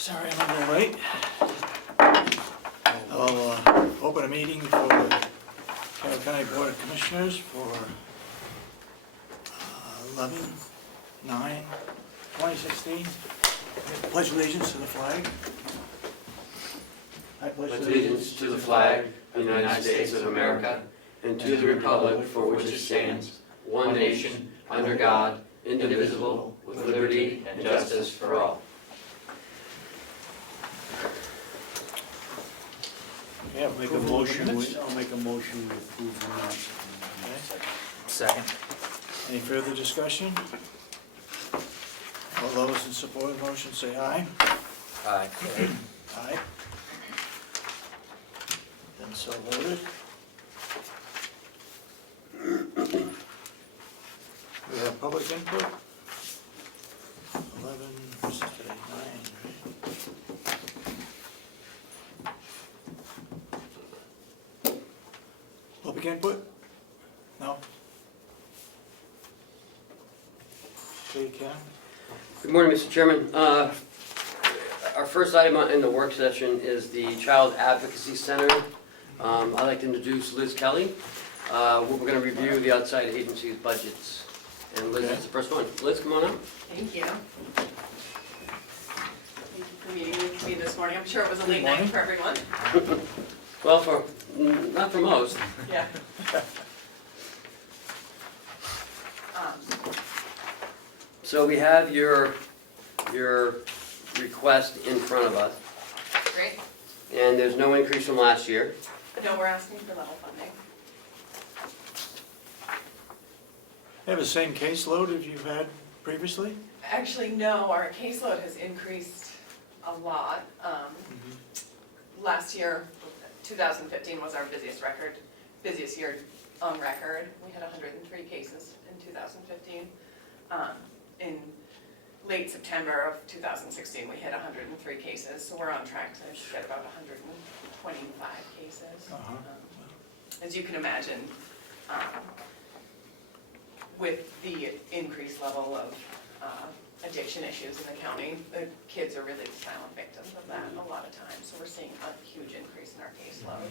Sorry I'm a little late. I'll open a meeting for the Carroll County Board of Commissioners for 11/9/2016. Pledge allegiance to the flag. I Pledge allegiance to the flag of the United States of America and to the republic for which it stands, one nation, under God, indivisible, with liberty and justice for all. Yeah, Make a motion, I'll make a motion to approve the minutes. Second. Any further discussion? All those in support of the motion say aye. Aye. Aye. Then so voted. We have public input. 11, what's today, 9, right? Public input? No? Okay, Ken? Good morning, Mr. Chairman. Our first item in the work session is the Child Advocacy Center. I'd like to introduce Liz Kelly. We're going to review the outside agency's budgets. And Liz is the first one. Liz, come on up. Thank you. Thank you for meeting with me this morning. I'm sure it was a late night for everyone. Well, not for most. Yeah. So we have your request in front of us, Great. and there's no increase from last year. No, we're asking for level funding. Have the same caseload as you've had previously? Actually, no, our caseload has increased a lot. Last year, 2015 was our busiest year on record. We had 103 cases in 2015. In late September of 2016, we hit 103 cases, so we're on track to get about 125 cases. As you can imagine, with the increased level of addiction issues in the county, the kids are really the silent victims of that a lot of times. So we're seeing a huge increase in our caseload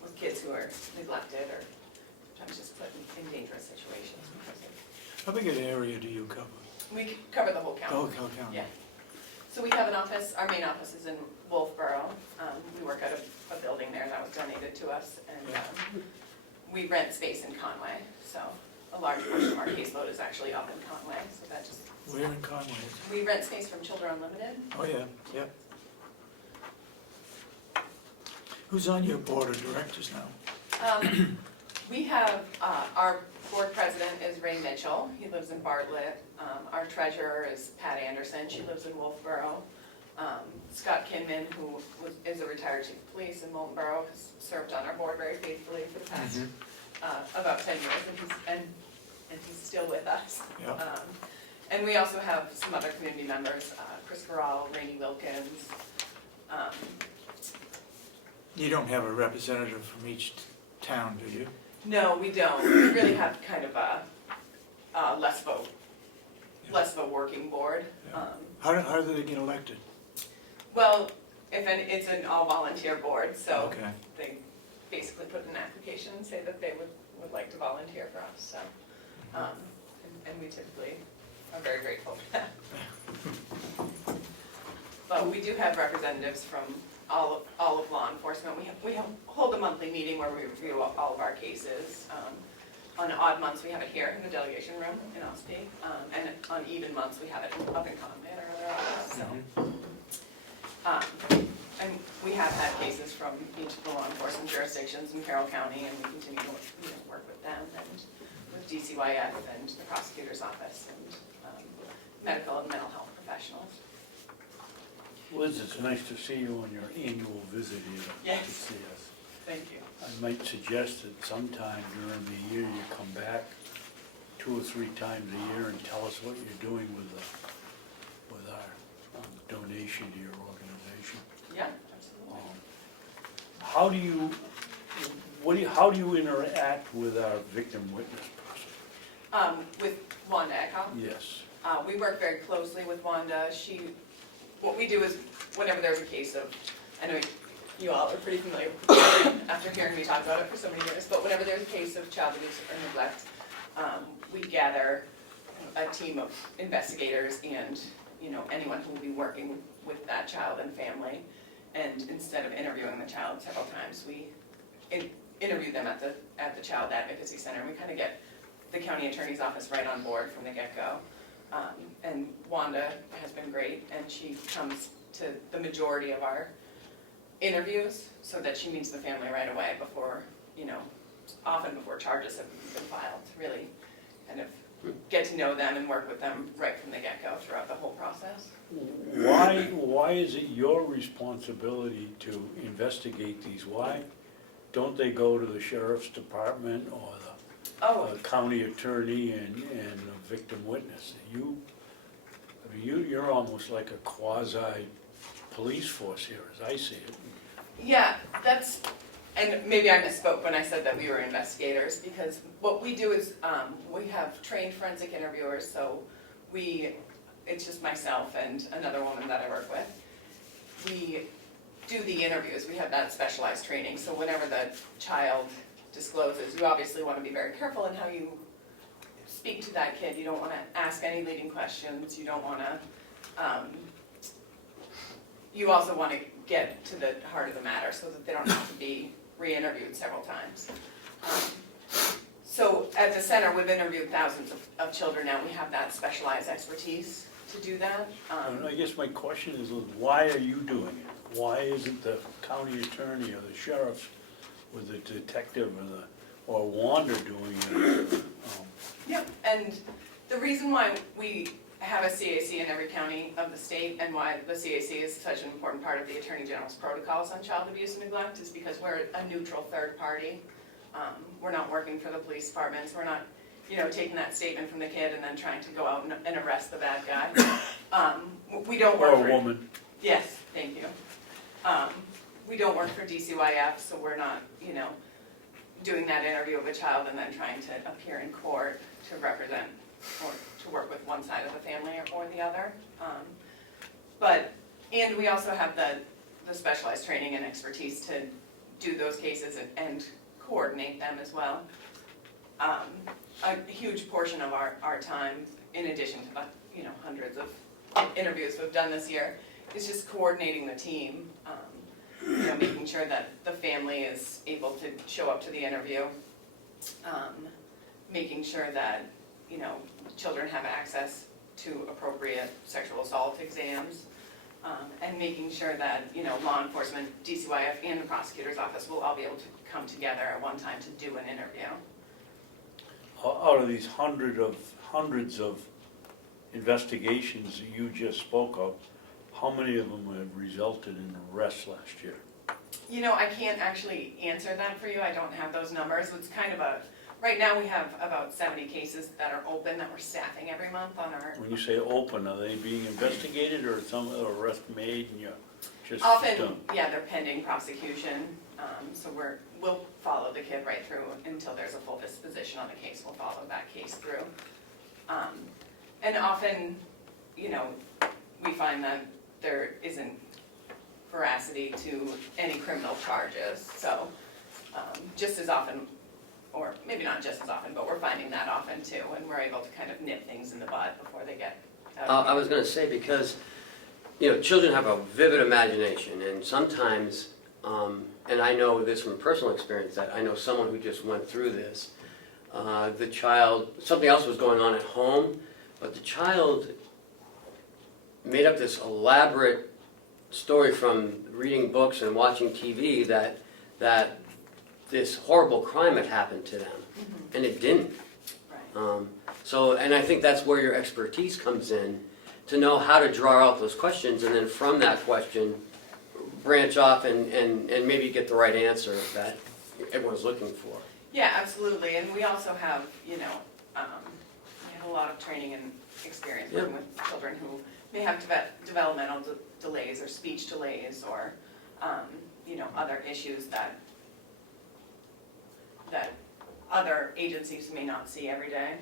with kids who are neglected or sometimes just put in dangerous situations because of. How big an area do you cover? We cover the whole county. Oh, Carroll County. Yeah. So we have an office, our main office is in Wolfboro. We work out of a building there that was donated to us, and we rent space in Conway. So a large portion of our caseload is actually up in Conway, so that just. Where in Conway? We rent space from Children Unlimited. Oh, yeah, yeah. Who's on your board of directors now? We have, our board president is Ray Mitchell. He lives in Bartlett. Our treasurer is Pat Anderson. She lives in Wolfboro. Scott Kinman, who is a retired chief of police in Moultonboro, has served on our board very faithfully for the past about 10 years, and he's still with us. Yeah. And we also have some other community members, Chris Carroll, Rainey Wilkins. You don't have a representative from each town, do you? No, we don't. We really have kind of a less of a working board. Yeah. How do they get elected? Well, it's an all-volunteer board, so Okay. they basically put in an application and say that they would like to volunteer for us. So, and we typically are very grateful for that. But we do have representatives from all of law enforcement. We hold a monthly meeting where we review all of our cases. On odd months, we have it here in the delegation room in Ossipee, and on even months, we have it up in Comeau at our other office. So, and we have had cases from each of the law enforcement jurisdictions in Carroll County, and we continue to work with them and with DCYF and the prosecutor's office and medical and mental health professionals. Liz, it's nice to see you on your annual visit here Yes. to see us. Thank you. I might suggest that sometime during the year you come back 2 or 3 times a year and tell us what you're doing with our donation to your organization. Yeah, absolutely. How do you interact with our victim witness person? With Wanda Eckhoff. Yes. We work very closely with Wanda. She what we do is, whenever there's a case of, I know you all are pretty familiar after hearing me talk about it for so many years, but whenever there's a case of child abuse or neglect, we gather a team of investigators and, anyone who will be working with that child and family. And instead of interviewing the child several times, we interview them at the Child Advocacy Center. And we kind of get the county attorney's office right on board from the get-go. And Wanda has been great, and she comes to the majority of our interviews so that she meets the family right away before, often before charges have been filed, to really kind of get to know them and work with them right from the get-go throughout the whole process. Why is it your responsibility to investigate these? Why don't they go to the sheriff's department or the county attorney and the victim witness? You're almost like a quasi-police force here, as I see it. Yeah, and maybe I misspoke when I said that we were investigators, because what we do is, we have trained forensic interviewers, so it's just myself and another woman that I work with. We do the interviews, we have that specialized training, so whenever the child discloses, you obviously want to be very careful in how you speak to that kid. You don't want to ask any leading questions, you don't want to, you also want to get to the heart of the matter so that they don't have to be re-interviewed several times. So at the center, we've interviewed thousands of children now. We have that specialized expertise to do that. And I guess my question is, why are you doing it? Why isn't the county attorney or the sheriff or the detective or Wanda doing it? Yep, and the reason why we have a CAC in every county of the state and why the CAC is such an important part of the Attorney General's protocols on child abuse and neglect is because we're a neutral third party. We're not working for the police departments. We're not, taking that statement from the kid and then trying to go out and arrest the bad guy. We don't work Or a woman. Yes, thank you. We don't work for DCYF, so we're not, doing that interview of a child and then trying to appear in court to represent or to work with one side of the family or the other. And we also have the specialized training and expertise to do those cases and coordinate them as well. A huge portion of our time, in addition to the hundreds of interviews we've done this year, is just coordinating the team, making sure that the family is able to show up to the interview, making sure that children have access to appropriate sexual assault exams, and making sure that law enforcement, DCYF, and the prosecutor's office will all be able to come together at one time to do an interview. Out of these hundreds of investigations that you just spoke of, how many of them have resulted in arrests last year? I can't actually answer that for you. I don't have those numbers. It's kind of right now we have about 70 cases that are open that we're staffing every month on our. When you say open, are they being investigated or some arrest made and you're just Often, done? yeah, they're pending prosecution. So we'll follow the kid right through until there's a full disposition on the case. We'll follow that case through. And often, we find that there isn't veracity to any criminal charges. So just as often, or maybe not just as often, but we're finding that often too, and we're able to kind of nip things in the bud before they get out. I was going to say, because children have a vivid imagination, and sometimes, and I know this from personal experience, that I know someone who just went through this. The child, something else was going on at home, but the child made up this elaborate story from reading books and watching TV that this horrible crime had happened to them, and it didn't. Right. And I think that's where your expertise comes in, to know how to draw out those questions, and then from that question, branch off and maybe get the right answer that everyone's looking for. Yeah, absolutely. And we also have, we have a lot of training and experience working with children who may have developmental delays or speech delays or, other issues that other agencies may not see every day.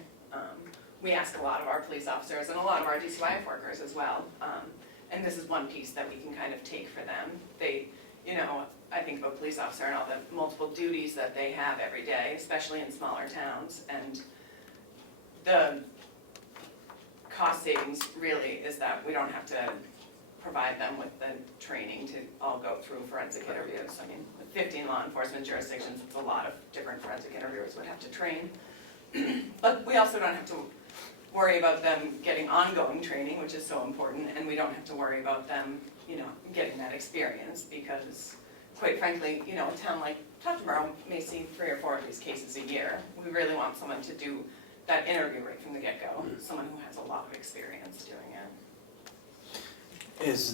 We ask a lot of our police officers and a lot of our DCYF workers as well and this is one piece that we can kind of take for them. They, you know, I think of a police officer and all the multiple duties that they have every day, especially in smaller towns, and the cost savings really is that we don't have to provide them with the training to all go through forensic interviews. I mean, with 15 law enforcement jurisdictions, it's a lot of different forensic interviewers would have to train. But we also don't have to worry about them getting ongoing training, which is so important, and we don't have to worry about them, you know, getting that experience, because quite frankly, you know, a town like Tuftonboro may see 3 or 4 of these cases a year. We really want someone to do that interview right from the get-go, someone who has a lot of experience doing it. Is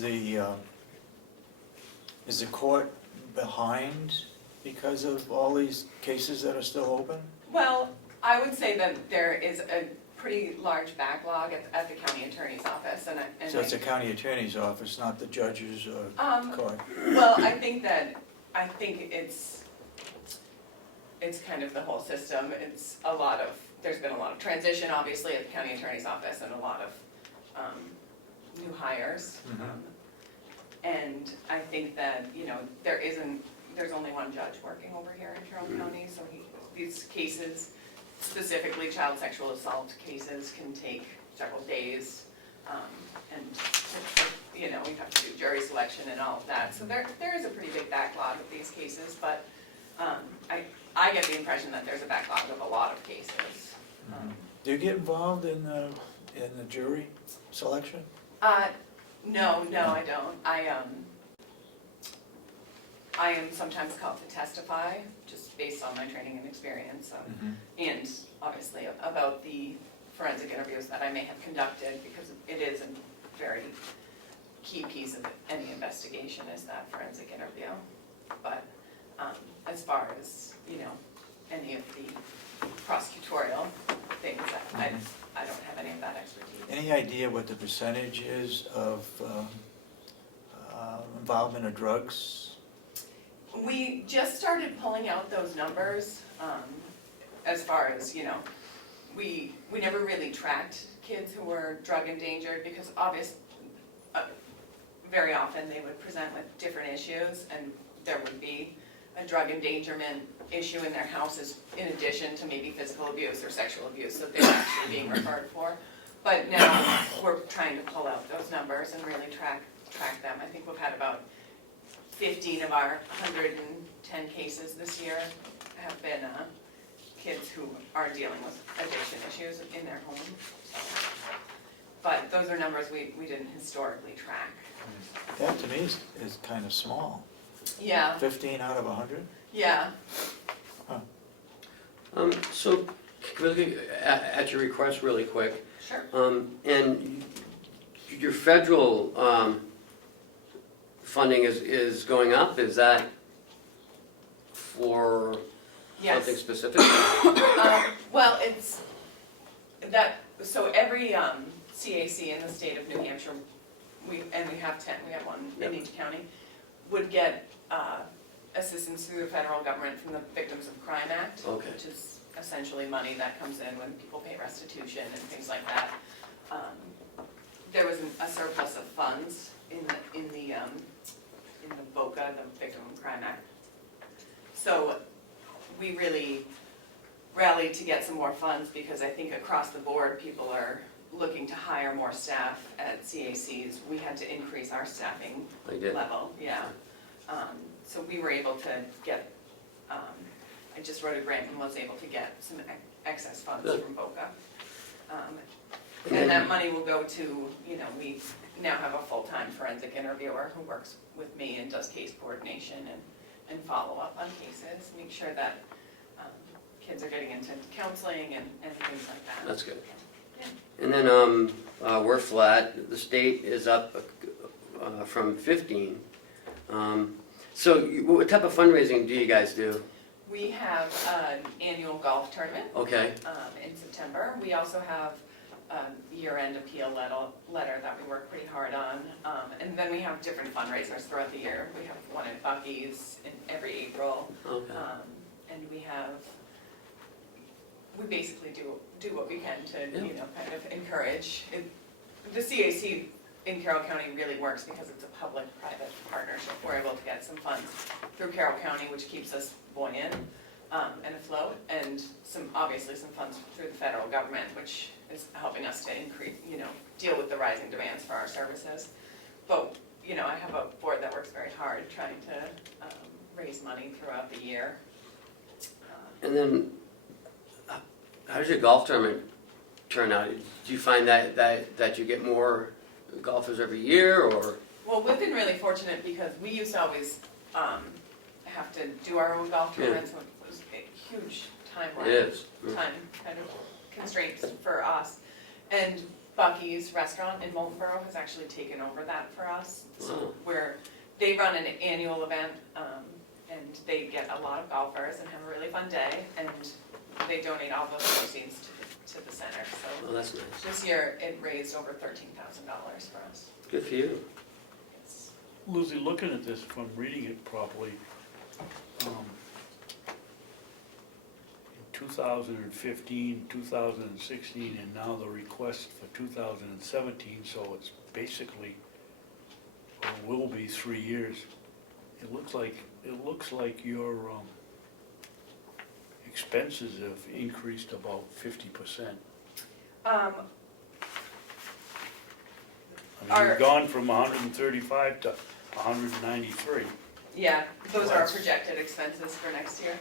the court behind because of all these cases that are still open? Well, I would say that there is a pretty large backlog at the county attorney's office, and So it's the county attorney's office, not the judge's or court? well, I think it's kind of the whole system. It's a lot of, there's been a lot of transition, obviously, at the county attorney's office, and a lot of new hires. And I think that, you know, there's only one judge working over here in Carroll County, so these cases, specifically child sexual assault cases, can take several days. And, you know, we have to do jury selection and all of that. So there is a pretty big backlog of these cases, but I get the impression that there's a backlog of a lot of cases. Do you get involved in the jury selection? No, I don't. I am sometimes called to testify, just based on my training and experience, and obviously about the forensic interviews that I may have conducted, because it is a very key piece of any investigation, is that forensic interview. But as far as, you know, any of the prosecutorial things, I don't have any of that expertise. Any idea what the percentage is of involvement of drugs? We just started pulling out those numbers, as far as, you know, we never really tracked kids who were drug endangered, because very often they would present with different issues, and there would be a drug endangerment issue in their houses in addition to maybe physical abuse or sexual abuse that they were actually being referred for. But now we're trying to pull out those numbers and really track them. I think we've had about 15 of our 110 cases this year have been kids who are dealing with addiction issues in their home. So, but those are numbers we didn't historically track. That to me is kind of small. Yeah. 15 out of 100? Yeah. So, can we look at your request really quick? Sure. And your federal funding is going up. Is that for Yes. something specific? Well, it's that. So every CAC in the state of New Hampshire, we have 10. We have one in each county, would get assistance through the federal government from the Victims of Crime Act, which is essentially money that comes in when people pay restitution and things like that. There was a surplus of funds in the VOCA, the Victim of Crime Act. So we really rallied to get some more funds, because I think across the board people are looking to hire more staff at CACs. We had to increase our staffing level. Yeah. So we were able to get, I just wrote a grant and was able to get some excess funds from VOCA. And that money will go to, you know, we now have a full-time forensic interviewer who works with me and does case coordination and follow up on cases, make sure that kids are getting into counseling and things like that. That's good. Yeah. And then we're flat. The state is up from 15. So what type of fundraising do you guys do? We have an annual golf tournament in September. We also have a year-end appeal letter that we work pretty hard on. And then we have different fundraisers throughout the year. We have one at Buc-ee's in every April. And we basically do what we can to, you know, kind of encourage. The CAC in Carroll County really works because it's a public-private partnership. We're able to get some funds through Carroll County, which keeps us buoyant and afloat, and obviously some funds through the federal government, which is helping us to increase, deal with the rising demands for our services. But, I have a board that works very hard trying to raise money throughout the year. And then, how does your golf tournament turn out? Do you find that you get more golfers every year, or? Well, we've been really fortunate because we used to always have to do our own golf tournaments. It was a huge time kind of constraints for us. And Bucky's restaurant in Moultonborough has actually taken over that for us. So they run an annual event, and they get a lot of golfers and have a really fun day, and they donate all those proceeds to the center. So That's nice. this year it raised over $13,000 for us. Good for you. It's, Lizzie, looking at this, if I'm reading it properly, in 2015, 2016, and now the request for 2017, so it's basically, or will be 3 years. It looks like your expenses have increased about 50%. I mean, you've gone from 135 to 193. yeah, those are our That's- projected expenses for next year.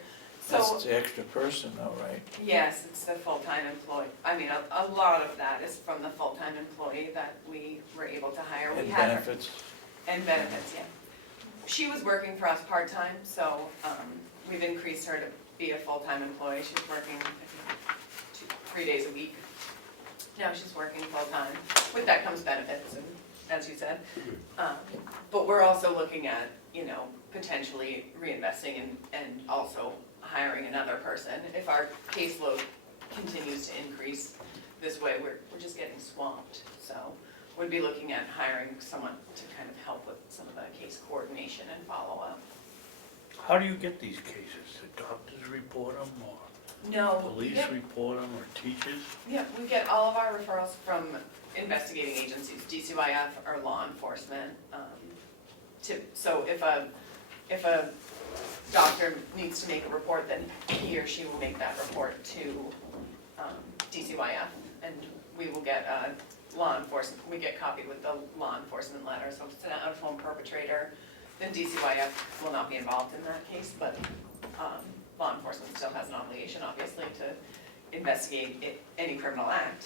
That's So, the extra person though, right? yes, it's the full-time employee. I mean, a lot of that is from the full-time employee that we were able to hire. We And had her- benefits? And benefits, yeah. She was working for us part-time, so we've increased her to be a full-time employee. She's working, I think, 3 days a week. Now she's working full-time. With that comes benefits, and as you said. But we're also looking at, potentially reinvesting and also hiring another person. If our caseload continues to increase this way, we're just getting swamped. So we'd be looking at hiring someone to kind of help with some of the case coordination and follow-up. How do you get these cases? Do doctors report them, or No, police report them, or teachers? Yeah, we get all of our referrals from investigating agencies, DCYF or law enforcement. So if a doctor needs to make a report, then he or she will make that report to DCYF, and we will get law enforcement, we get copied with the law enforcement letter. So if it's an out-of-home perpetrator, then DCYF will not be involved in that case, but law enforcement still has an obligation, obviously, to investigate any criminal act.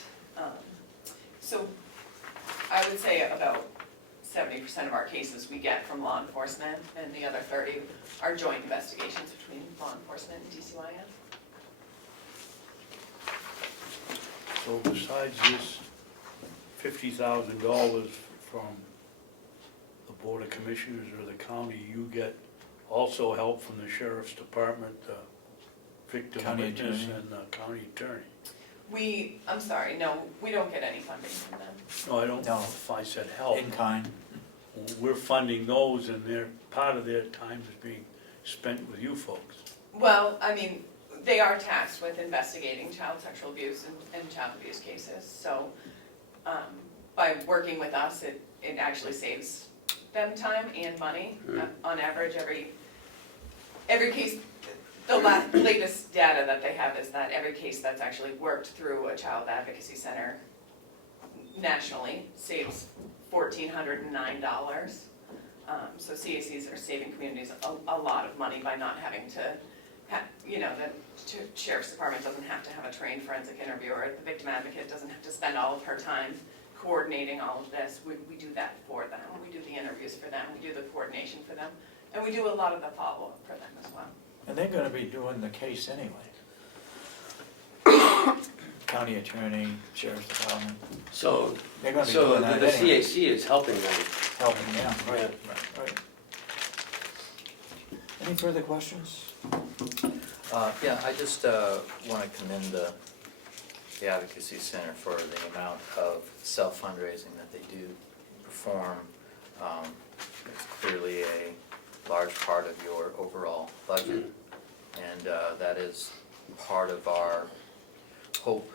So I would say about 70% of our cases we get from law enforcement, and the other 30 are joint investigations between law enforcement and DCYF. So besides this $50,000 from the Board of Commissioners or the county, you get also help from the Sheriff's Department, the victim County witness, attorney. and the county attorney. I'm sorry, no, we don't get any funding from them. No, I don't know No. if I said help. In kind? We're funding those, and part of their time is being spent with you folks. Well, I mean, they are tasked with investigating child sexual abuse and child abuse cases, so by working with us, it actually saves them time and money. On average, every case, the latest data that they have is that every case that's actually worked through a child advocacy center nationally saves $1,409. So CACs are saving communities a lot of money by not having to, the Sheriff's Department doesn't have to have a trained forensic interviewer. The victim advocate doesn't have to spend all of her time coordinating all of this. We do that for them. We do the interviews for them. We do the coordination for them. And we do a lot of the follow-up for them as well. And they're gonna be doing the case anyway. County attorney, sheriff's department, So, they're gonna be so doing that the anyway. CAC is helping them. Helping them, right, Yeah. right. Any further questions? Yeah, I just want to commend the Advocacy Center for the amount of self-fundraising that they do perform. It's clearly a large part of your overall budget, and that is part of our hope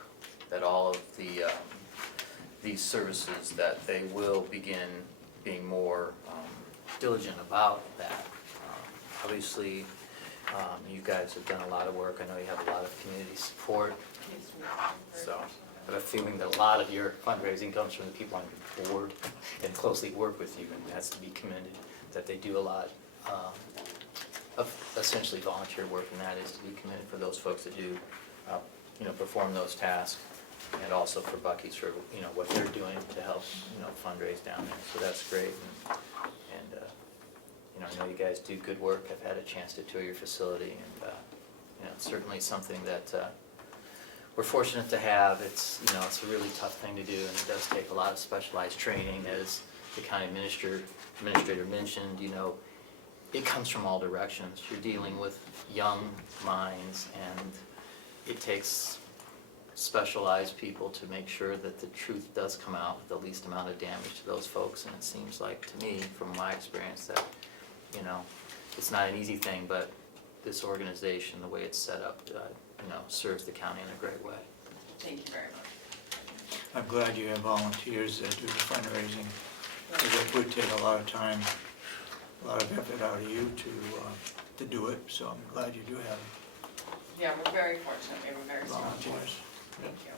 that all of the these services, that they will begin being more diligent about that. Obviously, you guys have done a lot of work. I know you have a lot of community support, so I have a feeling that a lot of your fundraising comes from the people on your board and closely work with you, and that's to be commended, that they do a lot of essentially volunteer work, and that is to be commended for those folks that do, perform those tasks, and also for Buc-ee's for, what they're doing to help, fundraise down there, so that's great. And I know you guys do good work. I've had a chance to tour your facility, and, it's certainly something that we're fortunate to have. It's, it's a really tough thing to do, and it does take a lot of specialized training, as the county administrator mentioned. It comes from all directions. You're dealing with young minds, and it takes specialized people to make sure that the truth does come out with the least amount of damage to those folks. And it seems like, to me, from my experience, that, it's not an easy thing, but this organization, the way it's set up, serves the county in a great way. Thank you very much. I'm glad you have volunteers that do the fundraising, because it would take a lot of time, a lot of effort out of you to do it, so I'm glad you do have Yeah, we're very fortunate, we have a very strong board. volunteers. Thank you.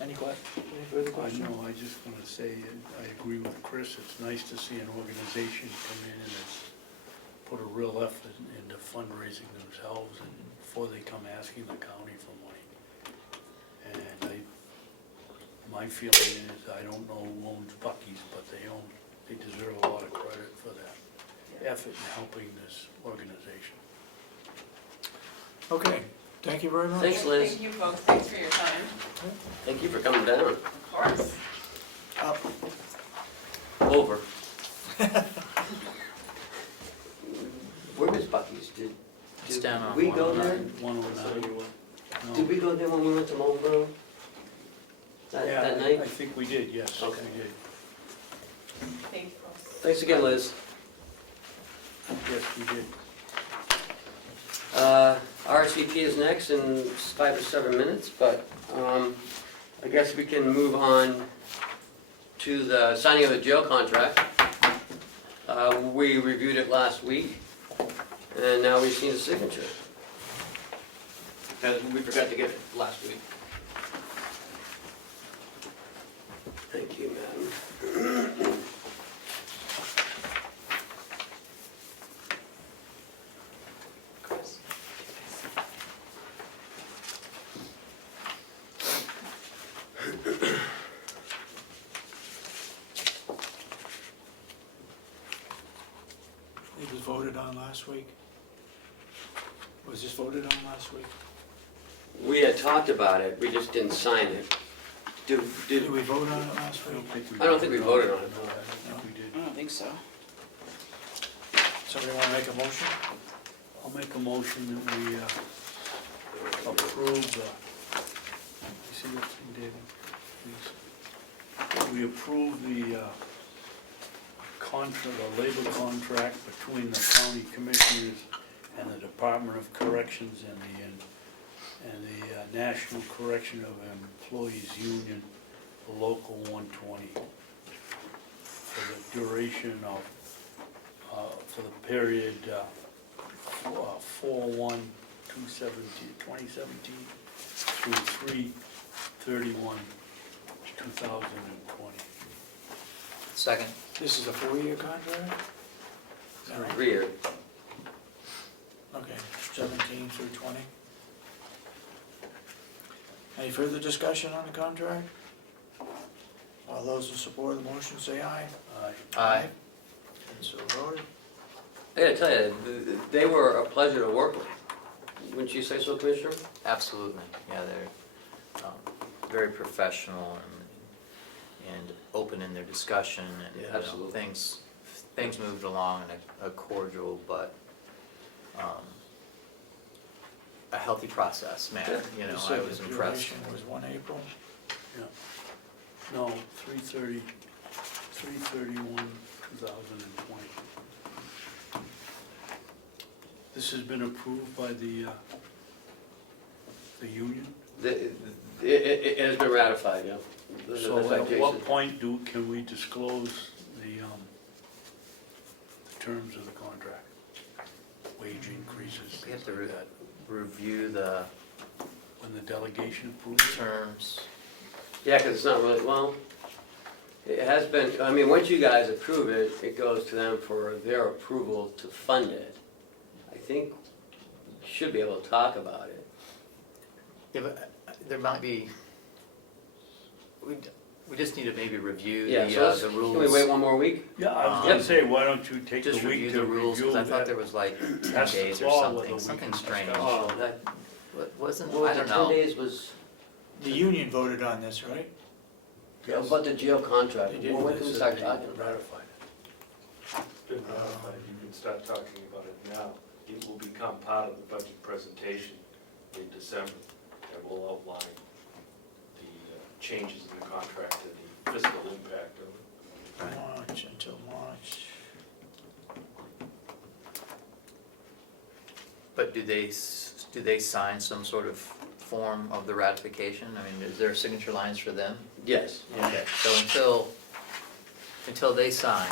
Any questions, any further questions? I just want to say, I agree with Chris. It's nice to see an organization come in and it's put a real effort into fundraising themselves, and before they come asking the county for money. And my feeling is, I don't know who owns Buc-ee's, but they deserve a lot of credit for that effort in helping this organization. Okay, thank you very much. Thanks, Liz. Thank you, folks, thanks for your time, Thank you for coming down. of course. Up. Over. Where is Buc-ee's? It's down on we go there? 109. No. Did we go there when we went to Marlboro? That night? I think we did, yes, Okay. we did. Thank you, folks. Thanks again, Liz. Yes, we did. RSVP is next in 5 or 7 minutes, but I guess we can move on to the signing of the jail contract. We reviewed it last week, and now we've seen the signature. Because we forgot to get it last week. Thank you, madam. Chris. It was voted on last week? Was this voted on last week? We had talked about it, we just didn't sign it. Did we vote on it last week? I don't think we voted on it. No, I don't think we did. I don't think so. Somebody want to make a motion? I'll make a motion that we approve the, you see that thing, David, please? We approve the contract, the labor contract between the county commissioners and the Department of Corrections and the National Correction of Employees Union, Local 120, for the duration of, for the period 4/1/2017 through 3/31/2020. Second. This is a 4-year contract? Is that right? Rear. Okay, 17 through 20. Any further discussion on the contract? All those in support of the motion say aye. Aye. And so voted. I gotta tell you, they were a pleasure to work with. Wouldn't you say so, Commissioner? Absolutely, yeah, they're very professional and open in their discussion, and Yeah, absolutely. things moved along in a cordial but a healthy process manner. You I said was the impressed. duration was 1 April? Yeah. No, 3/31/2020. This has been approved by the union? It has been ratified, yeah. So That's right, at what Jason. point can we disclose the terms of the contract? Wage increases, We have things to like that, review the when the delegation approves it? terms. Yeah, because it's not really, well, it has been, I mean, once you guys approve it, it goes to them for their approval to fund it. I think we should be able to talk about it. Yeah, but there might be, we just need to maybe review Yeah, so the rules. can we wait one more week? Yeah, I was Yep. gonna say, why don't you take the Just week review to the rules, review because I thought that? there was like 10 That's the days or law with something, a week something and strange. discuss. Oh, that, Wasn't, what was I it, don't 10 know. days was, The union voted on this, right? Yes. about the jail contract. They did. Well, when can we This start is talking about it? ratified. Been ratified, you can start talking about it now. It will become part of the budget presentation in December, and will outline the changes in the contract and the fiscal impact of it. March until March. But do they sign some sort of form of the ratification? I mean, is there signature lines for them? Yes. Okay, so until they sign,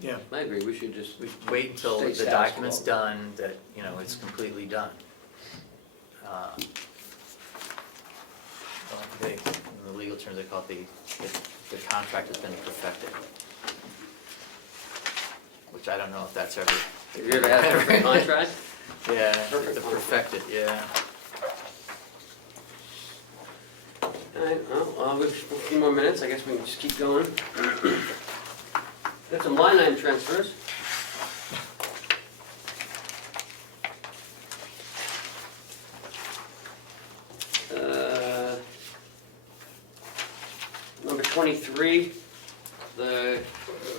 Yeah, I agree, we should just, we wait until Stay the status document's quo. done, that, you know, it's completely done. Well, in the legal terms, they call it the contract has been perfected. Which I don't know if that's ever. have you ever had a perfect contract? Yeah, Perfect the contract. perfected, yeah. All right, well, we have a few more minutes, I guess we can just keep going. Got some line item transfers. Number 23, the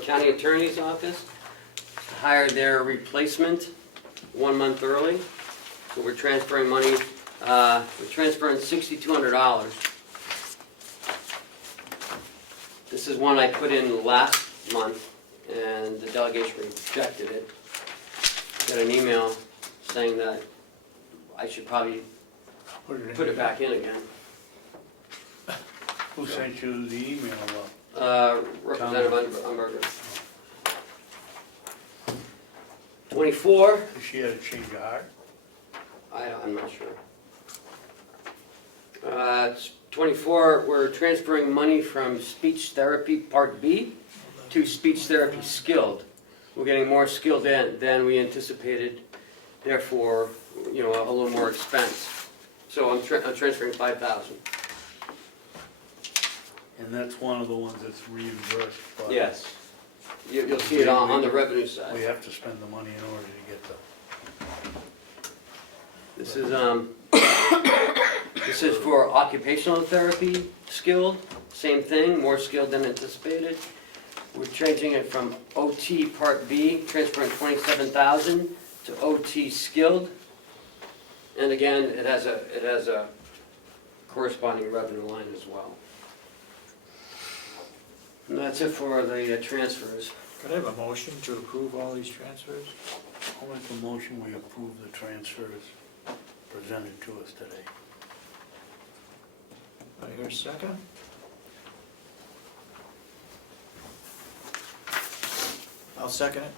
county attorney's office hired their replacement 1 month early. So we're transferring money, we're transferring $6,200. This is one I put in last month, and the delegation rejected it. Got an email saying that I should probably put it back in again. Who sent you the email? Representative Umberger. 24, She had a change of heart? I'm not sure. It's 24, we're transferring money from speech therapy Part B to speech therapy skilled. We're getting more skilled than we anticipated, therefore, you know, a little more expense. So I'm transferring 5,000. And that's one of the ones that's reimbursed by. Yes. You'll see it on the revenue We side. have to spend the money in order to get the. This is for occupational therapy skilled, same thing, more skilled than anticipated. We're changing it from OT Part B, transferring 27,000 to OT skilled. And again, it has a corresponding revenue line as well. And that's it for the transfers. could I have a motion to approve all these transfers? I'll make a motion, we approve the transfers presented to us today. Do I hear a second? I'll second it.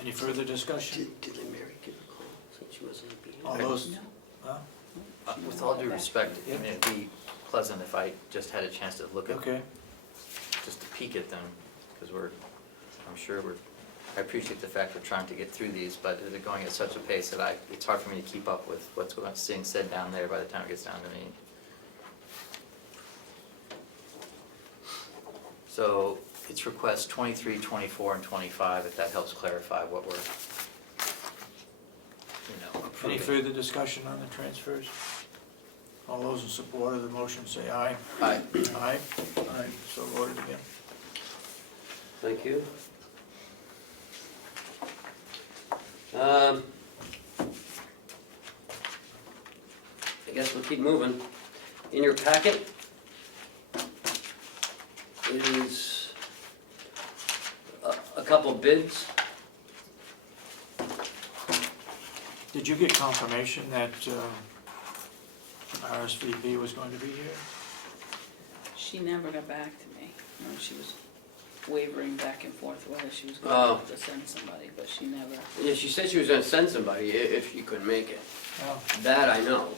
Any further discussion? Did Mary give a call since she wasn't being? All those, huh? With all due respect, I mean, it'd be pleasant if I just had a chance to look at, Okay, just to peek at them, because I appreciate the fact we're trying to get through these, but they're going at such a pace that it's hard for me to keep up with what's being said down there by the time it gets down to me. So it's requests 23, 24, and 25, if that helps clarify what we're, approving. any further discussion on the transfers? All those in support of the motion say aye. Aye. Aye, aye, so voted again. Thank you. I guess we'll keep moving. In your packet is a couple bids. Did you get confirmation that RSVP was going to be here? She never got back to me. You know, she was wavering back and forth whether she was Oh. going to send somebody, but she never. Yeah, she said she was gonna send somebody if she couldn't make it. Oh, That I know.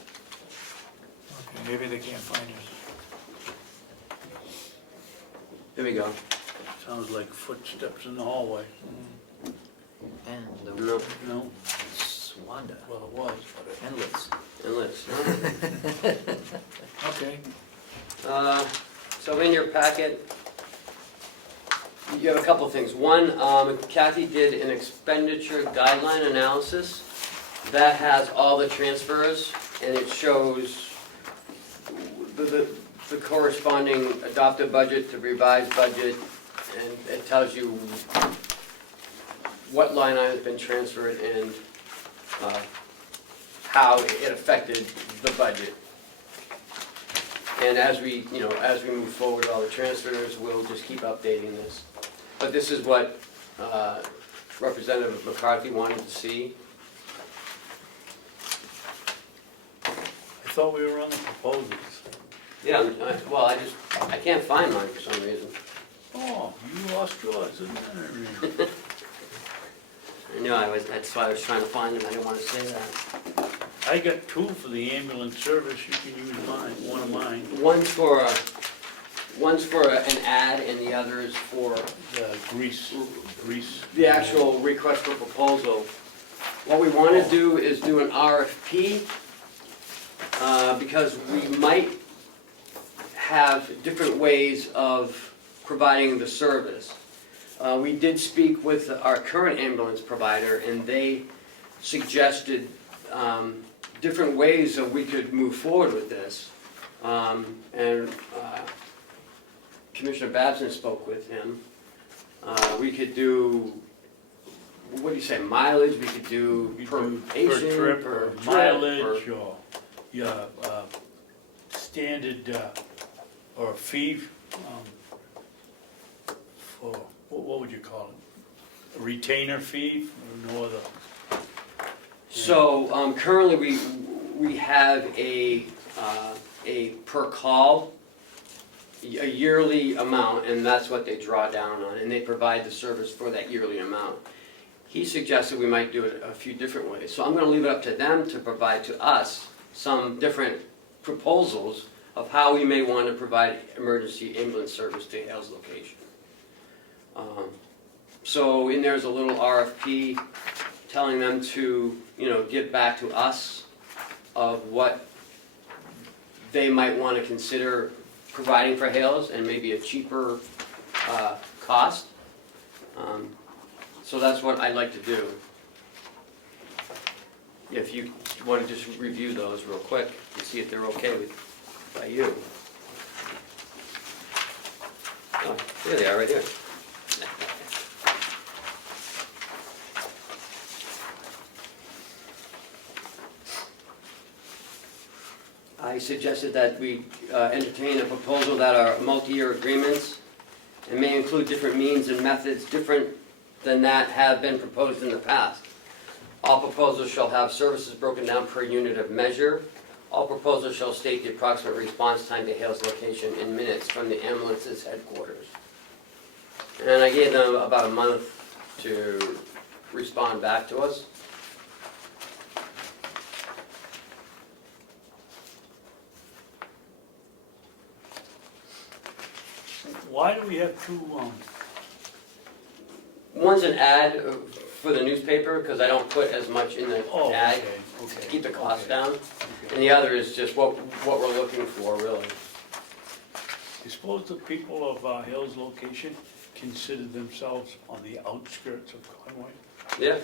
okay, maybe they can't find us. Here we go. Sounds like footsteps in the hallway. And the, No, No, it's Wanda, well, it was, but and Liz. and Liz. Okay, So in your packet, you have a couple of things. One, Kathy did an expenditure guideline analysis that has all the transfers, and it shows the corresponding adopted budget to revised budget, and it tells you what line item has been transferred and how it affected the budget. And as we move forward with all the transfers, we'll just keep updating this. But this is what Representative McCarthy wanted to see. I thought we were on the proposals. Yeah, well, I can't find mine for some reason. Oh, you lost yours, isn't that? I knew that's why I was trying to find them, I didn't want to say that. I got two for the ambulance service, you can use mine, one of mine. One's for an ad and the other is for The grease. the actual request for proposal. What we want to do is do an RFP, because we might have different ways of providing the service. We did speak with our current ambulance provider, and they suggested different ways that we could move forward with this. And Commissioner Babson spoke with him. We could do, what do you say, mileage, we could do You per do patient, per trip, per or trip, mileage, or, yeah, standard, or fee, for, what would you call it? A retainer fee, or no other? So currently, we have a per call, a yearly amount, and that's what they draw down on, and they provide the service for that yearly amount. He suggested we might do it a few different ways, so I'm gonna leave it up to them to provide to us some different proposals of how we may want to provide emergency ambulance service to Hale's location. So in there's a little RFP telling them to, get back to us of what they might want to consider providing for Hales and maybe a cheaper cost. So that's what I'd like to do. If you want to just review those real quick and see if they're okay by you. Oh, there they are, right here. I suggested that we entertain a proposal that are multi-year agreements and may include different means and methods different than that have been proposed in the past. All proposals shall have services broken down per unit of measure. All proposals shall state the approximate response time to Hale's location in minutes from the ambulance's headquarters. And I gave them about a month to respond back to us. Why do we have two, One's an ad for the newspaper, because I don't put as much in the oh, ad okay, to okay. keep the cost okay, down. okay. And the other is just what we're looking for, really. You suppose the people of Hill's location consider themselves on the outskirts of Conway? Yeah.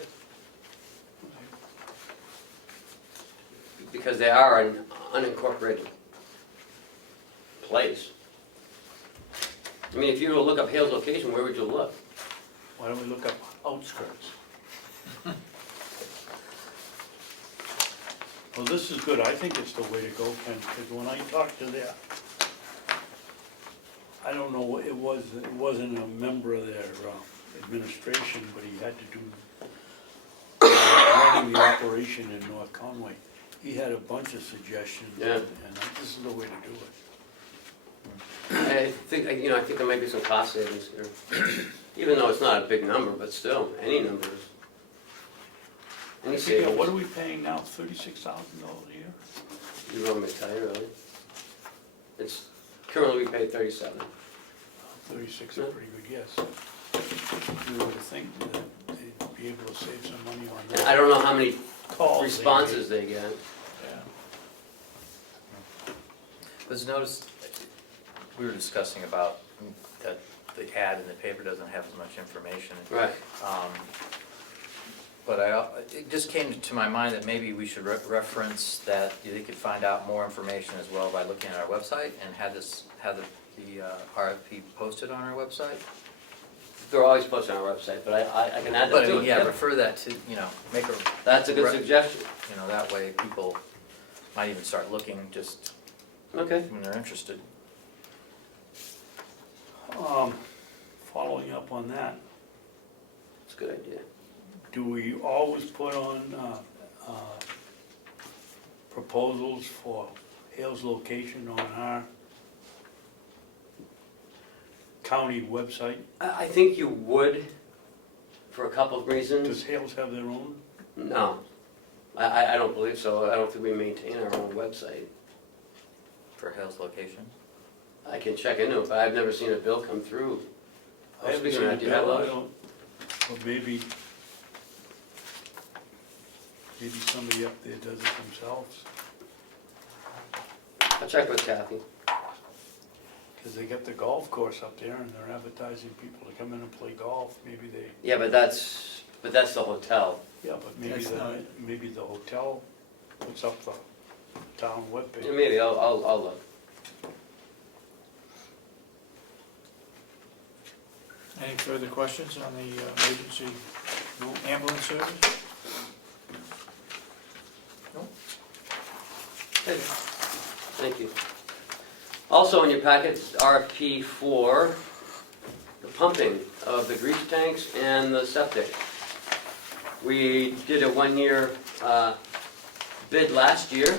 Because they are an unincorporated place. I mean, if you were to look up Hale's location, where would you look? Why don't we look up outskirts? Well, this is good, I think it's the way to go, Ken, because when I talked to their, I don't know, it wasn't a member of their administration, but he had to do running the operation in North Conway. He had a bunch of suggestions, Yeah. and this is the way to do it. I think, I think there might be some cost savings here. Even though it's not a big number, but still, any numbers. Any Yeah, savings. what are we paying now, $36,000 a year? You want me to tell you, really? It's, currently we pay 37. 36 is a pretty good guess. You would think that they'd be able to save some money on And that. I don't know how many Calls they responses they get. Yeah. Was noticed, we were discussing about that the ad in the paper doesn't have as much information. Right. But it just came to my mind that maybe we should reference that they could find out more information as well by looking at our website and have the RFP posted on our website. They're always posted on our website, but I can add that But I to mean, it. yeah, Yep. refer that to, make a, That's a good suggestion. that way people might even start looking just Okay. when they're interested. Following up on that, That's a good idea. do we always put on proposals for Hale's location on our county website? I think you would, for a couple of reasons. Does Hale's have their own? No, I don't believe so. I don't think we maintain our own website. For Hale's location? I can check into it, but I've never seen a bill come through. I haven't Speaking seen of a that, do you have bill, I those? don't, or maybe somebody up there does it themselves, I'll check with Kathy. because they got the golf course up there and they're advertising people to come in and play golf, maybe they, Yeah, but that's the hotel. yeah, but maybe That's not- maybe the hotel puts up the town Yeah, webpage. maybe, I'll look. Any further questions on the emergency ambulance service? No? Okay. Thank you. Also in your packet, RFP for the pumping of the grease tanks and the septic. We did a one-year bid last year,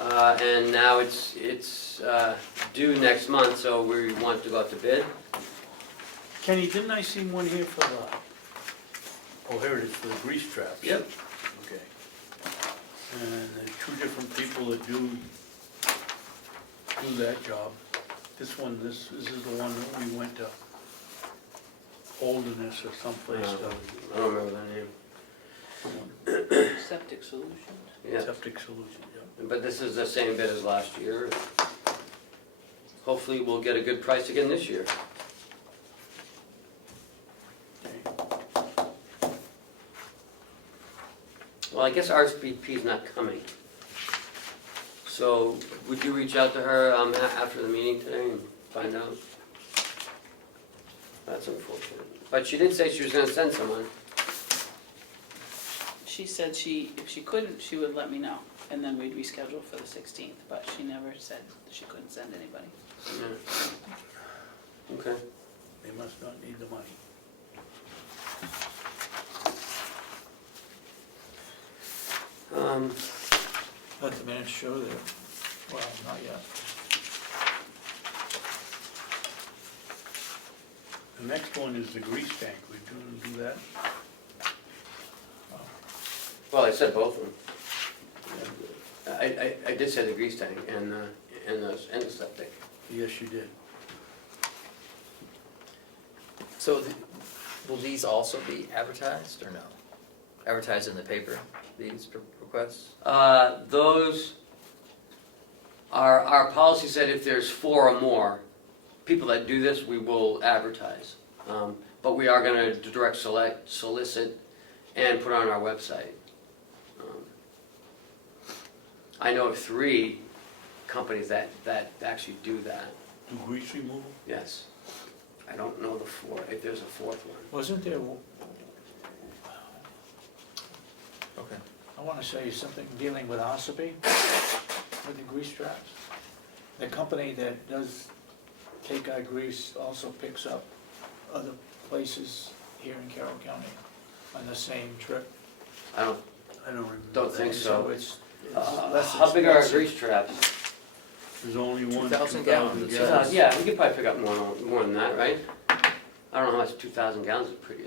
and now it's due next month, so we want to go out to bid. Kenny, didn't I see one here for the, oh, here it is, for the grease traps? Yep. Okay. And there's two different people that do that job. This is the one that we went to Holderness or someplace I don't remember that name. Septic solutions. Yeah, Septic Solution, yeah. but this is the same bid as last year. Hopefully we'll get a good price again this year. Okay. Well, I guess RSVP's not coming. So would you reach out to her after the meeting today and find out? That's unfortunate. But she did say she was gonna send someone. She said if she couldn't, she would let me know, and then we'd reschedule for the 16th, but she never said she couldn't send anybody. Yeah. Okay. They must not need the money. Let the minutes show that, well, not yet. The next one is the grease tank. We do that? Well, I said both of them. I did say the grease tank and the septic. Yes, you did. So will these also be advertised or no? Advertised in the paper, these requests? Those are, our policy said if there's 4 or more people that do this, we will advertise. But we are gonna direct solicit and put on our website. I know of 3 companies that actually do that, Do grease removal? yes. I don't know the 4th, if there's a 4th one. Wasn't there, Okay. I want to say something dealing with Ossipee, with the grease traps? The company that does take our grease also picks up other places here in Carroll County on the same trip. I I don't remember. don't think so. It's How less big are our expensive. grease traps? There's only one 2,000 2,000 gallons. gallons. Yeah, we could probably pick up more than that, right? I don't know how much 2,000 gallons is pretty,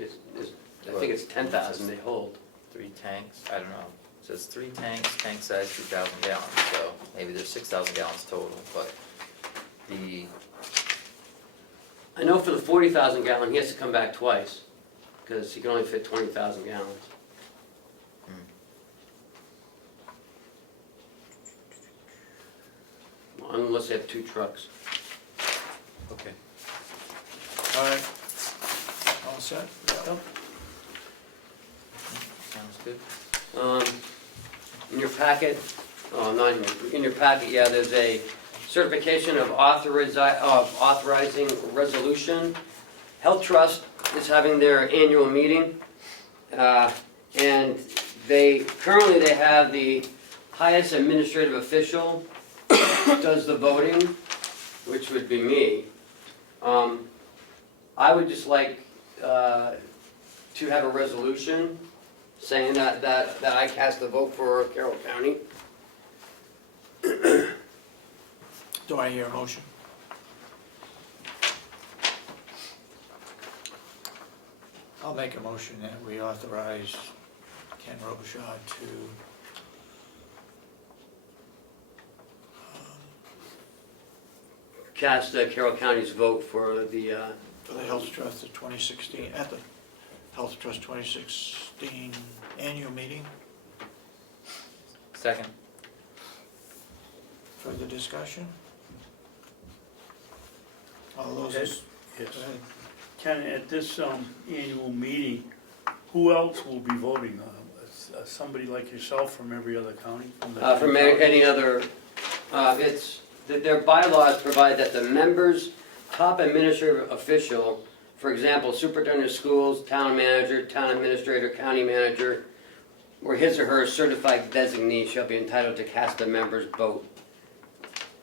I think it's 10,000 they hold. 3 tanks, I don't know. It says 3 tanks, tank size 2,000 gallons, so maybe there's 6,000 gallons total, but the, I know for the 40,000 gallon, he has to come back twice, because he can only fit 20,000 gallons. Unless they have 2 trucks. okay. All right. All set? Sounds good. In your packet, not in your packet, yeah, there's a certification of authorizing resolution. Health Trust is having their annual meeting, and currently they have the highest administrative official does the voting, which would be me. I would just like to have a resolution saying that I cast a vote for Carroll County. Do I hear a motion? I'll make a motion that we authorize Ken Robichaud to Cast Carroll County's vote for the, for the Health Trust of 2016, at the Health Trust 2016 annual meeting. Second. Further discussion? All those, Yes. go Yes. ahead. Ken, at this annual meeting, who else will be voting? Somebody like yourself from every other county? from any other, their bylaws provide that the member's top administrative official, for example, superintendent of schools, town manager, town administrator, county manager, or his or her certified designee shall be entitled to cast a member's vote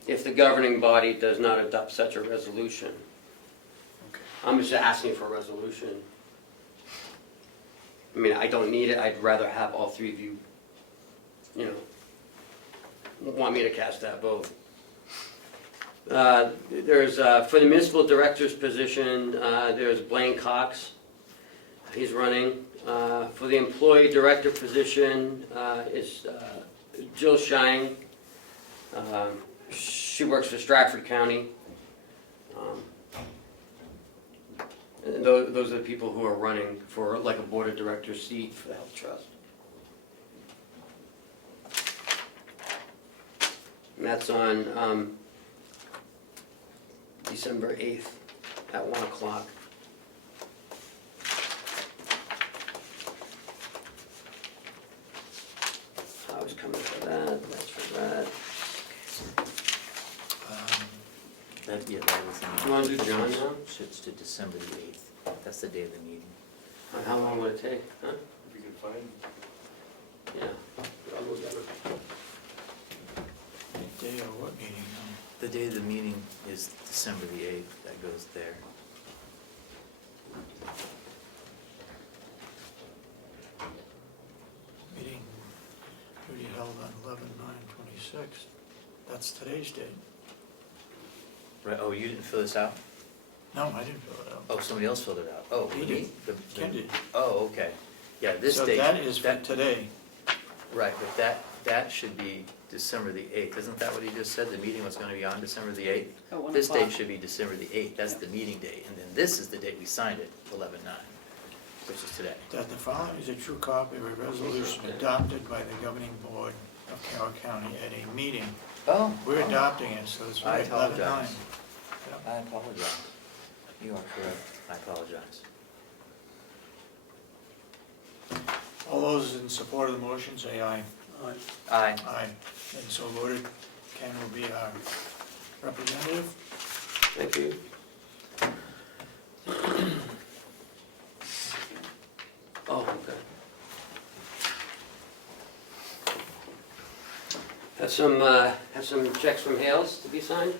if the governing body does not adopt such a resolution. Okay. I'm just asking for a resolution. I mean, I don't need it, I'd rather have all 3 of you, want me to cast that vote. There's, for the municipal director's position, there's Blaine Cox, he's running. For the employee director position is Jill Shine. She works for Stratford County. And those are the people who are running for like a board of directors seat for the Health Trust. And that's on December 8th at 1 o'clock. I was coming for that, that's for that. That was You wanna do John now? Shifts to December the 8th. That's the day of the meeting. How long would it take, huh? If you can find, Yeah. I'll move that. Day of what meeting? The day of the meeting is December the 8th. That goes there. Meeting to be held on 11/9/26. That's today's date. Right, oh, you didn't fill this out? No, I didn't fill it out. Oh, somebody else filled it out. Oh, He the did. meet- the- Ken did. Oh, okay. Yeah, this So date. that is for today. Right, but that should be December the 8th. Isn't that what he just said? The meeting was gonna be on December the 8th? At 1 This o'clock. date should be December the 8th. That's the meeting date. And then this is the date we signed it, 11/9, which is today. That the following is a true copy of a resolution adopted by the governing board of Carroll County at a meeting. Oh. We're adopting it, so it's I right 11/9. apologize. I apologize. You are correct. I apologize. All those in support of the motion, say aye. Aye. Aye. And so voted. Ken will be our representative. Thank you. Oh, okay. Have some checks from Hales to be signed?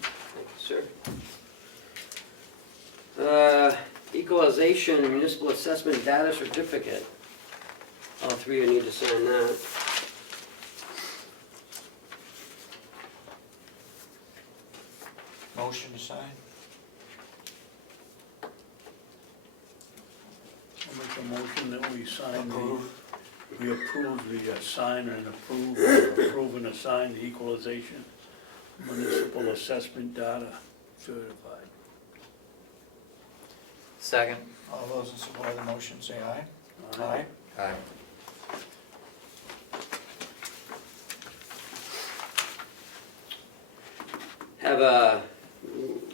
Thank you, sir. Equalization municipal assessment data certificate. All 3 of you need to sign that. Motion to sign? I'll make a motion that we sign Approve. we approve the sign and approve and assign the equalization municipal assessment data certified. Second. All those in support of the motion say aye. Aye. Aye.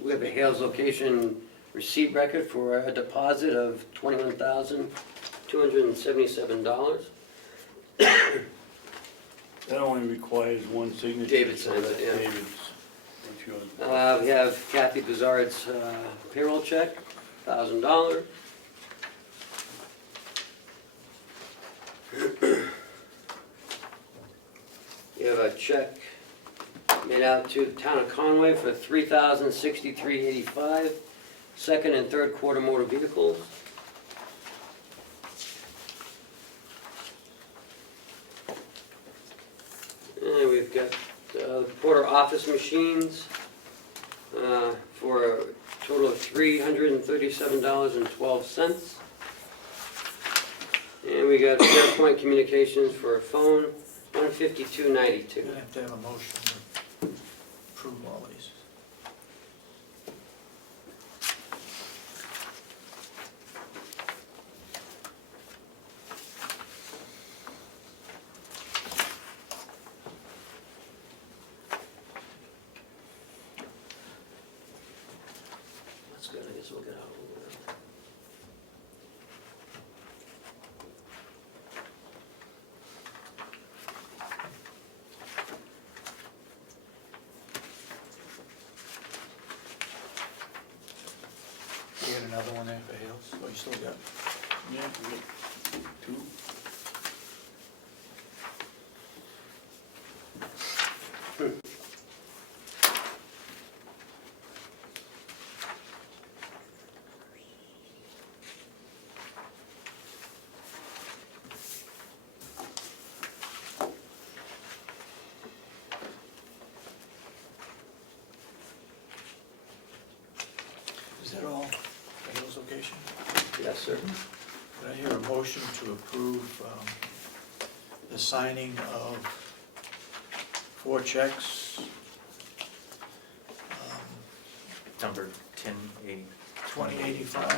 We have a Hales location receipt record for a deposit of $21,277. That only requires one signature. David signs it, yeah. David's. That's yours. We have Kathy Bizarre's payroll check, $1,000. You have a check made out to the town of Conway for $3,063.85, second and third quarter motor vehicles. And we've got the Porter office machines for a total of $337.12. And we got SharePoint Communications for a phone, $152.92. You're gonna have to have a motion to approve all these. That's good, I guess we'll get out of it. You got another one there for Hales? Oh, you still got? Yeah, we got two. Is that all for Hales location? Yes, sir. Could I hear a motion to approve the signing of 4 checks? Number 1080. 2085,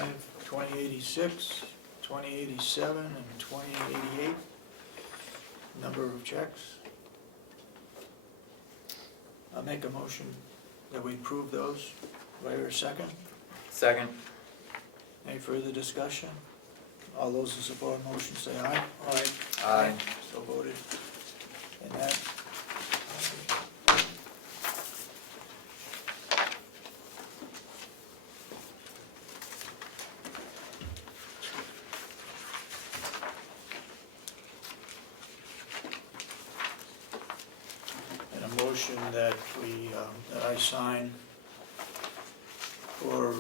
2086, 2087, and 2088. Number of checks. I'll make a motion that we approve those. Do I hear a second? Second. Any further discussion? All those in support of the motion say aye. Aye. Aye. So voted. And that. And a motion that we, that I sign for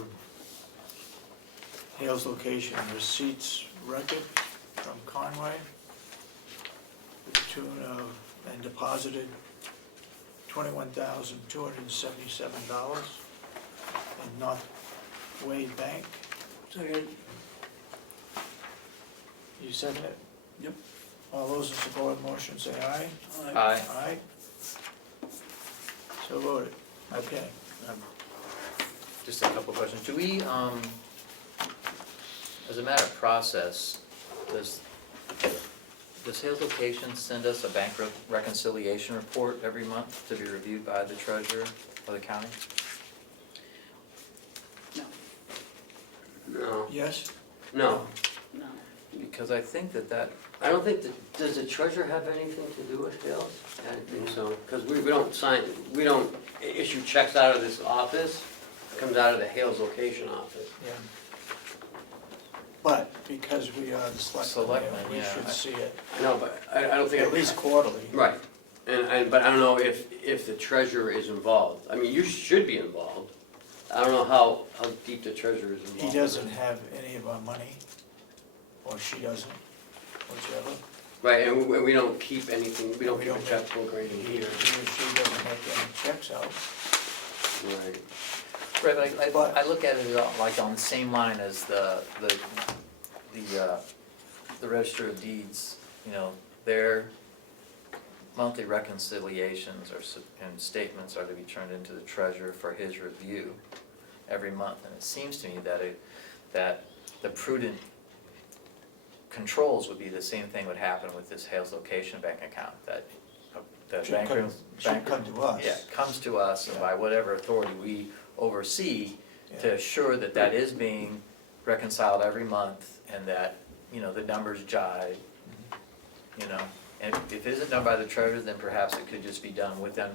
Hales location receipts record from Conway, to the tune of, and deposited $21,277 in North Wade Bank. Second. You second it? Yep. All those in support of the motion say aye. Aye. Aye. So voted. Okay. Just a couple of questions. Do we, as a matter of process, does Hales Location send us a bank reconciliation report every month to be reviewed by the treasurer of the county? No, No, Yes? no. no. Because I think that I don't think, does the treasurer have anything to do with Hales? I don't think so, because we don't sign, we don't issue checks out of this office. It comes out of the Hales location office. Yeah. But because we are the selectmen, Selectmen, we yeah. should see it, No, but I don't think. at least quarterly. Right, but I don't know if the treasurer is involved. I mean, you should be involved. I don't know how deep the treasurer is involved. He doesn't have any of our money, or she doesn't, whichever. Right, and we don't keep anything, we don't We keep a don't checkbook or anything He or either. she doesn't make any checks out. Right. Right, but I look at it like on the same line as the Register of Deeds, you know, their monthly reconciliations and statements are to be turned into the treasurer for his review every month. And it seems to me that the prudent controls would be the same thing would happen with this Hales Location Bank account, that the banker. Should come to us. Yeah, comes to us, and by whatever authority we oversee, to assure that that is being reconciled every month, and that, you know, the numbers jive, you know. And if it isn't done by the treasurer, then perhaps it could just be done within,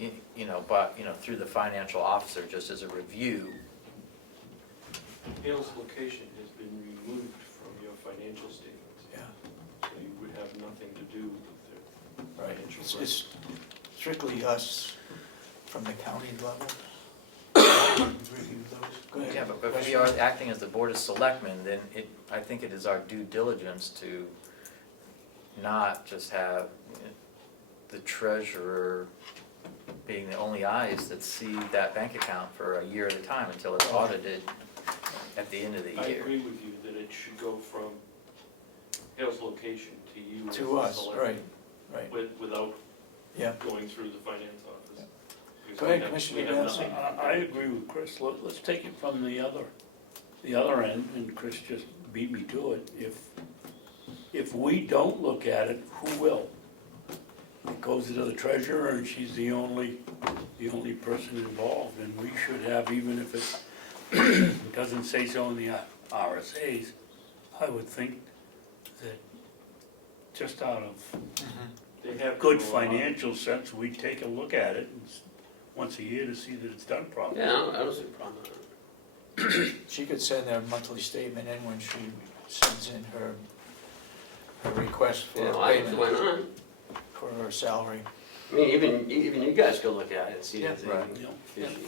you know, but, you know, through the financial officer, just as a review. Hale's location has been removed from your financial statements, Yeah, so you would have nothing to do with their right. financial. It's strictly us from the county level. Review those. Go ahead. Yeah, but if we are acting as the Board of Selectmen, then I think it is our due diligence to not just have the treasurer being the only eyes that see that bank account for a year at a time until it's audited at the end of the I year. agree with you that it should go from Hale's location to you as To the us, selectman, right. without Yeah. going through the finance office. Because Go ahead, we have- Commissioner we have Babson. nothing. I agree with Chris. Let's take it from the other end, and Chris just beat me to it. If we don't look at it, who will? It goes to the treasurer, and she's the only person involved, and we should have, even if it doesn't say so in the RSAs, I would think that just out of They have to good go on. financial sense, we take a look at it once a year to see that it's done properly. Yeah, I don't see a problem with that. She could send her monthly statement in when she sends in her request for Yeah, why payment not? for her salary. I mean, even you guys could look at it and see if Yeah, right. it's You know, fishy.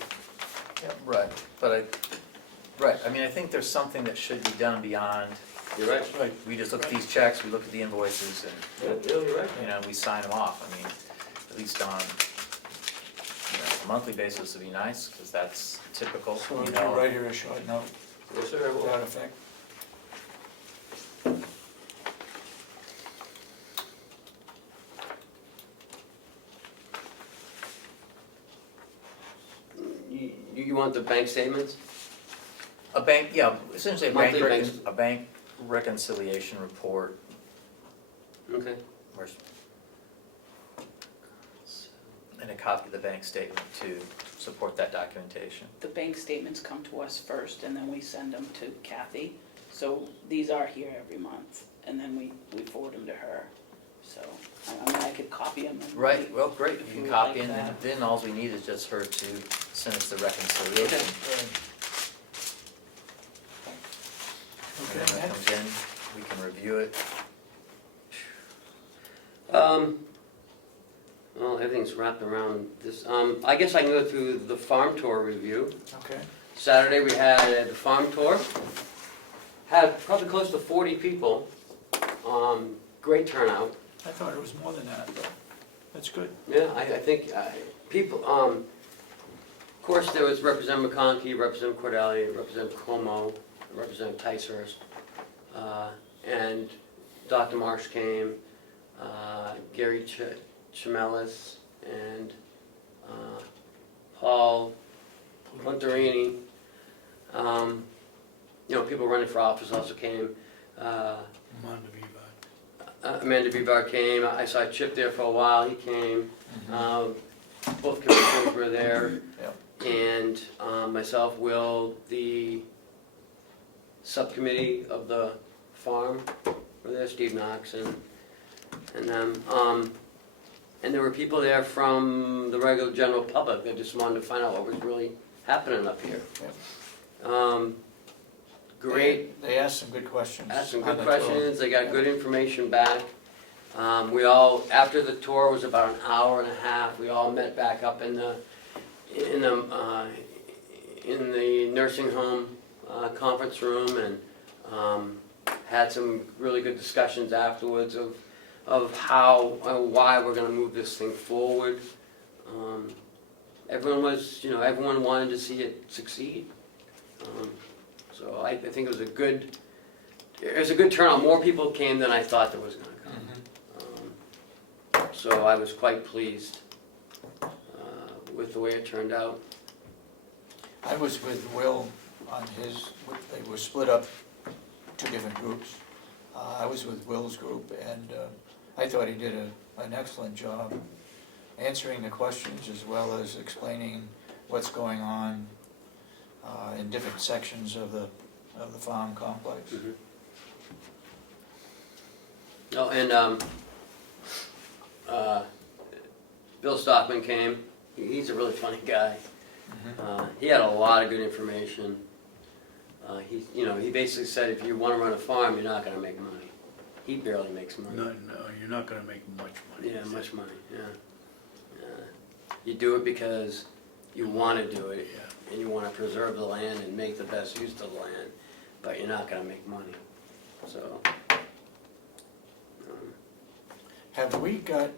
Yeah, right, I mean, I think there's something that should be done beyond, You're right. Right. we just look at these checks, we look at the invoices, and, Yeah, you're right. you know, we sign them off. I mean, at least on, you know, a monthly basis would be nice, because that's typical, So you you know. write her a short note Yes, sir, I to will. that effect. You want the bank statements? A bank, yeah, essentially Monthly banks. a bank reconciliation report, Okay. or and a copy of the bank statement to support that documentation. The bank statements come to us first, and then we send them to Kathy. So these are here every month, and then we forward them to her. So, I mean, I could copy them. and Right, well, great, If if you you would copy, like and that. then all we need is just her to send us the reconciliation. And Okay, then when it next. comes in, we can review it. Well, everything's wrapped around this. I guess I can go through the farm tour review. Okay, Saturday, we had the farm tour. Had probably close to 40 people. Great turnout. I thought it was more than that, but that's good. Yeah, I think people, of course, there was Representative McConkey, Representative Cordelli, Representative Comeau, Representative Ticehurst, and Dr. Marsh came, Gary Chamelis, and Paul Puntarini. You know, people running for office also came. Amanda Vivar came. I saw Chip there for a while. He came. Both commissioners were there. Yep. And myself, Will, the subcommittee of the farm were there, Steve Knox and them. And there were people there from the regular general public that just wanted to find out what was really happening up here. Great. They asked some good questions. Asked some on good the tour. questions, they got good information back. We all, after the tour was about an hour and a half, we all met back up in the nursing home conference room and had some really good discussions afterwards of how, why we're gonna move this thing forward. everyone was, everyone wanted to see it succeed. So I think it was a good turnout. More people came than I thought there was gonna come. So I was quite pleased with the way it turned out. I was with Will on his, they were split up two different groups. I was with Will's group, and I thought he did an excellent job answering the questions as well as explaining what's going on in different sections of the farm complex. Oh, and Bill Stockman came. He's a really funny guy. He had a lot of good information. He basically said if you want to run a farm, you're not going to make money. He barely makes money. No, you're not gonna make much money. Yeah, much money, yeah. You do it because you want to do it, Yeah. and you want to preserve the land and make the best use of the land, but you're not going to make money. So, Have we got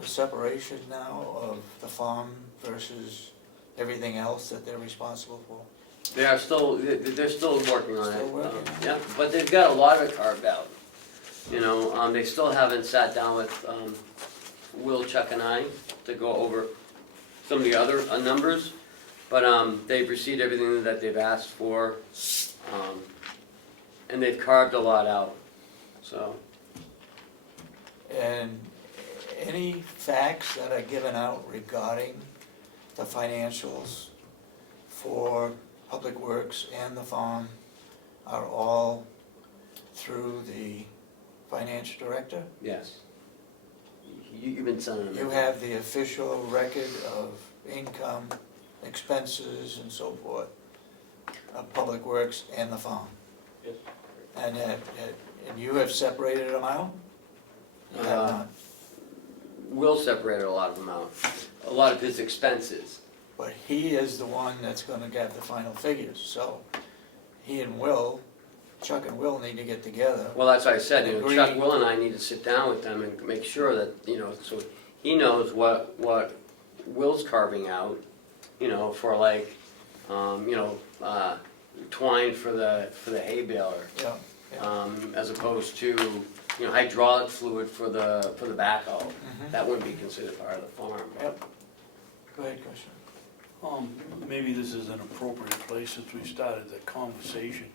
the separation now of the farm versus everything else that they're responsible for? they're still working on it. Still working on it? Yeah, but they've got a lot of it carved out. They still haven't sat down with Will, Chuck, and I to go over some of the other numbers, but they've received everything that they've asked for, and they've carved a lot out, so. And any facts that are given out regarding the financials for Public Works and the farm are all through the financial director? Yes. You've been sending them. You have the official record of income, expenses, and so forth of Public Works and the farm? Yes. And you have separated them out? You have not? Will separated a lot of them out, a lot of his expenses. But he is the one that's gonna get the final figures, so he and Will, Chuck and Will need to get together. Well, that's what I said, Agree. Chuck, Will, and I need to sit down with them and make sure that, so he knows what Will's carving out, for like, twine for the hay baler, Yeah, as opposed to, hydraulic fluid for the backhoe. Mhm. That wouldn't be considered part of the farm. yep. Go ahead, Commissioner. Maybe this is an appropriate place since we started the conversation.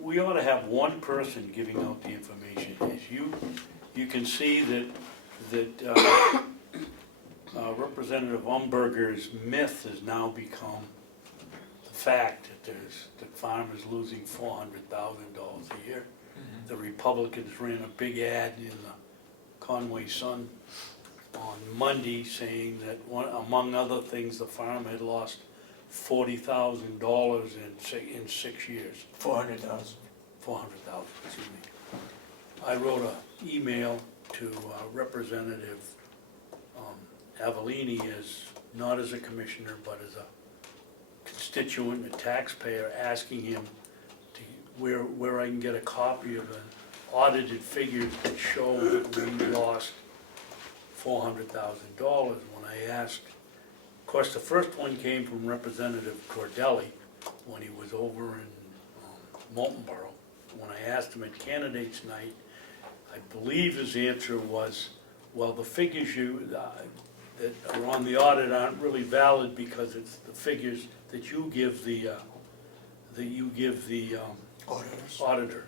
We ought to have one person giving out the information. As you can see that Representative Umberger's myth has now become the fact that the farm is losing $400,000 a year. The Republicans ran a big ad in the Conway Sun on Monday saying that among other things, the farm had lost $40,000 in 6 years. 400,000. 400,000, excuse me. I wrote an email to Representative Avellini, not as a commissioner, but as a constituent, a taxpayer, asking him where I can get a copy of an audited figures that show that we lost $400,000. When I asked, of course, the first one came from Representative Cordelli when he was over in Molten Borough. When I asked him at candidates night, I believe his answer was, well, the figures that are on the audit aren't really valid because it's the figures that you give the Auditors. auditor.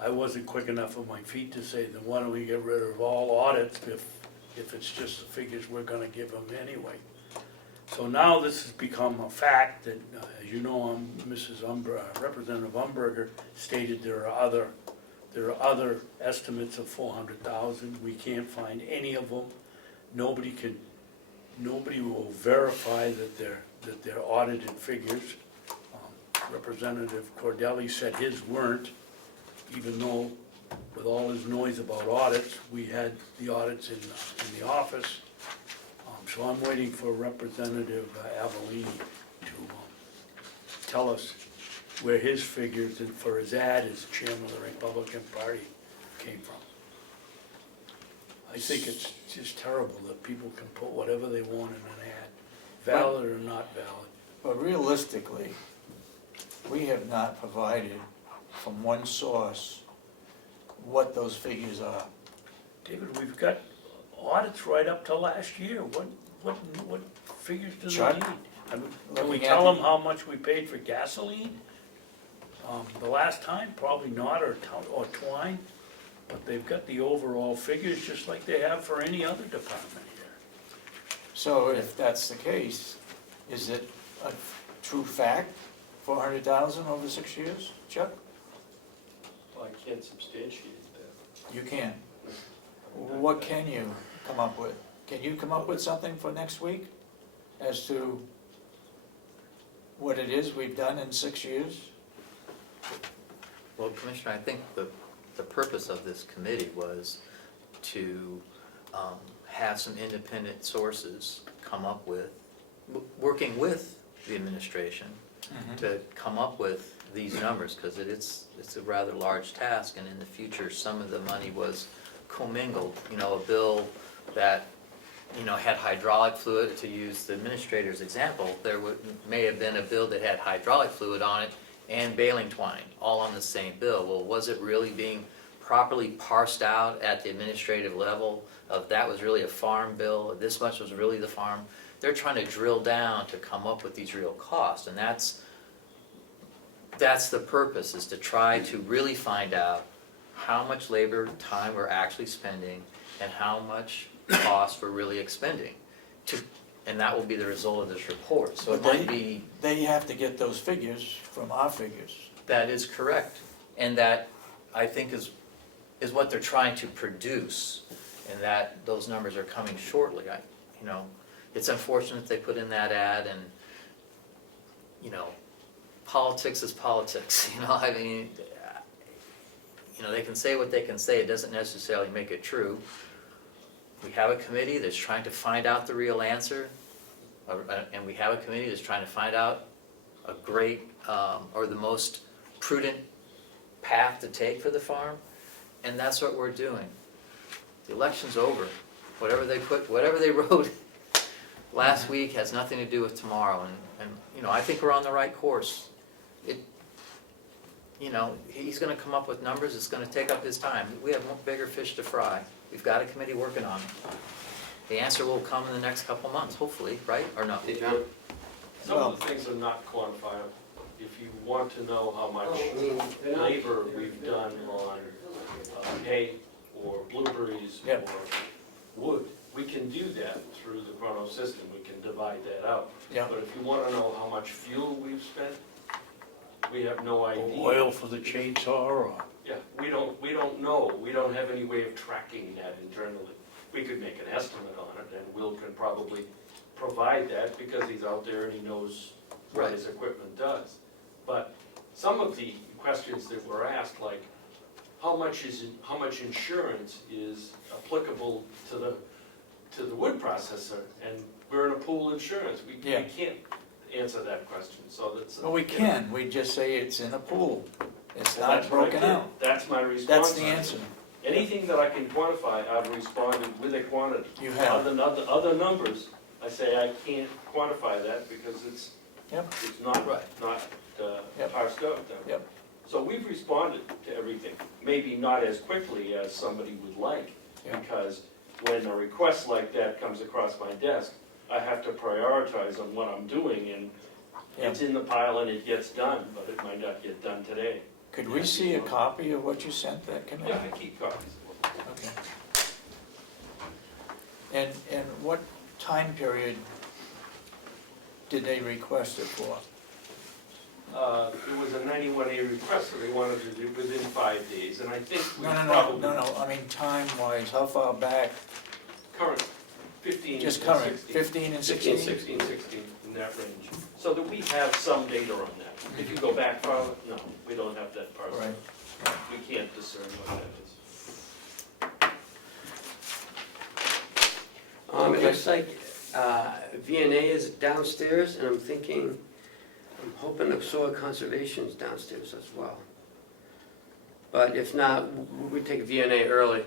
I wasn't quick enough on my feet to say, then why don't we get rid of all audits if it's just the figures we're gonna give them anyway. So now this has become a fact that, as you know, Representative Umberger stated there are other estimates of 400,000. We can't find any of them. Nobody will verify that they're audited figures. Representative Cordelli said his weren't, even though with all his noise about audits, we had the audits in the office. So I'm waiting for Representative Avellini to tell us where his figures and for his ad as chairman of the Republican Party came from. I think it's just terrible that people can put whatever they want in an ad, valid or not valid. But realistically, we have not provided from one source what those figures are. David, we've got audits right up to last year. What figures do they Chuck, need? I mean, can we looking at tell the- them how much we paid for gasoline? The last time, probably not, or twine, but they've got the overall figures just like they have for any other department here. So if that's the case, is it a true fact, 400,000 over 6 years, Chuck? Well, I can't substantiate that. You can. What can you come up with? Can you come up with something for next week as to what it is we've done in 6 years? Well, Commissioner, I think the purpose of this committee was to have some independent sources come up with, working with the administration, to come up with these numbers, because it's a rather large task, and in the future, some of the money was commingled. You know, a bill that, you know, had hydraulic fluid, to use the administrator's example, there may have been a bill that had hydraulic fluid on it and baling twine, all on the same bill. Well, was it really being properly parsed out at the administrative level of that was really a farm bill, this much was really the farm? They're trying to drill down to come up with these real costs, and that's the purpose, is to try to really find out how much labor, time we're actually spending, and how much cost we're really expending. And that will be the result of this report. So it But might be, They have to get those figures from our figures. that is correct, and that, I think, is what they're trying to produce, and that those numbers are coming shortly. You know, it's unfortunate they put in that ad, and, you know, politics is politics, you know, I mean, you know, they can say what they can say, it doesn't necessarily make it true. We have a committee that's trying to find out the real answer, and we have a committee that's trying to find out a great, or the most prudent path to take for the farm, and that's what we're doing. The election's over. Whatever they wrote last week has nothing to do with tomorrow, and you know, I think we're on the right course. You know, he's gonna come up with numbers, it's gonna take up his time. We have bigger fish to fry. We've got a committee working on it. The answer will come in the next couple months, hopefully, right, or no? Hey, John? Some of the things are not quantifiable. If you want to know how much they're not. labor we've done on hay or blueberries or Yep. wood, we can do that through the Chrono system. We can divide that out. Yeah. But if you want to know how much fuel we've spent, we have no idea. Oil for the chainsaw, or Yeah, we don't know. We don't have any way of tracking that internally. We could make an estimate on it, and Will can probably provide that because he's out there and he knows what his equipment does. But some of the questions that were asked, like how much insurance is applicable to the wood processor, and we're in a pool insurance. We Yeah. can't answer that question. So that's. Well, we can, we just say it's in a pool. It's Well, not that's what I broken did. out. That's my response. That's the on it. answer. Anything that I can quantify, I've responded with a quantity. You have. Other numbers, I say I can't quantify that because it's not Right. Yep. parsed out that way. Yep. So we've responded to everything, maybe not as quickly as somebody would like, Yeah. because when a request like that comes across my desk, I have to prioritize on what I'm doing, and it's in the pile and it gets done, but it might not get done today. Could we see a copy of what you sent that committee? Yeah, I keep copies of them. Okay. And what time period did they request it for? It was a 91A request, so they wanted to do it within 5 days, and I think we No, probably. I mean time-wise, how far back? Current, 15 Just and current, 16. 15 and 15, 16? 16, 16, in that range. So that we have some data on that. If you go back far, no, we don't have that part. Right. We can't discern what that is. It looks like V&A is downstairs, and I'm hoping the soil conservation is downstairs as well. But if not, we take V&A early.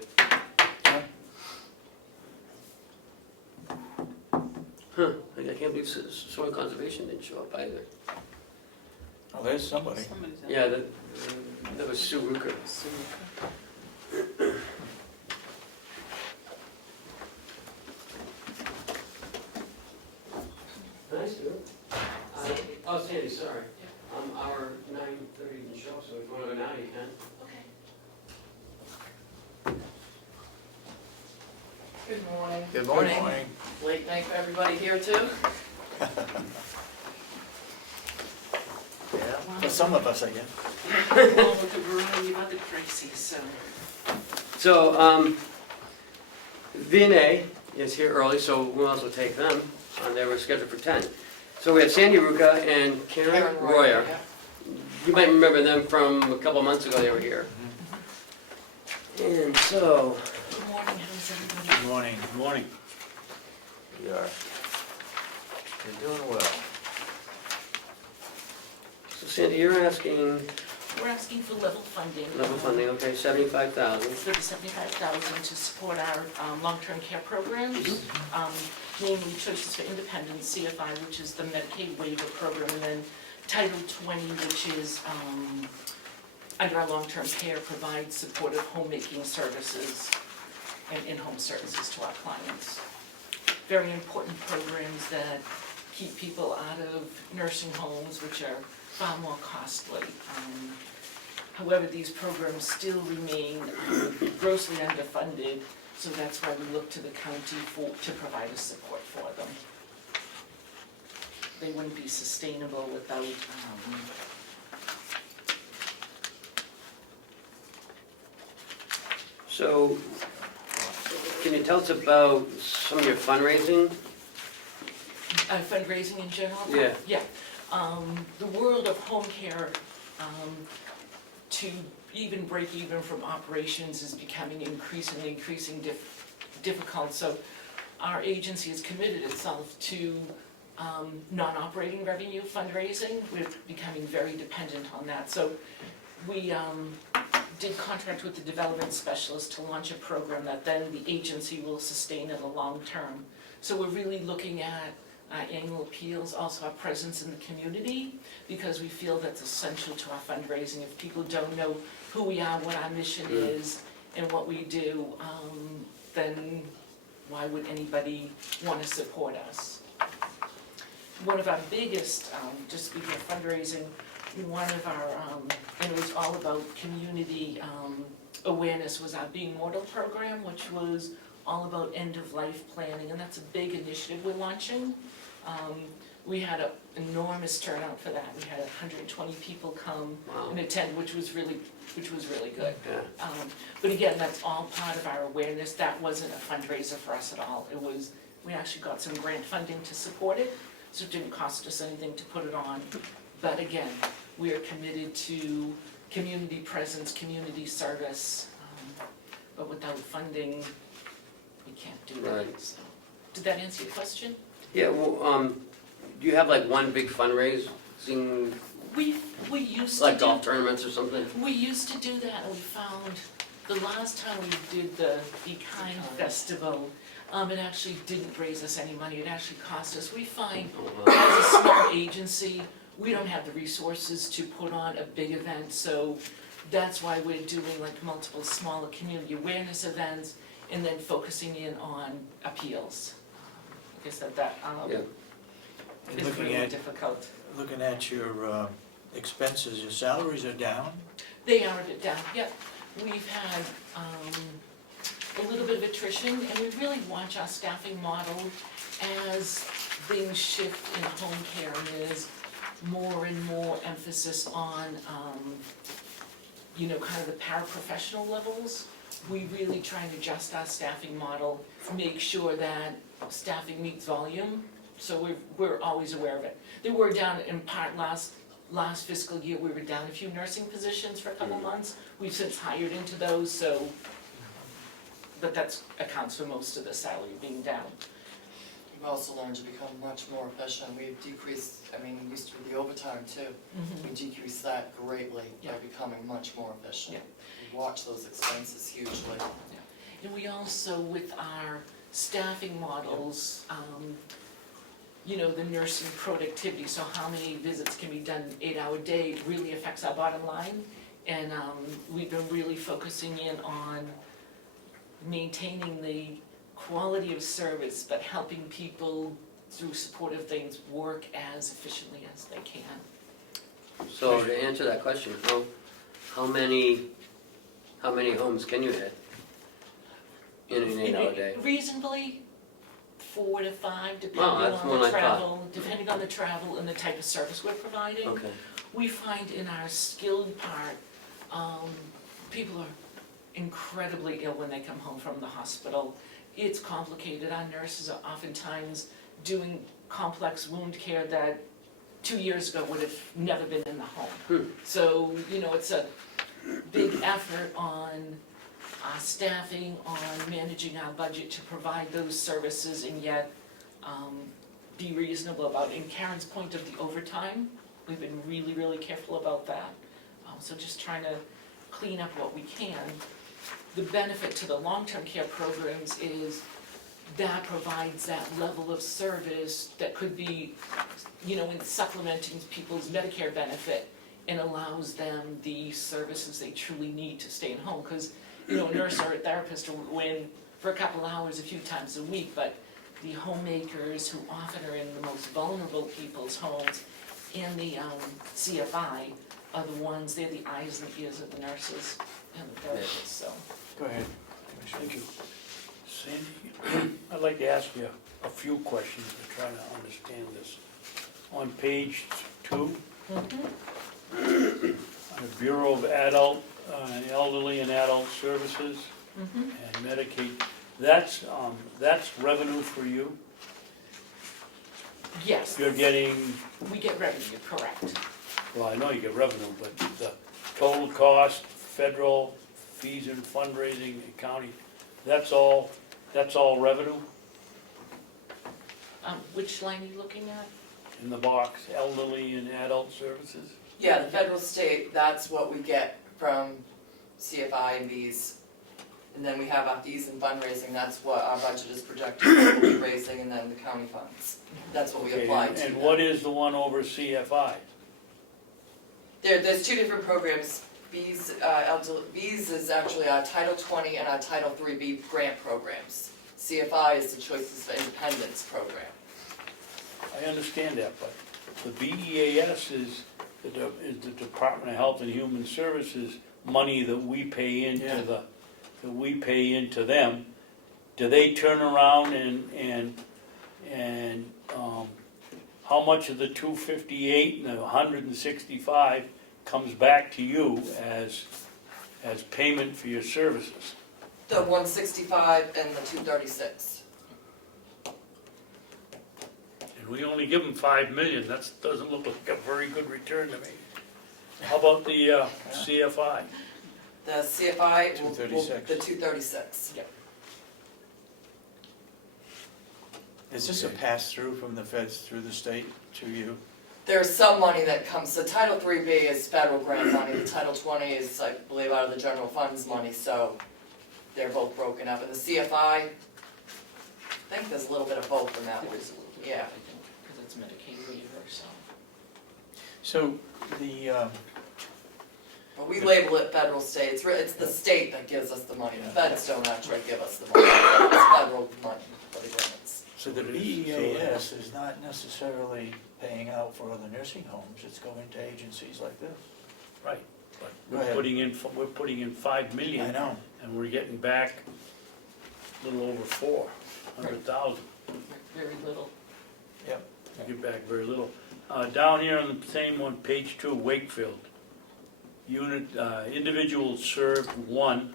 Huh, I can't believe soil conservation didn't show up either. Oh, there's somebody. Somebody's out. Yeah, that was Sue Rucker. Nice, dude. Oh, Sandy, sorry. Our 9:30 didn't show, so if you want to go now, you can. Good morning. Good morning. Good morning. Late night for everybody here too? Yeah. For some of us, I guess. Along with a variety of other crises, so. So, V&A is here early, so we'll also take them. They were scheduled for 10. So we have Sandy Ruka and Karen Royer. yeah. You might remember them from a couple months ago, they were here. And so, Good morning, how's everybody? Good morning. Good morning. We are. You're doing well. so Sandy, you're asking We're asking for level funding. level funding, okay, 75,000. For the 75,000 to support our long-term care programs, namely Choices for Independence, CFI, which is the Medicaid waiver program, and then Title 20, which is under our long-term care, provides supportive homemaking services and in-home services to our clients. Very important programs that keep people out of nursing homes, which are far more costly. However, these programs still remain grossly underfunded, so that's why we look to the county to provide us support for them. They wouldn't be sustainable without, So, can you tell us about some of your fundraising? fundraising in general? Yeah. Yeah. The world of home care, to even break even from operations is becoming increasingly difficult. So our agency has committed itself to non-operating revenue fundraising. We're becoming very dependent on that. So we did contract with the development specialist to launch a program that then the agency will sustain in the long term. So we're really looking at annual appeals, also our presence in the community, because we feel that's essential to our fundraising. If people don't know who we are, what our mission is, and what we do, then why would anybody want to support us? One of our biggest, just speaking of fundraising, one of our, and it was all about community awareness, was our Being Mortal program, which was all about end-of-life planning, and that's a big initiative we're launching. We had an enormous turnout for that. We had 120 people come and attend, which was really good. Yeah. But again, that's all part of our awareness. That wasn't a fundraiser for us at all. It was, we actually got some grant funding to support it, so it didn't cost us anything to put it on. But again, we are committed to community presence, community service, but without funding, we can't do that. Right. So, did that answer your question? Yeah, well, do you have like one big fundraising, We used to like do. golf tournaments or something? We used to do that, and we found, the last time we did the Be Kind Festival, it actually didn't raise us any money, it actually cost us. We find, as a small agency, we don't have the resources to put on a big event, so that's why we're doing like multiple smaller community awareness events, and then focusing in on appeals. Like I said, that, Yeah. is Looking really at- difficult. Looking at your expenses, your salaries are down? They are a bit down, yep. We've had a little bit of attrition, and we really watch our staffing model as things shift in home care, and there's more and more emphasis on, kind of the paraprofessional levels. We really try and adjust our staffing model, make sure that staffing meets volume, so we're always aware of it. They were down in part last fiscal year, we were down a few nursing positions for a couple months. We've since hired into those, so, but that's accounts for most of the salary being down. We've also learned to become much more efficient. We've decreased, we used to do the overtime too. We decreased that greatly by Yeah. becoming much more efficient. Yeah. We watch those expenses hugely. And we also, with our staffing models, the nursing productivity, so how many visits can be done in an 8-hour day really affects our bottom line. And we've been really focusing in on maintaining the quality of service, but helping people through supportive things work as efficiently as they can. So to answer that question, how many homes can you hit in an 8-hour day? Reasonably, 4 to 5, Wow, depending that's on more the than I thought. travel and the type of service we're providing. Okay. We find in our skilled part, people are incredibly ill when they come home from the hospital. It's complicated. Our nurses are oftentimes doing complex wound care that 2 years ago would have never been in the home. So, it's a big effort on our staffing, on managing our budget to provide those services and yet be reasonable about, in Karen's point of the overtime, we've been really, really careful about that. So just trying to clean up what we can. The benefit to the long-term care programs is that provides that level of service that could be, in supplementing people's Medicare benefit and allows them the services they truly need to stay in home. Because, a nurse or a therapist will go in for a couple hours a few times a week, but the homemakers who often are in the most vulnerable people's homes and the CFI are the ones, they're the eyes and ears of the nurses and the therapists, so. Go ahead. Thank you. Sandy, I'd like to ask you a few questions to try to understand this. On page 2, on the Bureau of Adult, Elderly and Adult Services and Medicaid, that's revenue for you? Yes, You're getting, we get revenue, correct. well, I know you get revenue, but the total cost, federal fees and fundraising, county, that's all revenue Which line are you looking at? in the box, elderly and adult services? Yeah, the federal state, that's what we get from CFI and Bs. And then we have our fees and fundraising, that's what our budget is projected to be raising, and then the county funds. That's what we Okay, apply to. and what is the one over CFI? There's 2 different programs. Bs is actually our Title 20 and our Title 3B grant programs. CFI is the Choices for Independence program. I understand that, but the BEAS is the Department of Health and Human Services money that we pay into Yeah. that we pay into them. Do they turn around and how much of the 258 and the 165 comes back to you as payment for your services? The 165 and the 236. And we only give them 5 million, that doesn't look like a very good return to me. How about the CFI? The CFI, will- 236. the 236. Is this a pass-through from the feds through the state to you? There's some money that comes, so Title 3B is federal grant money, the Title 20 is, I believe, out of the general funds money, so they're both broken up. And the CFI, I think there's a little bit of both in that There one. is a little bit, Yeah. because it's Medicaid waiver, so. So the, But we label it federal state, it's the state that gives us the money, the feds don't actually give us the money, it's federal money for the grants. so the BEAS is not necessarily paying out for other nursing homes, it's going to agencies like this. Right, but Go we're ahead. putting in 5 I million, know. and we're getting back a little over 400,000. Very little. Yep. We get back very little. Down here on the same one, page 2, Wakefield. Unit, individuals served 1,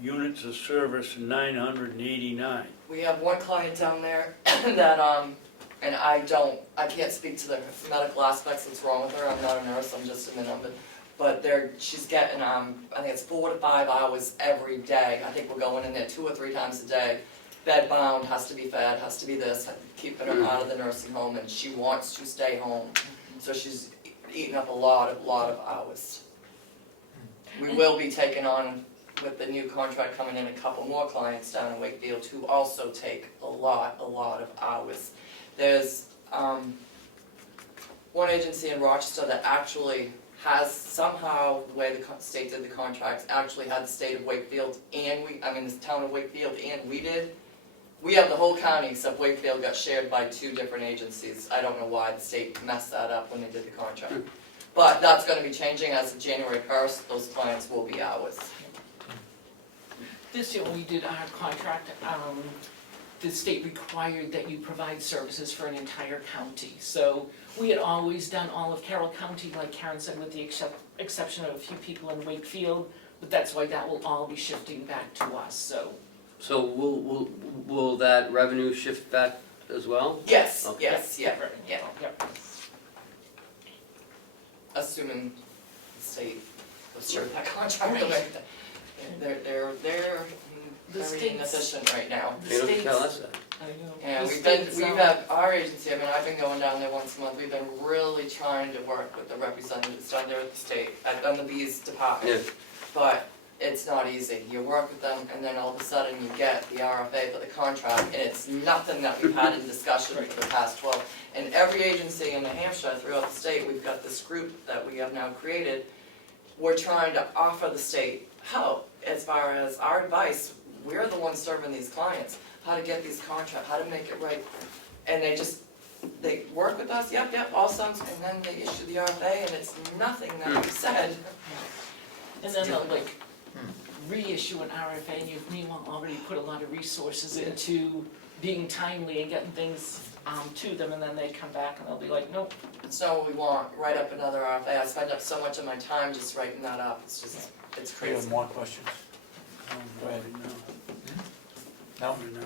units of service 989. We have one client down there that, and I can't speak to the medical aspects that's wrong with her, I'm not a nurse, I'm just in the number. But she's getting, I think it's 4 to 5 hours every day, I think we're going in there 2 or 3 times a day. Bed bound, has to be fed, has to be this, keeping her out of the nursing home, and she wants to stay home. So she's eating up a lot of hours. We will be taking on, with the new contract coming in, a couple more clients down in Wakefield who also take a lot of hours. There's, one agency in Rochester that actually has somehow, the way the state did the contracts, actually had the state of Wakefield and the town of Wakefield and we did. We have the whole county except Wakefield got shared by 2 different agencies. I don't know why the state messed that up when they did the contract. But that's gonna be changing as of January 1st, those clients will be ours. This year when we did our contract, the state required that you provide services for an entire county. So we had always done all of Carroll County, like Karen said, with the exception of a few people in Wakefield, but that's why that will all be shifting back to us, so. So will that revenue shift back as well? Yes, Okay. yes, yeah, yeah, Yep. assuming the state was sure that contract away. They're The very state's- inefficient right now. The They don't state's- tell us that. I know. And The we've state's, had, our agency, I've been going down there once a month, we've been really trying to work with the representatives down there at the state, on the bees department. Yeah. But it's not easy, you work with them and then all of a sudden you get the RFA for the contract and it's nothing that we've had in discussion for the past 12. And every agency in New Hampshire throughout the state, we've got this group that we have now created, we're trying to offer the state help as far as our advice. We're the ones serving these clients, how to get these contracts, how to make it right. And they work with us, yep, all sounds, and then they issue the RFA and it's nothing that we said. And then they'll reissue an RFA and you've meanwhile already put a lot of resources into being timely and getting things to them, and then they come back and they'll be like, nope. It's not what we want, write up another RFA, I spend up so much of my time just writing that up, it's just, it's Do you have crazy. more questions? Go ahead. No? No.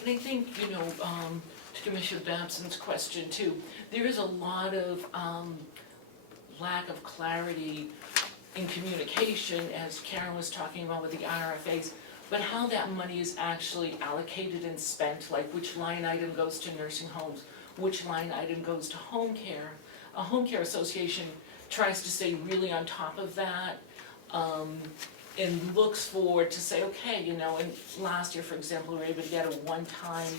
And I think, to Commissioner Babson's question too, there is a lot of lack of clarity in communication, as Karen was talking about with the RFAs, but how that money is actually allocated and spent, like which line item goes to nursing homes, which line item goes to home care. A home care association tries to stay really on top of that, and looks forward to say, okay, and last year, for example, we were able to get a one-time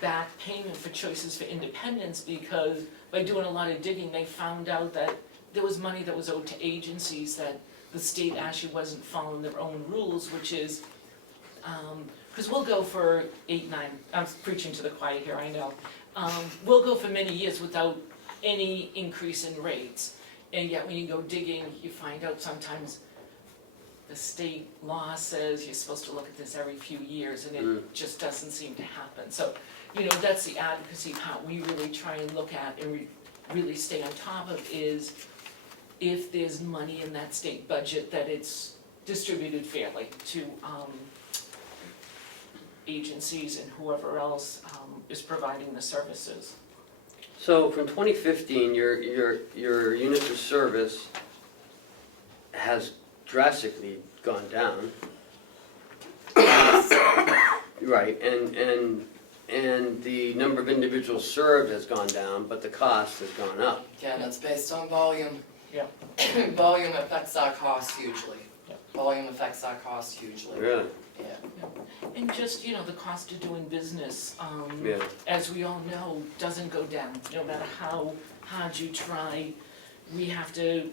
back payment for Choices for Independence, because by doing a lot of digging, they found out that there was money that was owed to agencies that the state actually wasn't following their own rules, which is, because we'll go for 8, 9, I'm preaching to the choir here, I know. We'll go for many years without any increase in rates, and yet when you go digging, you find out sometimes the state law says you're supposed to look at this every few years, and it just doesn't seem to happen. So, that's the advocacy part we really try and look at and really stay on top of, is if there's money in that state budget, that it's distributed fairly to agencies and whoever else is providing the services. So from 2015, your units of service has drastically gone down. Right, and the number of individuals served has gone down, but the cost has gone up. Again, it's based on volume. Yep. Volume affects our costs hugely. Yep. Volume affects our costs hugely. Really? Yeah. And just, the cost of doing business, Yeah. as we all know, doesn't go down, no matter how hard you try. We have to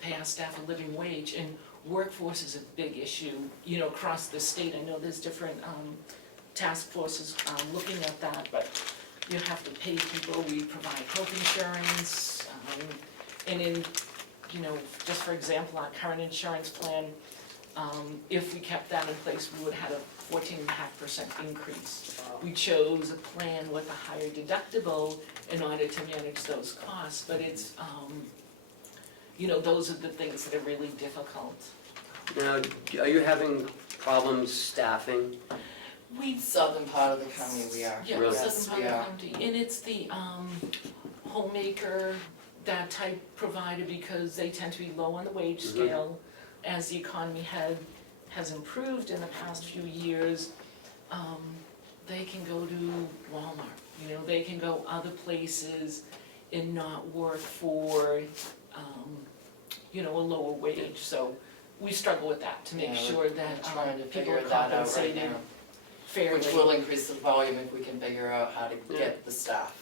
pay our staff a living wage, and workforce is a big issue, across the state. I know there's different task forces looking at that, but you have to pay people. We provide health insurance, and in, just for example, our current insurance plan, if we kept that in place, we would have a 14.5% increase. We chose a plan with a higher deductible in order to manage those costs, but it's, those are the things that are really difficult. Now, are you having problems staffing? We, Southern part of the county we are. yeah, Really? Yes, Southern we Part are. of the County, and it's the homemaker, that type provider, because they tend to be low on the wage scale. As the economy has improved in the past few years, they can go to Walmart, they can go other places and not work for, a lower wage. So we struggle with that, to make Yeah, sure that Trying to people figure are that out right compensated now. fairly. Which will increase the volume if we can figure out how to get the staff.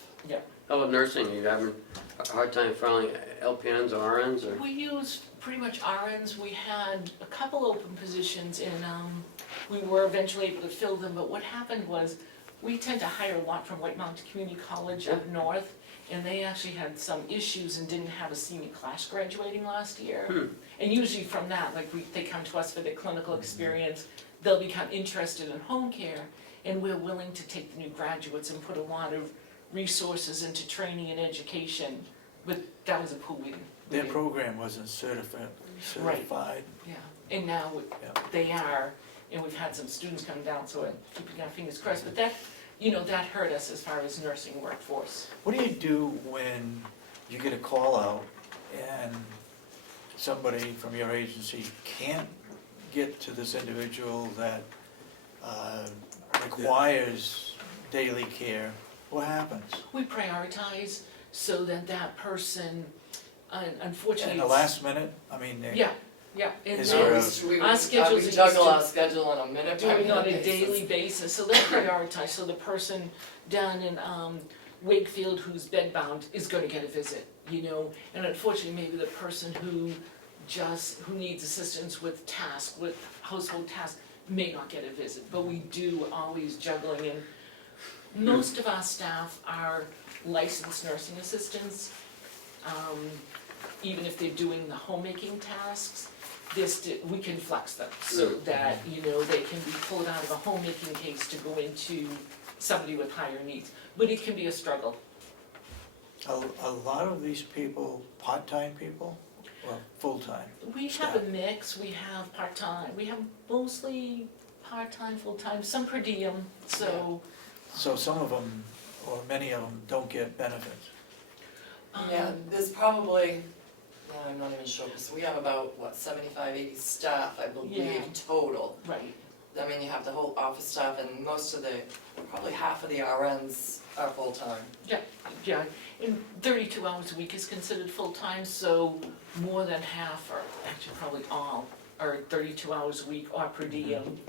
How about nursing? You having a hard time finding LPNs or RNs or? We used pretty much RNs, we had a couple open positions and, we were eventually able to fill them, but what happened was, we tend to hire a lot from White Mountain Community College up north, and they actually had some issues and didn't have a senior class graduating last year. And usually from that, like they come to us for their clinical experience, they'll become interested in home care, and we're willing to take the new graduates and put a lot of resources into training and education, but that was a pool we didn't. Their program wasn't certified. Yeah, and now Yeah. they are, and we've had some students come down, so we're keeping our fingers crossed, but that, you know, that hurt us as far as nursing workforce. What do you do when you get a call out and somebody from your agency can't get to this individual that requires daily care? What happens? We prioritize so that that person, unfortunately. In the last minute? I mean, Yeah, yeah, and Is then there a- our schedules We are juggle used our schedule on a minute by doing on minute a basis. daily basis, so they're prioritized, so the person down in Wakefield who's bedbound is gonna get a visit, you know? And unfortunately, maybe the person who needs assistance with tasks, with household tasks, may not get a visit, but we do always juggling, and most of our staff are licensed nursing assistants. Even if they're doing the homemaking tasks, we can flex them so that, you know, they can be pulled out of a homemaking case to go into somebody with higher needs, but it can be a struggle. a lot of these people, part-time people or full-time? We have a mix, we have part-time, we have mostly part-time, full-time, some per diem, so. So some of them, or many of them, don't get benefits. Yeah, there's probably, I'm not even sure, because we have about, 75, 80 staff, I believe, Yeah. total. Right, I mean, you have the whole office staff and most of probably half of the RNs are full-time. yeah, and 32 hours a week is considered full-time, so more than half, or actually probably all, are 32 hours a week or per diem.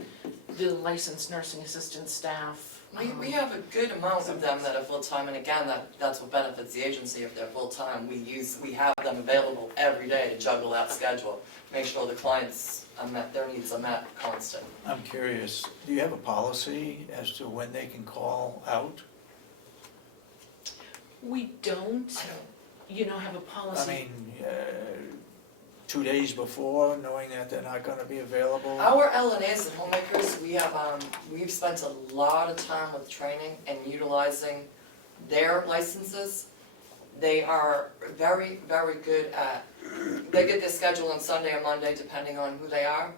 The licensed nursing assistant staff. We have a good amount of them that are full-time, and again, that's what benefits the agency if they're full-time. We have them available every day to juggle that schedule, make sure the clients are met, their needs are met constant. I'm curious, do you have a policy as to when they can call out? We don't, you know, have a I policy. mean, 2 days before, knowing that they're not gonna be available? Our LNAs and homemakers, we've spent a lot of time with training and utilizing their licenses. They are very, very good at, they get their schedule on Sunday or Monday, depending on who they are.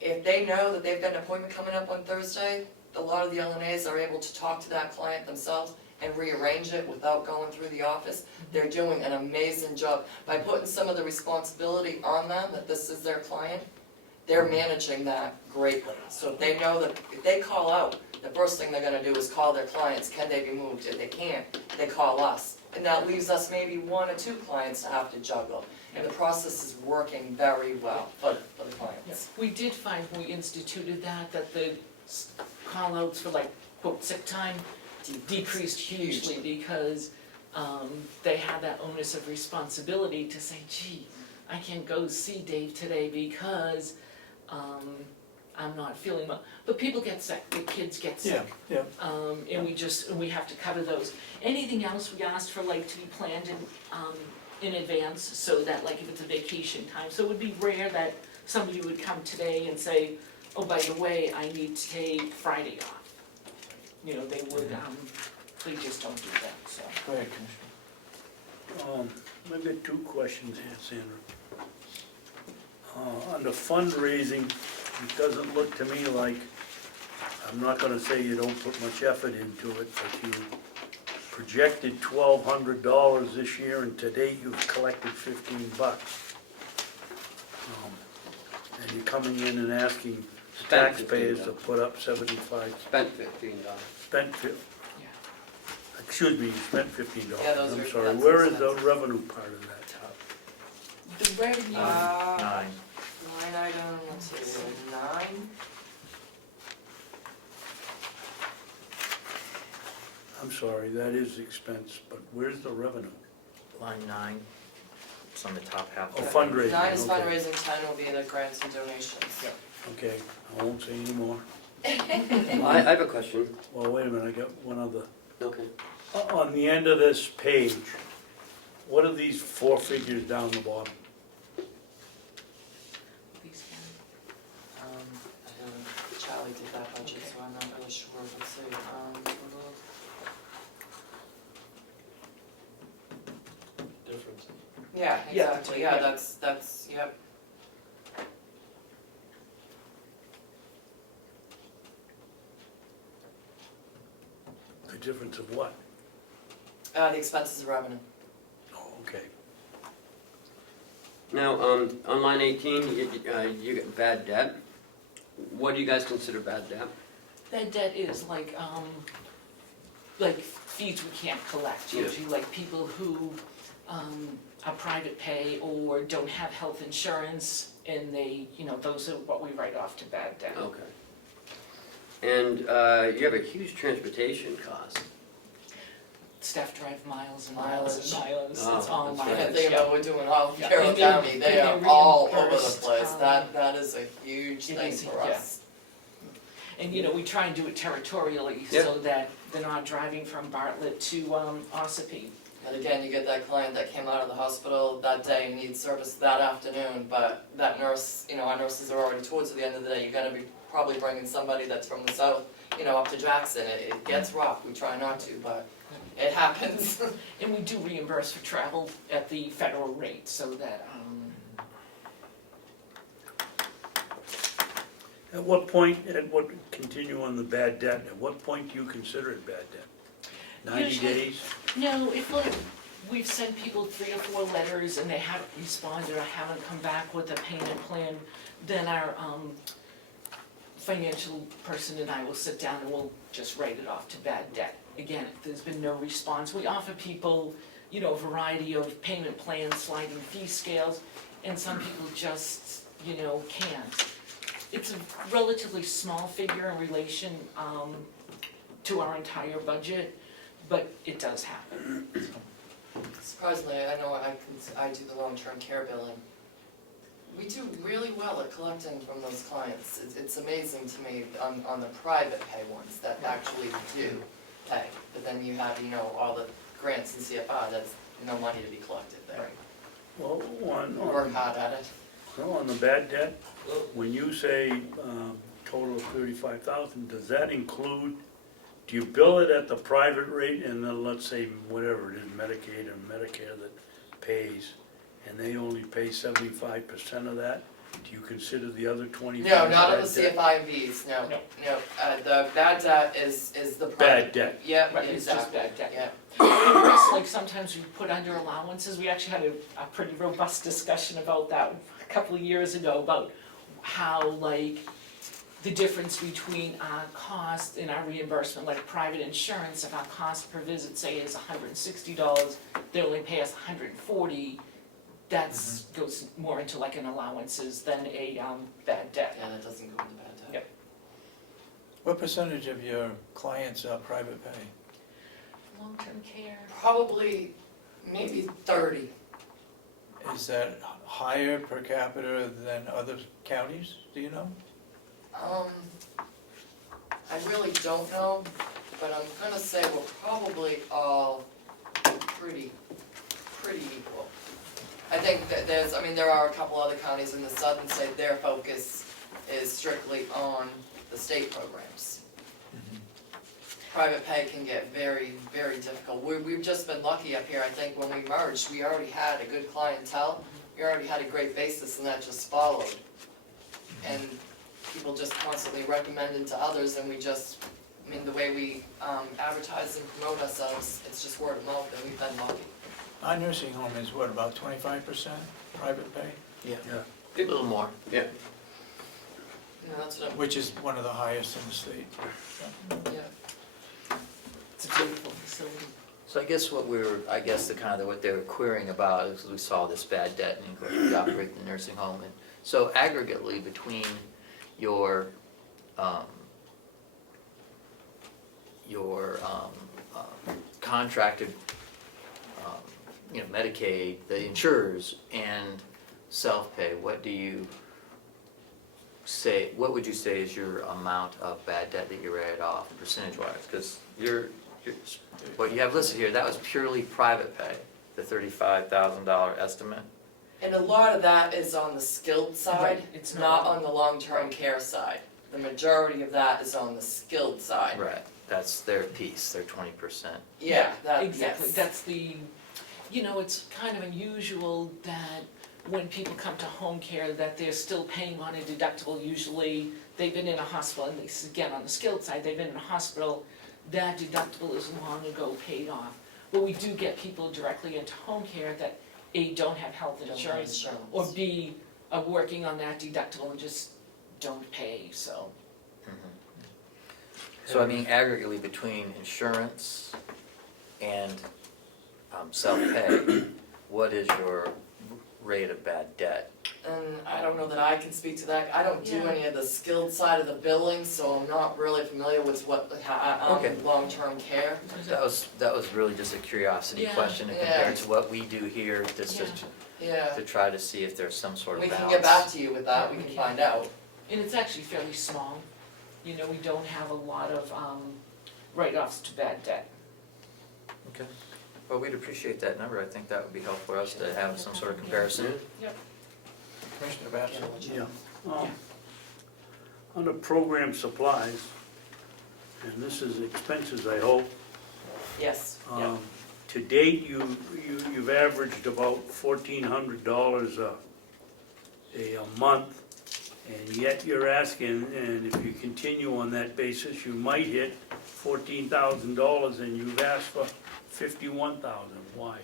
If they know that they've got an appointment coming up on Thursday, a lot of the LNAs are able to talk to that client themselves and rearrange it without going through the office. They're doing an amazing job. By putting some of the responsibility on them, that this is their client, they're managing that greatly. So if they know that, if they call out, the first thing they're gonna do is call their clients, can they be moved? If they can't, they call us. And that leaves us maybe 1 or 2 clients to have to juggle. And the process is working very well for the clients. We did find when we instituted that the call-outs for like, quote, sick time decreased hugely because they had that onus of responsibility to say, gee, I can't go see Dave today because I'm not feeling well. But people get sick, the kids get sick. Yeah. And we have to cover those. Anything else we asked for like to be planned in advance so that like if it's a vacation time. So it would be rare that somebody would come today and say, oh, by the way, I need to take Friday off. You know, they would, they just don't do that, so. Go ahead, Commissioner. I've got 2 questions here, Sandra. Under fundraising, it doesn't look to me like, I'm not gonna say you don't put much effort into it, but you projected $1,200 this year, and to date you've collected $15. And you're coming in and asking Spent taxpayers to $15. put up 75, Spent $15. spent, excuse me, you spent $15. Yeah, those I'm are- sorry, that's where is the expenses. revenue part of that? The revenue, Line item, let's see, 9. I'm sorry, that is expense, but where's the revenue? Line 9, it's on the top half. Oh, of it. fundraising, 9 is okay. fundraising, 10 will be the grants and donations. Yep. Okay, I won't say any more. I have a question. Well, wait a minute, I got one other. Okay. On the end of this page, what are these 4 figures down the bottom? These can- Charlie did that budget, so I'm not really sure, let's see, Difference. yeah, Yeah, exactly, yeah. yeah, that's, yep. The difference of what? The expenses of revenue. Oh, okay. Now, on line 18, you get bad debt. What do you guys consider bad debt? Bad debt is like fees we can't collect, Yeah. usually like people who, are private pay or don't have health insurance, and they, those are what we write off to bad debt. Okay. And you have a huge transportation cost. Staff drive miles and miles and miles, Oh, it's all that's I right. mileage. can't think about what we're doing all of Yeah, Carroll and they- County, they and are they all over the reimbursed, place, that is a huge it thing is, for yeah. us. And, we try and do it territorially, Yep. so that they're not driving from Bartlett to, Ossipee. And again, you get that client that came out of the hospital that day and needs service that afternoon, but that nurse, our nurses are already towards the end of the day, you're gonna be probably bringing somebody that's from the south, up to Jackson, it gets rough, we try not to, but it happens. And we do reimburse for travel at the federal rate, so that, At what point, continue on the bad debt, at what point do you consider it bad debt? 90 Usually- days? no, if like, we've sent people 3 or 4 letters and they haven't responded or haven't come back with a payment plan, then our, financial person and I will sit down and we'll just write it off to bad debt. Again, if there's been no response, we offer people, a variety of payment plans, sliding fee scales, and some people just, can't. It's a relatively small figure in relation, to our entire budget, but it does happen. Surprisingly, I know I do the long-term care billing. We do really well at collecting from those clients. It's amazing to me on the private pay ones that actually do pay. But then you have, all the grants and CFI, that's no money to be collected there. Well, We work hard at it. on the bad debt, when you say total of 35,000, does that include, do you bill it at the private rate and then let's say whatever it is, Medicaid and Medicare that pays, and they only pay 75% of that? Do you consider the other 25 No, not on the bad debt? CFI and Bs, no. No. The bad debt is the private. Bad debt. Yep, Right, it's just exactly, bad debt. yeah. It's like sometimes we put under allowances, we actually had a pretty robust discussion about that a couple of years ago, about how the difference between our cost and our reimbursement, like private insurance, if our cost per visit, say, is $160, they only pay us $140, that's goes more into like an allowances than a bad debt. Yeah, that doesn't go into bad debt. Yep. What percentage of your clients are private pay? Long-term care. Probably, maybe 30. Is that higher per capita than other counties, do you know? I really don't know, but I'm gonna say we're probably all pretty equal. I think that there are a couple other counties in the southern state, their focus is strictly on the state programs. Private pay can get very, very difficult. We've just been lucky up here, I think when we merged, we already had a good clientele, we already had a great basis, and that just followed. And people just constantly recommended to others, and the way we advertise and promote ourselves, it's just word of mouth, and we've been lucky. Our nursing home is what, about 25% private pay? Yeah, Yeah. a little more. Yeah. Yeah, that's what Which is one of the highest in the state. yeah. It's a beautiful facility. So I guess what they were querying about is we saw this bad debt and of course we operate the nursing home. And so aggregately between your contracted, Medicaid, the insurers, and self-pay, what do you say, what would you say is your amount of bad debt that you write off percentage-wise? Because what you have listed here, that was purely private pay, the $35,000 estimate. And a lot of that is on the skilled side, Right, it's not not- on the long-term care side. The majority of that is on the skilled side. Right, that's their piece, their 20%. Yeah, that, Exactly, yes. that's the, it's kind of unusual that when people come to home care, that they're still paying on a deductible. Usually, they've been in a hospital, and this is again on the skilled side, they've been in a hospital, that deductible is long ago paid off. But we do get people directly into home care that A, don't have health Don't have insurance, insurance. or B, are working on that deductible and just don't pay, so. So I mean aggregately between insurance and self-pay, what is your rate of bad debt? And I don't know that I can speak to that. I don't do Yeah. any of the skilled side of the billing, so I'm not really familiar with Okay. long-term care. That was really just a curiosity Yeah. question to Yeah. compare to what we do here, just to, Yeah. to try to see if there's some sort of We balance. can get back to you with that, we Yeah, can we find out. And it's actually fairly small. We don't have a lot of write-offs to bad debt. Okay, well, we'd appreciate that number, I think that would be helpful for us to have some sort of comparison. Yep. Commissioner Babson? Yeah. Under program supplies, and this is expenses, I hope. Yes. To date, you've averaged about $1,400 a month, and yet you're asking, and if you continue on that basis, you might hit $14,000, and you've asked for $51,000. Why?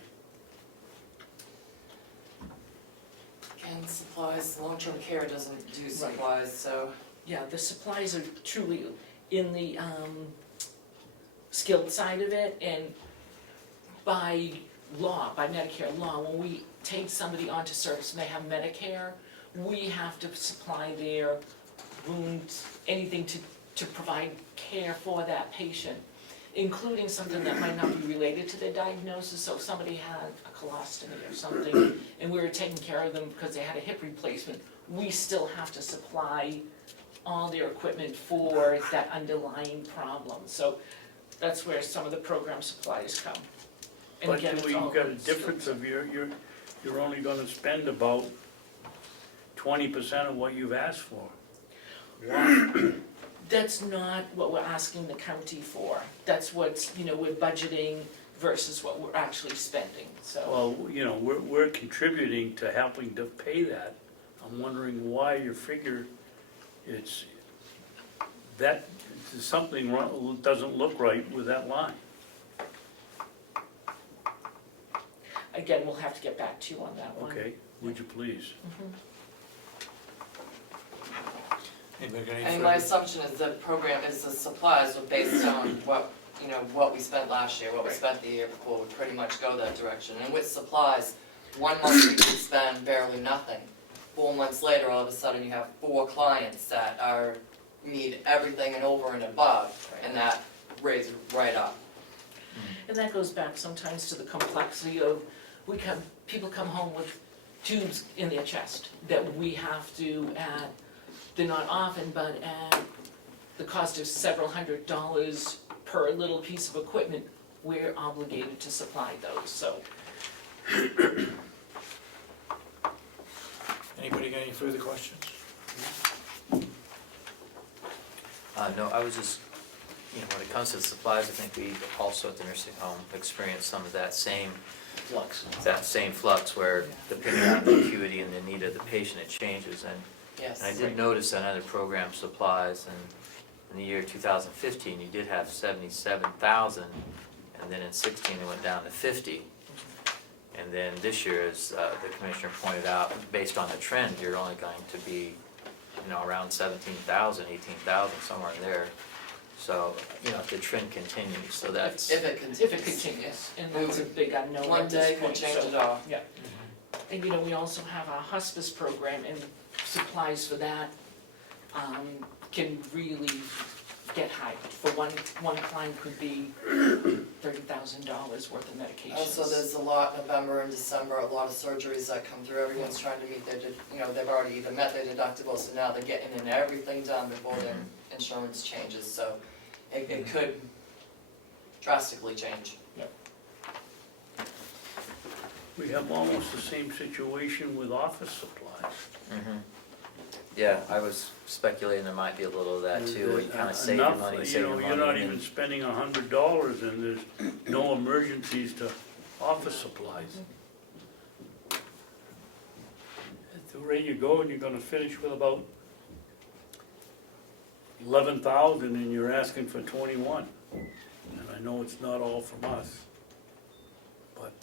Again, supplies, long-term care doesn't do supplies, so. Yeah, the supplies are truly in the skilled side of it, and by law, by Medicare law, when we take somebody onto service and they have Medicare, we have to supply their wounds, anything to provide care for that patient, including something that might not be related to their diagnosis. So if somebody had a colostomy or something, and we were taking care of them because they had a hip replacement, we still have to supply all their equipment for that underlying problem. So that's where some of the program supplies come. And But again, it's you've all got a skilled difference of you're only gonna spend about 20% of what you've asked for. That's not what we're asking the county for. That's what's, we're budgeting versus what we're actually spending, so. Well, we're contributing to helping to pay that. I'm wondering why your figure, there's something wrong, doesn't look right with that line. Again, we'll have to get back to you on that one. Okay, would you please? Anybody got any And my further? assumption is the program, is the supplies were based on what we spent last year, what we spent the year before, would pretty much go that direction. And with supplies, 1 month we could spend barely nothing. 4 months later, all of a sudden you have 4 clients that need everything and over and above, and that raises right up. And that goes back sometimes to the complexity of, people come home with tubes in their chest that we have to, they're not often, but at the cost of several $100s per little piece of equipment, we're obligated to supply those, so. Anybody got any further questions? No, I was just, when it comes to supplies, I think we also at the nursing home experience some of that same flux where depending on the acuity and the need of the patient, it changes. And Yes. I did notice on other program supplies, and in the year 2015, you did have 77,000, and then in 16 it went down to 50. And then this year, as the commissioner pointed out, based on the trend, you're only going to be, around 17,000, 18,000, somewhere in there. So, if the trend continues, so that's. If it continues. If it continues, and that's a big unknown One at this day could point, change so. it all. Yeah. And we also have a hospice program, and supplies for that can really get high. For one client could be $30,000 worth of medications. Also, there's a lot in November and December, a lot of surgeries that come through, everyone's trying to meet their, they've already either met their deductible, so now they're getting in everything done before their insurance changes, so it could drastically change. We have almost the same situation with office supplies. Yeah, I was speculating there might be a little of that too, where you kind of save your money, save your money. You're not and even then- spending $100 and there's no emergencies to office supplies. At the rate you go, and you're gonna finish with about 11,000 and you're asking for 21. And I know it's not all from us, but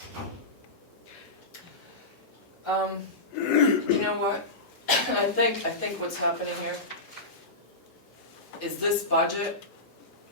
You know what? I think what's happening here is this budget,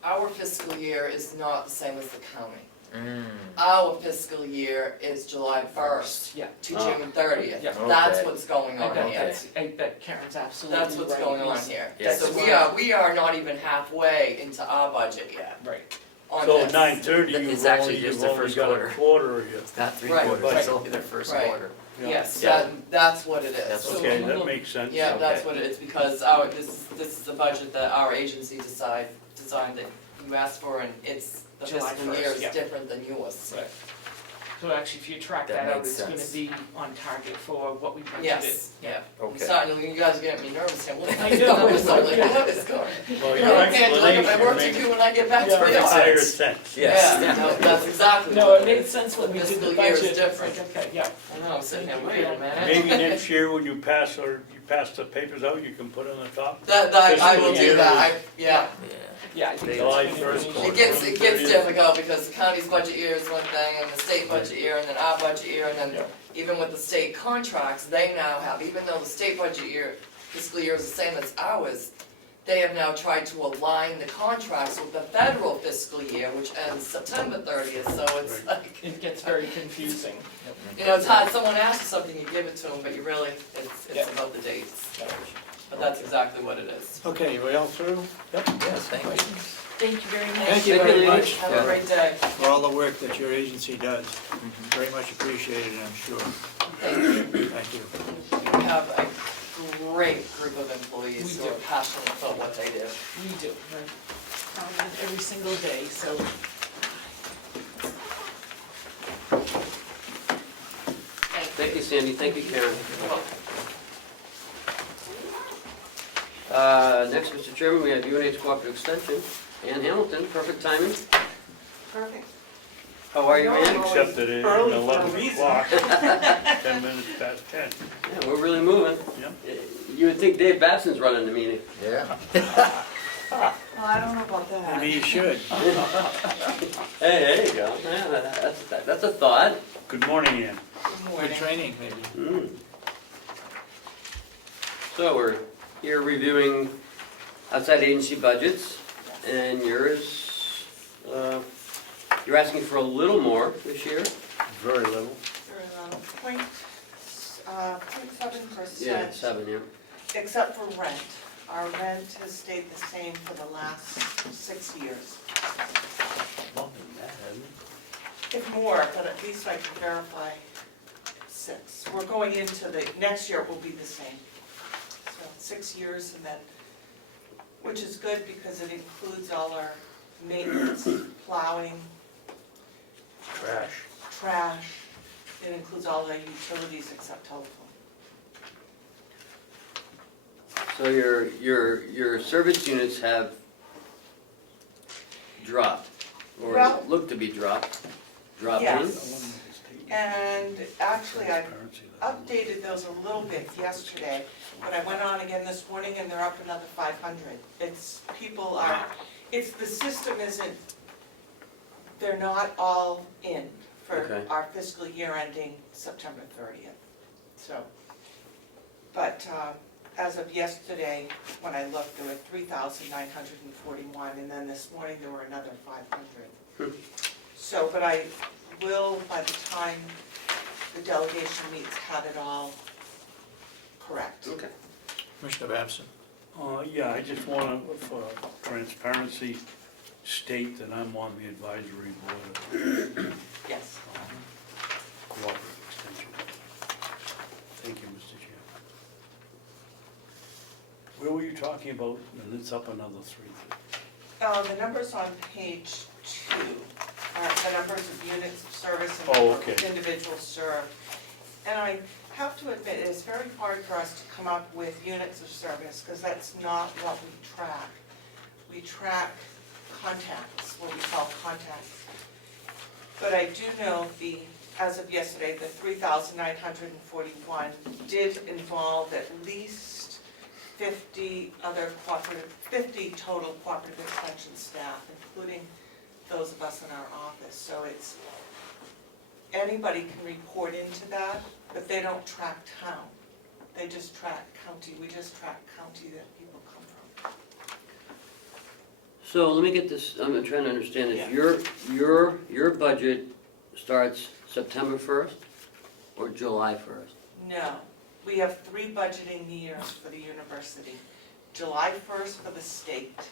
our fiscal year is not the same as the county. Our fiscal year is July 1st Yeah. to June 30th. Yeah. That's Okay. what's going I on bet here. I bet Karen's absolutely right. That's what's going on here. Yes. So we are not even halfway into our budget yet Right. on so this. 9:30, It's actually just you've the only first got quarter. a quarter of you. It's not three Right, quarters, right. it's only their first Right. quarter. Yes, Yeah. that's what it is. That's So Okay, that we'll- makes sense. Yeah, that's Okay. what it is, because this is the budget that our agency designed that you asked for, and it's, the July fiscal 1st, year is yeah. different than yours. Right. So actually, if you track That that out, makes it's gonna sense. be on target for what we budgeted. Yes, yeah. I'm Okay. starting, you guys are getting me nervous here. What I is know. going on? What is going on? Well, You your know, I can't look at my work to explanation do when I get back to Yeah. the makes entire office. sense. Yes. Yeah, no, that's exactly No, what it made sense when we did fiscal the year is budget. different. Like, okay, yeah. I know, I'm sitting here, Thank you, wait a Karen. minute. Maybe next year when you pass the papers out, you can put on the top. That, I will Fiscal do that, year yeah. Yeah, I think They- that's July gonna be- 1st. It gets difficult because the county's budget year is one thing, and the state budget year, and then our budget year, and then Yeah. even with the state contracts, they now have, even though the state budget year, fiscal year is the same as ours, they have now tried to align the contracts with the federal fiscal year, which ends September 30th, so it's Right. like, It gets very confusing. you know, it's hard, someone asks you something, you give it to them, but you really, Yeah. it's about the dates. But that's exactly what it is. Okay, we all through? Yes, thank you. Thank you very much. Thank you Thank you, very ladies. much Have a great day. for all the work that your agency does. Very much appreciated, I'm sure. Thank you. Thank you. We have a great group of employees We who are do. passionate about what they do. We do, right. Every single day, so. Thank you, Sandy, thank you, Karen. Next, Mr. Chairman, we have UNH Cooperative Extension. Ann Hamilton, perfect timing. Perfect. How are you, Ann? Except that it's Early for a 11 reason. o'clock, 10 minutes past 10. Yeah, we're really moving. Yep. You would think Dave Babson's running the meeting. Yeah. Well, I don't know about that. Maybe you should. Hey, there you go. Yeah, that's a thought. Good morning, Ann. Good training, maybe. Mm. So we're here reviewing outside agency budgets, and yours, you're asking for a little more this year. Very little. Point, 0.7%. Yeah, 7, yeah. Except for rent. Our rent has stayed the same for the last 6 years. More than that, hasn't it? If more, but at least I can verify 6. We're going into next year will be the same. So 6 years and then, which is good because it includes all our maintenance, plowing, trash. It includes all our utilities except telephone. So your service units have dropped, or Well- look to be dropping. Yes. And actually, I updated those a little bit yesterday, but I went on again this morning and they're up another 500. The system isn't, they're not all in for Okay. our fiscal year ending September 30th. So, but as of yesterday, when I looked, there were 3,941, and then this morning there were another 500. So, but I will, by the time the delegation meets, have it all correct. Okay. Commissioner Babson? Yeah, I just want to, for transparency, state that I'm on the advisory board of Yes. Cooperative Extension. Thank you, Mr. Chairman. Where were you talking about, and it's up another 3? The numbers on page 2 are the numbers of units of service and Oh, number of okay. individuals served. And I have to admit, it's very hard for us to come up with units of service, because that's not what we track. We track contacts, what we call contacts. But I do know as of yesterday, the 3,941 did involve at least 50 total cooperative extension staff, including those of us in our office. So it's, anybody can report into that, but they don't track town. They just track county. We just track county that people come from. So let me get this, I'm trying to understand Yeah. this. Your budget starts September 1st or July 1st? No, we have 3 budgeting years for the university. July 1st for the state,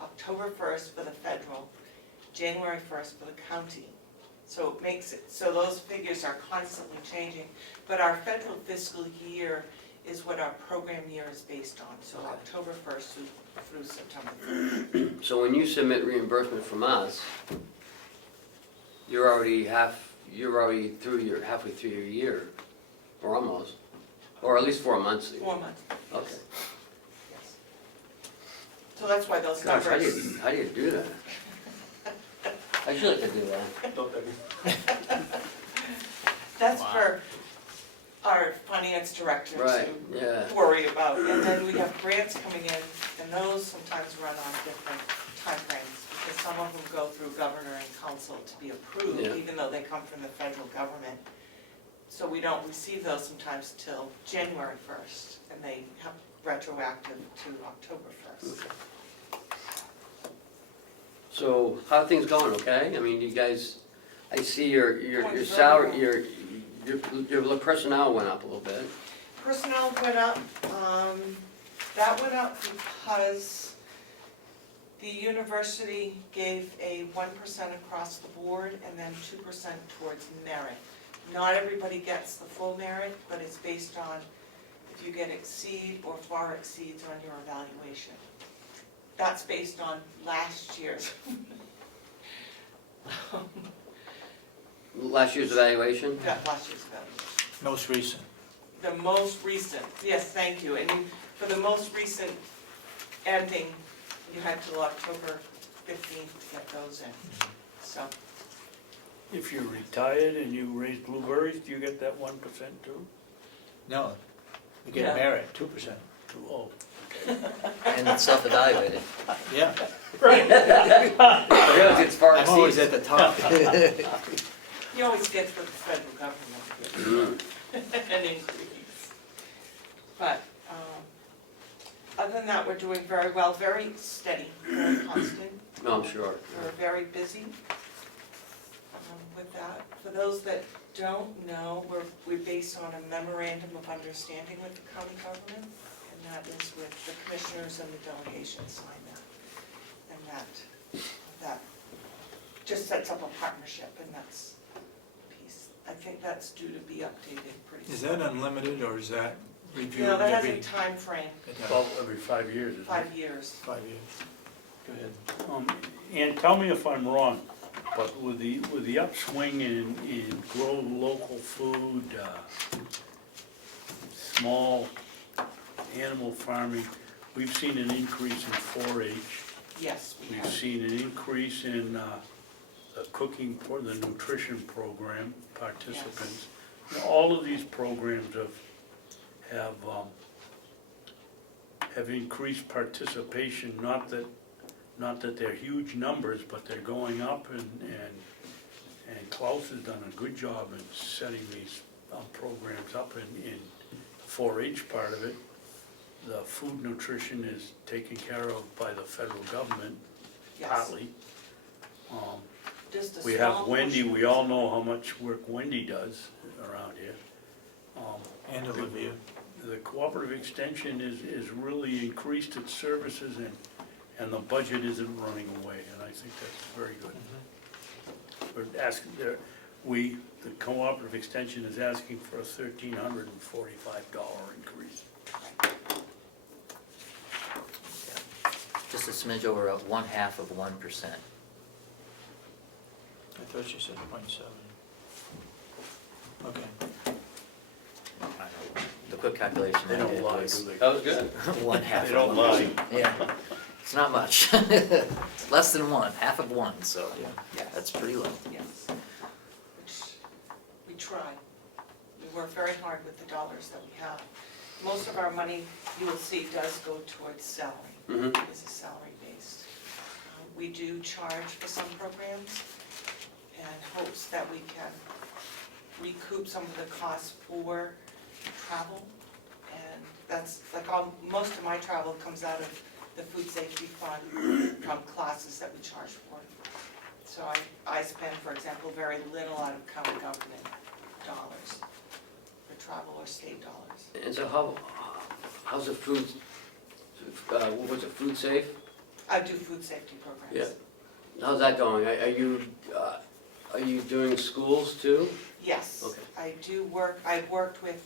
October 1st for the federal, January 1st for the county. So it makes it, so those figures are constantly changing. But our federal fiscal year is what our program year is based on, so October 1st through September 30th. So when you submit reimbursement from us, you're already halfway through your year, or almost, or at least 4 months. 4 months, Okay. yes. So that's why those Gosh, numbers. how do you do that? I should like to do that. Don't they? That's for our finance director Right, to yeah. worry about. And then we have grants coming in, and those sometimes run on different timeframes, because some of them go through governor and council to be approved, Yeah. even though they come from the federal government. So we don't receive those sometimes till January 1st, and they have retroactive to October 1st. So how are things going, okay? I mean, you guys, I see your Going very salary, your personnel went up a little bit. Personnel went up, that went up because the university gave a 1% across the board and then 2% towards merit. Not everybody gets the full merit, but it's based on if you get exceed or far exceeds on your evaluation. That's based on last year's. Last year's evaluation? Yeah, last year's evaluation. Most recent. The most recent, yes, thank you, and for the most recent ending, you had till October 15th to get those in, so. If you're retired and you raise blueberries, do you get that 1% too? No, you get No. merit, 2%. Oh, And it's self-evaluated. Yeah, It's far I'm always exceeds. at the top. You always get for the federal government an increase. But, other than that, we're doing very well, very steady, very constant. No, I'm sure. We're very busy with that. For those that don't know, we're based on a memorandum of understanding with the county government, and that is with the commissioners and the delegation sign that. And that just sets up a partnership, and that's a piece. I think that's due to be updated pretty soon. Is that unlimited or is that reviewed No, that has every? a time frame, about every 5 years, isn't it? 5 years. 5 years. Go ahead. And tell me if I'm wrong, but with the upswing in grow local food, small animal farming, we've seen an increase in 4-H. Yes, we We've have. seen an increase in the cooking for the nutrition program participants. Now, all of these programs have increased participation, not that they're huge numbers, but they're going up, and Klaus has done a good job in setting these programs up in 4-H part of it. The food nutrition is taken care of by the federal government, Yes. partly. Just a We have small Wendy, portion. we all know how much work Wendy does around here. And Olivia. The cooperative extension is really increased its services, and the budget isn't running away, and I think that's very good. We're asking, the cooperative extension is asking for a $1,345 increase. Just a smidge over 1/2 of 1%. I thought you said 0.7. Okay. I don't know. The quick calculation They I don't did lie, was do they? That was good. 1/2 They don't of lie. 1%. Yeah, it's not much. Less than 1, 1/2 of 1, so Yes. that's pretty low. Yes. Which we try. We work very hard with the dollars that we have. Most of our money, you will see, does go towards salary. Mhm. It is a salary based. We do charge for some programs and hopes that we can recoup some of the costs for travel. And that's like most of my travel comes out of the food safety fund from classes that we charge for. So I spend, for example, very little out of county government dollars for travel or state dollars. And so how's the food, what was it, food safe? I do food safety programs. Yeah. How's that going? Are you doing schools too? Yes. Okay. I do work, I've worked with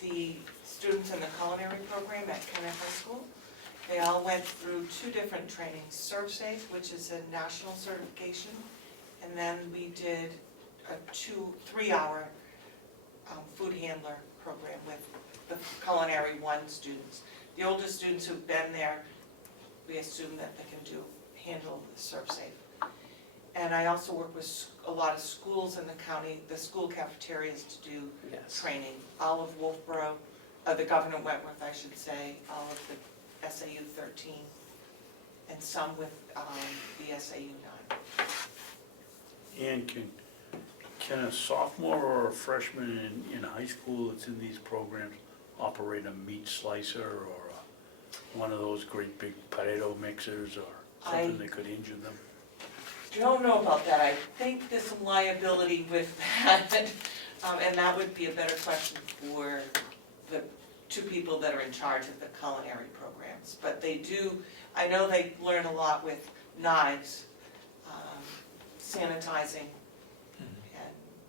the students in the culinary program at Comeau High School. They all went through 2 different trainings, ServSafe, which is a national certification, and then we did a 3-hour food handler program with the culinary 1 students. The older students who've been there, we assume that they can handle the ServSafe. And I also work with a lot of schools in the county, the school cafeterias to do Yes. training. All of Wolfboro, the Governor Wentworth, I should say, all of the SAU 13, and some with the SAU 9. And can a sophomore or a freshman in high school that's in these programs operate a meat slicer or one of those great big potato mixers or something that could injure them? Don't know about that. I think there's some liability with that. And that would be a better question for the 2 people that are in charge of the culinary programs. But they do, I know they learn a lot with knives, sanitizing,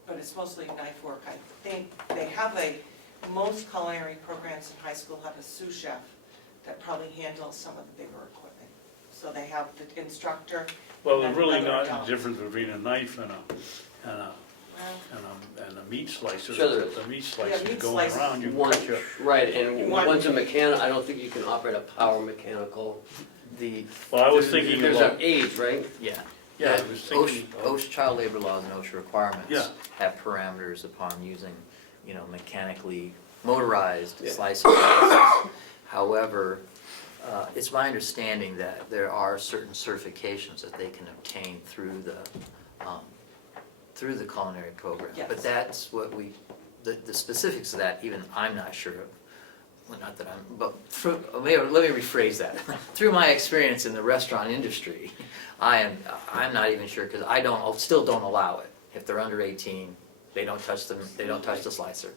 but it's mostly knife work. I think they have most culinary programs in high school have a sous chef that probably handles some of the bigger equipment. So they have the instructor. Well, and there's then really another not a adult. difference between a knife and a meat slicer. Sure there is. The meat slicer meat going slicer. around, you can One, cut your, right, and One- one's a mechanic, I don't think you can operate a power mechanical. well, I was thinking There's about, an age, right? Yeah. yeah, I was thinking, OSHA child labor laws and OSHA requirements Yeah. have parameters upon using, mechanically motorized Yeah. slicing devices. However, it's my understanding that there are certain certifications that they can obtain through the culinary program. Yes. But that's what the specifics of that, even I'm not sure of. Well, not that I'm, but let me rephrase that. Through my experience in the restaurant industry, I'm not even sure, because I still don't allow it. If they're under 18, they don't touch them, they don't touch the slicer.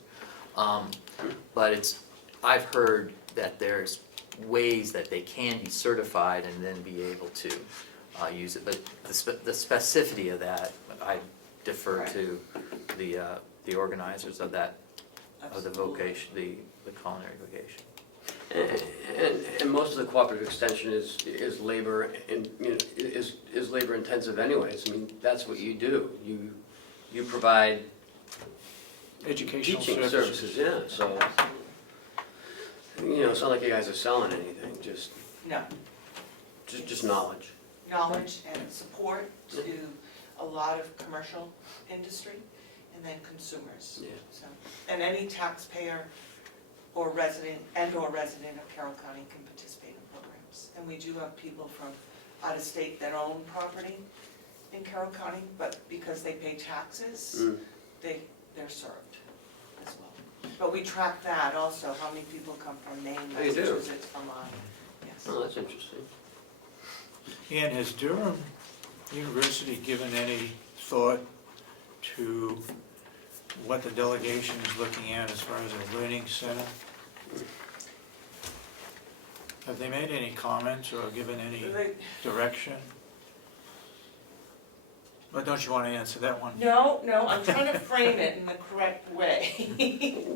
But I've heard that there's ways that they can be certified and then be able to use it. But the specificity of that, I defer Right. to the organizers of that, of the Absolutely. vocation, the culinary vocation. And most of the cooperative extension is labor and, is labor intensive anyways. I mean, that's what you do. You provide Educational teaching services, yeah, so, it's not like you guys are selling anything, just No, knowledge. knowledge and support to a lot of commercial industry and then consumers. Yeah. So, and any taxpayer or resident of Carroll County can participate in programs. And we do have people from out of state that own property in Carroll County, but because they pay taxes, they're served as well. But we track that also, how many people come from Maine, Oh, you do? Massachusetts, Vermont, yes. Oh, that's interesting. And has Durham University given any thought to what the delegation is looking at as far as a learning center? Have they made any comments or given any They- direction? Or don't you want to answer that one? No, I'm trying to frame it in the correct way.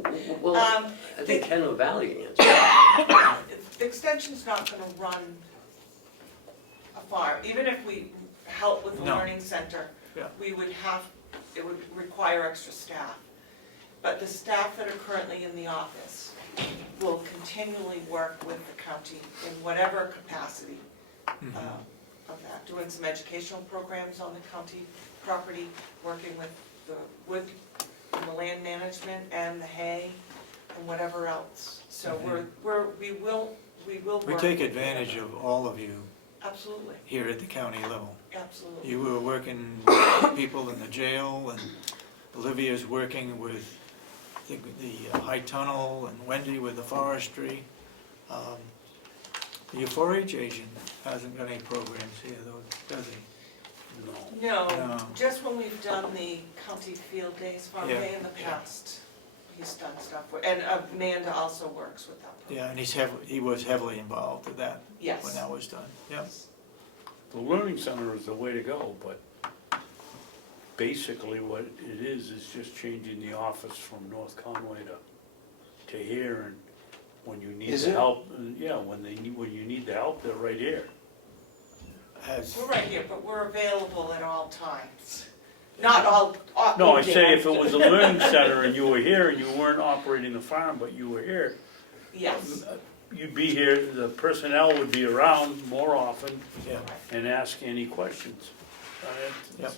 Well, Um, I think Ken O'Valley answered. The extension's not gonna run afar, even if we help with the No. learning center. Yeah. It would require extra staff. But the staff that are currently in the office will continually work with the county in whatever capacity of that, doing some educational programs on the county property, working with the wood and the land management and the hay and whatever else. So we will We work take with advantage them. of all of you Absolutely, here at the county level. absolutely. You were working with people in the jail, and Olivia's working with the High Tunnel, and Wendy with the forestry. The 4-H agent hasn't got any programs here though, does he? No. No, No. just when we've done the county field days, farm Yeah. day in the past, he's done stuff, and Amanda also works with that program. Yeah, and he was heavily involved with that when Yes, that was done, yep. The learning center is the way to go, but basically what it is just changing the office from North Conway to here, and when you need Is the it? help, yeah, when you need the help, they're right here. we're right here, but we're available at all times. Not all. No, I say if it was a learning center and you were here and you weren't operating the farm, but you were here, Yes, you'd be here, the personnel would be around more often Yeah, and ask any questions. Yep.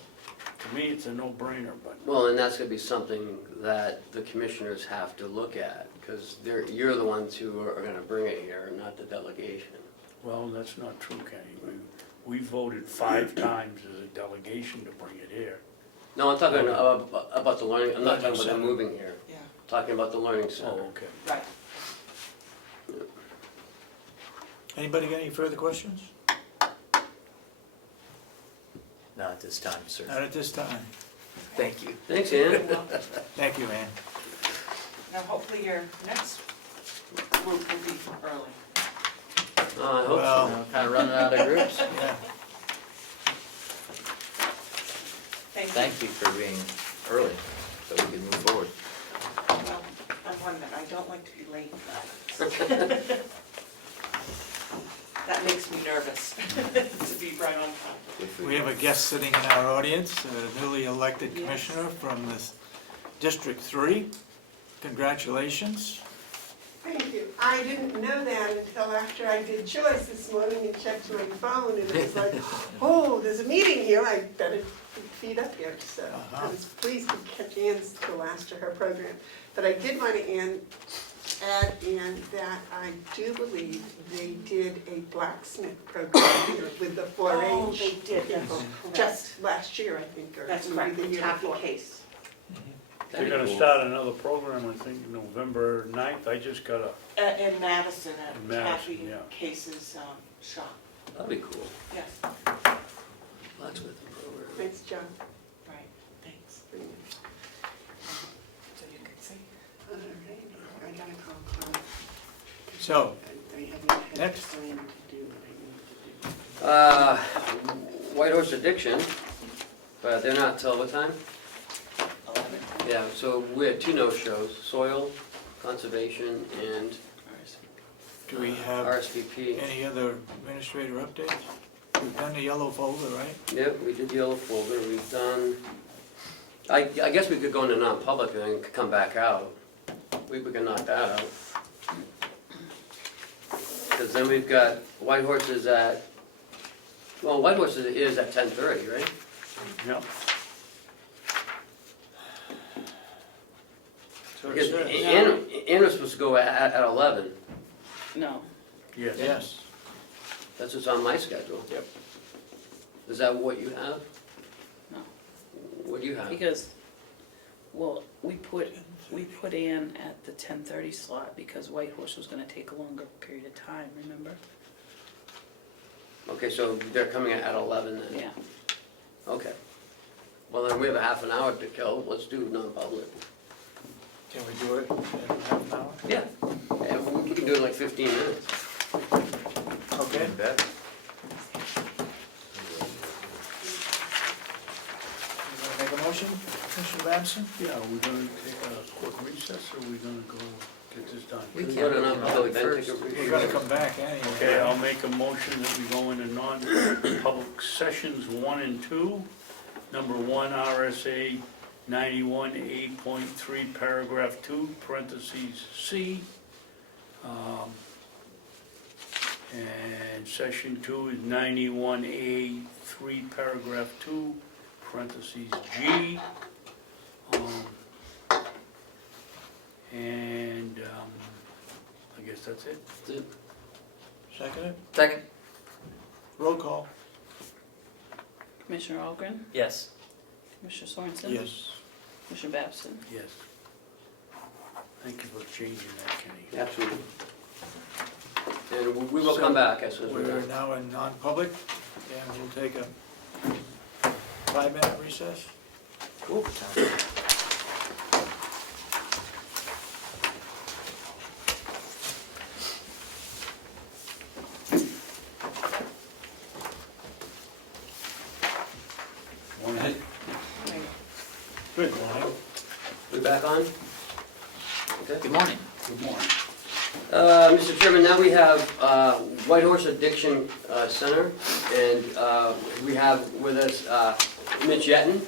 To me, it's a no-brainer, but Well, and that's gonna be something that the commissioners have to look at, because you're the ones who are gonna bring it here, not the delegation. well, that's not true, Kenny. We voted 5 times as a delegation to bring it here. No, I'm talking about the learning, I'm not talking about them Learning moving here, yeah, talking about the learning Oh, center. okay. right. anybody got any further questions? Not at this time, sir. Not at this time. Thank you. Thanks, Ann. Well, Thank you, Ann. now hopefully your next group will be early. I hope Well, so. Kind of running out of groups. Yeah, Thank you. Thank you for being early, so we can move forward. Well, I'm one that I don't like to be late. But that makes me nervous to be right on time. we have a guest sitting in our audience, a newly elected commissioner from this District 3. Congratulations. Thank you. I didn't know that until after I did choice this morning and checked my phone, and it was like, oh, there's a meeting here, I better feed up here. So I was pleased to catch Ann's go after her program. But I did want to add in that I do believe they did a blacksmith program here with the 4-H. Oh, they did, that's people, correct. Just last year, I think, or That's maybe correct, the the year taffy before. case. They're That'd be gonna cool. start another program, I think, November 9th. I just got a, In Madison, at In Madison, Taffy yeah. Case's shop, That'd be cool. yes, Blacksmith program. Thanks, John. right, thanks. So you can see. All right, I gotta call Carl. So, I haven't had next. time to do what I need to do. White Horse Addiction, but they're not till what time? 11. Yeah, so we had 2 no-shows, soil, conservation, and Do we have RSVP. any other administrator updates? We've done the yellow folder, right? Yep, we did the yellow folder, we've done, I guess we could go into non-public and then come back out. We can knock that out. Because then we've got White Horses at, well, White Horses is at 10:30, right? yeah, So it Because says. Ann was supposed to go at 11. No, yes. Yes, That's what's on my schedule. Yep. Is that what you have? No. What do you have? because, well, we put in at the 10:30 slot because White Horse was gonna take a longer period of time, remember? Okay, so they're coming at 11 then? Yeah. Okay. Well, then we have a half an hour to kill, let's do non-public. can we do it in half an hour? Yeah. And we can do it in like 15 minutes. Okay. Even better. You gonna make a motion, Commissioner Babson? Yeah, are we gonna take a quick recess, or are we gonna go get this done? We Go can't to do non-public, it then first. take a We're recess. gonna come back anyway. Okay, I'll make a motion that we go into non-public sessions 1 and 2. Number 1, RSA 91A.3, paragraph 2, parentheses C. And session 2 is 91A.3, paragraph 2, parentheses G. And I guess that's it. Second it? Second? Roll call. Commissioner Ahlgren, Yes. Commissioner Sorensen. Yes. Commissioner Babson. Yes. Thank you for changing that, Kenny. Absolutely. And we will come back as soon as we're We're done. now in non-public, and we'll take a 5-minute recess. Cool. Morning. Good morning. We back on? Okay. Good morning. Good morning. Mr. Chairman, now we have White Horse Addiction Center, and we have with us Mitch Yetton,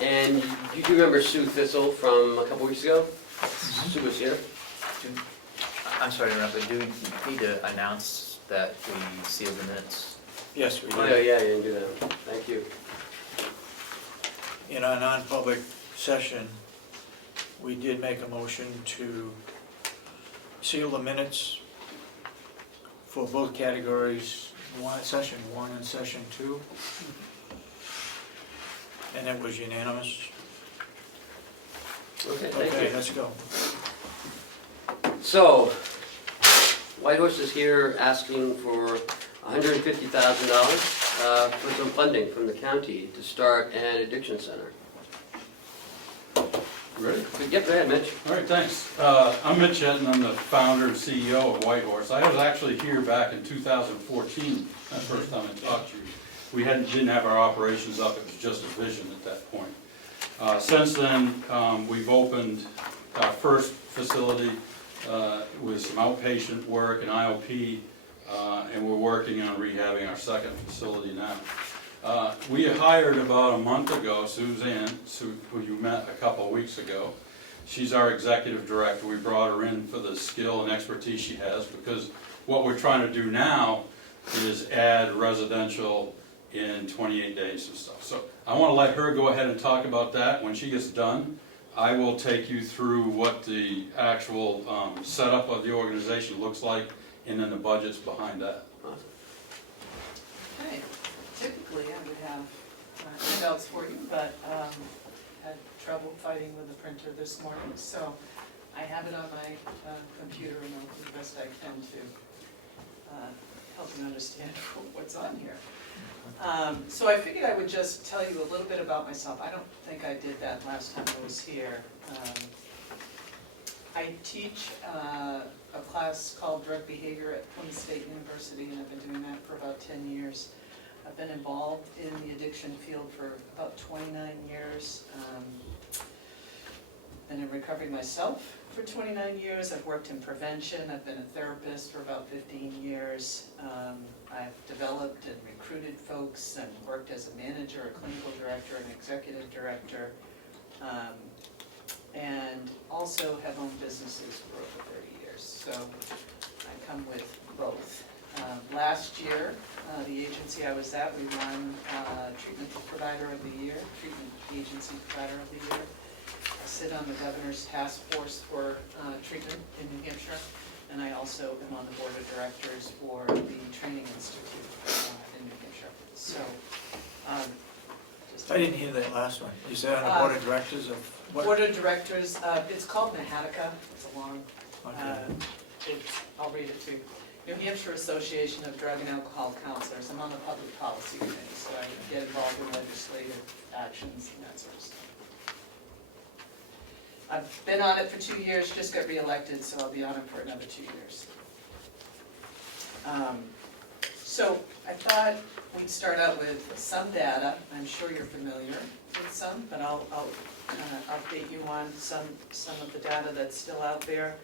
and you do remember Sue Thistle from a couple weeks ago? Sue was here. I'm sorry to interrupt, but do we need to announce that we seal the minutes? Yes, we Oh, yeah, did. yeah, you didn't do that. Thank you. In our non-public session, we did make a motion to seal the minutes for both categories, session 1 and session 2. And it was unanimous. Okay, thank Okay, you. let's go. So, White Horse is here asking for $150,000 for some funding from the county to start an addiction center. Ready? Yep, go ahead, Mitch. All right, thanks. I'm Mitch Yetton, I'm the founder and CEO of White Horse. I was actually here back in 2014, that first time I talked to you. We didn't have our operations up, it was just a vision at that point. Since then, we've opened our first facility with some outpatient work and IOP, and we're working on rehabbing our second facility now. We hired about a month ago Suzanne, who you met a couple of weeks ago. She's our executive director. We brought her in for the skill and expertise she has, because what we're trying to do now is add residential in 28 days and stuff. So I want to let her go ahead and talk about that. When she gets done, I will take you through what the actual setup of the organization looks like, and then the budgets behind that. Okay, typically I would have handouts for you, but had trouble fighting with the printer this morning, so I have it on my computer and I'll do the best I can to help you understand what's on here. So I figured I would just tell you a little bit about myself. I don't think I did that last time I was here. I teach a class called Drug Behavior at Plymouth State University, and I've been doing that for about 10 years. I've been involved in the addiction field for about 29 years. Been in recovery myself for 29 years. I've worked in prevention. I've been a therapist for about 15 years. I've developed and recruited folks and worked as a manager, a clinical director, an executive director. And also have owned businesses for over 30 years. So I come with both. Last year, the agency I was at, we won Treatment Provider of the Year, Treatment Agency Provider of the Year. I sit on the Governor's Task Force for Treatment in New Hampshire, and I also am on the Board of Directors for the Training Institute in New Hampshire. So, I didn't hear that last one. You said on the board of directors of what? Board of Directors, it's called Mahatica, it's a long, Okay. I'll read it to you. New Hampshire Association of Drug and Alcohol Counselors. I'm on the Public Policy Committee, so I get involved in legislative actions and that sort of stuff. I've been on it for 2 years, just got reelected, so I'll be on it for another 2 years. So I thought we'd start out with some data. I'm sure you're familiar with some, but I'll kind of update you on some of the data that's still out there.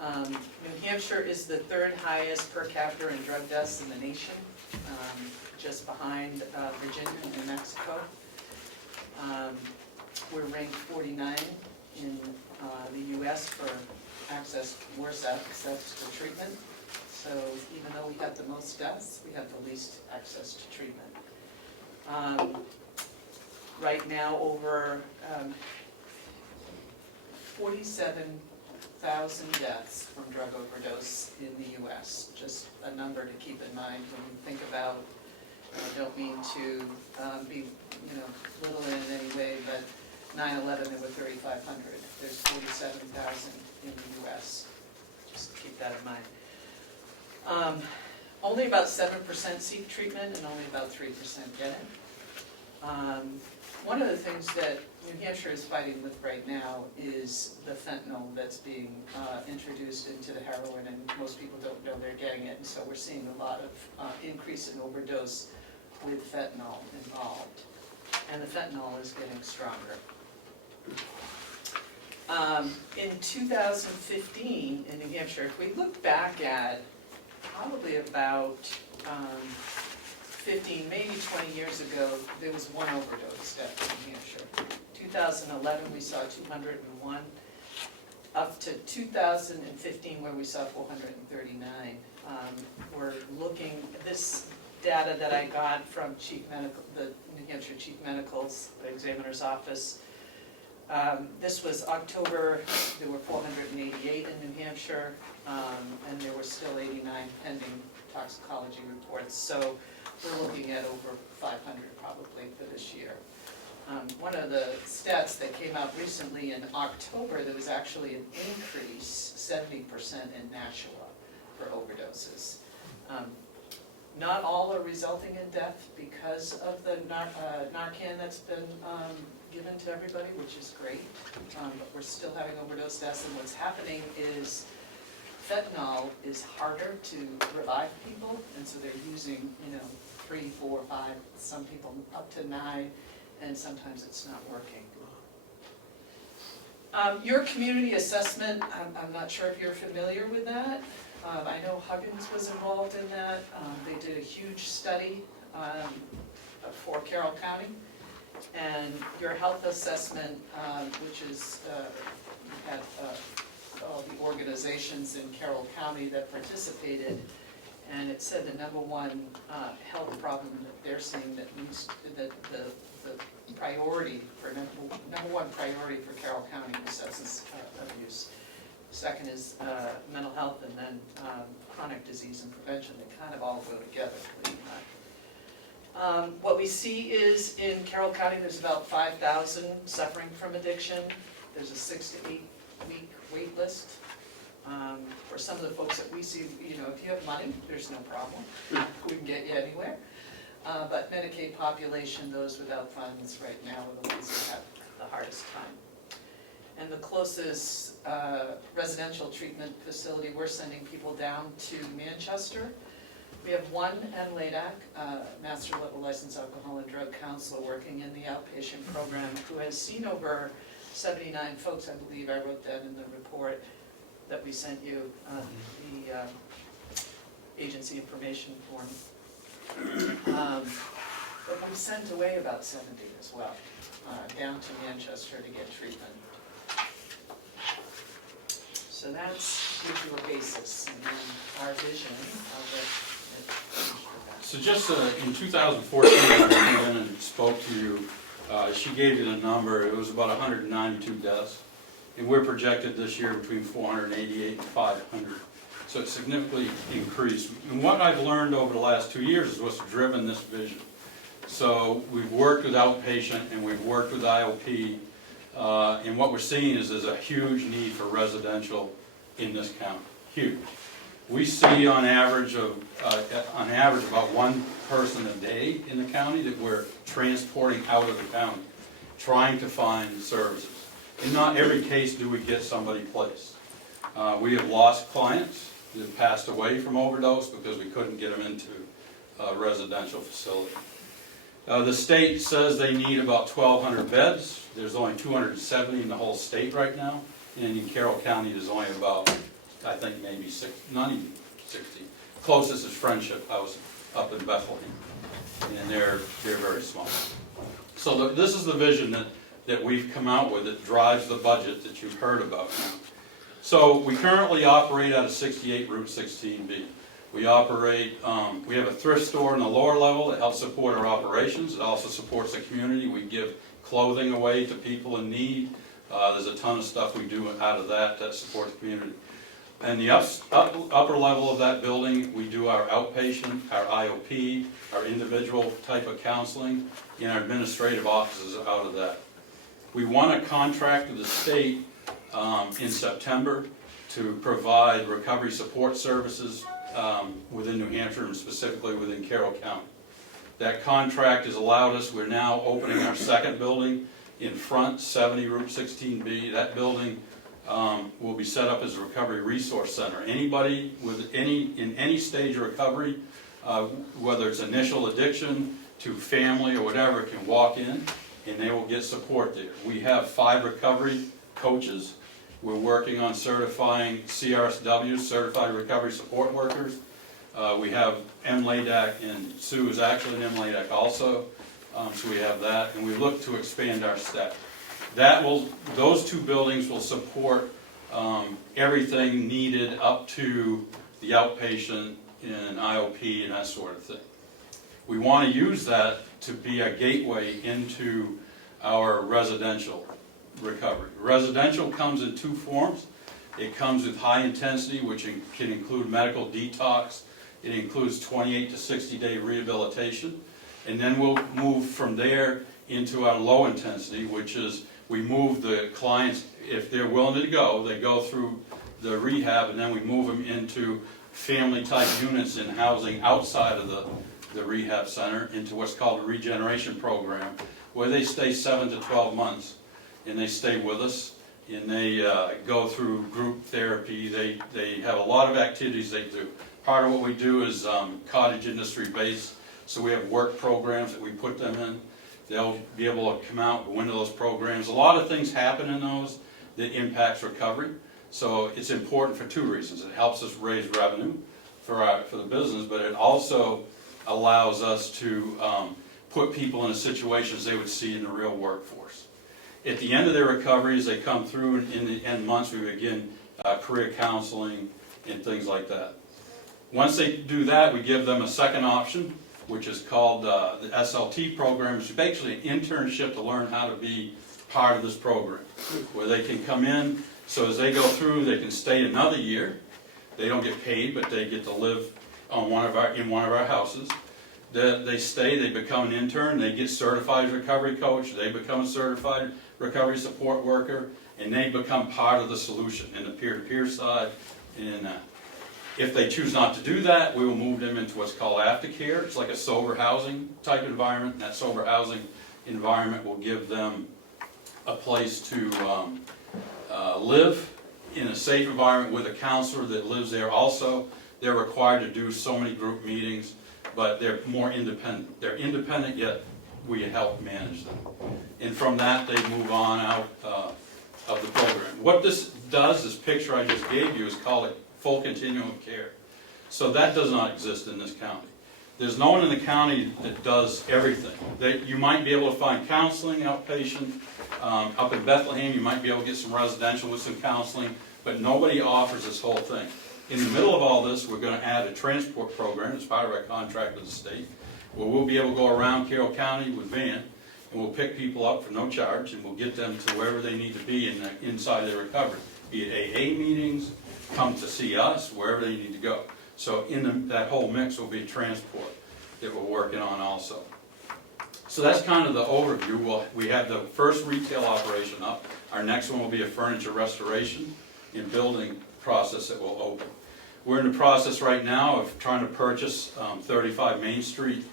New Hampshire is the third highest per capita in drug deaths in the nation, just behind Virginia and New Mexico. We're ranked 49 in the US for worse access to treatment. So even though we have the most deaths, we have the least access to treatment. Right now, over 47,000 deaths from drug overdose in the US. Just a number to keep in mind when you think about, I don't mean to be little in any way, but 9/11 there were 3,500. There's 47,000 in the US. Just keep that in mind. Only about 7% seek treatment and only about 3% get it. One of the things that New Hampshire is fighting with right now is the fentanyl that's being introduced into the heroin, and most people don't know they're getting it, and so we're seeing a lot of increase in overdose with fentanyl involved. And the fentanyl is getting stronger. In 2015 in New Hampshire, if we look back at probably about 15, maybe 20 years ago, there was one overdose death in New Hampshire. 2011, we saw 201, up to 2015 where we saw 439. We're looking, this data that I got from the New Hampshire Chief Medical's Examiner's Office, this was October, there were 488 in New Hampshire, and there were still 89 pending toxicology reports. So we're looking at over 500 probably for this year. One of the stats that came out recently in October, there was actually an increase, 70% in Nashua for overdoses. Not all are resulting in death because of the Narcan that's been given to everybody, which is great, but we're still having overdose deaths, and what's happening is fentanyl is harder to revive people, and so they're using, 3, 4, 5, some people up to 9, and sometimes it's not working. Your community assessment, I'm not sure if you're familiar with that. I know Huggins was involved in that. They did a huge study for Carroll County. And your health assessment, which is, we had all the organizations in Carroll County that participated, and it said the number one health problem that they're seeing that needs, that the priority for, number one priority for Carroll County is substance abuse. Second is mental health, and then chronic disease and prevention. They kind of all go together, believe it or not. What we see is in Carroll County, there's about 5,000 suffering from addiction. There's a 6 to 8 week wait list. For some of the folks that we see, if you have money, there's no problem. We can get you anywhere. But Medicaid population, those without funds right now are the ones that have the hardest time. And the closest residential treatment facility, we're sending people down to Manchester. We have one at LADAC, Master Level Licensed Alcohol and Drug Counselor working in the outpatient program, who has seen over 79 folks, I believe I wrote that in the report that we sent you, the agency information form. But we sent away about 70 as well, down to Manchester to get treatment. So that's gives you a basis, and then our vision of it. So just in 2014, when I came in and spoke to you, she gave you the number. It was about 192 deaths. And we're projected this year between 488 and 500. So it's significantly increased. And what I've learned over the last 2 years is what's driven this vision. So we've worked with outpatient and we've worked with IOP. And what we're seeing is there's a huge need for residential in this county. Huge. We see on average about one person a day in the county that we're transporting out of the county, trying to find services. In not every case do we get somebody placed. We have lost clients that passed away from overdose because we couldn't get them into residential facility. The state says they need about 1,200 beds. There's only 270 in the whole state right now. And in Carroll County, there's only about, I think, maybe 60, not even 60. Closest is Friendship House up in Bethlehem. And they're very small. So this is the vision that we've come out with that drives the budget that you've heard about now. So we currently operate out of 68 Route 16B. We operate, we have a thrift store in the lower level that helps support our operations. It also supports the community. We give clothing away to people in need. There's a ton of stuff we do out of that supports the community. And the upper level of that building, we do our outpatient, our IOP, our individual type of counseling, and our administrative offices out of that. We won a contract with the state in September to provide recovery support services within New Hampshire and specifically within Carroll County. That contract has allowed us, we're now opening our second building in front, 70 Route 16B. That building will be set up as a recovery resource center. Anybody in any stage of recovery, whether it's initial addiction to family or whatever, can walk in and they will get support there. We have 5 recovery coaches. We're working on certifying CRSWs, Certified Recovery Support Workers. We have MLADAC, and Sue is actually an MLADAC also, so we have that, and we look to expand our staff. Those 2 buildings will support everything needed up to the outpatient and IOP and that sort of thing. We want to use that to be a gateway into our residential recovery. Residential comes in 2 forms. It comes with high intensity, which can include medical detox. It includes 28 to 60-day rehabilitation. And then we'll move from there into our low intensity, which is we move the clients, if they're willing to go, they go through the rehab, and then we move them into family-type units in housing outside of the rehab center into what's called a regeneration program, where they stay 7 to 12 months, and they stay with us, and they go through group therapy. They have a lot of activities they do. Part of what we do is cottage industry based, so we have work programs that we put them in. They'll be able to come out and go into those programs. A lot of things happen in those that impacts recovery. So it's important for 2 reasons. It helps us raise revenue for the business, but it also allows us to put people in a situation as they would see in the real workforce. At the end of their recovery, as they come through in the end months, we begin career counseling and things like that. Once they do that, we give them a second option, which is called the SLT program, which is basically an internship to learn how to be part of this program, where they can come in, so as they go through, they can stay another year. They don't get paid, but they get to live on in one of our houses. They stay, they become an intern, they get certified as a recovery coach, they become a certified recovery support worker, and they become part of the solution in the peer-to-peer side. And if they choose not to do that, we will move them into what's called aftercare. It's like a sober housing type environment, and that sober housing environment will give them a place to live in a safe environment with a counselor that lives there also. They're required to do so many group meetings, but they're more independent. They're independent, yet we help manage them. And from that, they move on out of the program. What this does, this picture I just gave you, is called a full continuum of care. So that does not exist in this county. There's no one in the county that does everything. You might be able to find counseling outpatient. Up in Bethlehem, you might be able to get some residential with some counseling, but nobody offers this whole thing. In the middle of all this, we're going to add a transport program as part of our contract with the state, where we'll be able to go around Carroll County with van, and we'll pick people up for no charge, and we'll get them to wherever they need to be inside their recovery, be it AA meetings, come to see us, wherever they need to go. So in that whole mix will be transport that we're working on also. So that's kind of the overview. We have the first retail operation up. Our next one will be a furniture restoration and building process that will open. We're in the process right now of trying to purchase 35 Main Street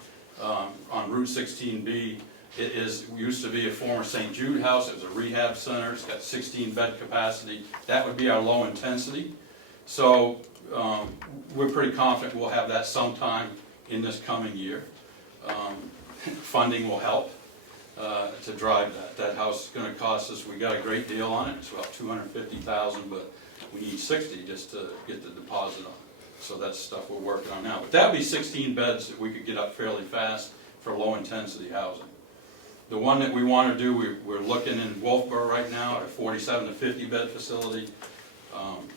on Route 16B. It used to be a former St. Jude house. It was a rehab center. It's got 16 bed capacity. That would be our low intensity. So we're pretty confident we'll have that sometime in this coming year. Funding will help to drive that. That house is gonna cost us, we got a great deal on it, it's about $250,000, but we need 60 just to get the deposit on it. So that's stuff we're working on now. But that would be 16 beds that we could get up fairly fast for low intensity housing. The one that we want to do, we're looking in Wolfboro right now at a 47 to 50 bed facility.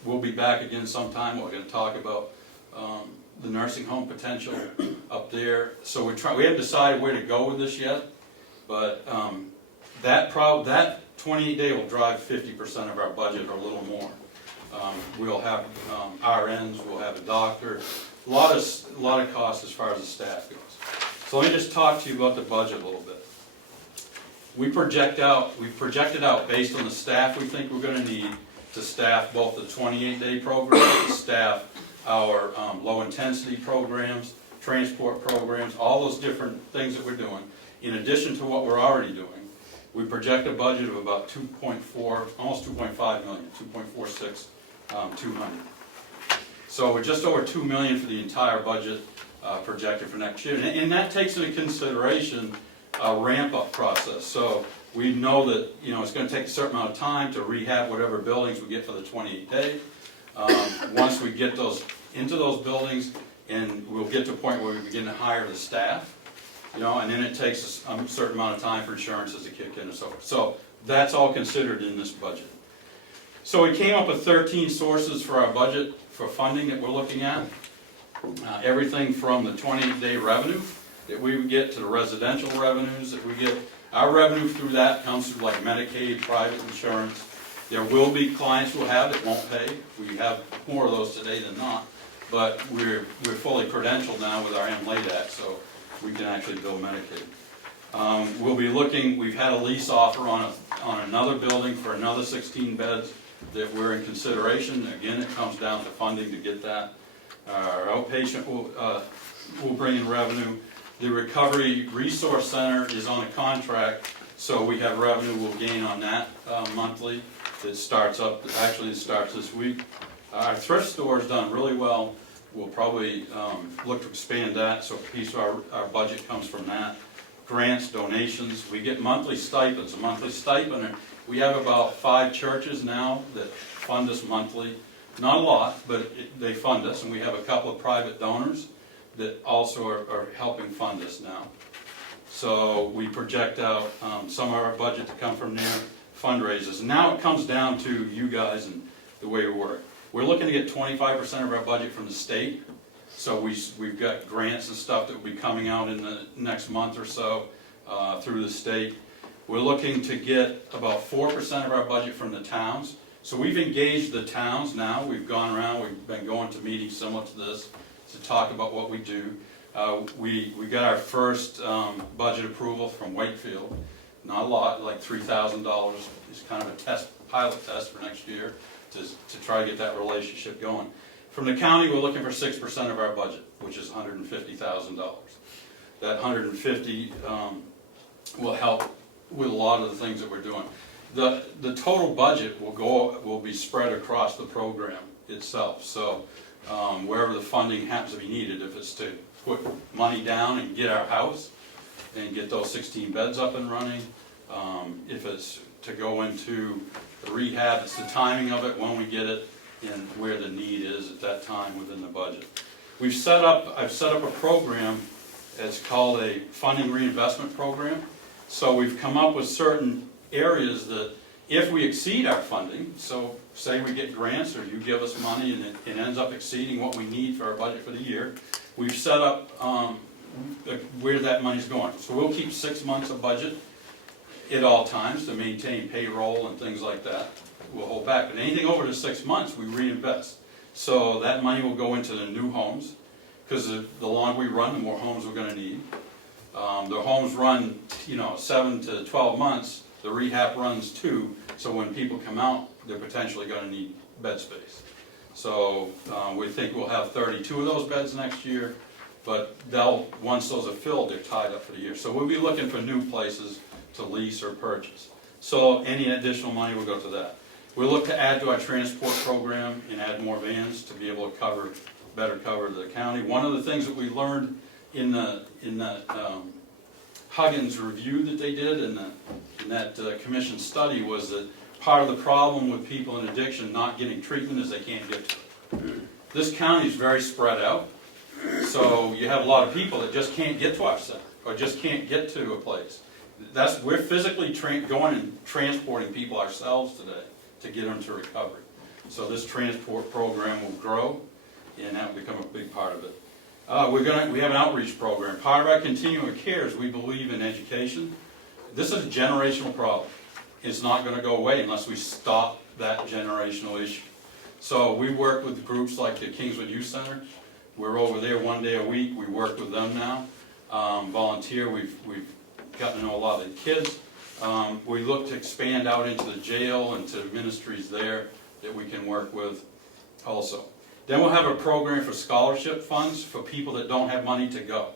We'll be back again sometime. We're going to talk about the nursing home potential up there. So we haven't decided where to go with this yet, but that 28-day will drive 50% of our budget or a little more. We'll have RNs, we'll have a doctor, a lot of costs as far as the staff goes. So let me just talk to you about the budget a little bit. We've projected out based on the staff we think we're going to need to staff both the 28-day program, to staff our low-intensity programs, transport programs, all those different things that we're doing, in addition to what we're already doing. We project a budget of about 2.4, almost 2.5 million, 2.46, 200. So we're just over 2 million for the entire budget projected for next year. And that takes into consideration a ramp-up process. So we know that it's going to take a certain amount of time to rehab whatever buildings we get for the 28-day. Once we get those into those buildings, and we'll get to a point where we begin to hire the staff, and then it takes a certain amount of time for insurances to kick in and so forth. So that's all considered in this budget. So we came up with 13 sources for our budget for funding that we're looking at. Everything from the 28-day revenue that we would get to the residential revenues that we get. Our revenue through that comes through like Medicaid, private insurance. There will be clients who have that won't pay. We have more of those today than not, but we're fully credentialed now with our MLAD Act, so we can actually bill Medicaid. We'll be looking, we've had a lease offer on another building for another 16 beds that we're in consideration. Again, it comes down to funding to get that. Our outpatient will bring in revenue. The Recovery Resource Center is on a contract, so we have revenue we'll gain on that monthly. It starts up, actually it starts this week. Our thrift store has done really well. We'll probably look to expand that, so a piece of our budget comes from that. Grants, donations, we get monthly stipends. A monthly stipend, we have about 5 churches now that fund us monthly. Not a lot, but they fund us, and we have a couple of private donors that also are helping fund us now. So we project out some of our budget to come from there, fundraisers. Now it comes down to you guys and the way we work. We're looking to get 25% of our budget from the state. So we've got grants and stuff that will be coming out in the next month or so through the state. We're looking to get about 4% of our budget from the towns. So we've engaged the towns now. We've gone around, we've been going to meetings similar to this to talk about what we do. We got our first budget approval from Wakefield. Not a lot, like $3,000 is kind of a pilot test for next year to try to get that relationship going. From the county, we're looking for 6% of our budget, which is $150,000. That $150,000 will help with a lot of the things that we're doing. The total budget will be spread across the program itself. So wherever the funding happens to be needed, if it's to put money down and get our house and get those 16 beds up and running, if it's to go into the rehab, it's the timing of it, when we get it, and where the need is at that time within the budget. I've set up a program, it's called a funding reinvestment program. So we've come up with certain areas that if we exceed our funding, so say we get grants or you give us money and it ends up exceeding what we need for our budget for the year, we've set up where that money's going. So we'll keep 6 months of budget at all times to maintain payroll and things like that. We'll hold back, but anything over the 6 months, we reinvest. So that money will go into the new homes, because the longer we run, the more homes we're going to need. The homes run, 7 to 12 months. The rehab runs 2. So when people come out, they're potentially going to need bed space. So we think we'll have 32 of those beds next year, but once those are filled, they're tied up for the year. So we'll be looking for new places to lease or purchase. So any additional money will go to that. We'll look to add to our transport program and add more vans to be able to better cover the county. One of the things that we learned in that Huggins review that they did in that commission study was that part of the problem with people in addiction not getting treatment is they can't get to it. This county is very spread out, so you have a lot of people that just can't get to our center or just can't get to a place. We're physically going and transporting people ourselves today to get them to recovery. So this transport program will grow, and that will become a big part of it. We have an outreach program. Part of our continuum of care is we believe in education. This is a generational problem. It's not going to go away unless we stop that generational issue. So we work with groups like the Kingswood Youth Center. We're over there one day a week. We work with them now. Volunteer. We've gotten to know a lot of the kids. We look to expand out into the jail and to ministries there that we can work with also. Then we'll have a program for scholarship funds for people that don't have money to go.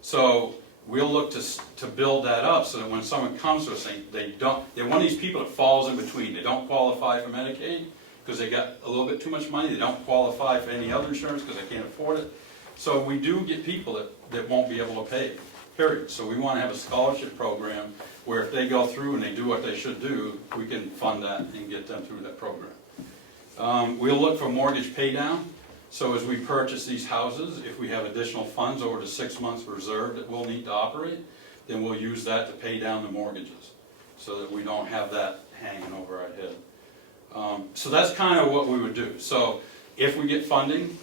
So we'll look to build that up so that when someone comes to us saying they're one of these people that falls in between. They don't qualify for Medicaid because they got a little bit too much money. They don't qualify for any other insurance because they can't afford it. So we do get people that won't be able to pay, period. So we want to have a scholarship program where if they go through and they do what they should do, we can fund that and get them through that program. We'll look for mortgage pay down. So as we purchase these houses, if we have additional funds over the 6 months reserved that we'll need to operate, then we'll use that to pay down the mortgages so that we don't have that hanging over our head. So that's kind of what we would do. So if we get funding,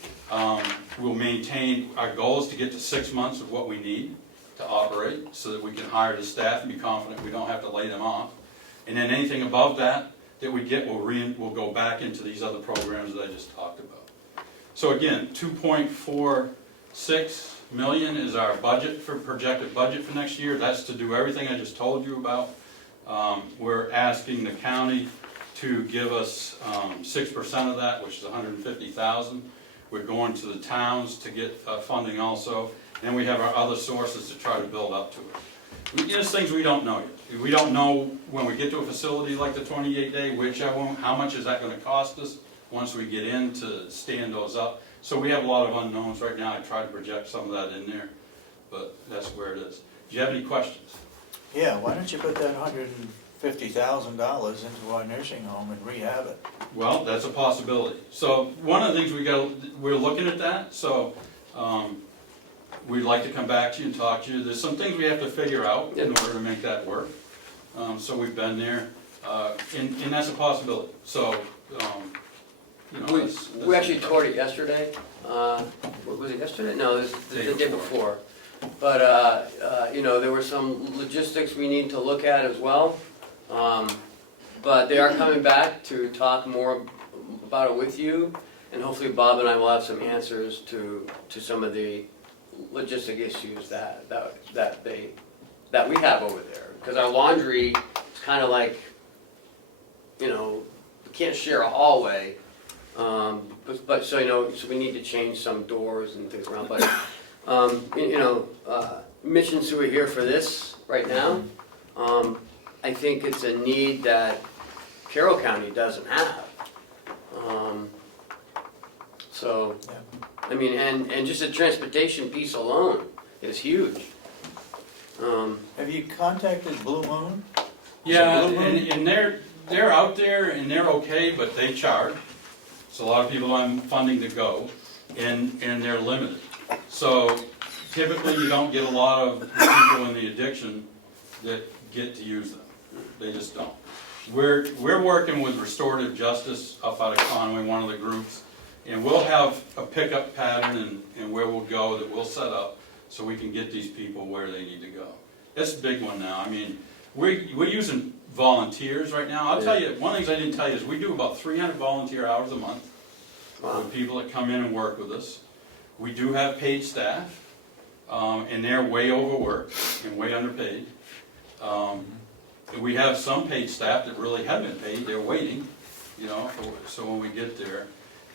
we'll maintain, our goal is to get to 6 months of what we need to operate so that we can hire the staff and be confident we don't have to lay them off. And then anything above that we get, we'll go back into these other programs that I just talked about. So again, $2.46 million is our projected budget for next year. That's to do everything I just told you about. We're asking the county to give us 6% of that, which is $150,000. We're going to the towns to get funding also. And we have our other sources to try to build up to it. There's things we don't know yet. We don't know when we get to a facility like the 28-day, how much is that going to cost us once we get in to stand those up. So we have a lot of unknowns right now. I try to project some of that in there, but that's where it is. Do you have any questions? Yeah, why don't you put that $150,000 into our nursing home and rehab it? Well, that's a possibility. So one of the things we're looking at that, so we'd like to come back to you and talk to you. There's some things we have to figure out in order to make that work. So we've been there, and that's a possibility. So, we actually toured it yesterday. Was it yesterday? No, it was the day before. But, there were some logistics we need to look at as well. But they are coming back to talk more about it with you. And hopefully Bob and I will have some answers to some of the logistic issues that we have over there. Because our laundry is kind of like, we can't share a hallway. But so we need to change some doors and things around. But missions who are here for this right now, I think it's a need that Carroll County doesn't have. And just the transportation piece alone is huge. Have you contacted Blue Moon? Yeah, Blue Moon? and they're out there and they're okay, but they charge. So a lot of people I'm funding to go, and they're limited. So typically you don't get a lot of people in the addiction that get to use them. They just don't. We're working with Restorative Justice up out of Conway, one of the groups, and we'll have a pickup pattern and where we'll go that we'll set up so we can get these people where they need to go. That's a big one now. I mean, we're using volunteers right now. I'll tell you, one of the things I didn't tell you is we do about 300 volunteer hours a month with people that come in and work with us. We do have paid staff, and they're way overworked and way underpaid. We have some paid staff that really haven't been paid. They're waiting, so when we get there.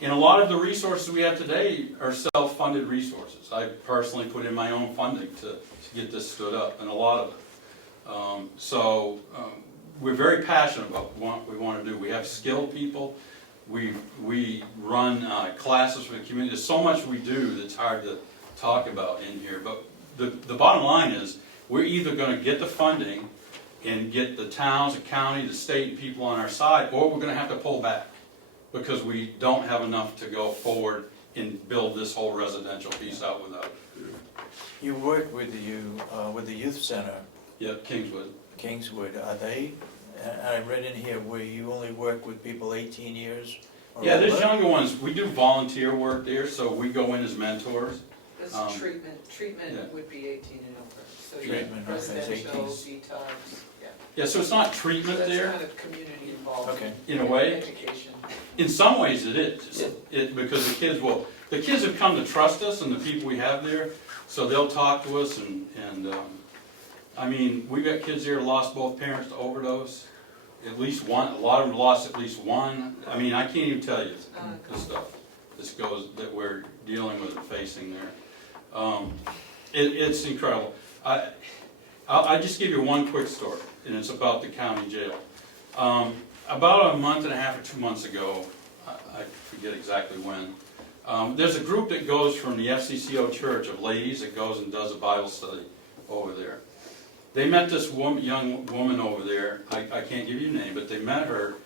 And a lot of the resources we have today are self-funded resources. I personally put in my own funding to get this stood up, and a lot of it. We're very passionate about what we want to do. We have skilled people. We run classes for the community. There's so much we do that's hard to talk about in here, but the bottom line is, we're either gonna get the funding and get the towns, the county, the state, and people on our side, or we're gonna have to pull back, because we don't have enough to go forward and build this whole residential piece out without. You work with the youth center, Yeah, Kingswood. Kingswood, are they, I read in here where you only work with people 18 years or Yeah, there's older? younger ones, we do volunteer work there, so we go in as mentors. This Yeah. treatment would be 18 and over, so you Treatment, okay, it's residential, 18. detox, yeah. Yeah, so it's not So treatment that's there, kind of community involvement. Okay. in a way. Education. In some ways it is, Yeah. because the kids have come to trust us and the people we have there, so they'll talk to us and I mean, we got kids here that lost both parents to overdose, at least one, a lot of them lost at least one. I mean, I can't even tell you the stuff that we're dealing with and facing there. It's incredible. I'll just give you one quick story, and it's about the county jail. About a month and a half or 2 months ago, I forget exactly when, there's a group that goes from the FCCO Church of ladies that goes and does a Bible study over there. They met this young woman over there, I can't give you a name, but they met her,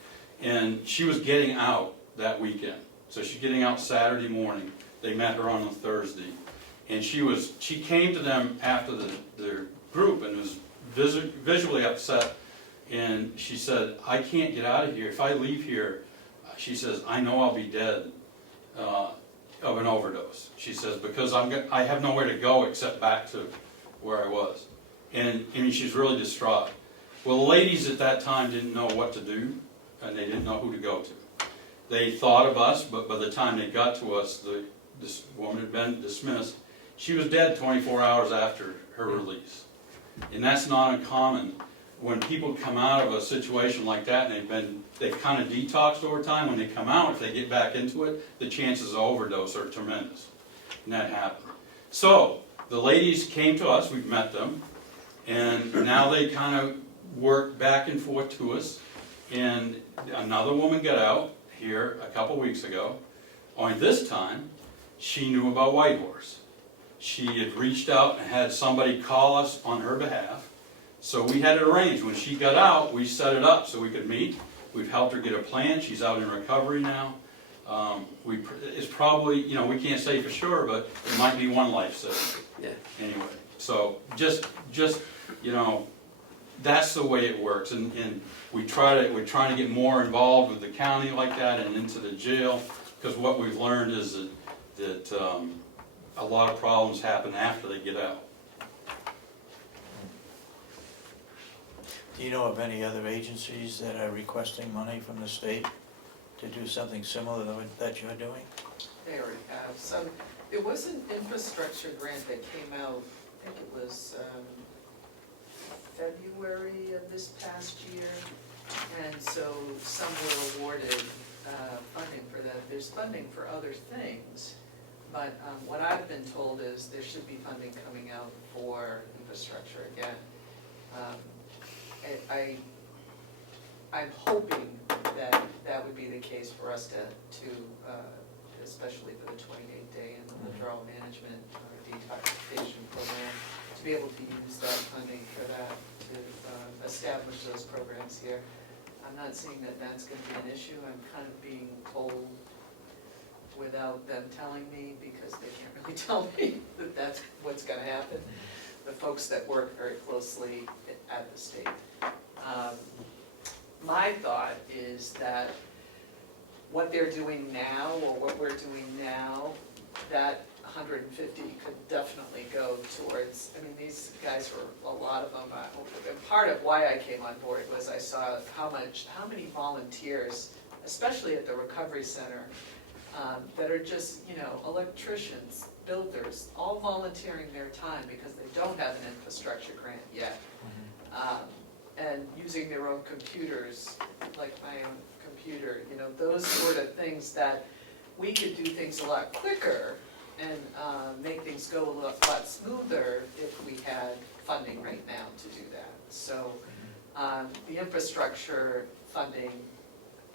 and she was getting out that weekend. So she's getting out Saturday morning. They met her on a Thursday. And she came to them after their group and was visually upset. And she said, I can't get out of here. If I leave here, she says, I know I'll be dead of an overdose. She says, because I have nowhere to go except back to where I was. And I mean, she's really distraught. Well, the ladies at that time didn't know what to do, and they didn't know who to go to. They thought of us, but by the time they got to us, this woman had been dismissed. She was dead 24 hours after her release. And that's not uncommon. When people come out of a situation like that and they've kind of detoxed over time, when they come out, if they get back into it, the chances of overdose are tremendous. And that happened. So the ladies came to us, we've met them, and now they kind of work back and forth to us. And another woman got out here a couple weeks ago. Only this time, she knew about Whitehorse. She had reached out and had somebody call us on her behalf. So we had it arranged. When she got out, we set it up so we could meet. We've helped her get a plan. She's out in recovery now. It's probably, we can't say for sure, but it might be one lifesaver. Yeah. Anyway, so just that's the way it works. And we're trying to get more involved with the county like that and into the jail, because what we've learned is that a lot of problems happen after they get out. Do you know of any other agencies that are requesting money from the state to do something similar that you're doing? They already have some. There was an infrastructure grant that came out, I think it was February of this past year. And so some were awarded funding for that. There's funding for other things, but what I've been told is there should be funding coming out for infrastructure again. I'm hoping that that would be the case for us to especially for the 28-day and the withdrawal management or detoxification program, to be able to use that funding for that, to establish those programs here. I'm not seeing that that's going to be an issue. I'm kind of being told without them telling me, because they can't really tell me that that's what's going to happen. The folks that work very closely at the state. My thought is that what they're doing now, or what we're doing now, that 150 could definitely go towards, I mean, these guys were, a lot of them, and part of why I came on board was I saw how many volunteers, especially at the recovery center, that are just, electricians, builders, all volunteering their time because they don't have an infrastructure grant yet. And using their own computers, like my own computer, those sort of things that we could do things a lot quicker and make things go a lot smoother if we had funding right now to do that. So the infrastructure funding,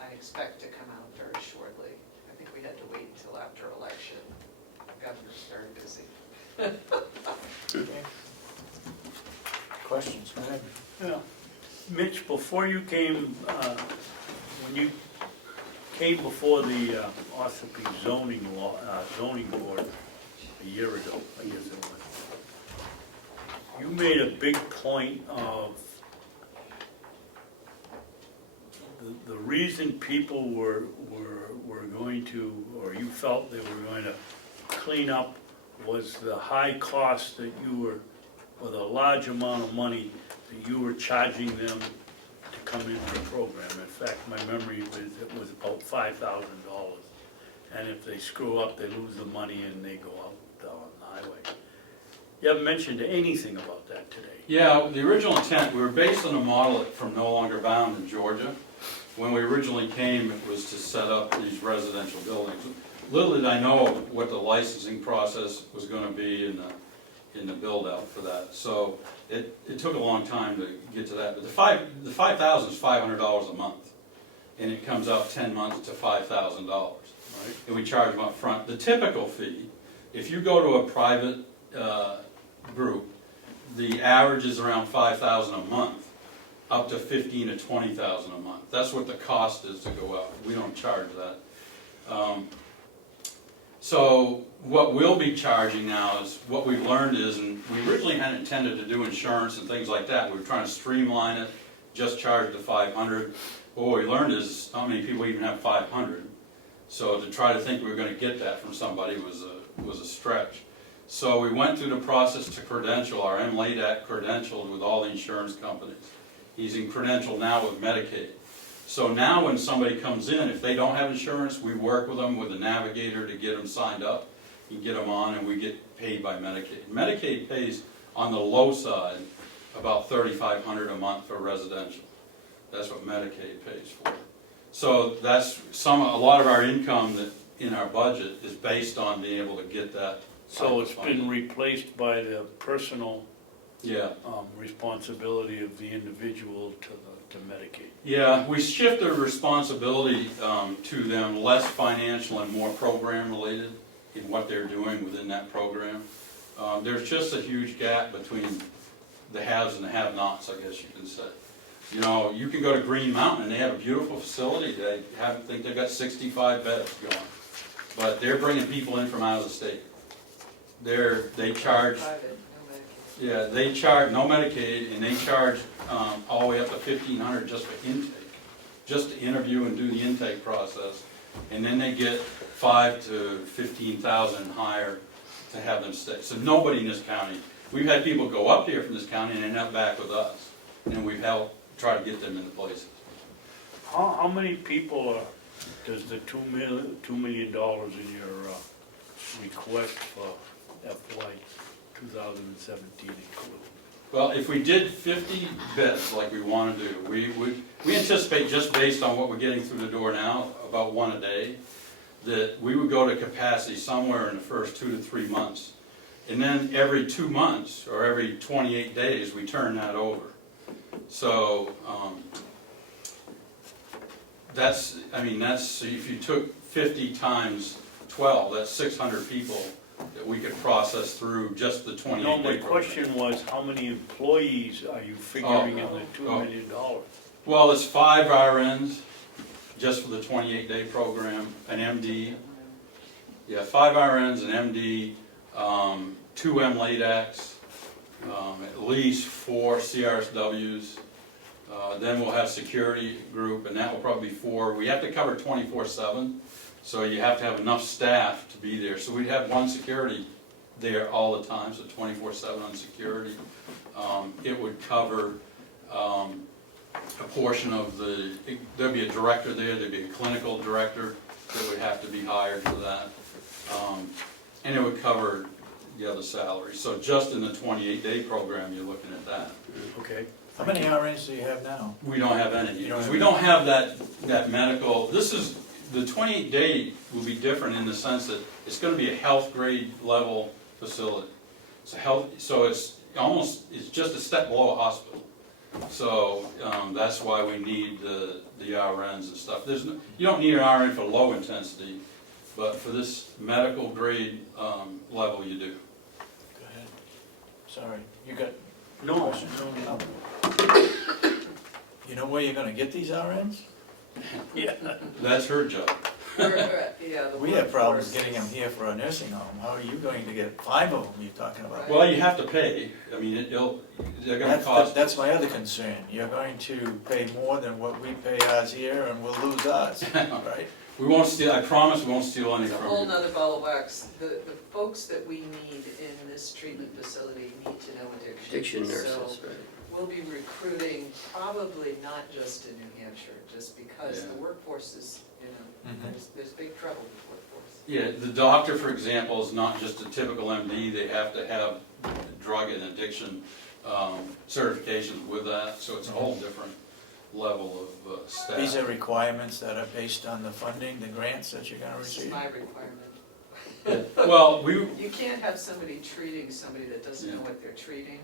I expect to come out very shortly. I think we had to wait until after election. The governor's very busy. Questions, go ahead. Yeah. Mitch, before you came, when you came before the Ossipee zoning board a year ago, I guess it was, you made a big point of the reason people were going to, or you felt they were going to clean up was the high cost that you were, or the large amount of money that you were charging them to come into the program. In fact, my memory was it was about $5,000. And if they screw up, they lose the money and they go out on the highway. You haven't mentioned anything about that today. Yeah, the original intent, we were based on a model from No Longer Bound in Georgia. When we originally came, it was to set up these residential buildings. Little did I know what the licensing process was going to be in the build out for that. So it took a long time to get to that. But the $5,000 is $500 a month, and it comes out 10 months to $5,000. Right? And we charge them up front. The typical fee, if you go to a private group, the average is around $5,000 a month, up to $15,000 to $20,000 a month. That's what the cost is to go out. We don't charge that. So what we'll be charging now is, what we've learned is, and we originally hadn't intended to do insurance and things like that. We were trying to streamline it, just charge the $500. What we learned is how many people even have $500. So to try to think we were going to get that from somebody was a stretch. So we went through the process to credential. Our MLADAC credentialed with all the insurance companies. He's in credential now with Medicaid. So now when somebody comes in, if they don't have insurance, we work with them with a navigator to get them signed up and get them on, and we get paid by Medicaid. Medicaid pays on the low side about $3,500 a month for residential. That's what Medicaid pays for. So that's a lot of our income that in our budget is based on being able to get that. So it's been replaced by the personal Yeah. responsibility of the individual to Medicaid. Yeah, we shift the responsibility to them, less financial and more program related in what they're doing within that program. There's just a huge gap between the haves and the have-nots, I guess you can say. You know, you can go to Green Mountain and they have a beautiful facility. They think they've got 65 beds going, but they're bringing people in from out of the state. They charge. Yeah, they charge, no Medicaid, and they charge all the way up to $1,500 just for intake, just to interview and do the intake process. And then they get $5,000 to $15,000 higher to have them stay. So nobody in this county, we've had people go up here from this county and end up back with us. And we've helped try to get them into places. How many people does the $2 million in your request for FY 2017 include? Well, if we did 50 beds like we want to do, we anticipate, just based on what we're getting through the door now, about one a day, that we would go to capacity somewhere in the first 2 to 3 months. And then every 2 months, or every 28 days, we turn that over. So that's, if you took 50 times 12, that's 600 people that we could process through just the 28-day program. No, my question was, how many employees are you figuring in the $2 million? Well, it's 5 RNs just for the 28-day program, an MD. Yeah, 5 RNs, an MD, 2 MLADACs, at least 4 CRSWs. Then we'll have security group, and that will probably be 4. We have to cover 24/7. So you have to have enough staff to be there. So we'd have one security there all the time, so 24/7 on security. It would cover a portion of there'd be a director there, there'd be a clinical director that would have to be hired for that. And it would cover the other salaries. So just in the 28-day program, you're looking at that. Okay. How many RNs do you have now? We don't have any. You don't have We don't have that medical, the 28-day will be different in the sense that it's going to be a health grade level facility. So it's just a step below a hospital. So that's why we need the RNs and stuff. You don't need an RN for low intensity, but for this medical grade level you do. Sorry, you got, No, Question. no, you know where you're gonna get these RNs? yeah. That's her job. Yeah, the We have problems workforce getting them here for a nursing home. How are you going to get 5 of them you're talking about? Well, you have to pay, I mean, they're gonna cost. That's my other concern. You're going to pay more than what we pay ours here and we'll lose ours, right? We won't steal, I promise we won't steal any It's a from whole you. nother ball of wax. The folks that we need in this treatment facility need to know addiction. Addiction nurses, So right? we'll be recruiting probably not just in New Hampshire, just because Yeah. the workforce is, you know, there's big trouble with workforce. Yeah, the doctor, for example, is not just a typical MD, they have to have drug and addiction certifications with that, so it's a whole different level of staff. These are requirements that are based on the funding, the grants that you're gonna This is receive? my requirement. Yeah. Well, You can't have somebody treating somebody that doesn't know Yeah. what they're treating.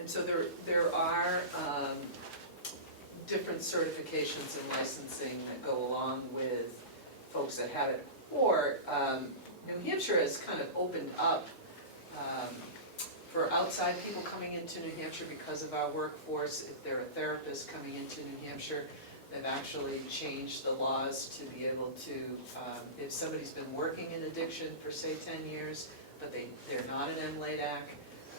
And so there are different certifications and licensing that go along with folks that have it. Or New Hampshire has kind of opened up for outside people coming into New Hampshire because of our workforce. If they're a therapist coming into New Hampshire, they've actually changed the laws to be able to, if somebody's been working in addiction for, say, 10 years, but they're not an MLADAC,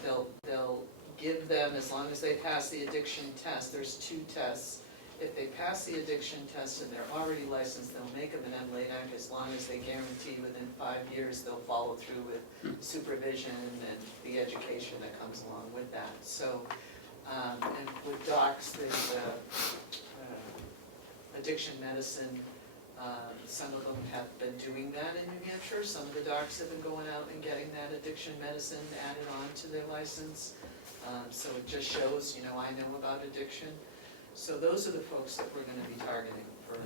they'll give them, as long as they pass the addiction test, there's 2 tests. If they pass the addiction test and they're already licensed, they'll make them an MLADAC as long as they guarantee within 5 years they'll follow through with supervision and the education that comes along with that. So, and with docs, there's addiction medicine. Some of them have been doing that in New Hampshire. Some of the docs have been going out and getting that addiction medicine added on to their license. So it just shows, you know, I know about addiction. So those are the folks that we're gonna be targeting for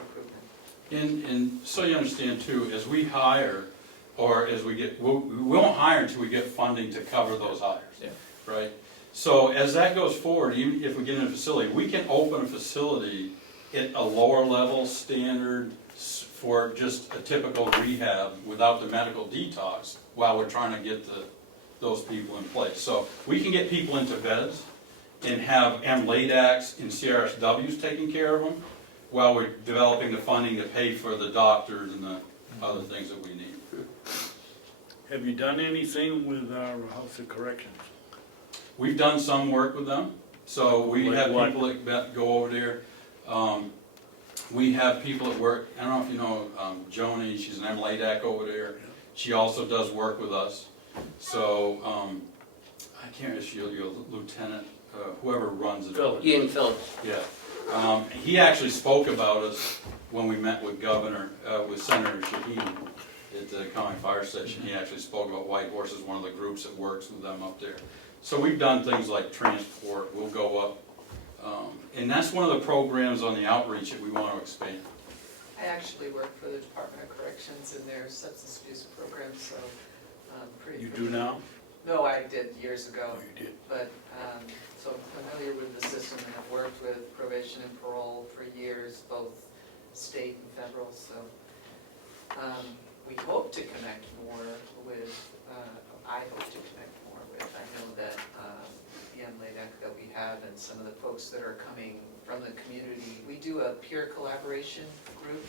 recruitment. And so you understand too, as we hire, or as we get, we won't hire until we get funding to cover those hires. Yeah. Right? So as that goes forward, even if we get in a facility, we can open a facility at a lower level standard for just a typical rehab without the medical detox while we're trying to get those people in place. So we can get people into beds and have MLADACs and CRSWs taking care of them while we're developing the funding to pay for the doctors and the other things that we need. Have you done anything with our House of Corrections? We've done some work with them, so we Like have what? people that go over there. We have people that work, I don't know if you know Joni, she's an MLADAC over there. She also does work with us. So, I can't remember if you're lieutenant, whoever runs it. Phillips. Ian Phillips. Yeah. He actually spoke about us when we met with with Senator Shaheen at the county fire station. He actually spoke about White Horse as one of the groups that works with them up there. So we've done things like transport, we'll go up. And that's one of the programs on the outreach that we want to expand. I actually work for the Department of Corrections in their substance abuse program, so I'm pretty You familiar. do now? No, I did years ago, Oh, you did. but, so I'm familiar with the system and have worked with probation and parole for years, both state and federal, so. We hope to connect more with, I hope to connect more with, I know that the MLADAC that we have and some of the folks that are coming from the community, we do a peer collaboration group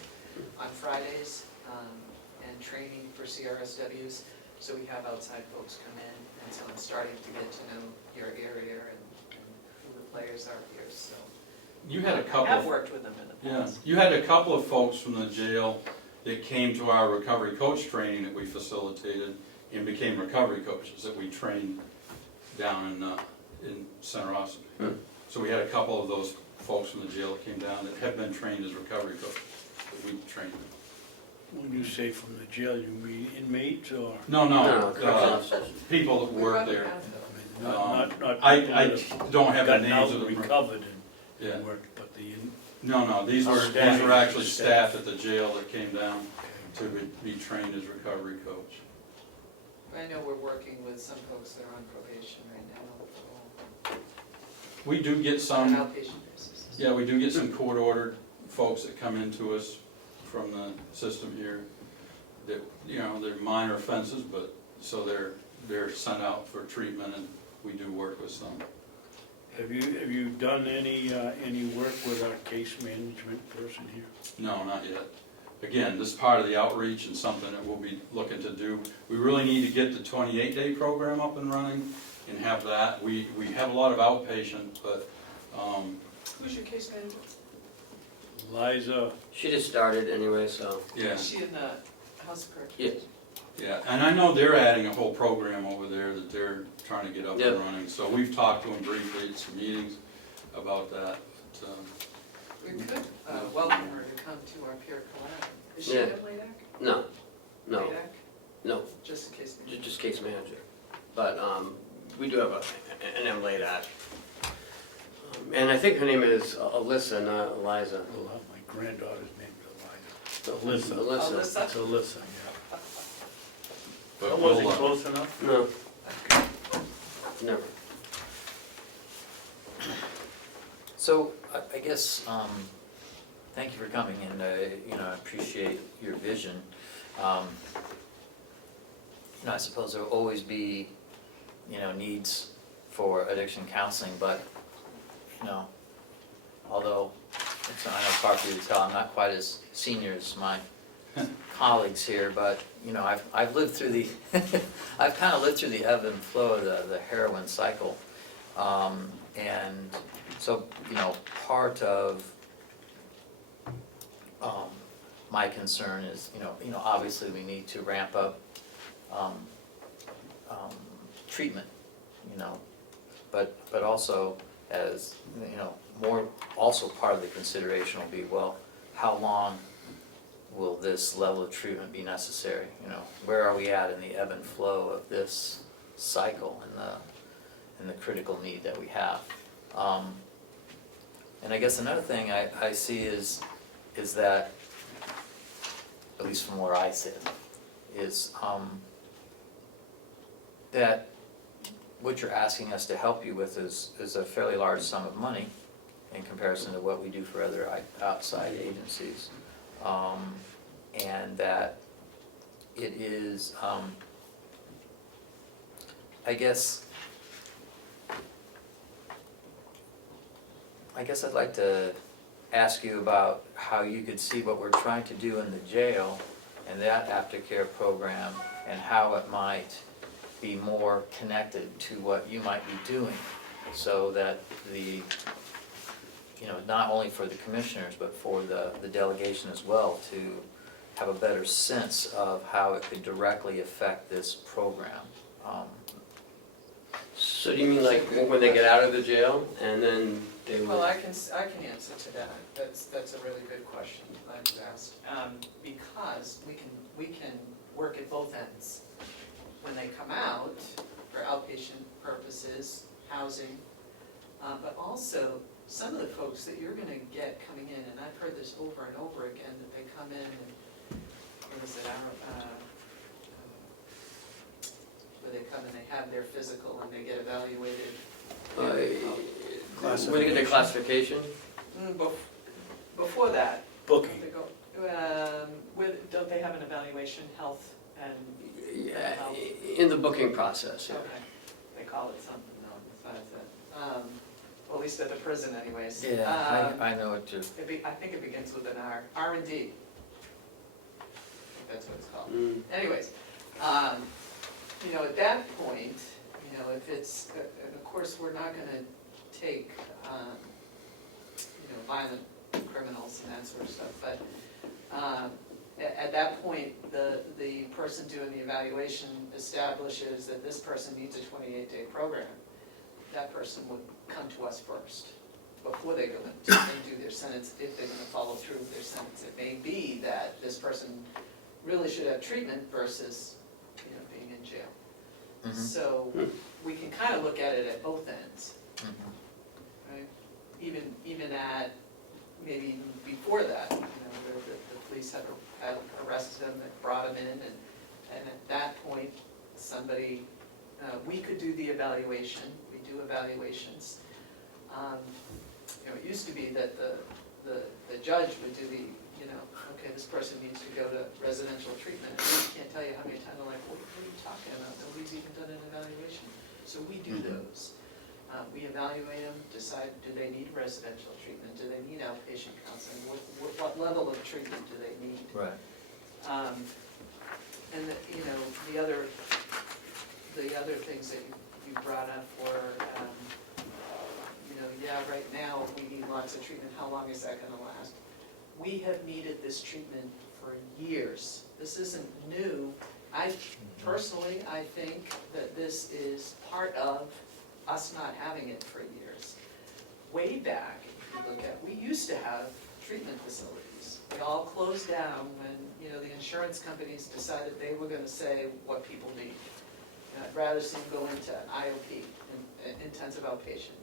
on Fridays, and training for CRSWs. So we have outside folks come in, and so I'm starting to get to know your area and who the players are here, so. You had a couple I've of, worked with them in the yeah, past. you had a couple of folks from the jail that came to our recovery coach training that we facilitated and became recovery coaches that we trained down in Center Ossipee. So we had a couple of those folks from the jail that came down that have been trained as recovery coaches, that we trained them. When you say from the jail, you mean inmates or? No, No, correctional officers. people that We work run there. accounts. Not people I that have don't have the gotten names out of and them. recovered Yeah. and worked, but the, No, these were Staff. actually staff at the jail that came down to be trained as recovery coach. I know we're working with some folks that are on probation right now, We do get on some, an outpatient basis. yeah, we do get some court-ordered folks that come into us from the system here that, you know, they're minor offenses, but, so they're sent out for treatment and we do work with some. Have you done any work with our case management person here? No, not yet. Again, this is part of the outreach and something that we'll be looking to do. We really need to get the 28-day program up and running and have that. We have a lot of outpatient, but, Who's your case manager? Liza, She just started anyway, so, yeah. Is she in the House of Corrections? yes. Yeah, and I know they're adding a whole program over there that they're trying to get up Yep. and running. So we've talked to them briefly at some meetings about that. But, We could welcome her to come to our peer collab. Is she Yeah. in LADAC? No, no, LADAC? no, Just a case manager. just case manager. But we do have an MLA. And I think her name is Alyssa, not Eliza. well, my granddaughter's name is Eliza. Alyssa. Alyssa. Alyssa? It's Alyssa, yeah. but Was we'll, it close enough? No. Never. So, I guess, thank you for coming, and, I appreciate your vision. I suppose there'll always be, needs for addiction counseling, but, although, I know it's hard for you to tell, I'm not quite as senior as my colleagues here, but, I've lived through the, I've kind of lived through the ebb and flow of the heroin cycle. And so, part of my concern is, obviously we need to ramp up treatment, but also as, more, also part of the consideration will be, well, how long will this level of treatment be necessary? Where are we at in the ebb and flow of this cycle and the critical need that we have? And I guess another thing I see is that, at least from where I sit, is that what you're asking us to help you with is a fairly large sum of money in comparison to what we do for other outside agencies. And that it is, I guess I'd like to ask you about how you could see what we're trying to do in the jail and that aftercare program, and how it might be more connected to what you might be doing, so that the, not only for the commissioners, but for the delegation as well, to have a better sense of how it could directly affect this program. So do you mean like when they get out of the jail and then they Well, will? I can answer to that. That's a really good question that you asked. Because we can work at both ends. When they come out for outpatient purposes, housing, but also some of the folks that you're gonna get coming in, and I've heard this over and over again, that they come in and, what is it, where they come and they have their physical and they get evaluated. When they get their classification? Before that, Booking. they go, don't they have an evaluation, health and? Yeah, in the booking process, yeah. Okay, they call it something, no, besides that. Well, at least at the prison anyways. Yeah, I know it too. I think it begins with an R, R&D. I think that's what it's called. Mm. Anyways, at that point, if it's, and of course, we're not gonna take, violent criminals and that sort of stuff, but, at that point, the person doing the evaluation establishes that this person needs a 28-day program. That person would come to us first, before they go into and do their sentence, if they're gonna follow through with their sentence. It may be that this person really should have treatment versus, being in jail. Mhm. So, we can kind of look at it at both ends, Mhm. right? Even at, maybe even before that, the police had arrested them, and brought them in, and at that point, somebody, we could do the evaluation, we do evaluations. It used to be that the judge would do the, okay, this person needs to go to residential treatment, and we can't tell you how many times, I'm like, what are you talking about, nobody's even done an evaluation. So we do those. We evaluate them, decide, do they need residential treatment, do they need outpatient counseling, what level of treatment do they need? Right. And the other things that you brought up were, right now, we need lots of treatment, how long is that gonna last? We have needed this treatment for years. This isn't new. Personally, I think that this is part of us not having it for years. Way back, if you look at, we used to have treatment facilities. They all closed down when, the insurance companies decided they were gonna say what people need. I'd rather see them go into IOP, intensive outpatient,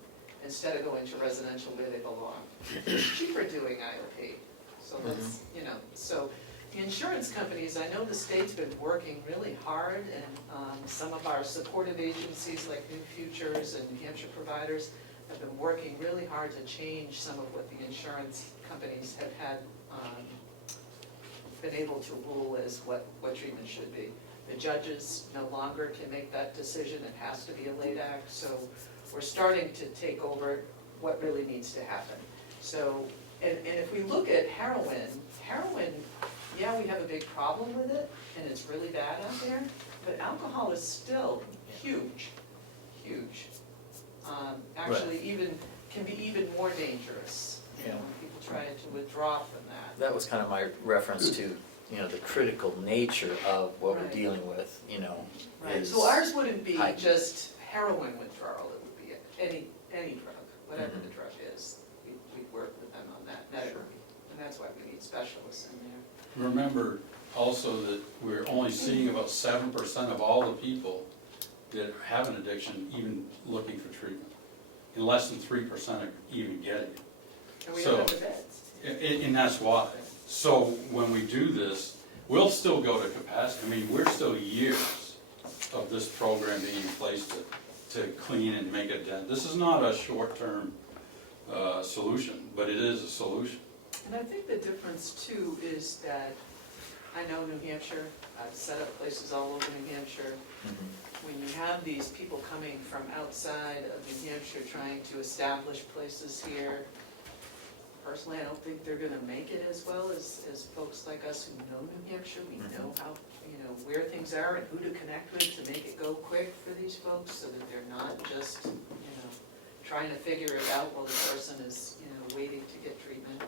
instead of going to residential where they belong. It's cheaper doing IOP, so that's, so the insurance companies, I know the state's been working really hard, and some of our supportive agencies like New Futures and New Hampshire Providers have been working really hard to change some of what the insurance companies have had, been able to rule as what treatment should be. The judges no longer can make that decision, it has to be a late act, so we're starting to take over what really needs to happen. So, and if we look at heroin, yeah, we have a big problem with it, and it's really bad out there, but alcohol is still huge, huge. Actually, can be even more dangerous, when people try to withdraw from that. That was kind of my reference to, the critical nature of what we're Right. dealing with, Right, is. so ours wouldn't be heightened. just heroin withdrawal, it would be any drug, whatever the drug is. We'd work with them on that, Sure. and that's why we need specialists in there. Remember also that we're only seeing about 7% of all the people that have an addiction even looking for treatment. And less than 3% are even getting it. And we So- don't have the beds. And that's why. So when we do this, we'll still go to capacity. I mean, we're still years of this program being in place to clean and make a dent. This is not a short-term solution, but it is a solution. And I think the difference too is that, I know New Hampshire, I've set up places all over New Hampshire. When you have these people coming from outside of New Hampshire trying to establish places here, personally, I don't think they're gonna make it as well as folks like us who know New Hampshire. We know how, where things are and who to connect with to make it go quick for these folks, so that they're not just, trying to figure it out while the person is, waiting to get treatment.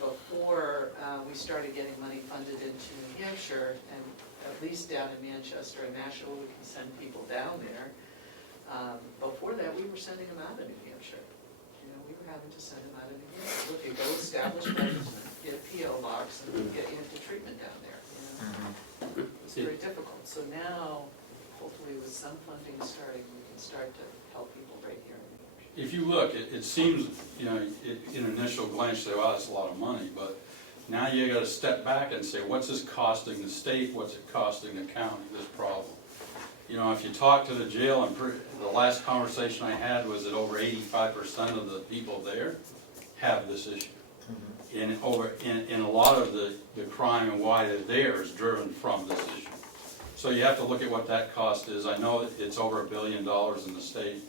Before we started getting money funded into New Hampshire, and at least down in Manchester and Nashville, we can send people down there. Before that, we were sending them out of New Hampshire. We were having to send them out of New Hampshire. Look, you go establish register, get a PO box, and get you into treatment down there. It's very difficult. So now, hopefully with some funding starting, we can start to help people right here in New Hampshire. If you look, it seems, in initial glance, you say, wow, that's a lot of money, but now you gotta step back and say, what's this costing the state, what's it costing the county, this problem? If you talk to the jail, the last conversation I had was that over 85% of the people there have this issue. And a lot of the crime and why they're there is driven from this issue. So you have to look at what that cost is. I know it's over $1 billion in the state.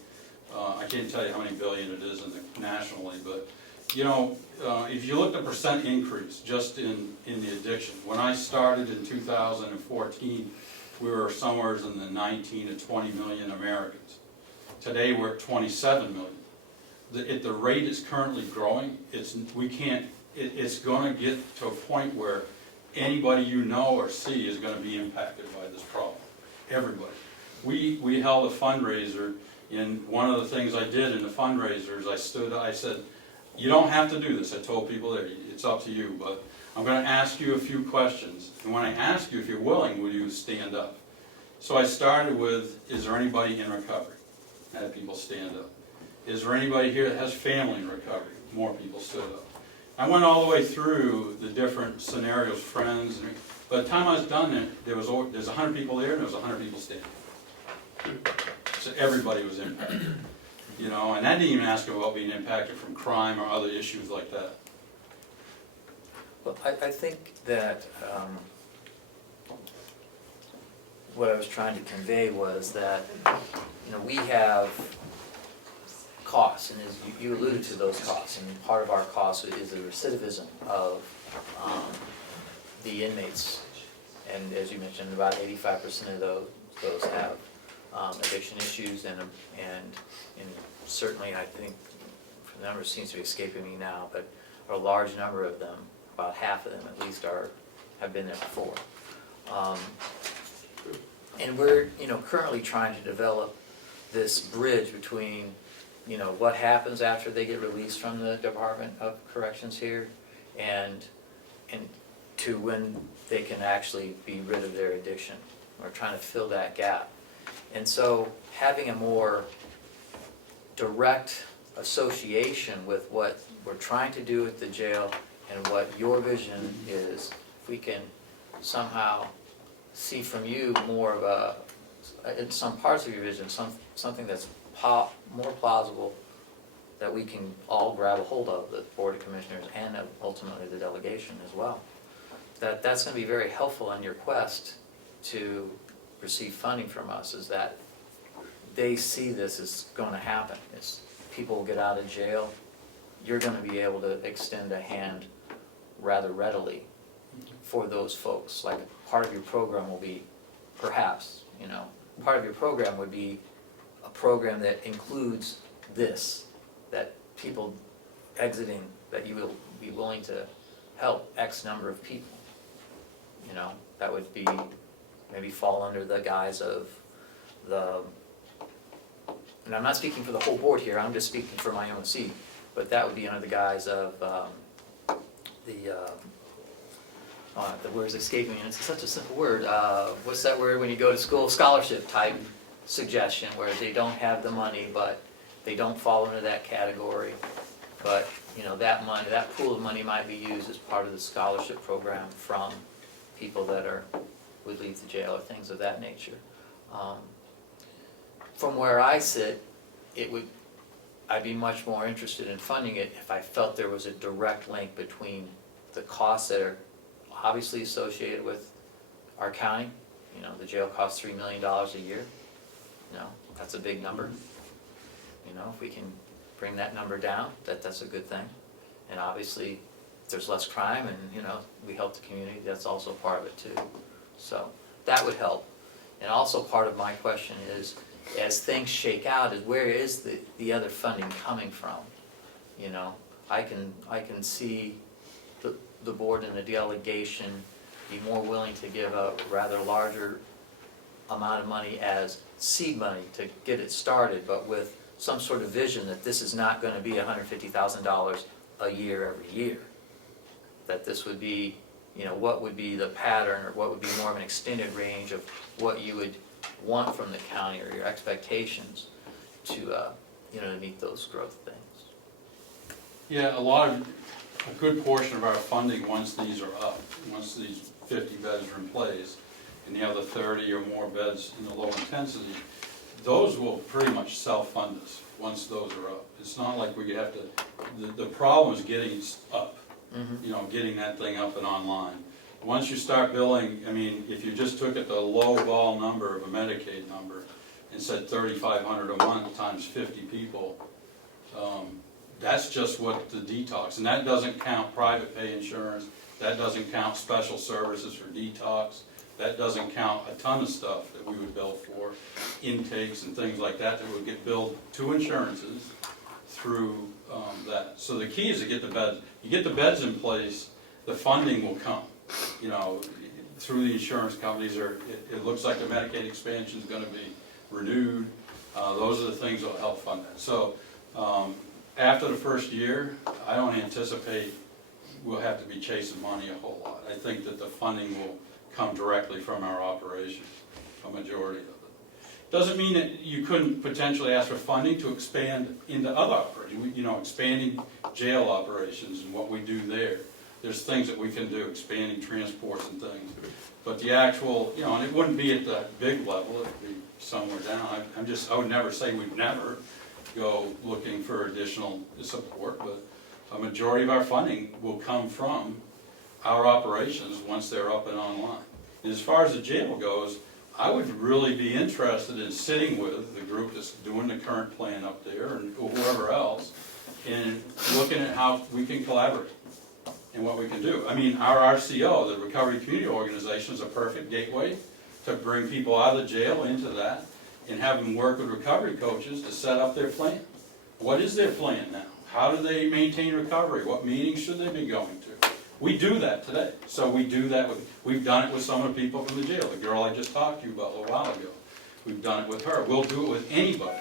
I can't tell you how many billion it is nationally, but if you look at the percent increase just in the addiction, when I started in 2014, we were somewhere in the 19 to 20 million Americans. Today we're at 27 million. At the rate it's currently growing, it's going to get to a point where anybody you know or see is going to be impacted by this problem. Everybody. We held a fundraiser, and one of the things I did in the fundraisers, I said, you don't have to do this. I told people there, it's up to you, but I'm going to ask you a few questions. And when I ask you, if you're willing, will you stand up? So I started with, is there anybody in recovery? I had people stand up. Is there anybody here that has family in recovery? More people stood up. I went all the way through the different scenarios, friends. By the time I was done, there's 100 people there, and there was 100 people standing. So everybody was impacted. And that didn't even ask about being impacted from crime or other issues like that. Well, I think that what I was trying to convey was that, you know, we have costs, and as you alluded to those costs, and part of our costs is the recidivism of the inmates. And as you mentioned, about 85% of those have addiction issues, and certainly I think the number seems to be escaping me now, but a large number of them, about half of them at least, have been there before. And we're, you know, currently trying to develop this bridge between, you know, what happens after they get released from the Department of Corrections here, and to when they can actually be rid of their addiction. We're trying to fill that gap. And so having a more direct association with what we're trying to do at the jail and what your vision is, if we can somehow see from you more of in some parts of your vision, something that's more plausible, that we can all grab a hold of, the Board of Commissioners and ultimately the delegation as well. That's going to be very helpful in your quest to receive funding from us, is that they see this is going to happen. It's people will get out of jail, you're going to be able to extend a hand rather readily for those folks. Like part of your program will be, perhaps, you know, part of your program would be a program that includes this, that people exiting, that you will be willing to help X number of people. You know, that would be, maybe fall under the guise of and I'm not speaking for the whole board here, I'm just speaking for my own seat, but that would be under the guise of the word's escaping me, and it's such a simple word. What's that word when you go to school? Scholarship type suggestion, where they don't have the money, but they don't fall into that category. But you know, that money, that pool of money might be used as part of the scholarship program from people that would leave the jail or things of that nature. From where I sit, I'd be much more interested in funding it if I felt there was a direct link between the costs that are obviously associated with our county. You know, the jail costs $3 million a year. You know, that's a big number. You know, if we can bring that number down, that's a good thing. And obviously, if there's less crime and, you know, we help the community, that's also part of it too. So that would help. And also part of my question is, as things shake out, is where is the other funding coming from? You know, I can see the board and the delegation be more willing to give a rather larger amount of money as seed money to get it started, but with some sort of vision that this is not going to be $150,000 a year every year. That this would be, you know, what would be the pattern, or what would be more of an extended range of what you would want from the county, or your expectations to, you know, to meet those growth things. Yeah, a good portion of our funding, once these are up, once these 50 beds are in place, and the other 30 or more beds in the low intensity, those will pretty much self-fund us once those are up. It's not like we have to, the problem is getting up, you know, getting that thing up and online. Once you start billing, I mean, if you just took it the low ball number of a Medicaid number and said $3,500 a month times 50 people, that's just what the detox, and that doesn't count private pay insurance, that doesn't count special services for detox, that doesn't count a ton of stuff that we would bill for, intakes and things like that would get billed to insurances through that. So the key is to get the beds. You get the beds in place, the funding will come. You know, through the insurance companies, or it looks like the Medicaid expansion is going to be renewed. Those are the things that will help fund that. So after the first year, I don't anticipate we'll have to be chasing money a whole lot. I think that the funding will come directly from our operations, a majority of it. Doesn't mean that you couldn't potentially ask for funding to expand into other operations. You know, expanding jail operations and what we do there. There's things that we can do, expanding transports and things. But the actual, you know, and it wouldn't be at that big level, it would be somewhere down. I would never say we'd never go looking for additional support, but a majority of our funding will come from our operations once they're up and online. And as far as the jail goes, I would really be interested in sitting with the group that's doing the current plan up there and whoever else, and looking at how we can collaborate and what we can do. I mean, our RCO, the Recovery Community Organization, is a perfect gateway to bring people out of the jail into that and have them work with recovery coaches to set up their plan. What is their plan now? How do they maintain recovery? What meetings should they be going to? We do that today. So we do that with, we've done it with some of the people from the jail. The girl I just talked to you about a little while ago. We've done it with her. We'll do it with anybody.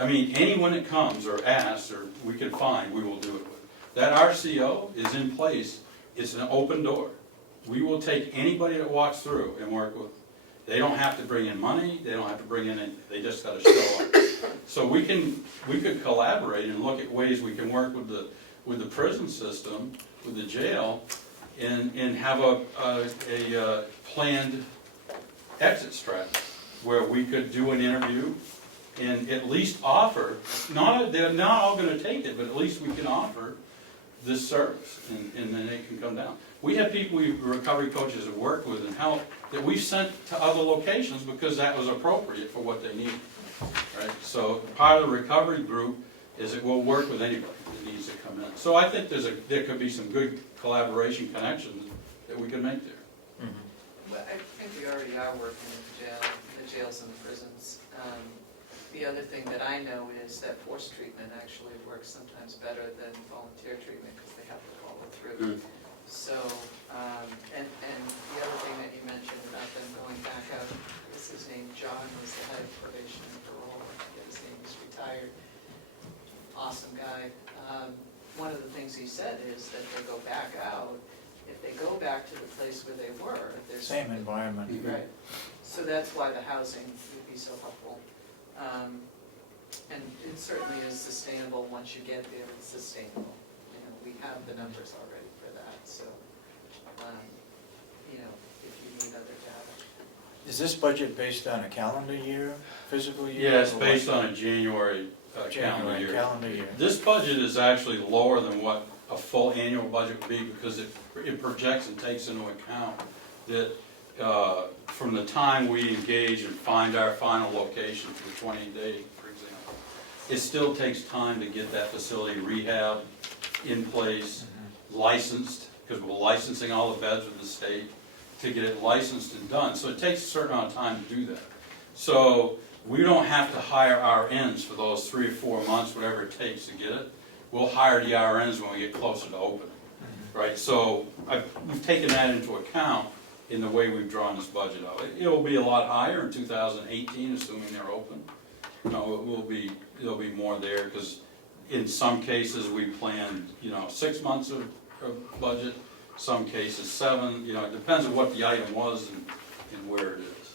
I mean, anyone that comes or asks or we can find, we will do it with. That RCO is in place. It's an open door. We will take anybody that walks through and work with them. They don't have to bring in money. They don't have to bring in anything. They just got to show up. So we could collaborate and look at ways we can work with the prison system, with the jail, and have a planned exit strategy where we could do an interview and at least offer, they're not all gonna take it, but at least we can offer this service, and then they can come down. We have people, recovery coaches have worked with and helped, that we've sent to other locations because that was appropriate for what they need, right? So part of the recovery group is that we'll work with anybody that needs to come in. So I think there could be some good collaboration connections that we can make there. Well, I think we already are working in the jails and the prisons. The other thing that I know is that forced treatment actually works sometimes better than volunteer treatment because they have to follow through. So, and the other thing that you mentioned about them going back out, what's his name, John was the head of probation and parole, I forget his name, he's retired, awesome guy. One of the things he said is that they go back out, if they go back to the place where they were, there's. Same environment. Right, so that's why the housing would be so helpful. And it certainly is sustainable, once you get there, it's sustainable. You know, we have the numbers already for that, so, you know, if you need other data. Is this budget based on a calendar year, fiscal year? Yeah, it's or based what? on a January calendar year. Calendar year. This budget is actually lower than what a full annual budget would be because it projects and takes into account that from the time we engage and find our final location for the 20 days, for example, it still takes time to get that facility rehab in place, licensed, because we're licensing all the beds with the state, to get it licensed and done. So it takes a certain amount of time to do that. So we don't have to hire RNs for those 3 or 4 months, whatever it takes to get it. We'll hire the RNs when we get closer to opening, right? So we've taken that into account in the way we've drawn this budget out. It'll be a lot higher in 2018, assuming they're open. No, there'll be more there, because in some cases we planned, 6 months of budget, some cases 7, it depends on what the item was and where it is.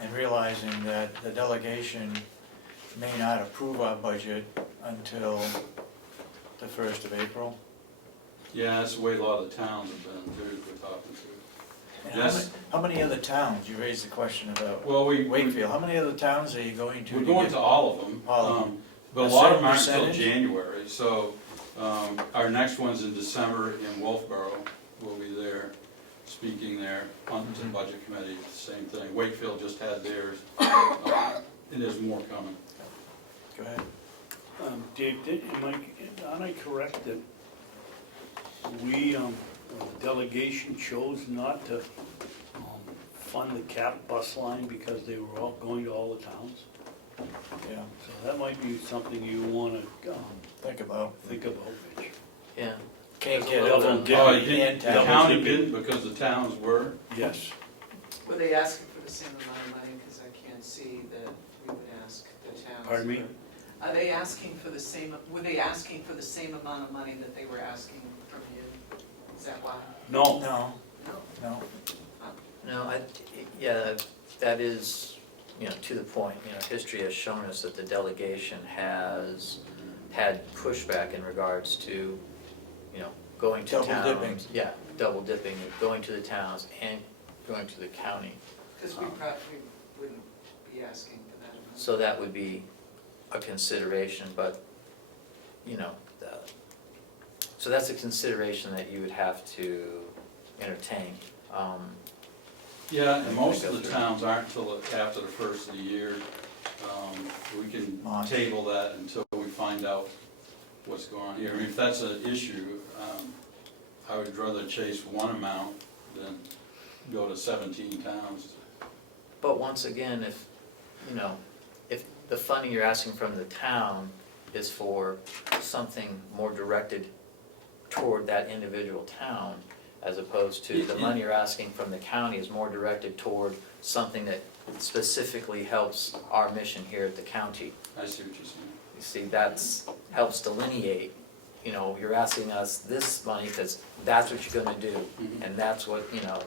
And realizing that the delegation may not approve our budget until the 1st of April. Yeah, that's the way a lot of the towns have been, too, we're talking to. And Yes. how many other towns, you raised the question about Well, Wakefield, how many other towns are you going to? we're going to all of them. All of them. But a A lot of them certain aren't until percentage? January, so our next one's in December in Wolfboro. We'll be there, speaking there, on the budget committee, same thing. Wakefield just had theirs, and there's more coming. Go ahead. Dave, aren't I correct that we, the delegation chose not to fund the CAP bus line because they were all going to all the towns? Yeah, So that might be something you want to think about. think about, Rich. Yeah. Can't get Double it on dipping. Oh, county and the town. county didn't because the towns were? Yes. Were they asking for the same amount of money, because I can't see that we would ask the towns. Pardon me? Are they asking for the same, were they asking for the same amount of money that they were asking from you? Is that why? No. No, No. no. No, yeah, that is, to the point, history has shown us that the delegation has had pushback in regards to, going to towns. Double dipping. Yeah, double dipping, going to the towns and going to the county. Because we probably wouldn't be asking for that amount. So that would be a consideration, but, so that's a consideration that you would have to entertain. Yeah, and most of the towns aren't until after the first of the year. We can March. table that until we find out what's going on here. I mean, if that's an issue, I would rather chase one amount than go to 17 towns. But once again, if, you know, if the funding you're asking from the town is for something more directed toward that individual town, as opposed to the money you're asking from the county is more directed toward something that specifically helps our mission here at the county. I see what you're saying. You see, that's, helps delineate, you know, you're asking us this money because that's what you're gonna do. Mhm. And that's what, you know,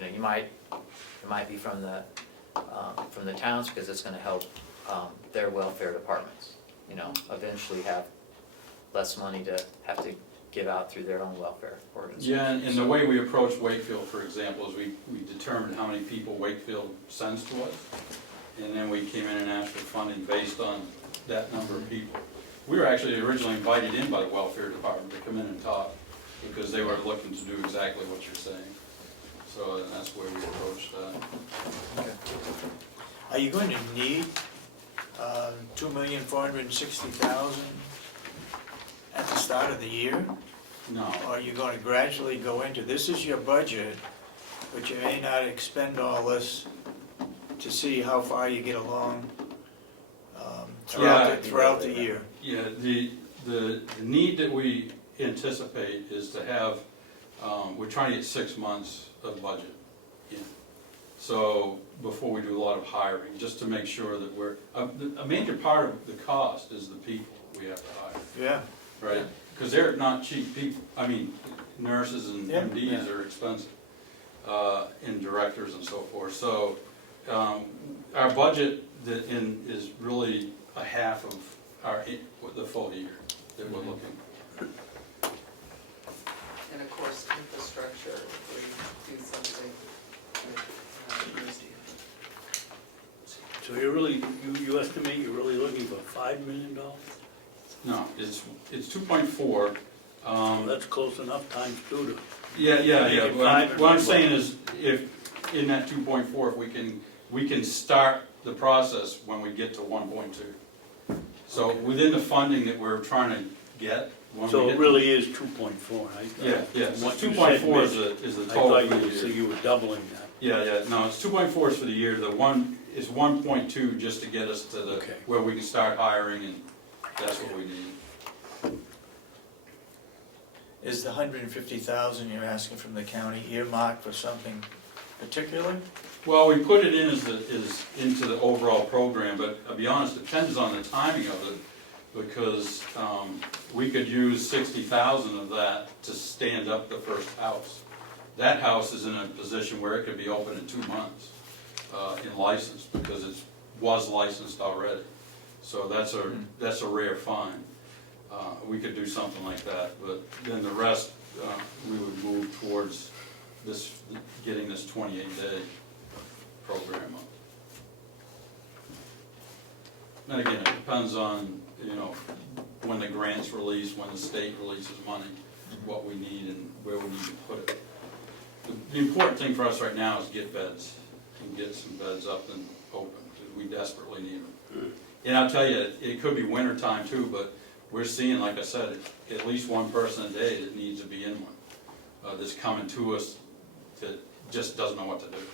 it might be from the towns because it's gonna help, their welfare departments, you know, eventually have less money to have to give out through their own welfare organizations. Yeah, and the way we approach Wakefield, for example, is we determined how many people Wakefield sends to us, and then we came in and asked for funding based on that number of people. We were actually originally invited in by the welfare department to come in and talk, because they were looking to do exactly what you're saying. So that's where we approached that. Are you going to need $2,460,000 at the start of the year? No. Or are you going to gradually go into, this is your budget, but you may not expend all this to see how far you get along throughout the year? Yeah, the need that we anticipate is to have, we're trying to get 6 months of budget in. So before we do a lot of hiring, just to make sure that we're, a major part of the cost is the people we have to hire, Yeah. right? Because they're not cheap people. I mean, nurses and Yeah. MDs are expensive, and directors and so forth. So our budget is really a half of the full year that we're looking. And of course, infrastructure, if we do something with university. So you're really, you estimate you're really looking for $5 million? No, it's 2.4. That's close enough times two to. Yeah. Make it What five I'm and saying is, if, in that 2.4, if we can start the process when we get to 1.2. So within the funding that we're trying to get, when we So get. it really is 2.4. Yeah, so What you 2.4 said, is the I total thought for the you said year. you were doubling that. Yeah, no, it's 2.4 is for the year, the one is 1.2 just to get us to the, Okay. where we can start hiring, and that's what we need. Is the $150,000 you're asking from the county earmarked for something particular? Well, we put it in as into the overall program, but I'll be honest, it depends on the timing of it, because we could use 60,000 of that to stand up the first house. That house is in a position where it could be open in 2 months in license, because it was licensed already. So that's a rare find. We could do something like that, but then the rest, we would move towards this, getting this 28-day program up. And again, it depends on, when the grants release, when the state releases money, what we need and where we need to put it. The important thing for us right now is get beds, and get some beds up and open, because we desperately need them. And I'll tell you, it could be winter time too, but we're seeing, like I said, at least one person a day that needs to be in one, that's coming to us that just doesn't know what to do,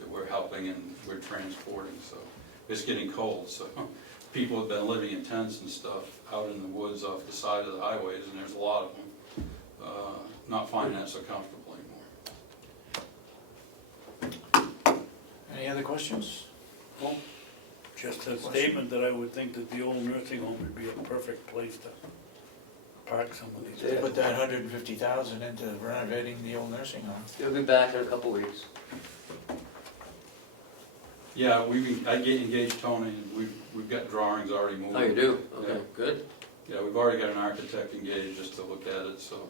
that we're helping and we're transporting, so. It's getting cold, so people have been living in tents and stuff out in the woods off the side of the highways, and there's a lot of them, not finding that so comfortable anymore. Any other questions? Well, just a statement that I would think that the old nursing home would be a perfect place to park some of these. Yeah. Put that $150,000 into renovating the old nursing home. He'll be back in a couple weeks. Yeah, I get engaged Tony, and we've got drawings already moving. Oh, you do? Yeah. Okay, good. Yeah, we've already got an architect engaged just to look at it, so.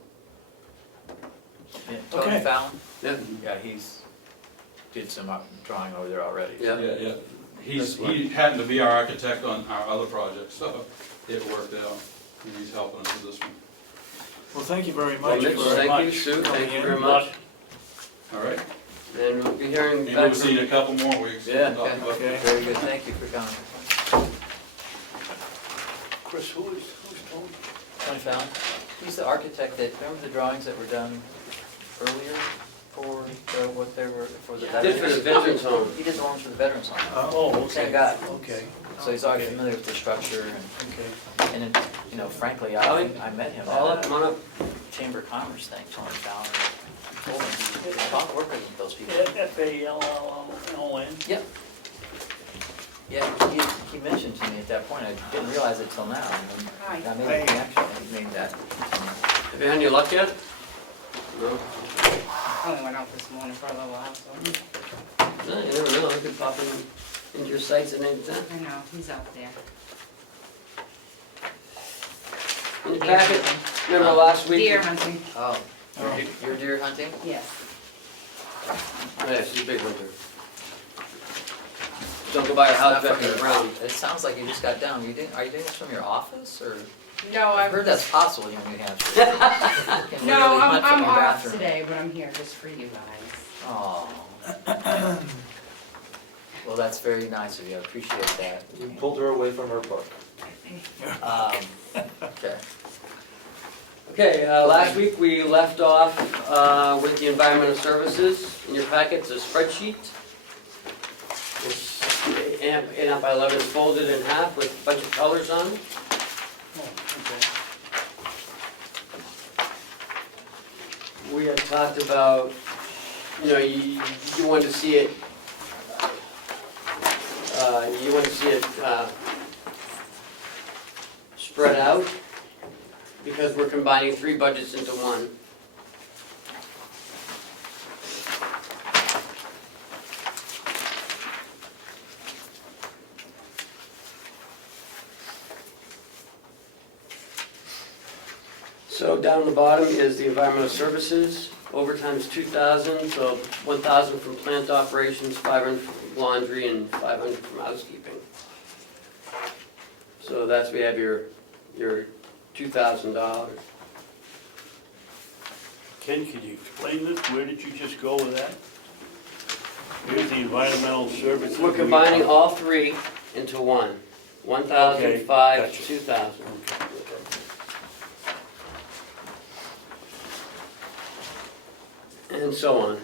Yeah, Tony Okay. Fallon? Yeah. Yeah, he's did some drawing over there already. Yeah. Yeah. He happened to be our architect on our other project, so it worked out, and he's helping us with this one. Well, thank you very Well, much. Mitch, for thank you, much. Sue, thank you Coming very in. much. All right? And we'll be hearing Maybe back we'll see you in a couple more weeks. Yeah, Talk about- okay. Very good, thank you for coming. Chris, who's Tony? Tony Fallon, he's the architect that, remember the drawings that were done earlier for what they were, for the Did for the veterans home. He did the ones for the veterans home. Oh, okay. Same guy. Okay, So he's already familiar with the structure okay. and, you know, frankly, I met him All up, at come on up. a Chamber of Commerce thing, Tony Fallon. Told him he's about working with those people. F-A-L-L-O-N? Yep. Yeah, he mentioned to me at that point, I didn't realize it till now, and Hi. I made a connection, he made that. Have you had any luck yet? No? Only went out this morning for a little while, so. No, you never know, I could pop into your sites at any time. I know, he's out there. In your packet, remember last week? Deer hunting, Oh, you're deer hunting? yes. Oh, yeah, she's a big hunter. Don't go by her house back in the ground. It sounds like you just got down, are you doing this from your office, or? No, I've heard that's possible here in New Hampshire. You can literally hunt from your bathroom. today, but I'm here just for you guys. Oh. Well, that's very nice of you, I appreciate that. You pulled her away from her book. Okay. Okay, last week we left off with the environmental services. In your packets, a spreadsheet. It's 8 by 11 folded in half with a bunch of colors on it. Oh, okay. We had talked about, you know, you wanted to see it, spread out, because we're combining 3 budgets into one. So down the bottom is the environmental services. Overtime's 2,000, so 1,000 from plant operations, 500 from laundry, and 500 from housekeeping. So that's, we have your $2,000. Ken, can you explain this? Where did you just go with that? Here's the environmental services. We're combining all 3 into one. 1,000, Okay, 5, gotcha. 2,000. And so on.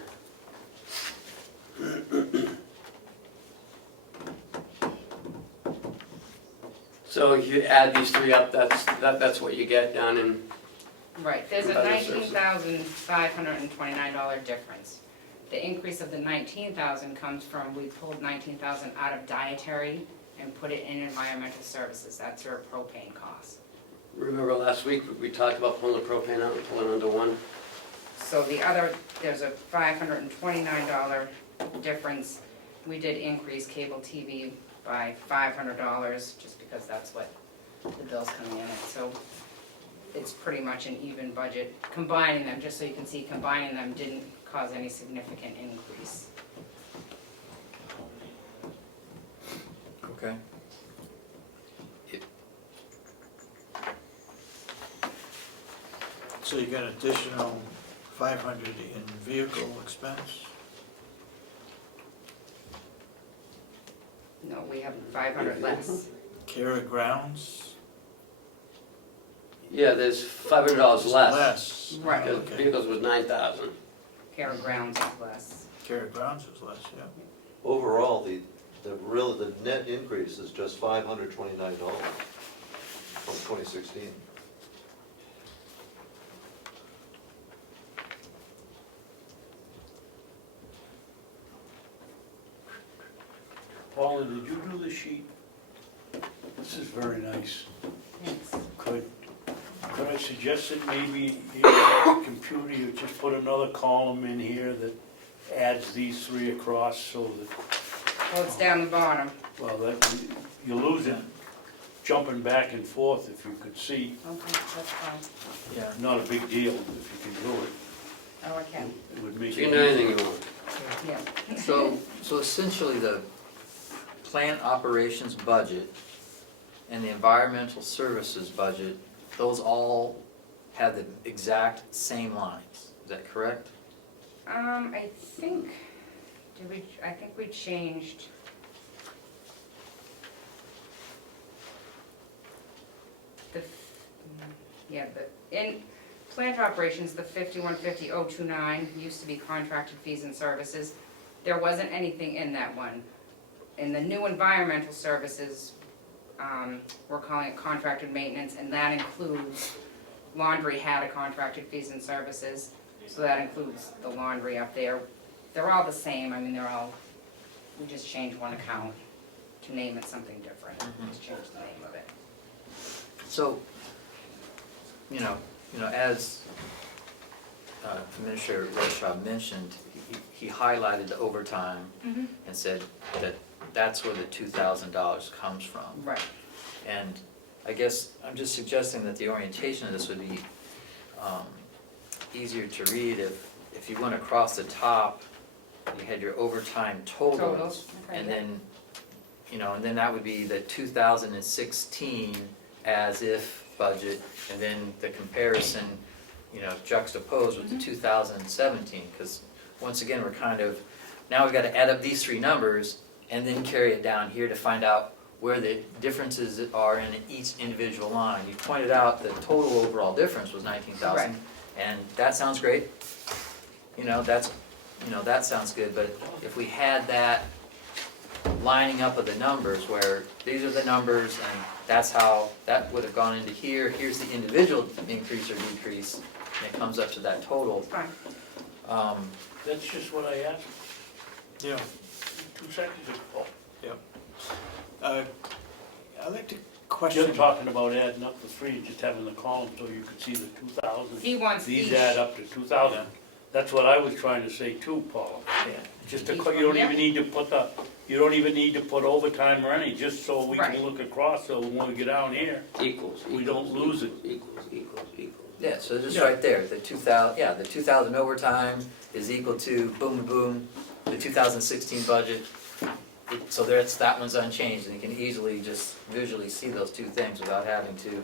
So if you add these 3 up, that's what you get down in. Right, there's a Other sources. $19,529 difference. The increase of the 19,000 comes from, we pulled 19,000 out of dietary and put it in environmental services, that's your propane cost. Remember last week, we talked about pulling the propane out and pulling it under one? So the other, there's a $529 difference. We did increase cable TV by $500, just because that's what the bill's coming in at. So it's pretty much an even budget. Combining them, just so you can see, combining them didn't cause any significant increase. Okay. So you got additional 500 in vehicle expense? No, we have 500 less. Care of grounds? Yeah, there's $500 less. Less. Right. Because Okay. vehicles was 9,000. Care of grounds is less. Care of grounds is less, yeah. Overall, the net increase is just $529 from 2016. Paula, did you do the sheet? This is very nice. Thanks. Could I suggest that maybe your computer, you just put another column in here that adds these 3 across so that, Well, it's down the bottom. well, that, you lose it jumping back and forth if you could see. Okay, that's fine. Yeah. Not a big deal if you can do it. Oh, I can. It would make You it can do anything easier. you want. Yeah. So essentially the plant operations budget and the environmental services budget, those all have the exact same lines, is that correct? I think we changed. In plant operations, the 5150.029 used to be contracted fees and services. There wasn't anything in that one. In the new environmental services, we're calling it contracted maintenance, and that includes, laundry had a contracted fees and services, so that includes the laundry up there. They're all the same, I mean, we just changed one account to name it something different, just changed the name of it. So, as Administrator Roshaw mentioned, he highlighted the overtime and said that that's where the $2,000 comes from. Right. And I guess I'm just suggesting that the orientation of this would be easier to read if you went across the top, you had your overtime totals, Okay, and yeah. then, and then that would be the 2016 as if budget, and then the comparison, juxtaposed with the 2017, because once again, we're now we've got to add up these three numbers and then carry it down here to find out where the differences are in each individual line. You pointed out the total overall difference was 19,000, Right. and that sounds great. That sounds good, but if we had that lining up of the numbers where these are the numbers and that's how that would have gone into here, here's the individual increase or decrease, and it comes up to that total. Fine. That's just what I asked Yeah. 2 seconds ago. I'd like to question. You're talking about adding up the three and just having the column so you could see the 2,000. He wants These each. add up to 2,000. Yeah. That's what I was trying to say too, Paul. Yeah. Just to, Each you one, don't yeah. even need to put overtime or any, just so we Right. can look across, so when we get down here, Equals. we don't lose it. Equals. Yeah, so just Yeah. right there, the 2,000 overtime is equal to, boom, the 2016 budget. So that one's unchanged, and you can easily just visually see those two things without having to,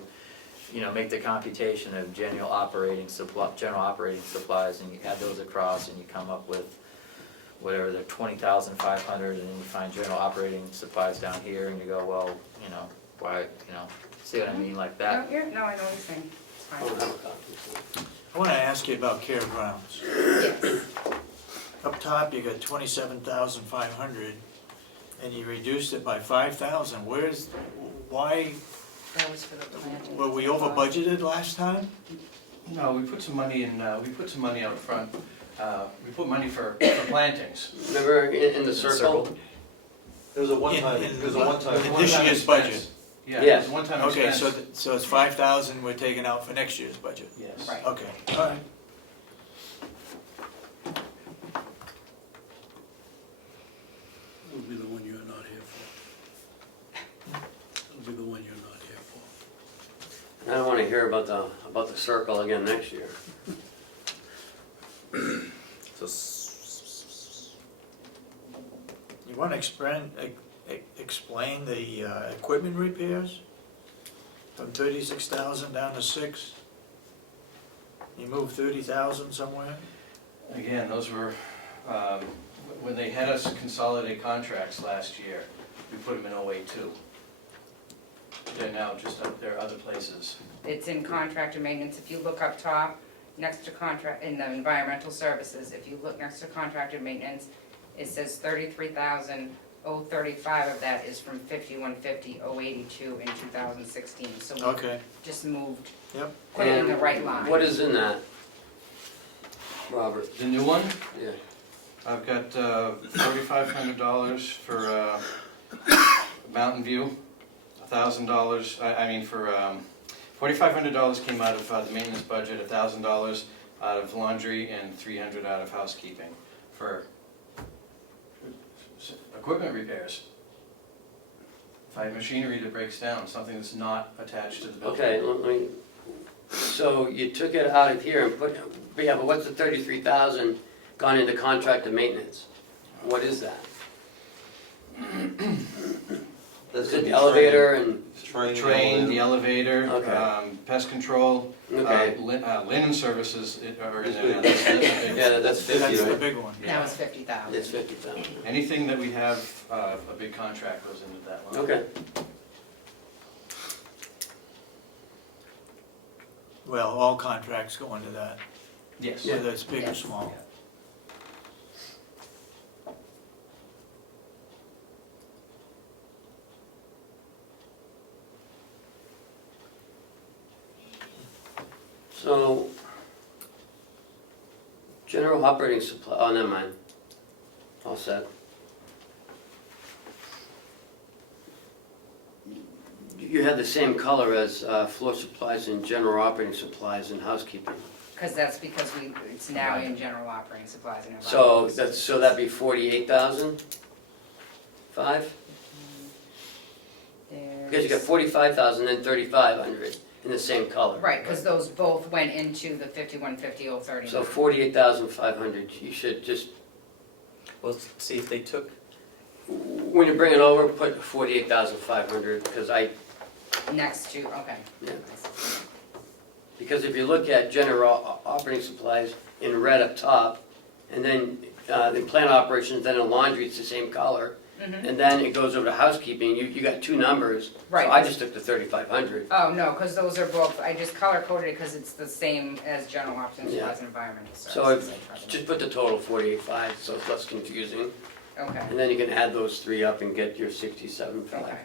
make the computation of general operating supplies, and you add those across, and you come up with whatever, the 20,500, and then you find general operating supplies down here, and you go, well, why, see what I mean, like that. No, I know what you're saying. It's I don't fine. have a copy. I want to ask you about care grounds. Yes. Up top, you got 27,500, and you reduced it by 5,000. Why, That was for the planting. were we over budgeted last time? No, we put some money in, we put some money out front. We put money for plantings. Remember in the circle? It was a one-time, In- it was a one-time. In this year's budget? Yeah, Yes. it was one-time Okay, expense. so it's 5,000 we're taking out for next year's budget? Yes. Right. Okay, all right. It'll be the one you're not here for. It'll be the one you're not here for. I don't wanna hear about the circle again next year. So, You want to explain the equipment repairs? From 36,000 down to 6? You moved 30,000 somewhere? Again, those were, when they had us consolidate contracts last year, we put them in 082. They're now just up there, other places. It's in contractor maintenance. If you look up top, next to contract, in the environmental services, if you look next to contractor maintenance, it says 33,035 of that is from 5150.082 in 2016. So we Okay, just moved, yep. put it in the And right line. what is in that, Robert? The new one, Yeah. I've got $4,500 for Mountain View, $1,000, $4,500 came out of the maintenance budget, $1,000 out of laundry, and $300 out of housekeeping for equipment repairs. If I have machinery that breaks down, something that's not attached to the building. Okay, let me, so you took it out of here and put, but what's the 33,000 gone into contracted maintenance? What is that? Is Is it it the elevator and, Train, the elevator, Okay. pest control, okay, linen services are in there. yeah, that's 50, That's the right? big one. That was 50,000. It's 50,000. Anything that we have, a big contract goes into that line. Okay, Well, all contracts go into that, Yes. whether it's big or Yes. small. so, general operating supply, oh, never mind. All set. You had the same color as floor supplies and general operating supplies and housekeeping. Because that's because it's now in general operating supplies and So environmental. so that'd be 48,000? 5? Because you got 45,000 and 3,500 in the same color. Right, because those both went into the 5150-030. So 48,500, you should just, Well, see if they took, when you bring it over, put 48,500, because Next to, okay. Yeah. because if you look at general operating supplies in red up top, and then in plant operations, then in laundry, it's the same color, Mhm. and then it goes over to housekeeping, you got two numbers. Right. So I just took the 3,500. Oh, no, because those are both, I just color coded it because it's the same as general operating Yeah. supplies and environmental So services. just put the total 48,500, so it's less confusing. Okay, And then you can add those three up and get your 67,500. okay.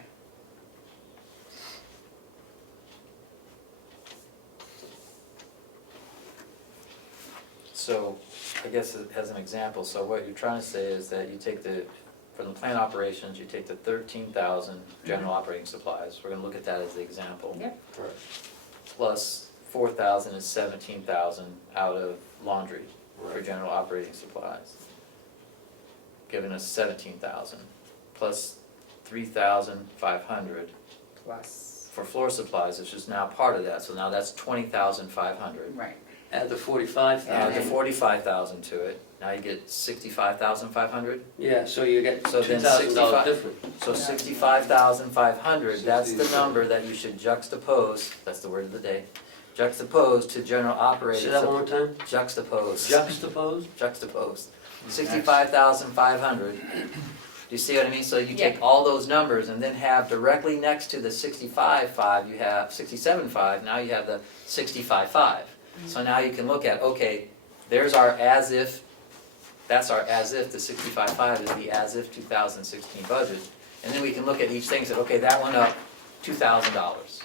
so, I guess as an example, so what you're trying to say is that you take from the plant operations, you take the 13,000 general operating supplies, we're gonna look at that as the example. Yep. Correct. Plus 4,000 is 17,000 out of laundry for Right. general operating supplies. Giving us 17,000, plus 3,500 Plus, for floor supplies, which is now part of that, so now that's 20,500. right. Add the 45,000. Add the 45,000 to it, now you get 65,500. Yeah, so you get So then $2,000 65 different. So 65,500, that's the number that you should juxtapose, that's the word of the day, juxtapose to general operating. Say that one more time? Juxtapose. Juxtapose? Juxtapose. 65,500. Do you see what I mean? So you take Yeah. all those numbers and then have directly next to the 65.5, you have 67.5, now you have the 65.5. So now you can look at, okay, there's our as-if, that's our as-if, the 65.5 is the as-if 2016 budget. And then we can look at each thing and say, okay, that went up $2,000.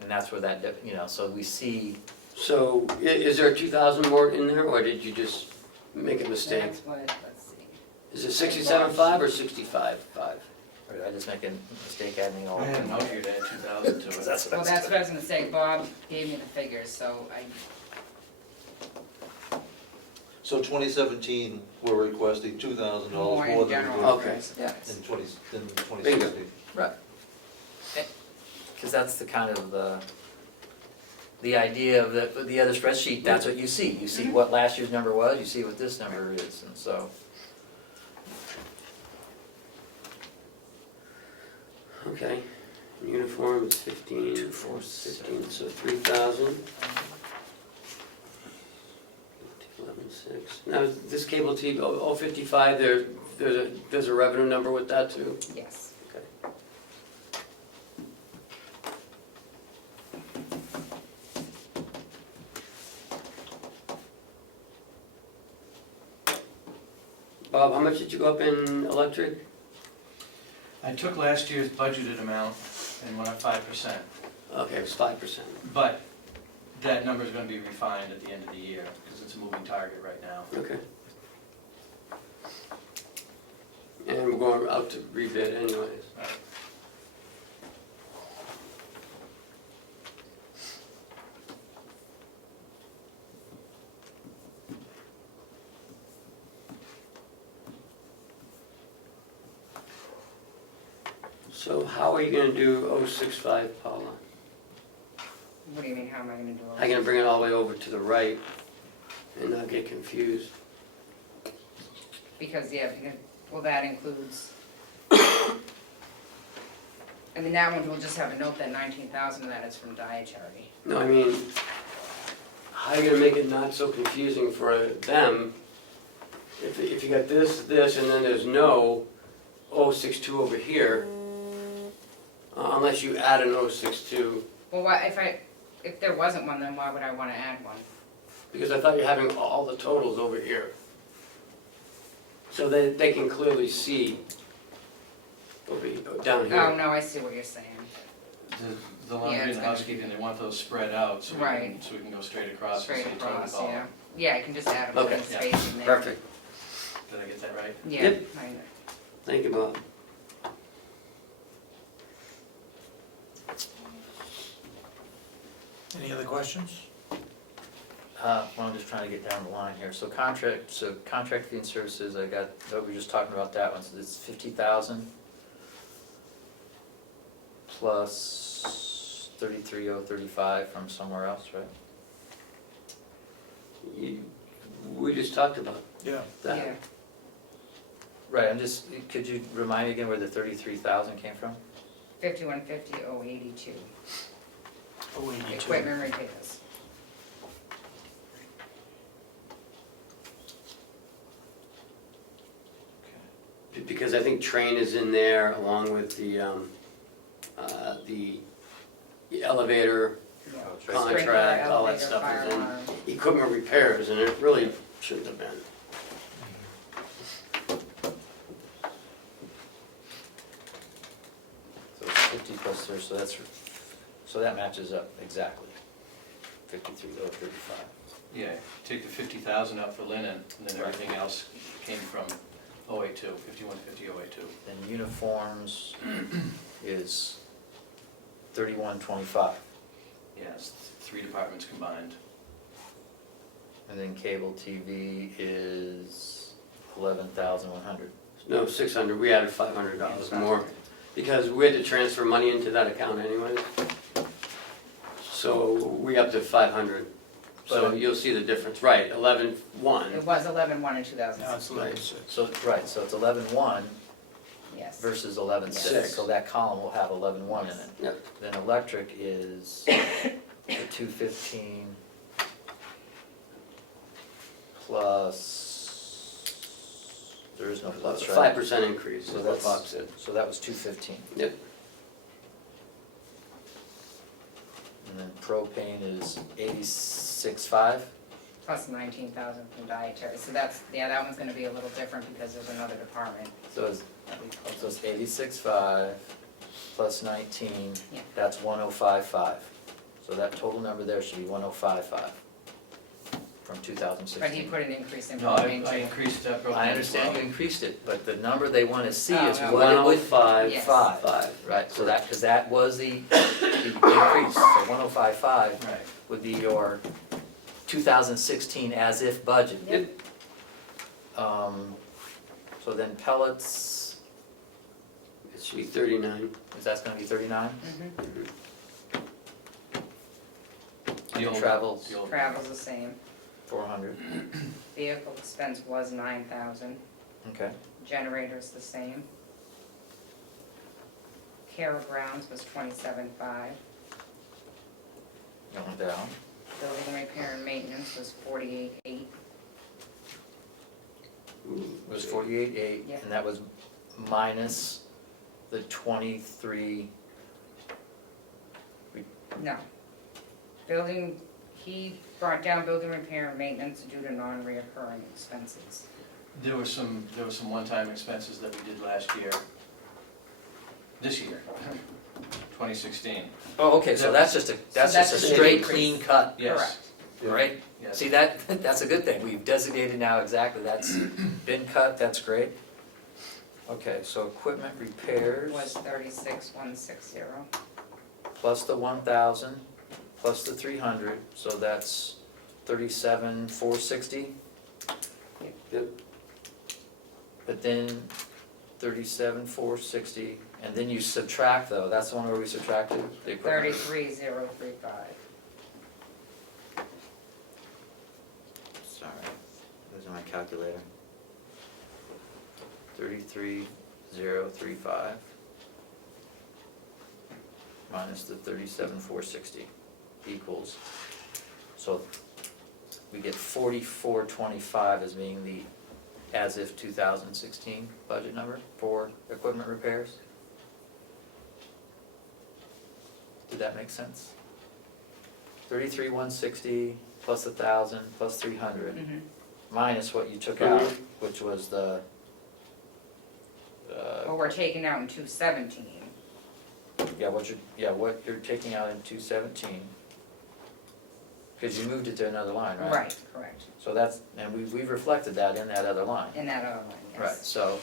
And that's where that, so we see, So is there 2,000 more in there, or did you just make a mistake? That's what, let's see. Is it 67.5 or 65.5? or did I just make a mistake adding all? I had a note here to add 2,000 to it. That's what I Well, was that's what I was gonna say, Bob gave me the figures, so So 2017, we're requesting $2,000 more more in than general we Okay. operating supplies. in 2016. Right. Because that's the kind of the idea of the other spreadsheet, that's what you see. You see what last year's number was, you see what this number is, and so. Okay. Uniform is 15. 15, so 3,000. 11,600. Now, this cable TV, 055, there's a revenue number with that too? Yes. Okay. Bob, how much did you go up in electric? I took last year's budgeted amount and went up 5%, Okay, it was 5%. but that number's gonna be refined at the end of the year, because it's a moving target right now. Okay. And we're going out to rebid anyways. So how are you gonna do 065, Paula? What do you mean, how am I gonna do all How you gonna bring it all the way over to the right and not get confused? Because, yeah, well, that includes I mean, that one, we'll just have a note that 19,000 of that is from dietary. No, I mean, how are you gonna make it not so confusing for them? If you got this, and then there's no 062 over here, unless you add an 062, Well, why, if there wasn't one, then why would I wanna add one? because I thought you're having all the totals over here. So they can clearly see down here. Oh, no, I see what you're saying. The laundry Yeah, and it's the gonna housekeeping, they want those spread out, so Right. we can go straight across and see Straight a total across, column. yeah. Yeah, I can just add them Okay. in space in there. Perfect, Did I get that right? Yeah, Yep. I know. thank you, Bob. Any other questions? Well, I'm just trying to get down the line here. So contract fee and services, we were just talking about that one, so it's 50,000 plus 33,035 from somewhere else, right? We just talked about Yeah. that. Yeah, Right, could you remind me again where the 33,000 came from? 5150,082, 082. equipment repairs. Because I think train is in there along with the elevator Yeah. contract, all that Sprinkler, stuff elevator, is in. fire alarm. Equipment repairs, and it really shouldn't have been. So it's 50 plus 30, so that matches up exactly, 53,035. Yeah, take the 50,000 out for linen, and then everything else came from 082, 5150, 082. Then uniforms is 3125, Yes, 3 departments combined. and then cable TV is 11,100. No, 600, we added $500 more, because we had to transfer money into that account anyways. So we upped to 500, so you'll see the difference, right, 11,1. It was 11,1 in Now 2006, it's 11.6. So, right, so it's 11.1 yes. versus 11.6, Six. so that column will have 11.1 in it. Yep. Then electric is the 215 plus, there is no plus, right? 5% increase is So what that's- Bob said. So that was 215. Yep. And then propane is 86.5. Plus 19,000 from dietary, so that's, yeah, that one's gonna be a little different because there's another department. So it's 86.5 plus 19, Yeah. that's 105.5. So that total number there should be 105.5 from 2016. But he put an increase in No, I propane too. increased that propane I as understand you well. increased it, but the number they want to see Oh, is no. what it would. 105.5. Right, so that, because that was the increase, so 105.5 Right. would be your 2016 as-if budget. Yep. So then pellets, It should be 39. is that gonna be 39? Mhm. The old- Travels. the old- Travel's the same, 400, vehicle expense was 9,000, okay. generator's the same. Carroll grounds was 27,500, Going down. building repair and maintenance was 48,800. It was 48.8, Yeah. and that was minus the 23, No. Building, he brought down building repair and maintenance due to non-reoccurring expenses. There were some one-time expenses that we did last year, this year, 2016. oh, okay, so that's just a that's just an straight increase. clean cut, Yes. right? Yes. See, that's a good thing, we've designated now exactly, that's been cut, that's great. Okay, so equipment repairs, Was 36,160. plus the 1,000, plus the 300, so that's 37,460. Yep. But then 37,460, and then you subtract though, that's the one where we subtracted the equipment. 33,035. Sorry, losing my calculator. 33,035. minus the 37,460 equals, so we get 4425 as being the as-if 2016 budget number for equipment repairs. Did that make sense? 33,160 plus 1,000 plus 300 minus what you took out, which was the Well, we're taking out in 217. what you're taking out in 217. Because you moved it to another line, right? Right, correct. So that's, and we've reflected that in that other line. In that other line, yes. Right, so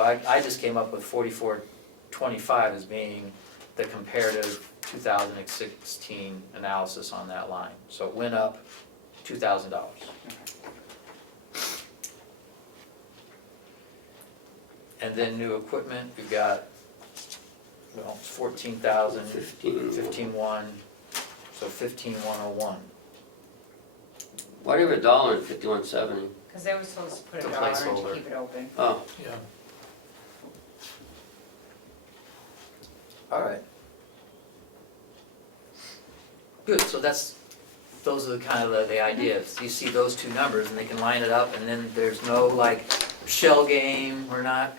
I just came up with 4425 as being the comparative 2016 analysis on that line. So it went up $2,000. And then new equipment, we've got, well, it's 14,000, 15,1, so 15,101. Why do you have $1 in 5170? Because they were supposed to put The $1 in placeholder. to keep it open. Oh, Yeah. All right. Good, so those are the kind of the ideas. You see those two numbers and they can line it up and then there's no like shell game, we're not,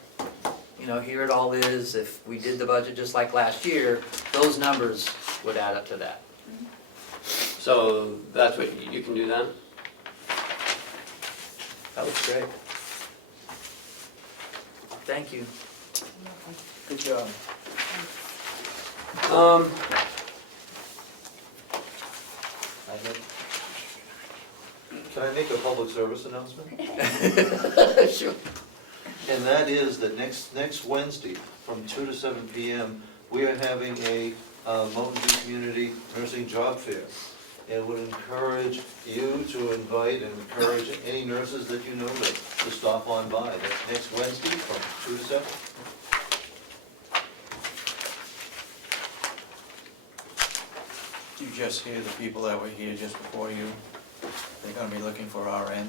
here it all is. If we did the budget just like last year, those numbers would add up to that. so that's what you can do then? That looks great. Thank you. Good job. Can I make a public service announcement? Sure. And that is that next Wednesday, from 2 to 7 p.m., we are having a Mountain View Community Nursing Job Fair. And would encourage you to invite and encourage any nurses that you know to stop on by. That's next Wednesday from 2 to 7. You just hear the people that were here just before you, they're gonna be looking for RNs.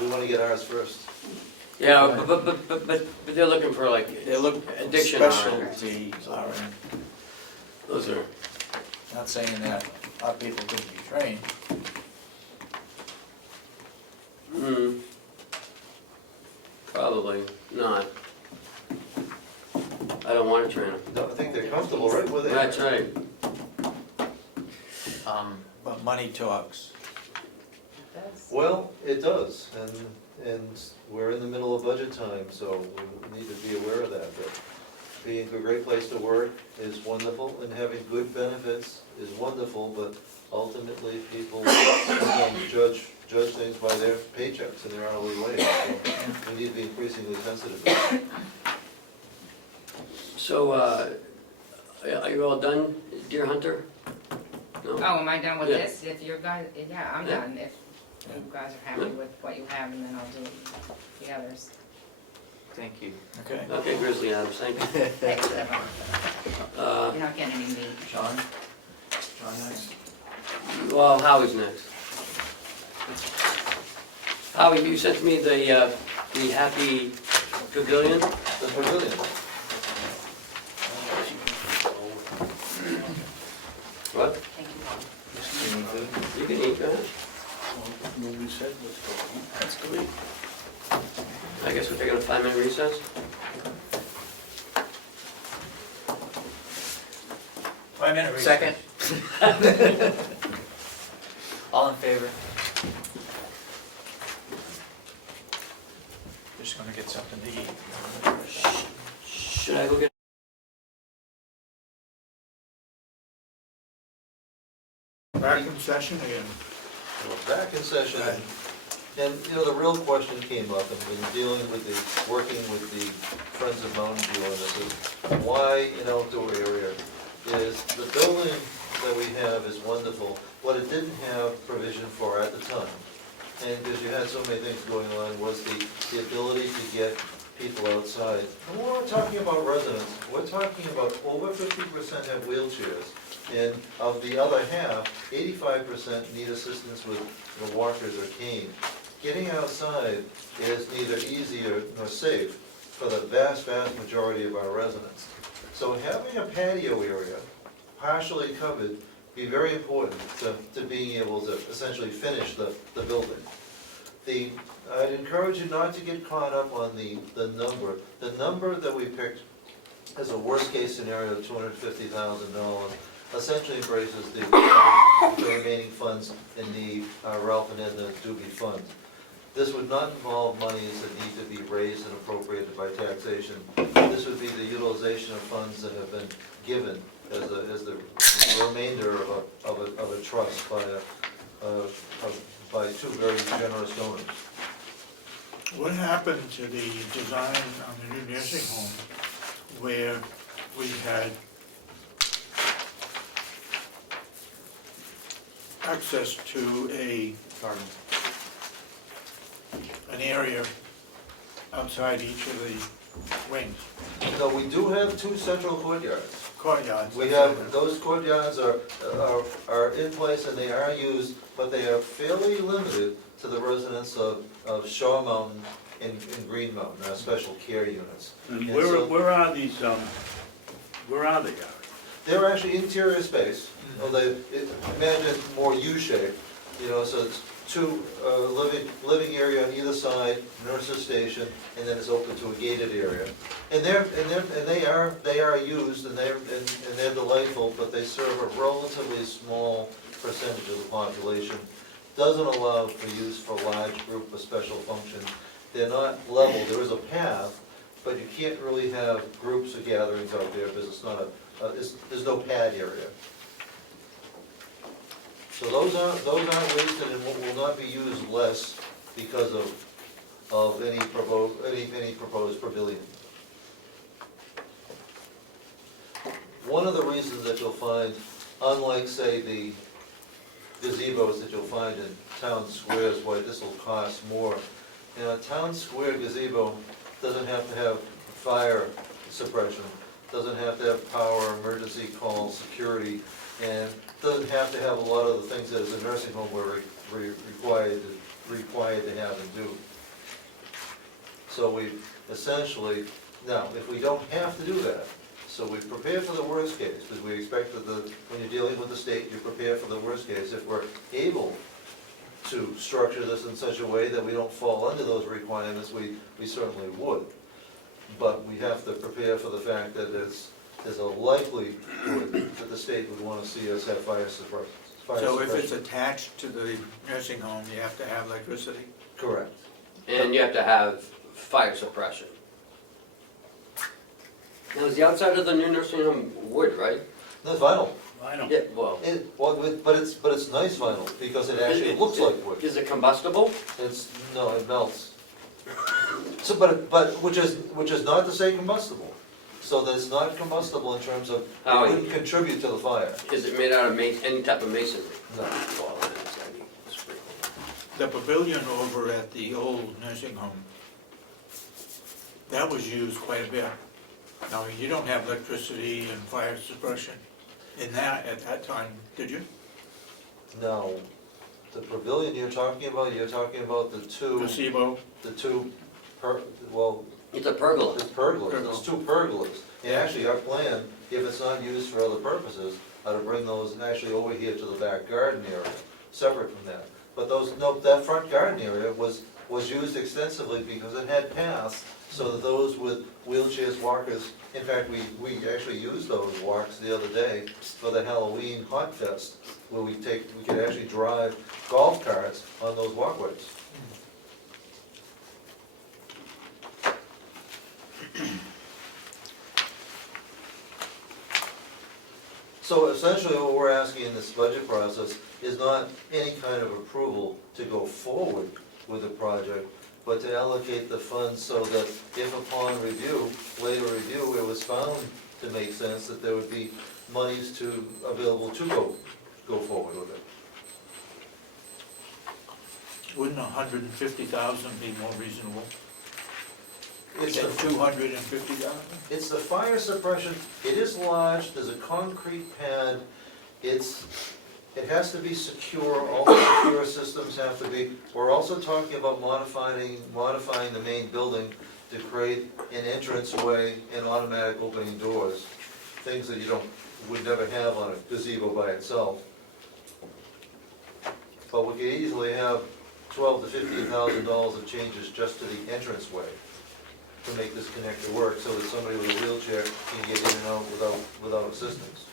We want to get ours first. Yeah, but they're looking for like They look addiction RNs. specialty RN. Those are, Not saying that our people couldn't be trained. probably not. I don't want to train them. No, I think they're comfortable right where they are. That's right. But money talks. Well, it does, and we're in the middle of budget time, so we need to be aware of that. But being a great place to work is wonderful, and having good benefits is wonderful, but ultimately, people sometimes judge things by their paychecks and their hourly wage. So we need to be increasingly sensitive to that. So, are you all done, Deer Hunter? No? Oh, am I done with Yeah. this? If you guys, yeah, I'm Yeah. done. If you guys are happy with what you have, and then I'll do the others. Thank you. Okay. Okay, Grizzly Adams, thank you. Thanks, everyone. You're not getting any meat. John? John next? Well, Howie's next. Howie, you sent me the Happy Pavilion? The pavilion. What? Thank you. Any food? You can eat, go ahead. Nobody said what's going on. That's good. I guess we're taking a 5-minute recess? 5-minute recess. Second. All in favor? Just gonna get something to eat. Should I go get? Back in session again. We're back in session, and, the real question came up, and in dealing with working with the Friends of Mountain View on this, is why an outdoor area is, the building that we have is wonderful. What it didn't have provision for at the time, and because you had so many things going on, was the ability to get people outside. And when we're talking about residents, we're talking about over 50% have wheelchairs. And of the other half, 85% need assistance with walkers or cane. Getting outside is neither easier nor safe for the vast majority of our residents. So having a patio area, partially covered be very important to being able to essentially finish the building. I'd encourage you not to get caught up on the number. The number that we picked as a worst-case scenario of $250,000 essentially embraces the remaining funds in the Ralph and Edna Doobie Fund. This would not involve monies that need to be raised and appropriated by taxation. This would be the utilization of funds that have been given as the remainder of a trust by two very generous donors. What happened to the design on the new nursing home where we had access to an area outside each of the wings? So we do have two central courtyards. Courtyards. We have, those courtyards are in place and they are used, but they are fairly limited to the residents of Shaw Mountain and Green Mountain, our special care units. And And so- where are these, where are they? They're actually interior space, imagine it more U-shaped, so it's two living area on either side, nurse's station, and then it's open to a gated area. And they are used and they're delightful, but they serve a relatively small percentage of the population. Doesn't allow for use for large group or special function. They're not level, there is a path, but you can't really have groups or gatherings out there because it's not there's no pad area. So those aren't wasted and will not be used less because of any proposed pavilion. One of the reasons that you'll find, unlike say the gazebos that you'll find in town squares, why this will cost more. A town square gazebo doesn't have to have fire suppression, doesn't have to have power, emergency call, security, and doesn't have to have a lot of the things that as a nursing home we're required to have and do. So we essentially, now, if we don't have to do that, so we prepare for the worst case, because we expect that when you're dealing with the state, you prepare for the worst case. If we're able to structure this in such a way that we don't fall under those requirements, we certainly would. But we have to prepare for the fact that there's a likelihood that the state would want to see us have fire suppression. So if it's attached to the nursing home, you have to have electricity? Correct. And you have to have fire suppression. Now, is the outside of the new nursing home wood, right? That's vinyl. Vinyl. Yeah, well, But it's nice vinyl because it actually looks like wood. is it combustible? No, it melts. So, but which is not to say combustible. So that it's not combustible in terms of, it wouldn't contribute to the fire. Is it made out of any type of masonry? No. Well, then it's gotta be sprinkled. The pavilion over at the old nursing home, that was used quite a bit. Now, you don't have electricity and fire suppression in that at that time, did you? No, the pavilion you're talking about the two, Gazebo? It's a pergola. There's pergolas, there's two pergolas. And actually, our plan, if it's not used for other purposes, are to bring those actually over here to the back garden area, separate from that. But that front garden area was used extensively because it had paths, so that those with wheelchairs, walkers, in fact, we actually used those walks the other day for the Halloween Hot Fest, where we could actually drive golf carts on those walkways. So essentially what we're asking in this budget process is not any kind of approval to go forward with the project, but to allocate the funds so that if upon later review, it was found to make sense that there would be monies available to go forward with it. Wouldn't 150,000 be more reasonable It's than the 250,000? It's the fire suppression, it is large, there's a concrete pad, it has to be secure, all the secure systems have to be, we're also talking about modifying the main building to create an entranceway and automatic opening doors, things that you don't would never have on a gazebo by itself. But we could easily have $12,000 to $15,000 of changes just to the entranceway to make this connector work, so that somebody with a wheelchair can get in and out without assistance.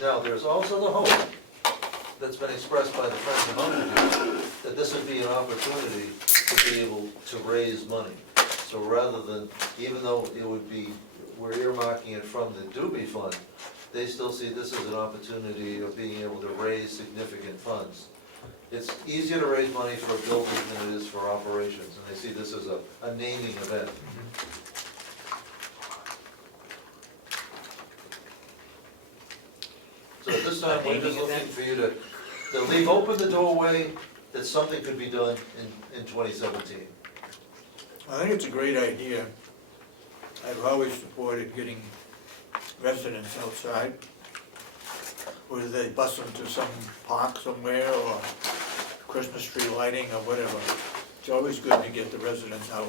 Now, there's also the hope that's been expressed by the Friends of Mountain View, that this would be an opportunity to be able to raise money. So rather than, even though it would be, we're earmarking it from the Doobie Fund, they still see this as an opportunity of being able to raise significant funds. It's easier to raise money for a building than it is for operations, and they see this as a naming event. So at this time, we're just looking for you to leave open the doorway that something could be done in 2017. I think it's a great idea. I've always supported getting residents outside, whether they bus them to some park somewhere or Christmas tree lighting or whatever. It's always good to get the residents out.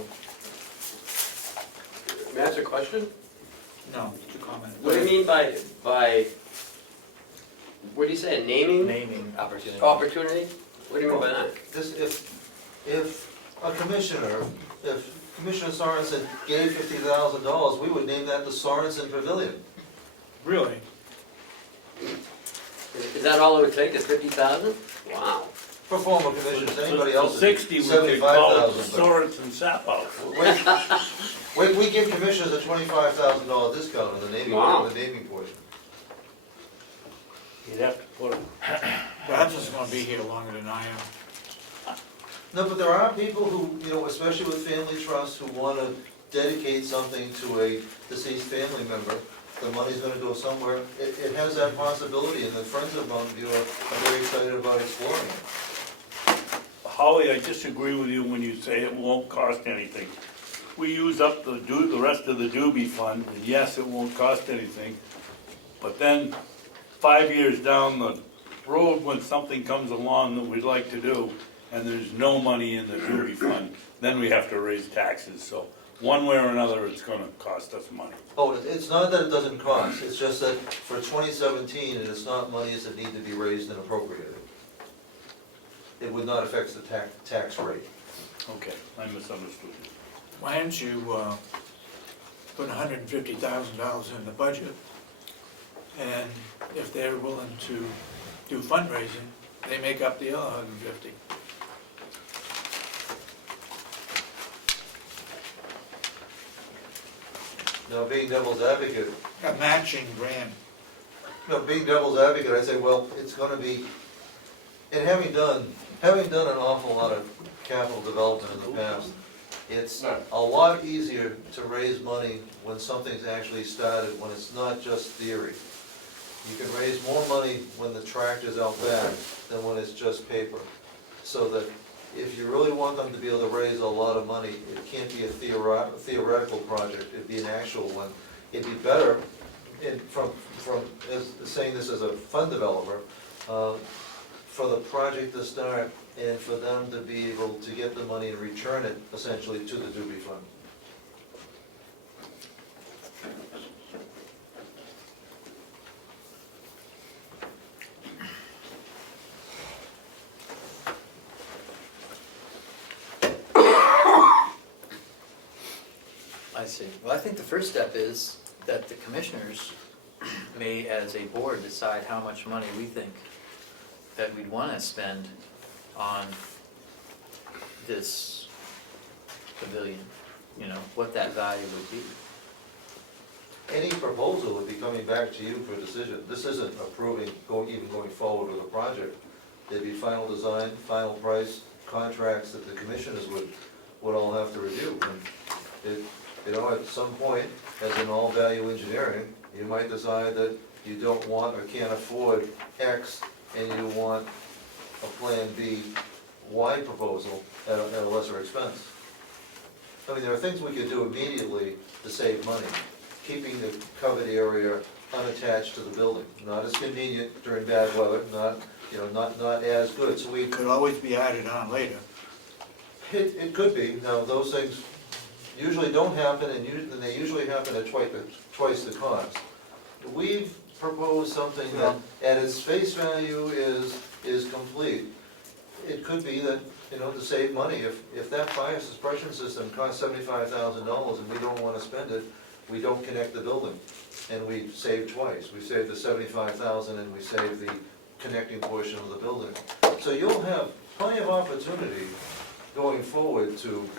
May I ask a question? No, it's a comment. What do you mean by, what do you say, naming Naming opportunity. opportunity? What do you mean by that? This, if a commissioner, if Commissioner Sorensen gave $50,000, we would name that the Sorensen Pavilion. Really? Is that all it would take, is 50,000? Wow. For former commissioners, anybody else For is 60, we could call it the 75,000. Sorensen Sap House. We give commissioners a $25,000 discount on the naming, Wow. portion. You'd have to put it. Perhaps it's gonna be here longer than I am. No, but there are people who, you know, especially with family trusts, who want to dedicate something to a deceased family member. The money's gonna go somewhere. It has that possibility, and the Friends of Mountain View are very excited about exploring it. Holly, I disagree with you when you say it won't cost anything. We use up the rest of the Doobie Fund, and yes, it won't cost anything. But then, 5 years down the road, when something comes along that we'd like to do, and there's no money in the Doobie Fund, then we have to raise taxes. So one way or another, it's gonna cost us money. Oh, it's not that it doesn't cost, it's just that for 2017, it's not monies that need to be raised and appropriated. It would not affect the tax rate. Okay, I misunderstood you. Why don't you put $150,000 in the budget, and if they're willing to do fundraising, they make up the other 150. Now, being devil's advocate, A matching grant. no, being devil's advocate, I say, well, it's gonna be, and having done an awful lot of capital development in the past, it's a lot easier to raise money when something's actually started, when it's not just theory. You can raise more money when the tractor's out back than when it's just paper. So that if you really want them to be able to raise a lot of money, it can't be a theoretical project, it'd be an actual one. It'd be better, saying this as a fund developer, for the project to start and for them to be able to get the money and return it essentially to the Doobie Fund. I see. Well, I think the first step is that the commissioners may, as a board, decide how much money we think that we'd want to spend on this pavilion, you know, what that value would be. Any proposal would be coming back to you for a decision. This isn't approving, even going forward with a project. There'd be final design, final price, contracts that the commissioners would all have to review. And you know, at some point, as in all value engineering, you might decide that you don't want or can't afford X, and you want a Plan B, Y proposal at a lesser expense. I mean, there are things we could do immediately to save money. Keeping the covered area unattached to the building, not as convenient during bad weather, not as good, so we Could always be added on later. It could be, now, those things, usually don't happen, and they usually happen at twice the cost. We've proposed something that at its face value is complete. It could be that, you know, to save money, if that fire suppression system costs $75,000 and we don't wanna spend it, we don't connect the building. And we save twice. We save the $75,000 and we save the connecting portion of the building. So you'll have plenty of opportunity going forward to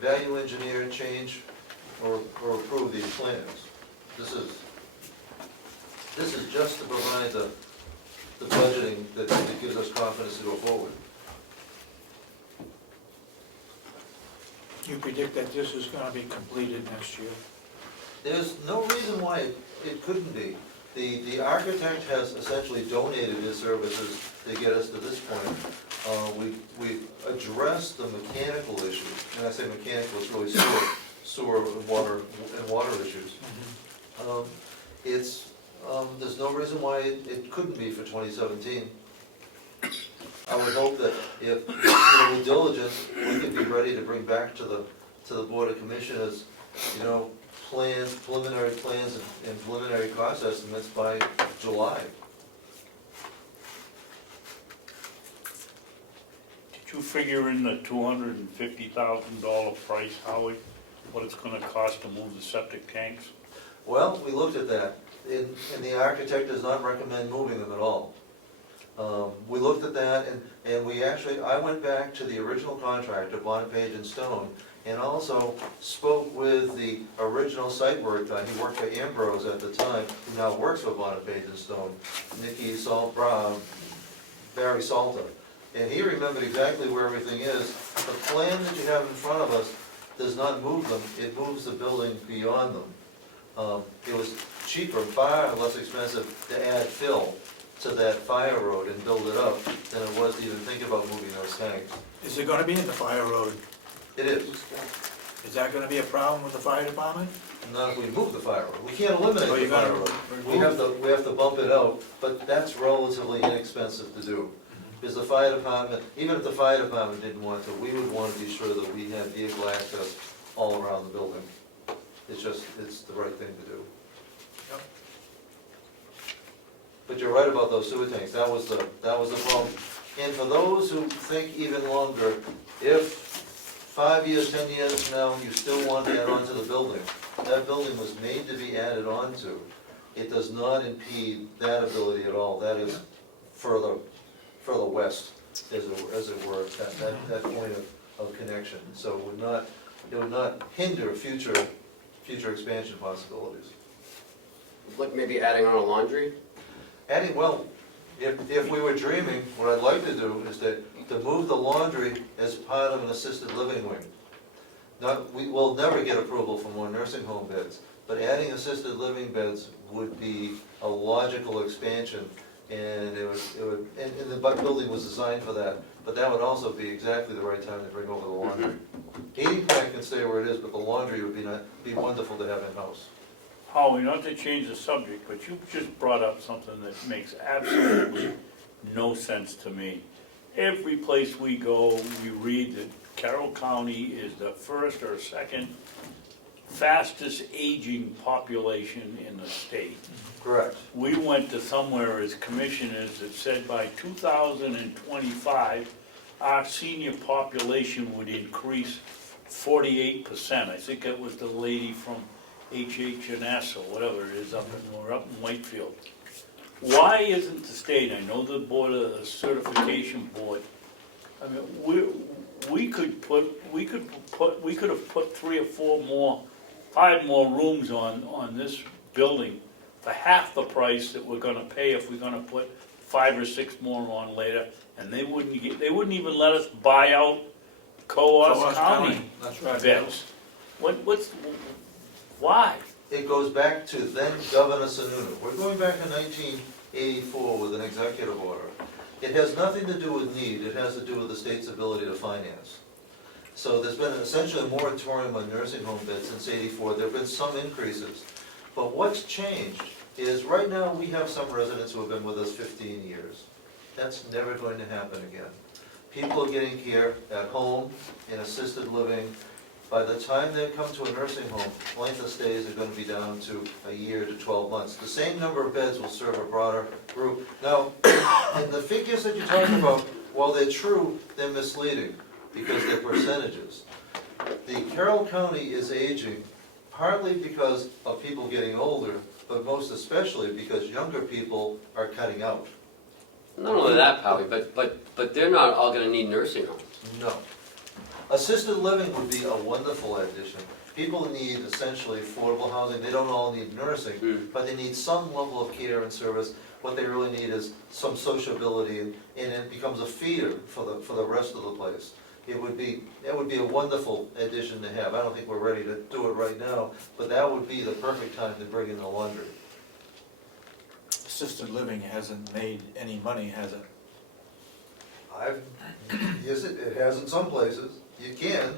value engineer, change, or approve these plans. This is just to provide the budgeting that gives us confidence to go forward. You predict that this is gonna be completed next year? There's no reason why it couldn't be. The architect has essentially donated his services to get us to this point. We've addressed the mechanical issues, and I say mechanical, it's really sewer and water issues. There's no reason why it couldn't be for 2017. I would hope that if with diligence, we could be ready to bring back to the Board of Commissioners, you know, preliminary plans and preliminary cost estimates by July. Did you figure in the $250,000 price, Howie, what it's gonna cost to move the septic tanks? Well, we looked at that, and the architect does not recommend moving them at all. We looked at that, and I went back to the original contractor, Bonapage and Stone, and also spoke with the original site work guy. He worked for Ambrose at the time, who now works for Bonapage and Stone, Barry Salter. And he remembered exactly where everything is. The plan that you have in front of us does not move them, it moves the building beyond them. It was cheaper, far less expensive to add fill to that fire road and build it up than it was to even think about moving those tanks. Is it gonna be in the fire road? It is. Is that gonna be a problem with the fire department? Not if we move the fire road. We can't eliminate Oh, the you fire gotta road. remove We have to bump it out, but that's relatively inexpensive to do. Because the fire department, even if the fire department didn't want to, we would want to be sure that we have vehicle access all around the building. It's the right thing to do. Yep. But you're right about those sewer tanks, that was the problem. And for those who think even longer, if 5 years, 10 years from now, you still want to add on to the building, that building was made to be added on to. It does not impede that ability at all, that is further west, as it were, that point of connection. So it would not hinder future expansion possibilities. Like maybe adding on a laundry? If we were dreaming, what I'd like to do is to move the laundry as part of an assisted living wing. We will never get approval for more nursing home beds, but adding assisted living beds would be a logical expansion, and and the building was designed for that, but that would also be exactly the right time to bring over the laundry. Heating plant can stay where it is, but the laundry would be wonderful to have in-house. Howie, not to change the subject, but you just brought up something that makes absolutely no sense to me. Every place we go, you read that Carroll County is the first or second fastest aging population in the state. Correct. We went to somewhere as commissioners that said by 2025, our senior population would increase 48%. I think that was the lady from HH&S or whatever it is up in Whitefield. Why isn't the state, I know the board of the certification board, I mean, we could have put 3 or 4 more, 5 more rooms on this building for half the price that we're gonna pay if we're gonna put 5 or 6 more on later, and they wouldn't even let us buy out Coos County That's right. beds. Why? It goes back to then Governor Sununu. We're going back to 1984 with an executive order. It has nothing to do with need, it has to do with the state's ability to finance. So there's been essentially a moratorium on nursing home beds since '84. There have been some increases. But what's changed is right now we have some residents who have been with us 15 years. That's never going to happen again. People are getting care at home, in assisted living, By the time they come to a nursing home, length of stays are gonna be down to a year to 12 months. The same number of beds will serve a broader group. Now, and the figures that you're talking about, while they're true, they're misleading, because they're percentages. The Carroll County is aging partly because of people getting older, but most especially because younger people are cutting out. Not only that, Howie, but they're not all gonna need nursing homes. No. Assisted living would be a wonderful addition. People need essentially affordable housing. They don't all need nursing, but they need some level of care and service. What they really need is some sociability, and it becomes a feeder for the rest of the place. That would be a wonderful addition to have. I don't think we're ready to do it right now, but that would be the perfect time to bring in the laundry. Assisted living hasn't made any money, has it? Yes, it has in some places. You can.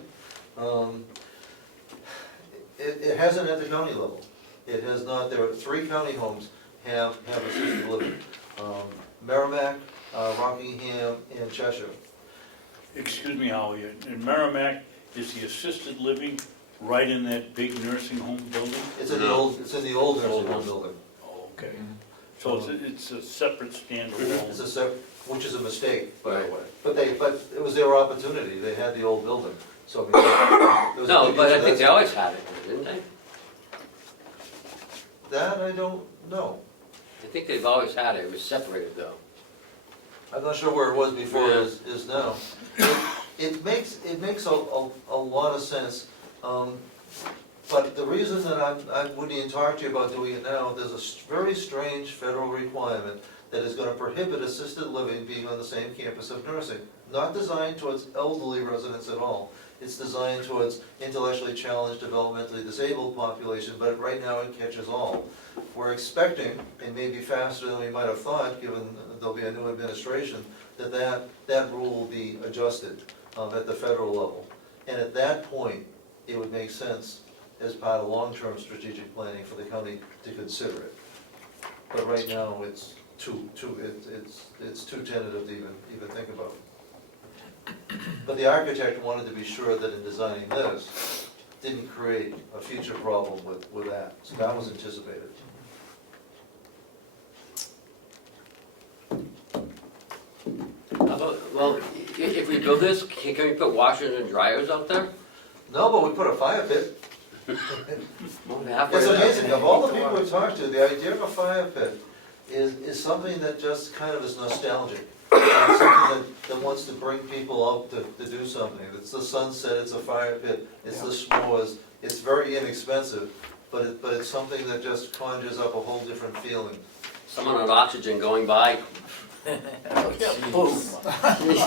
It hasn't at the county level. It has not. There are 3 county homes have assisted living. Merrimack, Rockingham, and Cheshire. Excuse me, Howie, in Merrimack, is the assisted living right in that big nursing home building? It's in the old nursing home building. Oh, okay. So it's a separate standalone. It's a which is a mistake, by the Right. way. But it was their opportunity. They had the old building. So I mean, there was a No, big but use I of think they that. always had it, didn't they? That I don't know. I think they've always had it, it was separated though. I'm not sure where it was before Yeah. it is now. It makes a lot of sense. But the reason that I wouldn't even talk to you about doing it now, there's a very strange federal requirement that is gonna prohibit assisted living being on the same campus of nursing. Not designed towards elderly residents at all. It's designed towards intellectually challenged, developmentally disabled population, but right now it catches all. We're expecting, and maybe faster than we might have thought, given there'll be a new administration, that rule will be adjusted at the federal level. And at that point, it would make sense as part of long-term strategic planning for the county to consider it. But right now, it's too tentative to even think about. But the architect wanted to be sure that in designing this, didn't create a future problem with that. So that was anticipated. How about, well, if we build this, can we put washers and dryers out there? No, but we put a fire pit. Well, halfway It's there. amazing, of all the people we've talked to, the idea of a fire pit is something that just kind of is nostalgic. It's something that wants to bring people out to do something. It's the sunset, it's a fire pit, it's the s'mores, it's very inexpensive, but it's something that just conjures up a whole different feeling. Someone on oxygen going by. Oh, geez.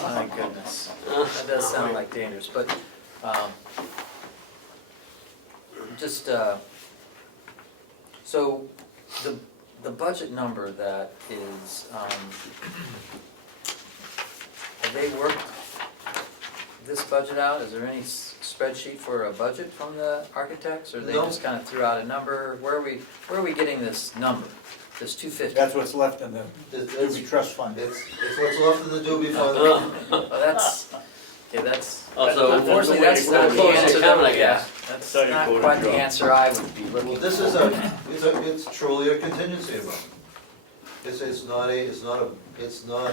My goodness. That does sound like dangerous, but, just, so, the budget number that is, have they worked this budget out? Is there any spreadsheet for a budget from the architects, or they No. just kind of threw out a number? Where are we getting this number, this 250? That's what's left in the It's Doobie Trust Fund. what's left in the Doobie Fund. Well, that's, okay, that's, Also, unfortunately, that's not the close answer account, that, I yeah, guess. that's How you not go to quite the job. answer I would be looking Well, for. this is it's truly a contingency amount. It's not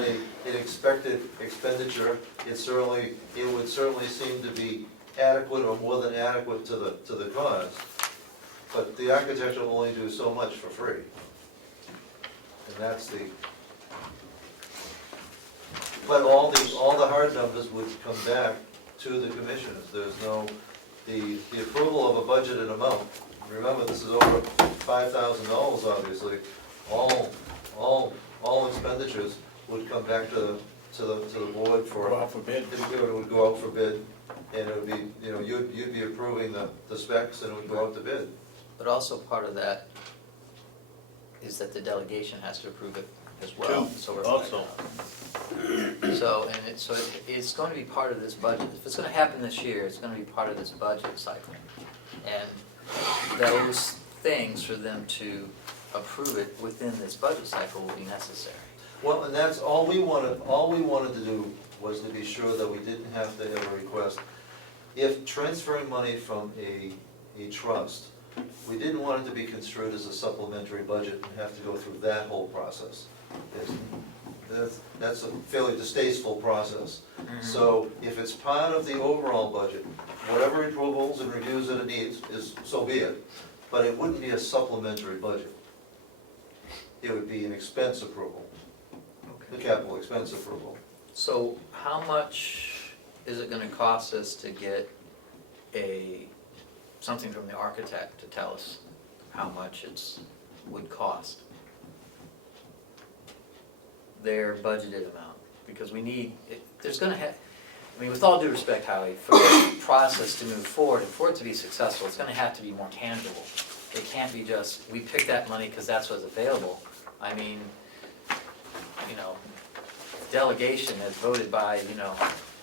an expected expenditure. It would certainly seem to be adequate or more than adequate to the cause. But the architect will only do so much for free. And that's but all the hard numbers would come back to the commissioners. There's no, the approval of a budgeted amount. Remember, this is over $5,000, obviously. All expenditures would come back to the board for. Go out for bid. It would go out for bid, and it would be, you'd be approving the specs, and it would go out to bid. But also part of that is that the delegation has to approve it as well, so we're. Also. So, it's going to be part of this budget. If it's gonna happen this year, it's gonna be part of this budget cycle. And those things, for them to approve it within this budget cycle, will be necessary. Well, and that's all we wanted to do was to be sure that we didn't have to have a request. if transferring money from a trust, we didn't want it to be construed as a supplementary budget and have to go through that whole process. That's a fairly distasteful process. So if it's part of the overall budget, whatever approvals and reviews that it needs, so be it. But it wouldn't be a supplementary budget. It would be an expense approval, the capital expense approval. So how much is it gonna cost us to get something from the architect to tell us how much would cost? Their budgeted amount, because we need, there's gonna have, I mean, with all due respect, Howie, for this process to move forward and for it to be successful, it's gonna have to be more tangible. It can't be just, we picked that money because that's what's available. I mean, you know, delegation is voted by, you know,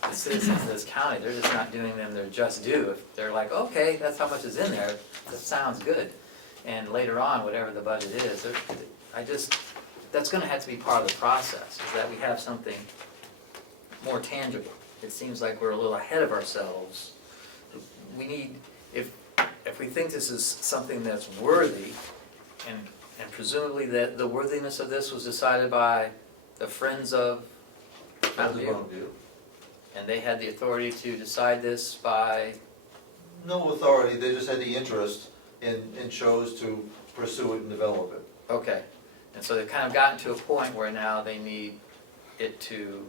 the citizens of this county. They're just not doing them their just due. If they're like, okay, that's how much is in there, that sounds good. And later on, whatever the budget is, that's gonna have to be part of the process, is that we have something more tangible. It seems like we're a little ahead of ourselves. We need, if we think this is something that's worthy, and presumably that the worthiness of this was decided by the Friends of Mountain View, and they had the authority to decide this by? No authority, they just had the interest and chose to pursue it and develop it. Okay, and so they've kind of gotten to a point where now they need it to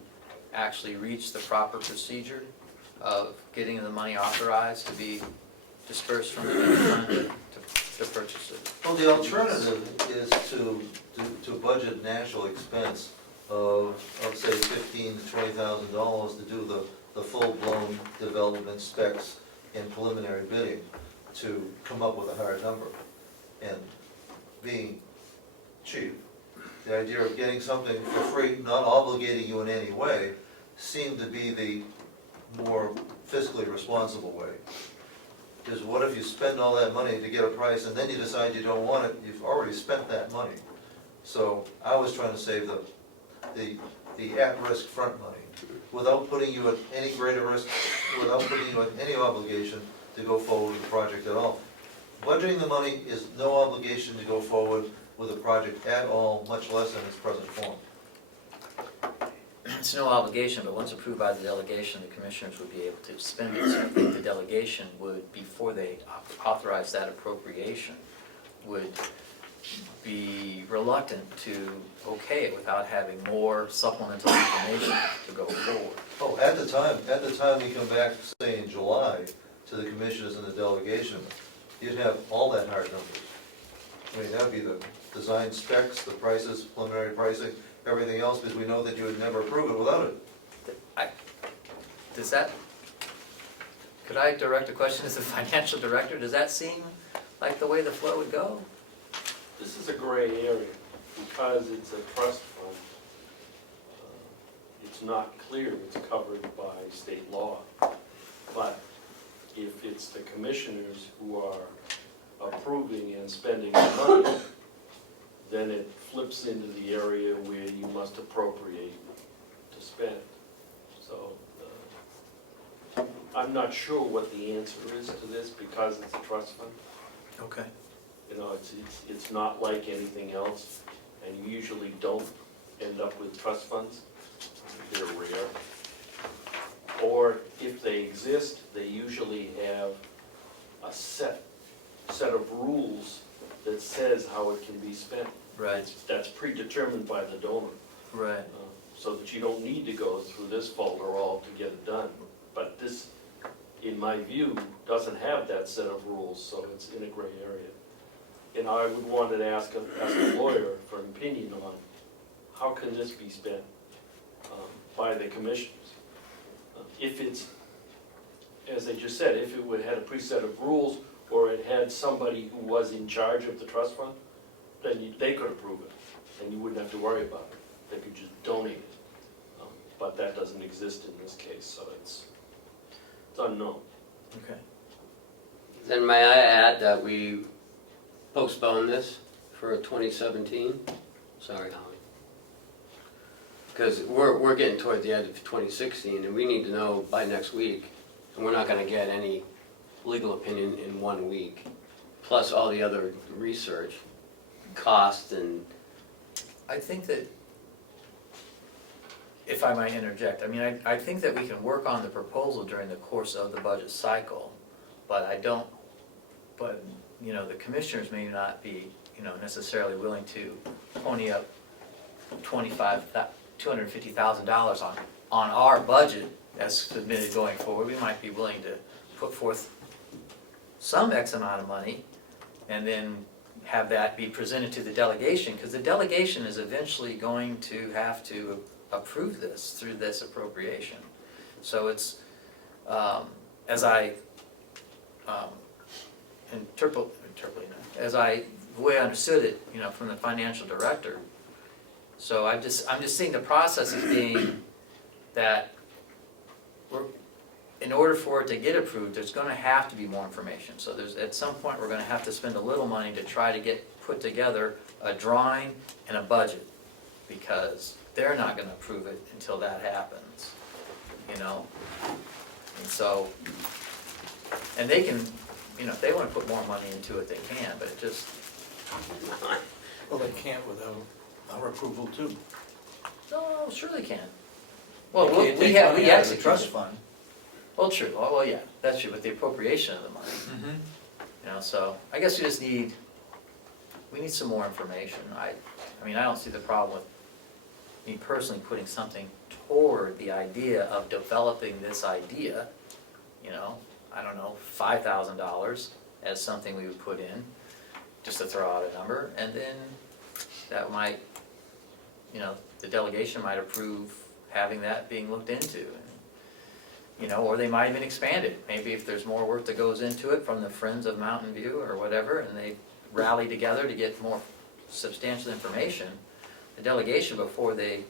actually reach the proper procedure of getting the money authorized to be dispersed from the general fund to purchase it. Well, the alternative is to budget an actual expense of say $15,000 to $20,000 to do the full-blown development specs and preliminary bidding to come up with a higher number. And being cheap, the idea of getting something for free, not obligating you in any way, seemed to be the more fiscally responsible way. Because what if you spend all that money to get a price and then you decide you don't want it, you've already spent that money. So I was trying to save the at-risk front money without putting you at any greater risk, without putting you at any obligation to go forward with the project at all. Budgeting the money is no obligation to go forward with a project at all, much less in its present form. It's no obligation, but once approved by the delegation, the commissioners would be able to spend it. So I think the delegation would, before they authorize that appropriation, would be reluctant to okay it without having more supplemental information to go forward. Oh, at the time we come back, say in July, to the commissioners and the delegation, you'd have all that hard numbers. I mean, that'd be the design specs, the prices, preliminary pricing, everything else, because we know that you would never approve it without it. Could I direct a question as the financial director? Does that seem like the way the flow would go? This is a gray area, because it's a trust fund. It's not clear it's covered by state law. But if it's the commissioners who are approving and spending the money, then it flips into the area where you must appropriate to spend. So I'm not sure what the answer is to this, because it's a trust fund. Okay. You know, it's not like anything else, and you usually don't end up with trust funds. They're rare. Or if they exist, they usually have a set of rules that says how it can be spent. Right. That's predetermined by the donor. Right. So that you don't need to go through this folder all to get it done. But this, in my view, doesn't have that set of rules, so it's in a gray area. And I would want to ask a lawyer for an opinion on how can this be spent by the commissioners. If it's, as I just said, if it would had a preset of rules, or it had somebody who was in charge of the trust fund, then they could approve it, and you wouldn't have to worry about it. They could just donate it. But that doesn't exist in this case, so it's unknown. Okay. Then may I add that we postpone this for 2017? Sorry, Holly. Because we're getting toward the end of 2016, and we need to know by next week and we're not gonna get any legal opinion in 1 week, plus all the other research, cost and, I think that, if I might interject, I mean, I think that we can work on the proposal during the course of the budget cycle, but you know, the commissioners may not be, you know, necessarily willing to pony up $250,000 on our budget as submitted going forward. We might be willing to put forth some X amount of money and then have that be presented to the delegation, because the delegation is eventually going to have to approve this through this appropriation. So it's, as I the way I understood it, you know, from the financial director. So I'm just seeing the process as being that in order for it to get approved, there's gonna have to be more information. So at some point, we're gonna have to spend a little money to try to put together a drawing and a budget, because they're not gonna approve it until that happens, you know? And so, and they can, you know, if they wanna put more money into it, they can, but it just, Well, they can't without our approval too. no, sure they can. Well, They we can't take have, money we out of the actually. trust fund. Well, true, well, yeah, that's true, but the appropriation of the money, you know, so I guess we need some more information. I mean, I don't see the problem with me personally putting something toward the idea of developing this idea, you know, I don't know, $5,000 as something we would put in, just to throw out a number, and then that might, you know, the delegation might approve having that being looked into. You know, or they might even expand it. Maybe if there's more work that goes into it from the Friends of Mountain View or whatever, and they rally together to get more substantial information, the delegation, before they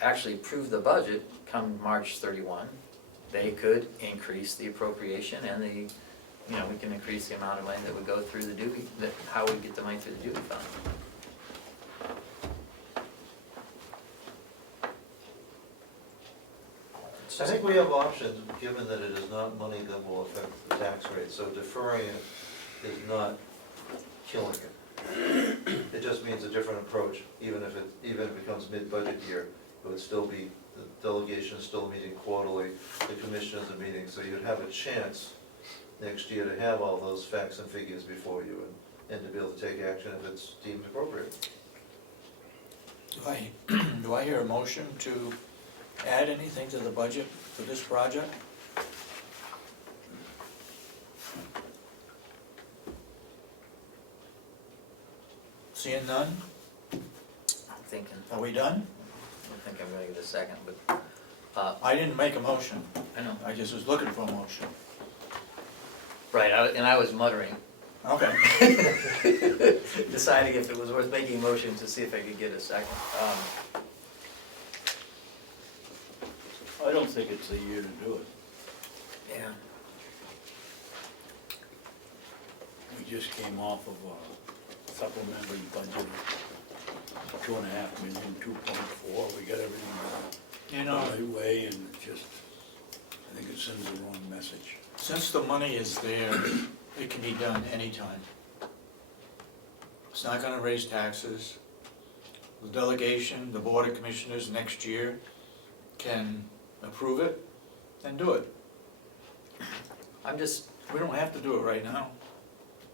actually approve the budget come March 31, they could increase the appropriation and you know, we can increase the amount of money that would go through the duty, how we get the money through the duty fund. I think we have options, given that it is not money that will affect the tax rate, so deferring it is not killing it. It just means a different approach, even if it becomes mid-budget year, it would still be, the delegation is still meeting quarterly, the commissioners are meeting, so you'd have a chance next year to have all those facts and figures before you and to be able to take action if it's deemed appropriate. Do I hear a motion to add anything to the budget for this project? Seeing none? I'm thinking, Are we done? I think I'm gonna give it a second, but, I didn't make a motion. I know. I just was looking for a motion. Right, and I was muttering, Okay. deciding if it was worth making a motion to see if I could get a second. I don't think it's the year to do it. Yeah. We just came off of a supplementary budget of 2.5 million, 2.4, we got everything You the know, right way, and it just, I think it sends the wrong message. since the money is there, it can be done anytime. It's not gonna raise taxes. The delegation, the Board of Commissioners next year can approve it and do it. We don't have to do it right now.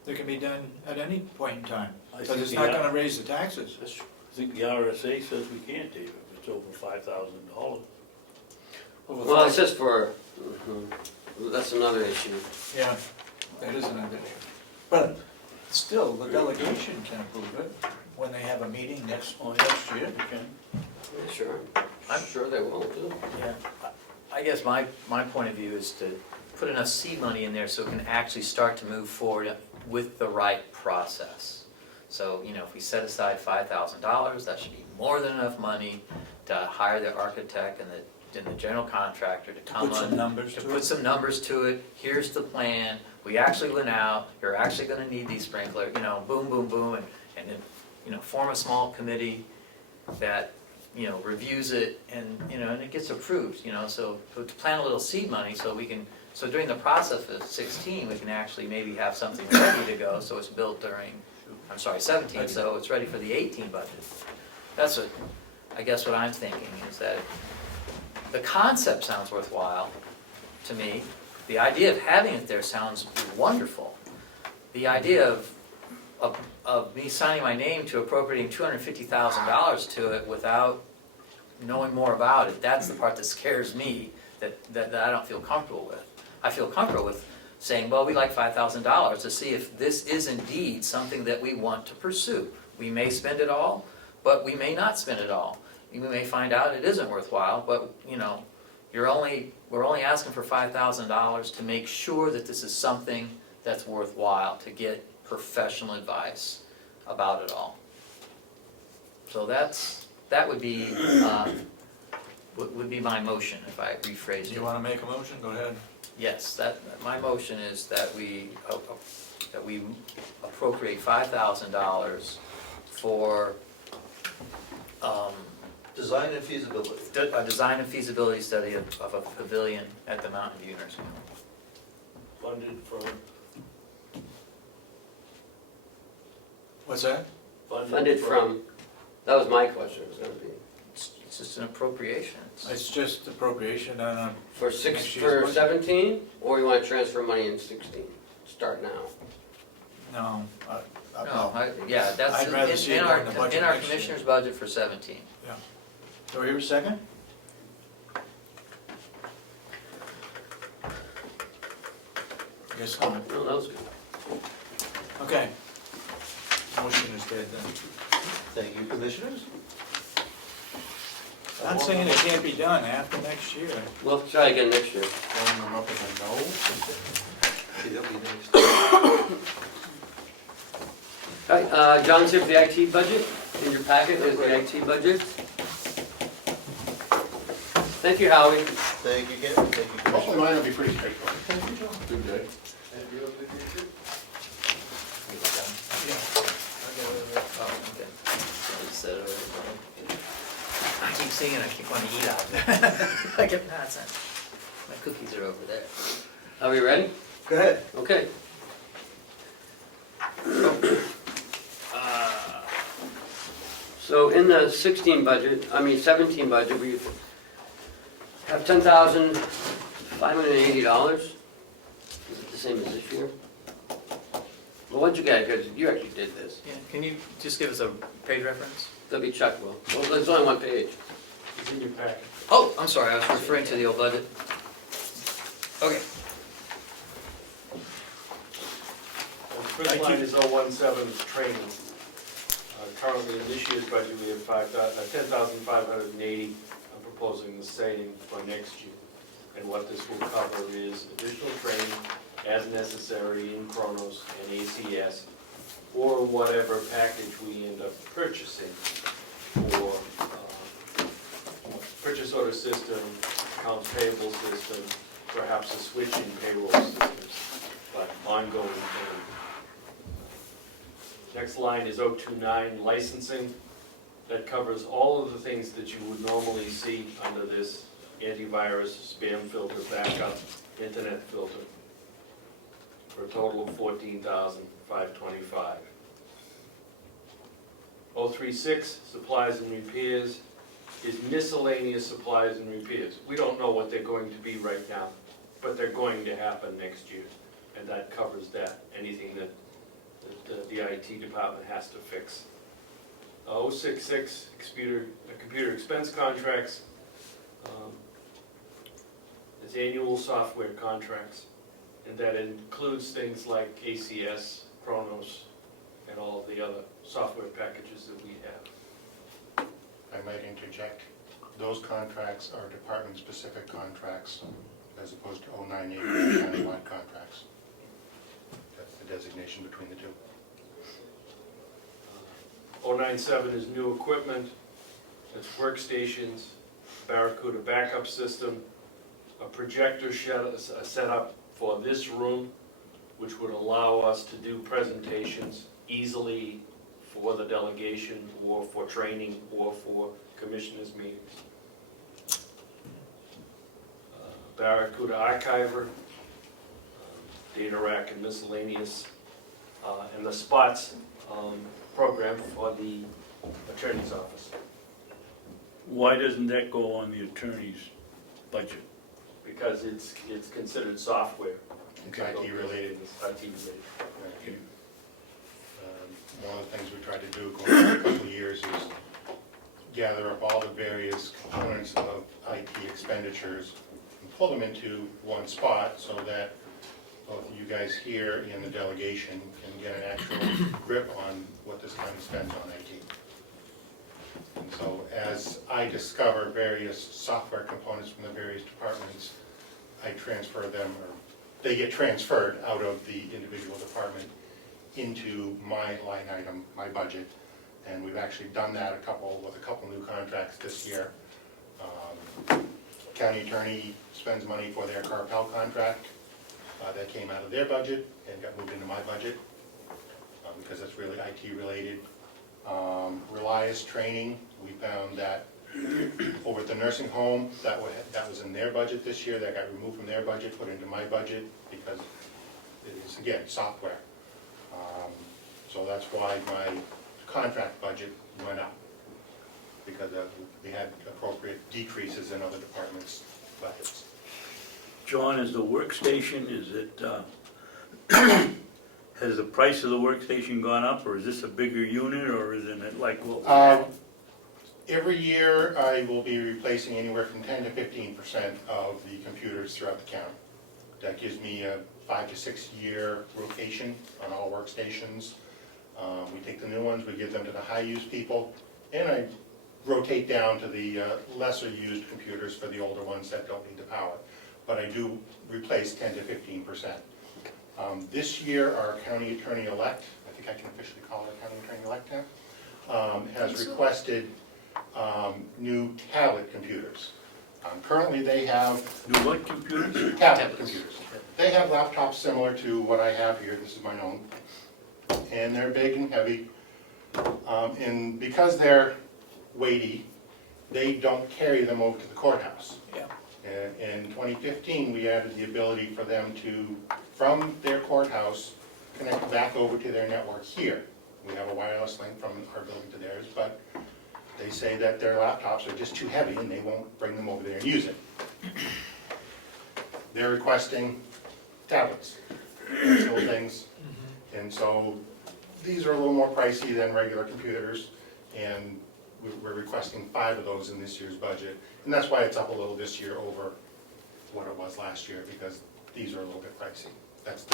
It can be done at any point in time, because it's not gonna raise the taxes. I think the RSA says we can't, Dave, if it's over $5,000. well, it's just for, that's another issue. Yeah, that is another issue. But still, the delegation can approve it when they have a meeting next year. Yeah, sure, I'm sure they will too. Yeah, I guess my point of view is to put enough seed money in there so it can actually start to move forward with the right process. So, you know, if we set aside $5,000, that should be more than enough money to hire the architect and the general contractor to come Put some on, numbers to to put it. some numbers to it. Here's the plan. We actually went out, you're actually gonna need these sprinklers, you know, boom, boom, boom, and then, you know, form a small committee that reviews it and, and it gets approved, so to plan a little seed money so we can, so during the process of 16, we can actually maybe have something ready to go, so it's built during, 17, so it's ready for the 18 budget. That's what, I guess what I'm thinking is that the concept sounds worthwhile to me. The idea of having it there sounds wonderful. The idea of me signing my name to appropriating $250,000 to it without knowing more about it, that's the part that scares me, that I don't feel comfortable with. I feel comfortable with saying, well, we'd like $5,000 to see if this is indeed something that we want to pursue. We may spend it all, but we may not spend it all. We may find out it isn't worthwhile, but we're only asking for $5,000 to make sure that this is something that's worthwhile, to get professional advice about it all. So that would be my motion if I rephrased it. You wanna make a motion? Go ahead. Yes, my motion is that we appropriate $5,000 for Design and feasibility. a design and feasibility study of a pavilion at the Mountain View Nursing Home. Funded from, What's that? Funded from, that was my question, it was gonna be. It's just an appropriation. It's just appropriation on For Next year's budget. 17, or you wanna transfer money in 16? Start now. no, Yeah, that's I'd rather see it in our on the budget next year. commissioner's budget for 17. Do I hear a second? Guess not. No, that was good. Okay. Motion is dead then. Thank you, commissioners. I'm saying it can't be done after next year. We'll try again next year. Warm them up with a no. See, that'll be next. All right, John's here for the IT budget. In your packet is the IT budget. Thank you, Howie. Thank you, Ken. Thank you, Commissioner. Hopefully mine will be pretty straightforward. Thank you, John. Good day. And you have a good day too? Oh, okay. Just said it already. I keep singing, I keep wanting to eat out there. I get nonsense. My cookies are over there. Are we ready? Go ahead. Okay. So in the 17 budget, we have $10,580. Is it the same as this year? Well, what'd you get? Because you actually did this. Yeah, can you just give us a page reference? That'll be Chuck will. Well, there's only one page. it's in your packet. Oh, I'm sorry, I was referring to the old budget. Okay. The first line is 017 training. Currently in this year's budget, we have $10,580. I'm proposing the same for next year. And what this will cover is additional training as necessary in Kronos and ACS, or whatever package we end up purchasing for purchase order system, accounts payable system, perhaps a switch in payroll systems, but ongoing training. Next line is 029 licensing. That covers all of the things that you would normally see under this antivirus, spam filter, backup, internet filter, for a total of $14,525. 036 supplies and repairs is miscellaneous supplies and repairs. We don't know what they're going to be right now, but they're going to happen next year, and that covers that, anything that the IT department has to fix. 066, computer expense contracts. It's annual software contracts, and that includes things like ACS, Kronos, and all of the other software packages that we have. I might interject, those contracts are department-specific contracts as opposed to 098 countywide contracts. That's the designation between the two. 097 is new equipment, it's workstations, Barracuda backup system, a projector set up for this room, which would allow us to do presentations easily for the delegation or for training or for Commissioners meetings. Barracuda Archiver, data rack and miscellaneous, and the spots program for the attorney's office. Why doesn't that go on the attorney's budget? Because it's considered software. It's IT related. It's IT related. Okay. One of the things we tried to do going back a couple of years is gather up all the various components of IT expenditures and pull them into one spot so that both you guys here and the delegation can get an actual grip on what this county spends on IT. And so as I discover various software components from the various departments, I transfer them, or they get transferred out of the individual department into my line item, my budget. And we've actually done that with a couple new contracts this year. County attorney spends money for their Carroll contract. That came out of their budget and got moved into my budget because it's really IT related. Reliance training, we found that over at the nursing home, that was in their budget this year. That got removed from their budget, put into my budget because it is, again, software. So that's why my contract budget went up, because we had appropriate decreases in other departments' budgets. John, is the workstation, is it, has the price of the workstation gone up, or is this a bigger unit, or isn't it like what we had? Every year, I will be replacing anywhere from 10 to 15% of the computers throughout the county. That gives me a 5 to 6 year rotation on all workstations. We take the new ones, we give them to the high-use people, and I rotate down to the lesser-used computers for the older ones that don't need the power. But I do replace 10 to 15%. This year, our county attorney-elect, I think I can officially call her county attorney-elect now, has requested new tablet computers. Currently, they have... New what computers? Tablet computers. They have laptops similar to what I have here. This is my own. And they're big and heavy. And because they're weighty, they don't carry them over to the courthouse. Yeah. In 2015, we added the ability for them to, from their courthouse, connect back over to their network here. We have a wireless link from our building to theirs, but they say that their laptops are just too heavy and they won't bring them over there and use it. They're requesting tablets, little things. And so these are a little more pricey than regular computers, and we're requesting 5 of those in this year's budget. And that's why it's up a little this year over what it was last year, because these are a little bit pricey. That's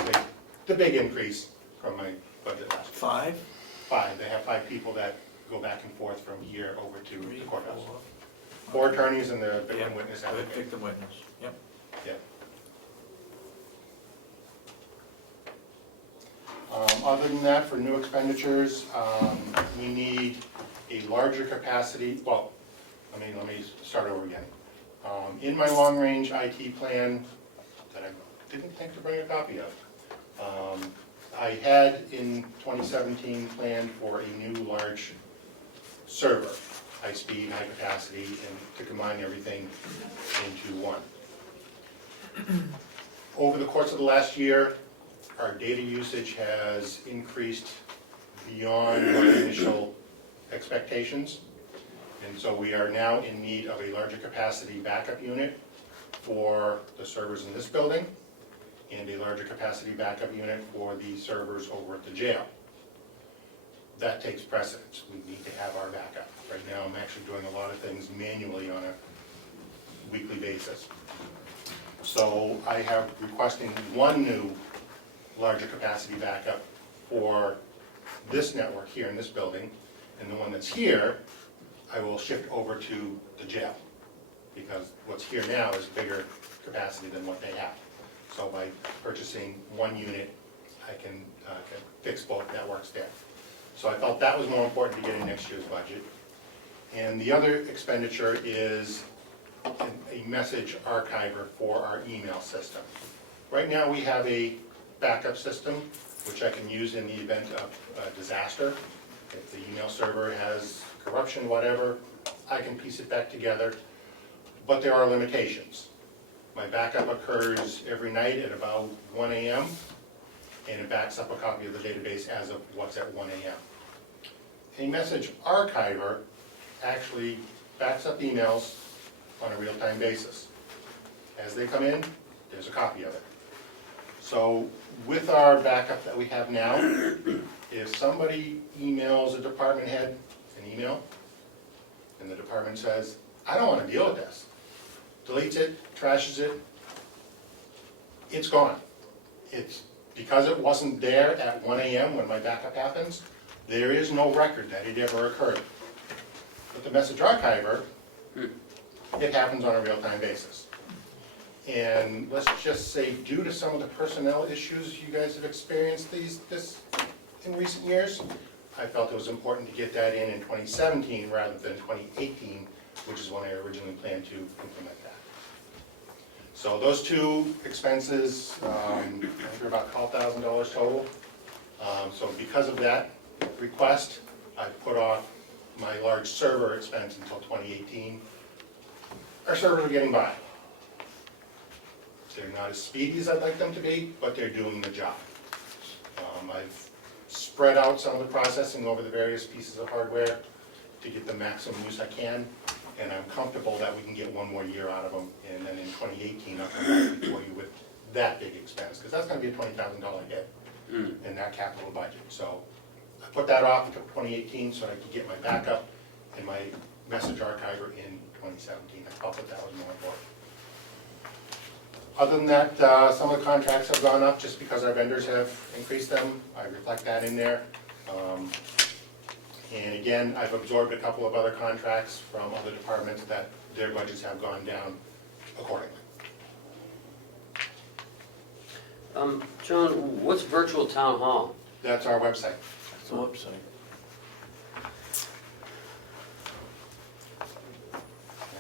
the big increase from my budget last year. 5? 5. They have 5 people that go back and forth from here over to the courthouse. 4 attorneys and the victim witness advocate. Victim witness, yep. Yeah. Other than that, for new expenditures, we need a larger capacity, well, let me start over again. In my long-range IT plan, that I didn't think to bring a copy of, I had in 2017 planned for a new large server, high speed, high capacity, and to combine everything into one. Over the course of the last year, our data usage has increased beyond our initial expectations. And so we are now in need of a larger capacity backup unit for the servers in this building and a larger capacity backup unit for the servers over at the jail. That takes precedence. We need to have our backup. Right now, I'm actually doing a lot of things manually on a weekly basis. So I have requesting 1 new larger capacity backup for this network here in this building, and the one that's here, I will shift over to the jail, because what's here now is bigger capacity than what they have. So by purchasing 1 unit, I can fix both networks there. So I felt that was more important to get in next year's budget. And the other expenditure is a message archiver for our email system. Right now we have a backup system, which I can use in the event of a disaster. If the email server has corruption, whatever, I can piece it back together, but there are limitations. My backup occurs every night at about 1 AM, and it backs up a copy of the database as of what's at 1 AM. A message archiver actually backs up emails on a real-time basis. As they come in, there's a copy of it. So with our backup that we have now, if somebody emails a department head an email, and the department says, I don't want to deal with this, deletes it, trashes it, it's gone. It's because it wasn't there at 1 AM when my backup happens, there is no record that it ever occurred. But the message archiver, it happens on a real-time basis. And let's just say, due to some of the personnel issues you guys have experienced this in recent years, I felt it was important to get that in 2017 rather than 2018, which is when I originally planned to implement that. So those two expenses, I think are about $12,000 total. So because of that request, I put off my large server expense until 2018. Our servers are getting by. They're not as speedy as I'd like them to be, but they're doing the job. I've spread out some of the processing over the various pieces of hardware to get the maximum use I can, and I'm comfortable that we can get one more year out of them, and then in 2018, I'll come back before you with that big expense, because that's gonna be a $20,000 hit in that capital budget. So I put that off until 2018 so I could get my backup and my message archiver in 2017. I felt that was more important. Other than that, some of the contracts have gone up just because our vendors have increased them. I reflect that in there. And again, I've absorbed a couple of other contracts from other departments that their budgets have gone down accordingly. John, what's virtual town hall? That's our website. That's the website.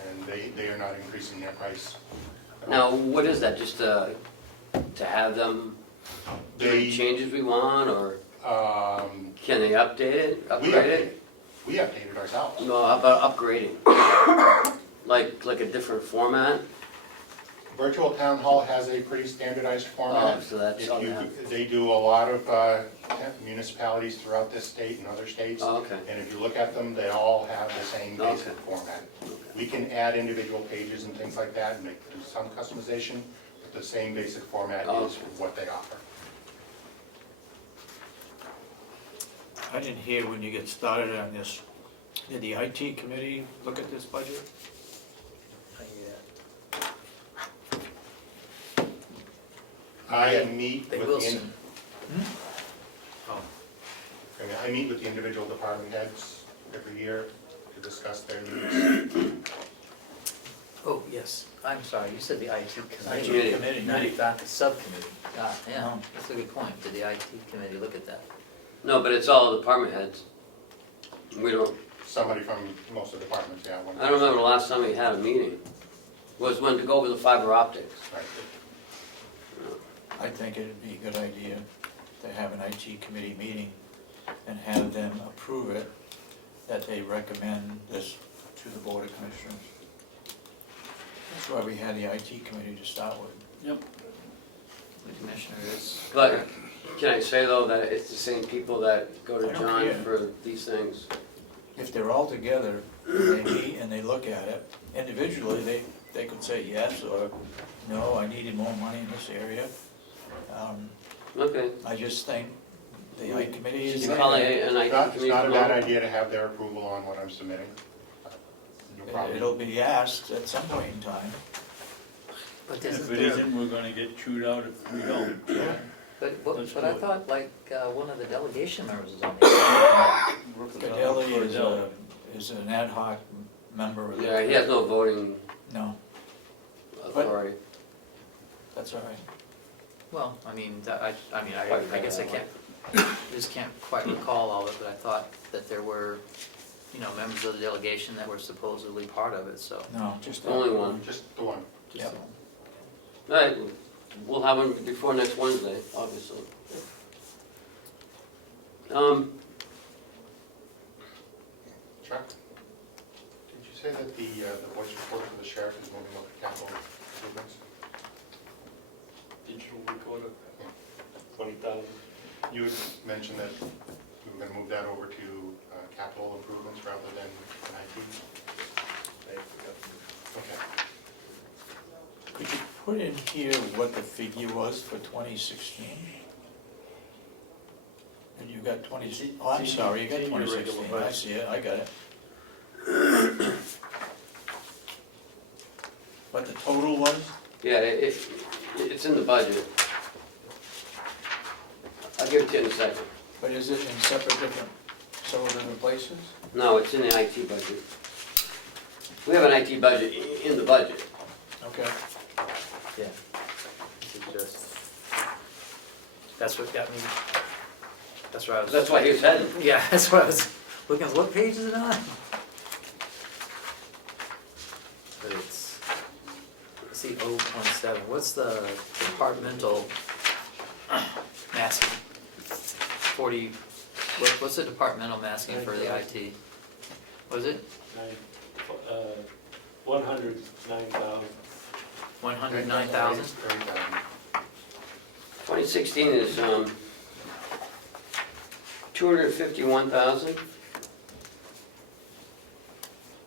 And they are not increasing their price. Now, what is that, just to have them do any They, changes we want, or can they update it, upgrade it? we update it ourselves. No, how about upgrading? Like a different format? Virtual Town Hall has a pretty standardized format. Oh, so that's all they have. They do a lot of municipalities throughout this state and other states. Oh, okay. And if you look at them, they all have the same basic Okay. format. We can add individual pages and things like that and do some customization, but the same basic format is what they offer. I didn't hear when you get started on this. Did the IT committee look at this budget? Yeah. I meet They with will the, soon. I meet with the individual department heads every year to discuss their needs. Oh, yes, I'm sorry, you said the IT IT committee. committee. Not the subcommittee. Yeah, that's a good point. Did the IT committee look at that? No, but it's all department heads. We don't, Somebody from most of the departments, yeah. I don't remember the last time we had a meeting. Was when to go over the fiber optics. Right. I think it'd be a good idea to have an IT committee meeting and have them approve it, that they recommend this to the Board of Commissioners. That's why we had the IT committee to start with. Yep. The commissioner is. But can I say though that it's the same people that go to I don't John care. for these things? If they're all together, they meet and they look at it, individually, they could say yes or no, I needed more money in this area. Okay. I just think the IT committee is. You call it an IT It's committee? not a bad tomorrow? idea to have their approval on what I'm submitting. You'll probably- It'll be asked at some point in time. But If it isn't, we're gonna get chewed out if we don't. Let's But I do it. thought like one of the delegation members was on the. Fidelli is an ad hoc member of the. Yeah, he has no voting No, authority. that's all right. Well, I mean, I guess I just can't quite recall all of it, but I thought that there were, members of the delegation that were supposedly part of it, so. No, just that. Only one. Just the one. just- Yep. All right, we'll have one before next Wednesday, obviously. Chuck, did you say that the voice report for the sheriff is moving over to capital improvements? Digital recorder, 20,000. You had mentioned that we were gonna move that over to capital improvements rather than IT. Okay. Could you put in here what the figure was for 2016? And you got 20, oh, I'm sorry, you got 2016, I see it, I got it. What the total was? Yeah, it's in the budget. I'll give it to you in a second. But is it in several different places? No, it's in the IT budget. We have an IT budget in the budget. Okay. Yeah. This is just, that's what got me, that's where I was. That's why he was heading. Yeah, that's what I was looking at, what page is it on? But it's, let's see, 017, what's the departmental masking? 40, what's the departmental masking for the IT? Was it? 109,000. 109,000? 2016 is 251,000.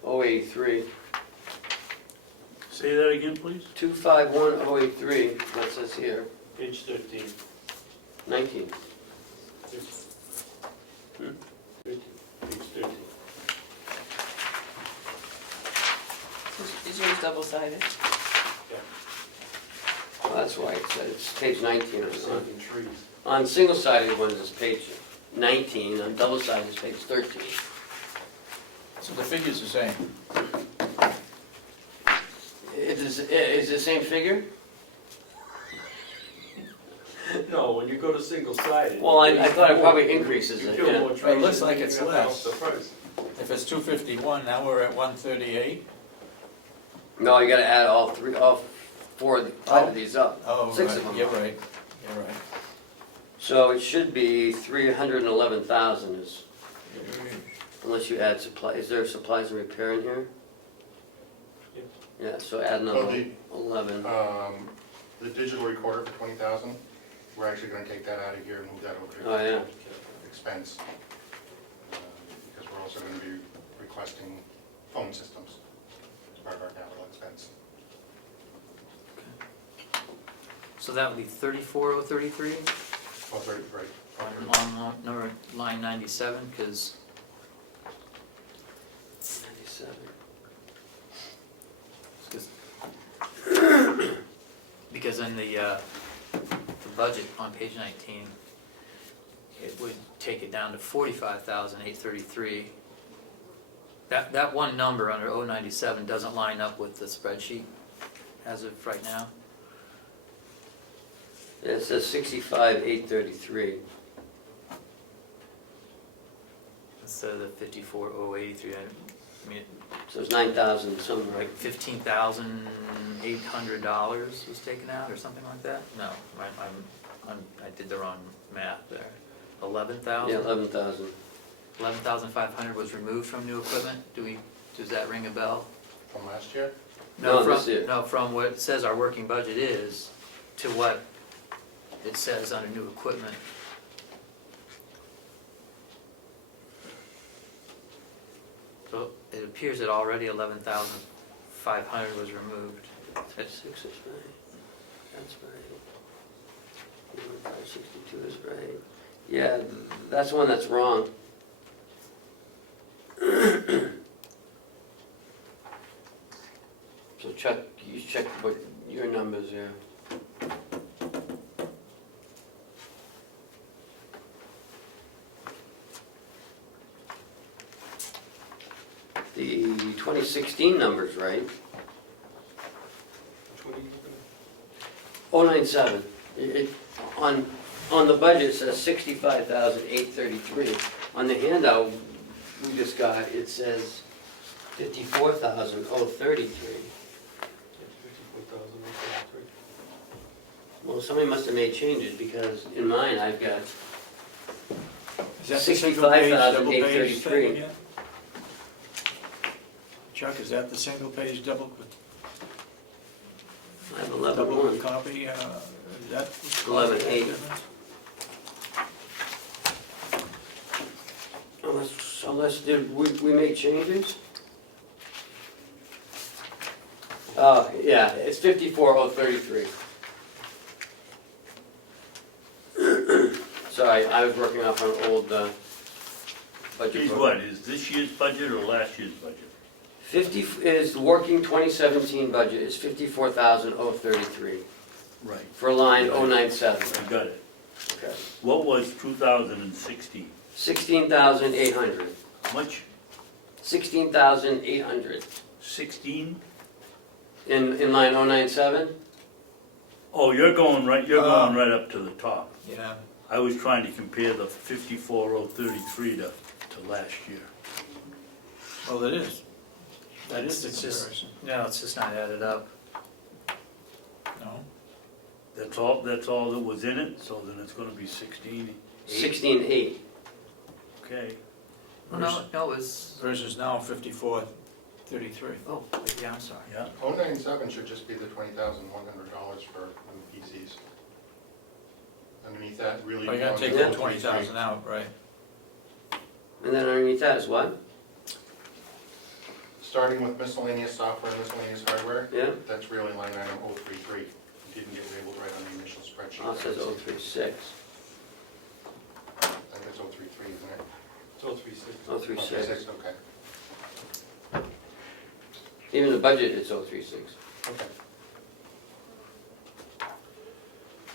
083. Say that again, please? 251,083, that says here. Page 13. 19. 13. Page 13. Is yours double-sided? Oh, that's why it said it's page 19 or Saving something. trees. On single-sided ones, it's page 19. On double-sided, it's page 13. So the figure's the same. Is it the same figure? No, when you go to single-sided. Well, I thought it probably increases You it, kill yeah. more trees. Well, it looks than like you it's have less. the price. If it's 251, now we're at 138. No, you gotta add all five of these up. Oh, Six right, of them. you're right, you're right. So it should be 311,000 is, unless you add supply, is there supplies and repair in here? Yep. Yeah, so add another the- 11. The digital recorder for 20,000, we're actually gonna take that out of here and move that over to Oh, yeah. expense. Because we're also gonna be requesting phone systems as part of our capital expense. So that would be 34,033 Oh, right. on number, line 97, because 97. because in the budget on page 19, it would take it down to 45,833. That one number under 097 doesn't line up with the spreadsheet as of right now. It says 65,833. Instead of the 54,083, I mean, So it's 9,000 something, right? like $15,800 was taken out or something like that? No, I did the wrong math there. 11,000? Yeah, 11,000. 11,500 was removed from new equipment? Does that ring a bell? From last year? No, from, this year. no, from what it says our working budget is to what it says under new equipment. So it appears that already 11,500 was removed. That's 6 is right. That's right. 562 is right. Yeah, that's one that's wrong. So Chuck, you check what your numbers are. The 2016 number's right. Which one are you looking 097. On the budget, it says 65,833. On the handout we just got, it says 54,033. at? 54,133. Well, somebody must have made changes, because in mine, I've got Is that the single page, double page thing 65,833. again? Chuck, is that the single page double I have 11-1. copy? Is that? 11-8. Unless we made changes? Oh, yeah, it's 54,033. Sorry, I was working off an old budget Geez, book. what, is this year's budget or last year's budget? 50 is the working 2017 budget is 54,033 Right. for line 097. I got it. Okay. What was 2016? 16,800. How much? 16,800 16? in line 097. Oh, you're going right up to the top. Yeah. I was trying to compare the 54,033 to last year. Well, it is. That is the It's just- comparison. No, it's just not added up. No? That's all that was in it, so then it's gonna be 16. 16,800. Okay. Well, no, it was, Versus now 54,33. oh, yeah, I'm sorry. Yeah. 097 should just be the $20,100 for new PCs. Underneath that, really. Oh, you gotta take Yeah. that 20,000 out, right? And then underneath that is what? Starting with miscellaneous software and miscellaneous hardware, Yeah. that's really line item 033. It didn't get labeled right on the initial spreadsheet. Oh, it says 036. I think it's 033, isn't it? It's 036. 036. 036, okay. Even the budget is 036. Okay.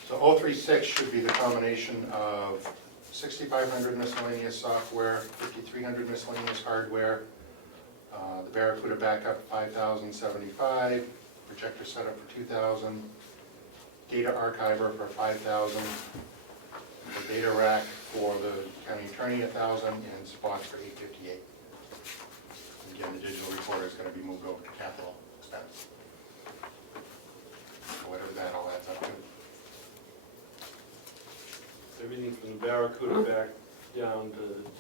So 036 should be the combination of 6,500 miscellaneous software, 5,300 miscellaneous hardware, the Barracuda backup 5,075, projector setup for 2,000, data archiver for 5,000, the data rack for the county attorney 1,000, and spots for 858. Again, the digital recorder is going to be moved over to capital expense. So whatever that all adds up to. Everything from the Barracuda back down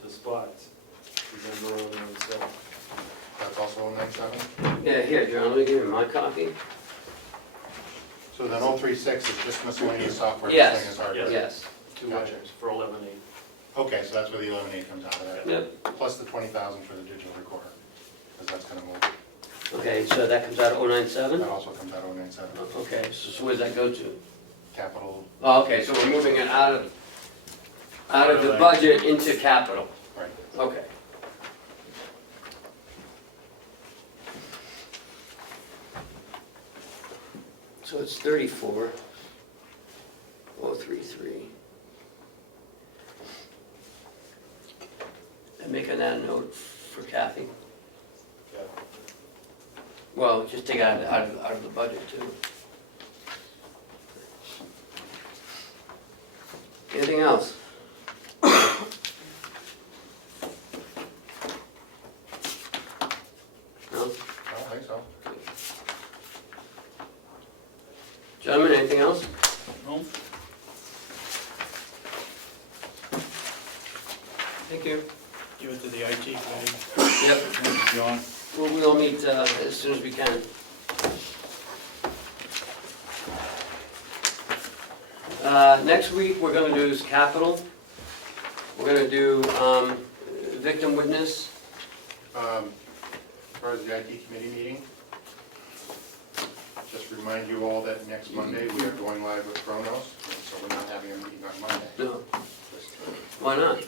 to spots, remember on the cell. That's also 097? Yeah, here, John, let me give you my copy. So then 036 is just miscellaneous software, Yes, miscellaneous hardware? yes. Two Gotcha. items for 11,800. Okay, so that's where the 11.8 comes out of that? Yep. Plus the 20,000 for the digital recorder, because that's gonna move. Okay, so that comes out of 097? That also comes out of 097. Okay, so where does that go to? Capital, Oh, okay, so we're moving it out of the budget into capital. right. Okay. So it's 34,033. And make that a note for Kathy. Yeah. Well, just take it out of the budget too. Anything else? No? I don't think so. Gentlemen, anything else? No? Thank you. Give it to the IT committee. Yep, Thank you, John. we'll meet as soon as we can. Next week, we're gonna do is capital. We're gonna do victim witness. As far as the IT committee meeting, just remind you all that next Monday, we are going live with Chronos, so we're not having a meeting on Monday. No, why not?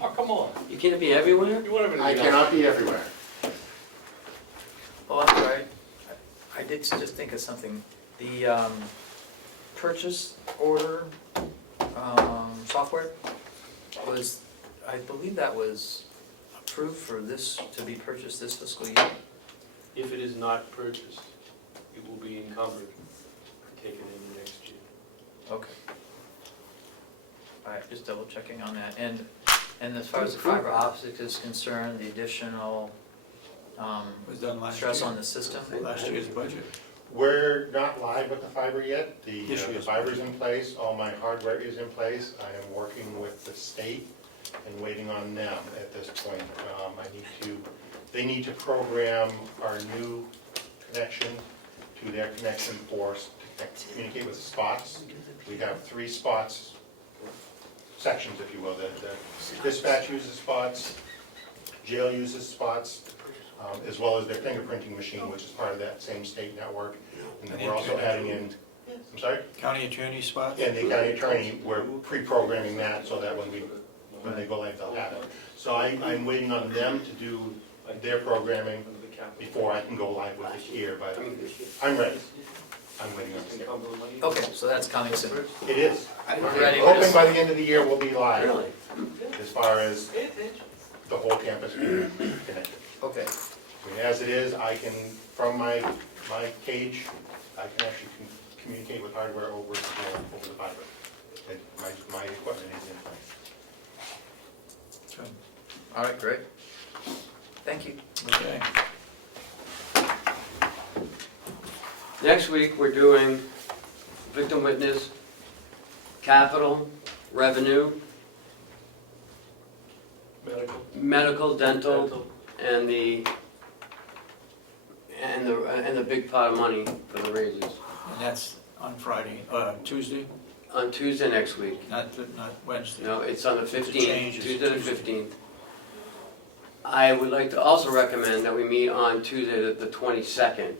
Oh, come on. You can't be everywhere? You want everything I to be cannot be everywhere. Oh, that's right. I did just think of something. The purchase order software was, I believe that was approved for this, to be purchased this fiscal year. If it is not purchased, it will be encumbered, taken in next year. Okay. All right, just double checking on that. And as far as the fiber optic is concerned, the additional Was done last stress year. on the system. Last year's budget. We're not live with the fiber yet. The This year's fiber's in place, all my hardware is in place. I am working with the state and waiting on them at this point. I need to, They need to program our new connection to their connection for, to communicate with spots. We have 3 spots, sections if you will, that dispatch uses spots, jail uses spots, as well as their fingerprinting machine, which is part of that same state network. And then we're also adding in, I'm sorry? County attorney spot? And the county attorney, we're pre-programming that so that when they go live, they'll have it. So I'm waiting on them to do their programming before I can go live with it here, but I'm ready. I'm waiting on it. Okay, so that's coming soon. It is. I'm We're ready. hoping by the end of the year we'll be live, Really? as far as the whole campus being connected. Okay, I mean, as it is, I can, from my cage, I can actually communicate with hardware over the fiber. My equipment is in place. all right, great. Thank you. Okay. Next week, we're doing victim witness, capital, revenue, medical, dental, and the big pot of money for the raises. And that's on Friday, Tuesday, On Tuesday next week. not Wednesday. No, it's on the It 15th, changes. Tuesday the 15th. I would like to also recommend that we meet on Tuesday the 22nd,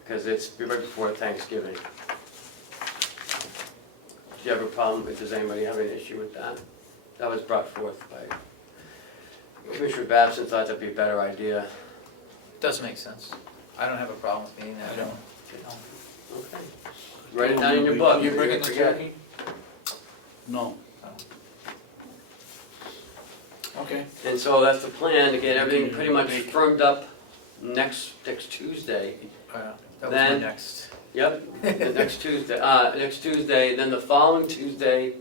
because it's right before Thanksgiving. Do you have a problem, if does anybody have an issue with that? That was brought forth by Commissioner Babson, thought that'd be a better idea. Does make sense. I don't have a problem with meeting that. I don't. Okay. Write it down in your book. You bringing the Forget. turkey? No. Okay. And so that's the plan, to get everything pretty much firmed up next Tuesday. That was my Then- next. Yep, the next Tuesday, then the following Tuesday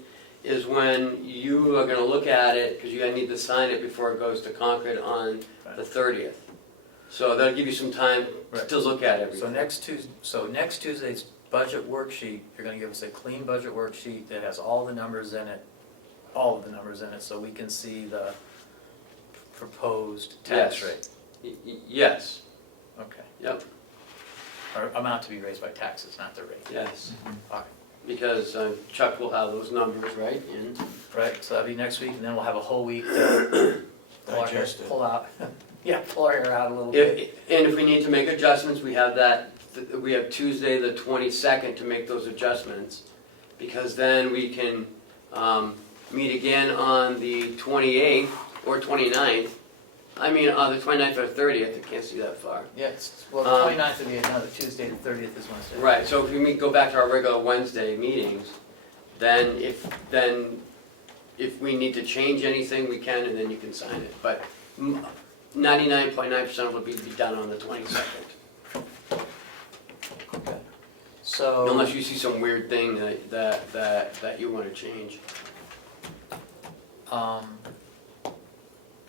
is when you are gonna look at it, because you need to sign it before it goes to Concord on the 30th. So that'll give you some time Right. to look at So everything. next Tuesday's budget worksheet, you're gonna give us a clean budget worksheet that has all the numbers in it, all of the numbers in it, so we can see the proposed tax Yes. rate. Yes, Okay. yep, Or amount to be raised by taxes, not the rate. yes. All right. Because Chuck will have those numbers, right? And Right, so that'll be next week, and then we'll have a whole week to Digest it. pull out, pull our hair out a little bit. And if we need to make adjustments, we have we have Tuesday the 22nd to make those adjustments. Because then we can meet again on the 28th or 29th. I mean, the 29th or 30th, I can't see that far. Yes, well, the 29th will be another Tuesday, the 30th is Wednesday. Right, so if we go back to our regular Wednesday meetings, then if we need to change anything, we can, and then you can sign it. But 99.9% will be done on the 22nd. Okay. So. Unless you see some weird thing that you want to change.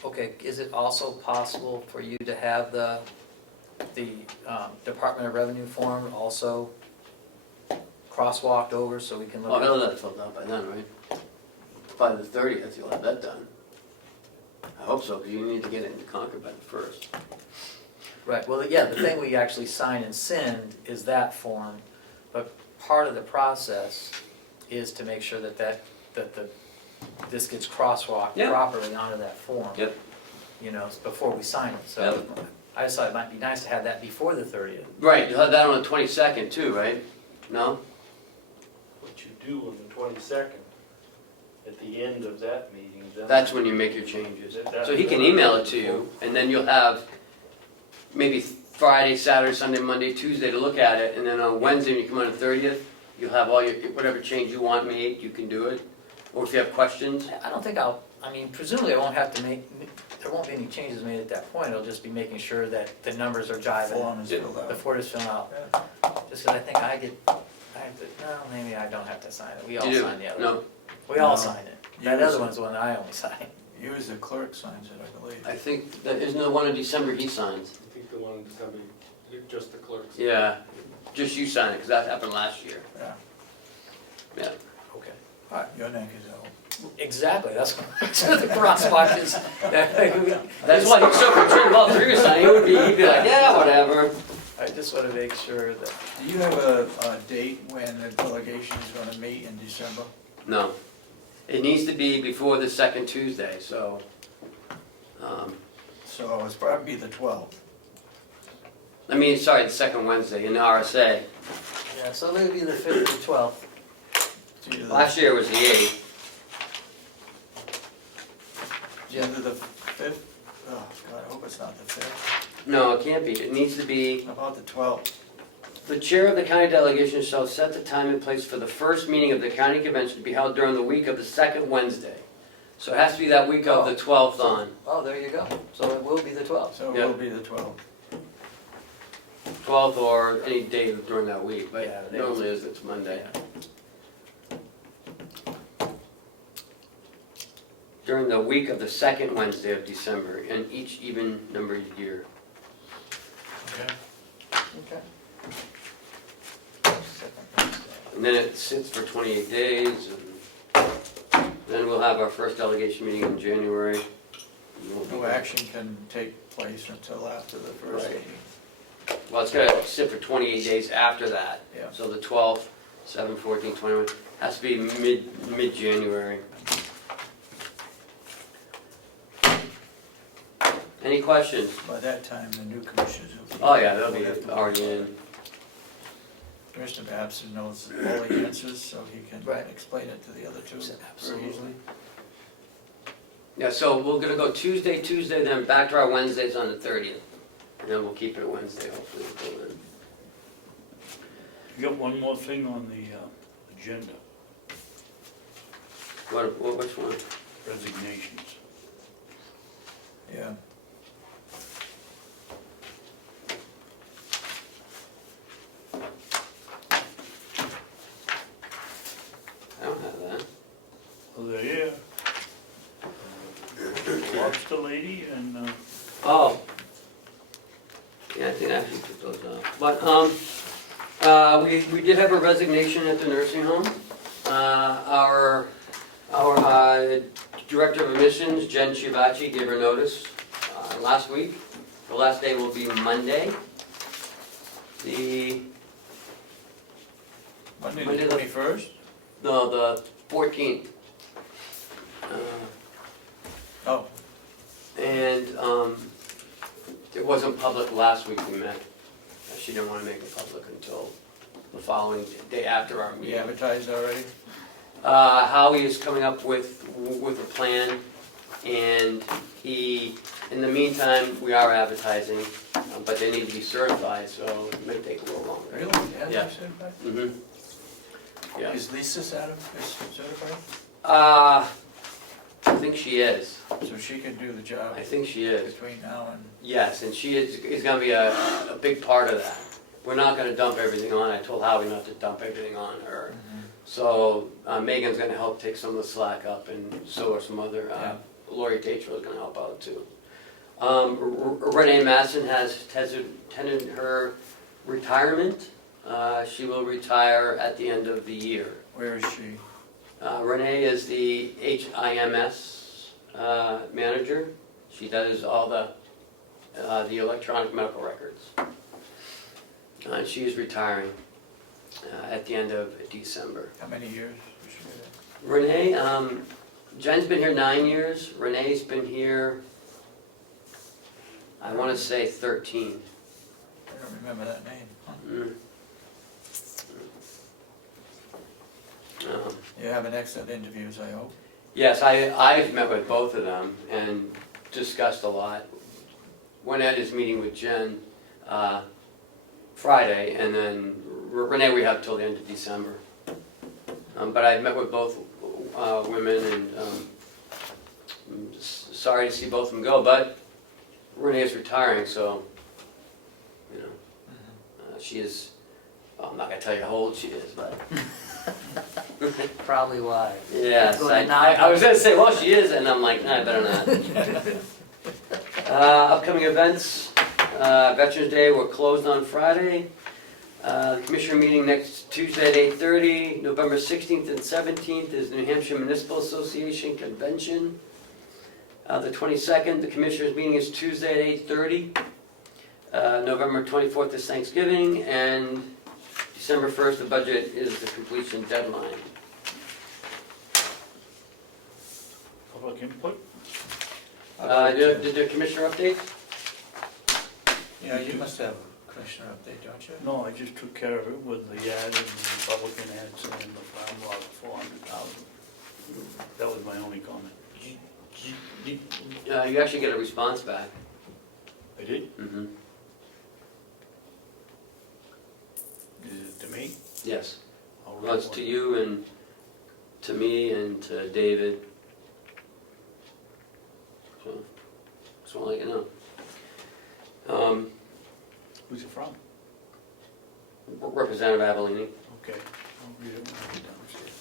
Okay, is it also possible for you to have the Department of Revenue form also crosswalked over so we can Oh, look at he'll it? have that filled out by then, right? By the 30th, you'll have that done. I hope so, because you need to get it into Concord by the 1st. Right, well, yeah, the thing we actually sign and send is that form, but part of the process is to make sure that this gets crosswalked Yeah. properly onto that form. Yep. You know, before we sign it, so Yep. I just thought it might be nice to have that before the 30th. Right, you'll have that on the 22nd too, right? No? What you do on the 22nd, at the end of that meeting, then. That's when you make your changes. That- So he can email it to you, and then you'll have maybe Friday, Saturday, Sunday, Monday, Tuesday to look at it, and then on Wednesday, when you come on the 30th, you'll have all your, whatever change you want made, you can do it. Or if you have questions. I don't think I mean, presumably I won't have to there won't be any changes made at that point, it'll just be making sure that the numbers are jiving. Form is filled out. Before it's filled out. Just 'cause I think no, maybe I don't have to sign it, we all You do? sign the other No. one. We all No. sign it, that Use other it. one's the one that I only sign. You as the clerk signs it, I believe. I think, that isn't the one in December he signs? I think the one in December, just the clerks. Yeah, just you sign it, because that happened last year. Yeah. Yeah. Okay. Your neck is out. Exactly, that's what the crosswalk is. That's why he's so concerned about the previous sign, he'd be like, yeah, whatever. I just wanna make sure that, Do you have a date when the delegation is gonna meet in December? No, it needs to be before the second Tuesday, so, So it's probably the 12th. the second Wednesday in the RSA. yeah, so maybe the 5th or 12th. It's either the- Last year was the 8th. it's either the 5th, oh God, I hope it's not the 5th. No, it can't be, it needs to be, How about the 12th? the chair of the county delegation shall set the time and place for the first meeting of the county convention to be held during the week of the second Wednesday. So it has to be that week of the 12th on. Oh, there you go, so it will be the 12th. So it Yeah. will be the 12th. 12th or any day during that week, but Yeah, they- normally it's Monday. During the week of the second Wednesday of December, in each even numbered year. Okay. Okay. And then it sits for 28 days, and then we'll have our first delegation meeting in January. No action can take place until after the first Right. meeting. Well, it's gonna sit for 28 days after that. Yeah. So the 12th, 7, 14, 21, has to be mid-January. Any questions? By that time, the new commissioners will be. Oh, yeah, they'll be already in. Commissioner Babson knows all the answers, so he can Right. explain it to the other two very Absolutely. easily. Yeah, so we're gonna go Tuesday, then back to our Wednesdays on the 30th. And then we'll keep it Wednesday, hopefully, until then. You got one more thing on the agenda, Which one? resignations. Yeah. I don't have that. Well, they're here. Lobster lady and, Oh. Yeah, I think I actually took those out. But, we did have a resignation at the nursing home. Our director of admissions, Jen Chivachi, gave her notice, last week. The last day will be Monday. Monday Monday the the- 21st? No, the 14th. Oh, And, it wasn't public last week we met. She didn't wanna make it public until the following day after our we meeting. advertised already? Howie is coming up with a plan, and in the meantime, we are advertising, but they need to be certified, so it may take a little longer. Really? Yeah. Yeah. Certified? Mm-hmm. Yeah. Is Lisa certified? I think she is. So she can do the job I think she is. between now and, Yes, and she is gonna be a big part of that. We're not gonna dump everything on, I told Howie not to dump everything on her. So Megan's gonna help take some of the slack up, and so are some other, Yeah. Lori Tatro is gonna help out too. Renee Masson has tendered her retirement. She will retire at the end of the year. where is she? Renee is the HIMS manager. She does all the electronic medical records. She is retiring at the end of December. How many years was she there? Renee, Jen's been here 9 years. Renee's been here, I want to say 13. I don't remember that name. Mm. You're having excellent interviews, I hope. Yes, I've met with both of them and discussed a lot. Went at his meeting with Jen Friday, and then Renee we have till the end of December. But I've met with both women, and I'm sorry to see both of them go, but Renee is retiring, so, you know, she is, well, I'm not gonna tell you how old she is, but. Probably why. Yes, Going I was gonna say, well, she is, and I'm like, nah, I better not. Upcoming events, Veterans Day, we're closed on Friday. The Commissioner meeting next Tuesday at 8:30, November 16th and 17th is the New Hampshire Municipal Association Convention. The 22nd, the Commissioners meeting is Tuesday at 8:30. November 24th is Thanksgiving, and December 1st, the budget is the completion deadline. Public input? Did the Commissioner update? Yeah, you must have a commissioner update, don't you? No, I just took care of it with the ad and the Republican ad saying the farm lot 400,000. That was my only comment. You actually get a response back. I did? Mm-hmm. Is it to me? Yes. I'll Well, it's read to one. you and to me and to David. So, just want to let you know. Who's it from? Representative Avellini. Okay, I'll read it when I get downstairs.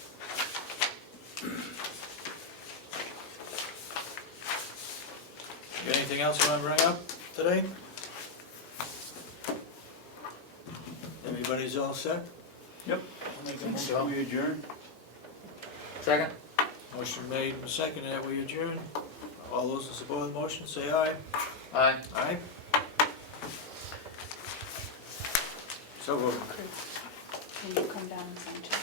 Got anything else you wanna bring up today? Everybody's all set? Yep. I'll make a Think so. motion, we adjourn. Second? Motion made and seconded that we adjourn. All those in support of the motion, say aye. Aye. Aye? So voted. Can you come down and sign checks?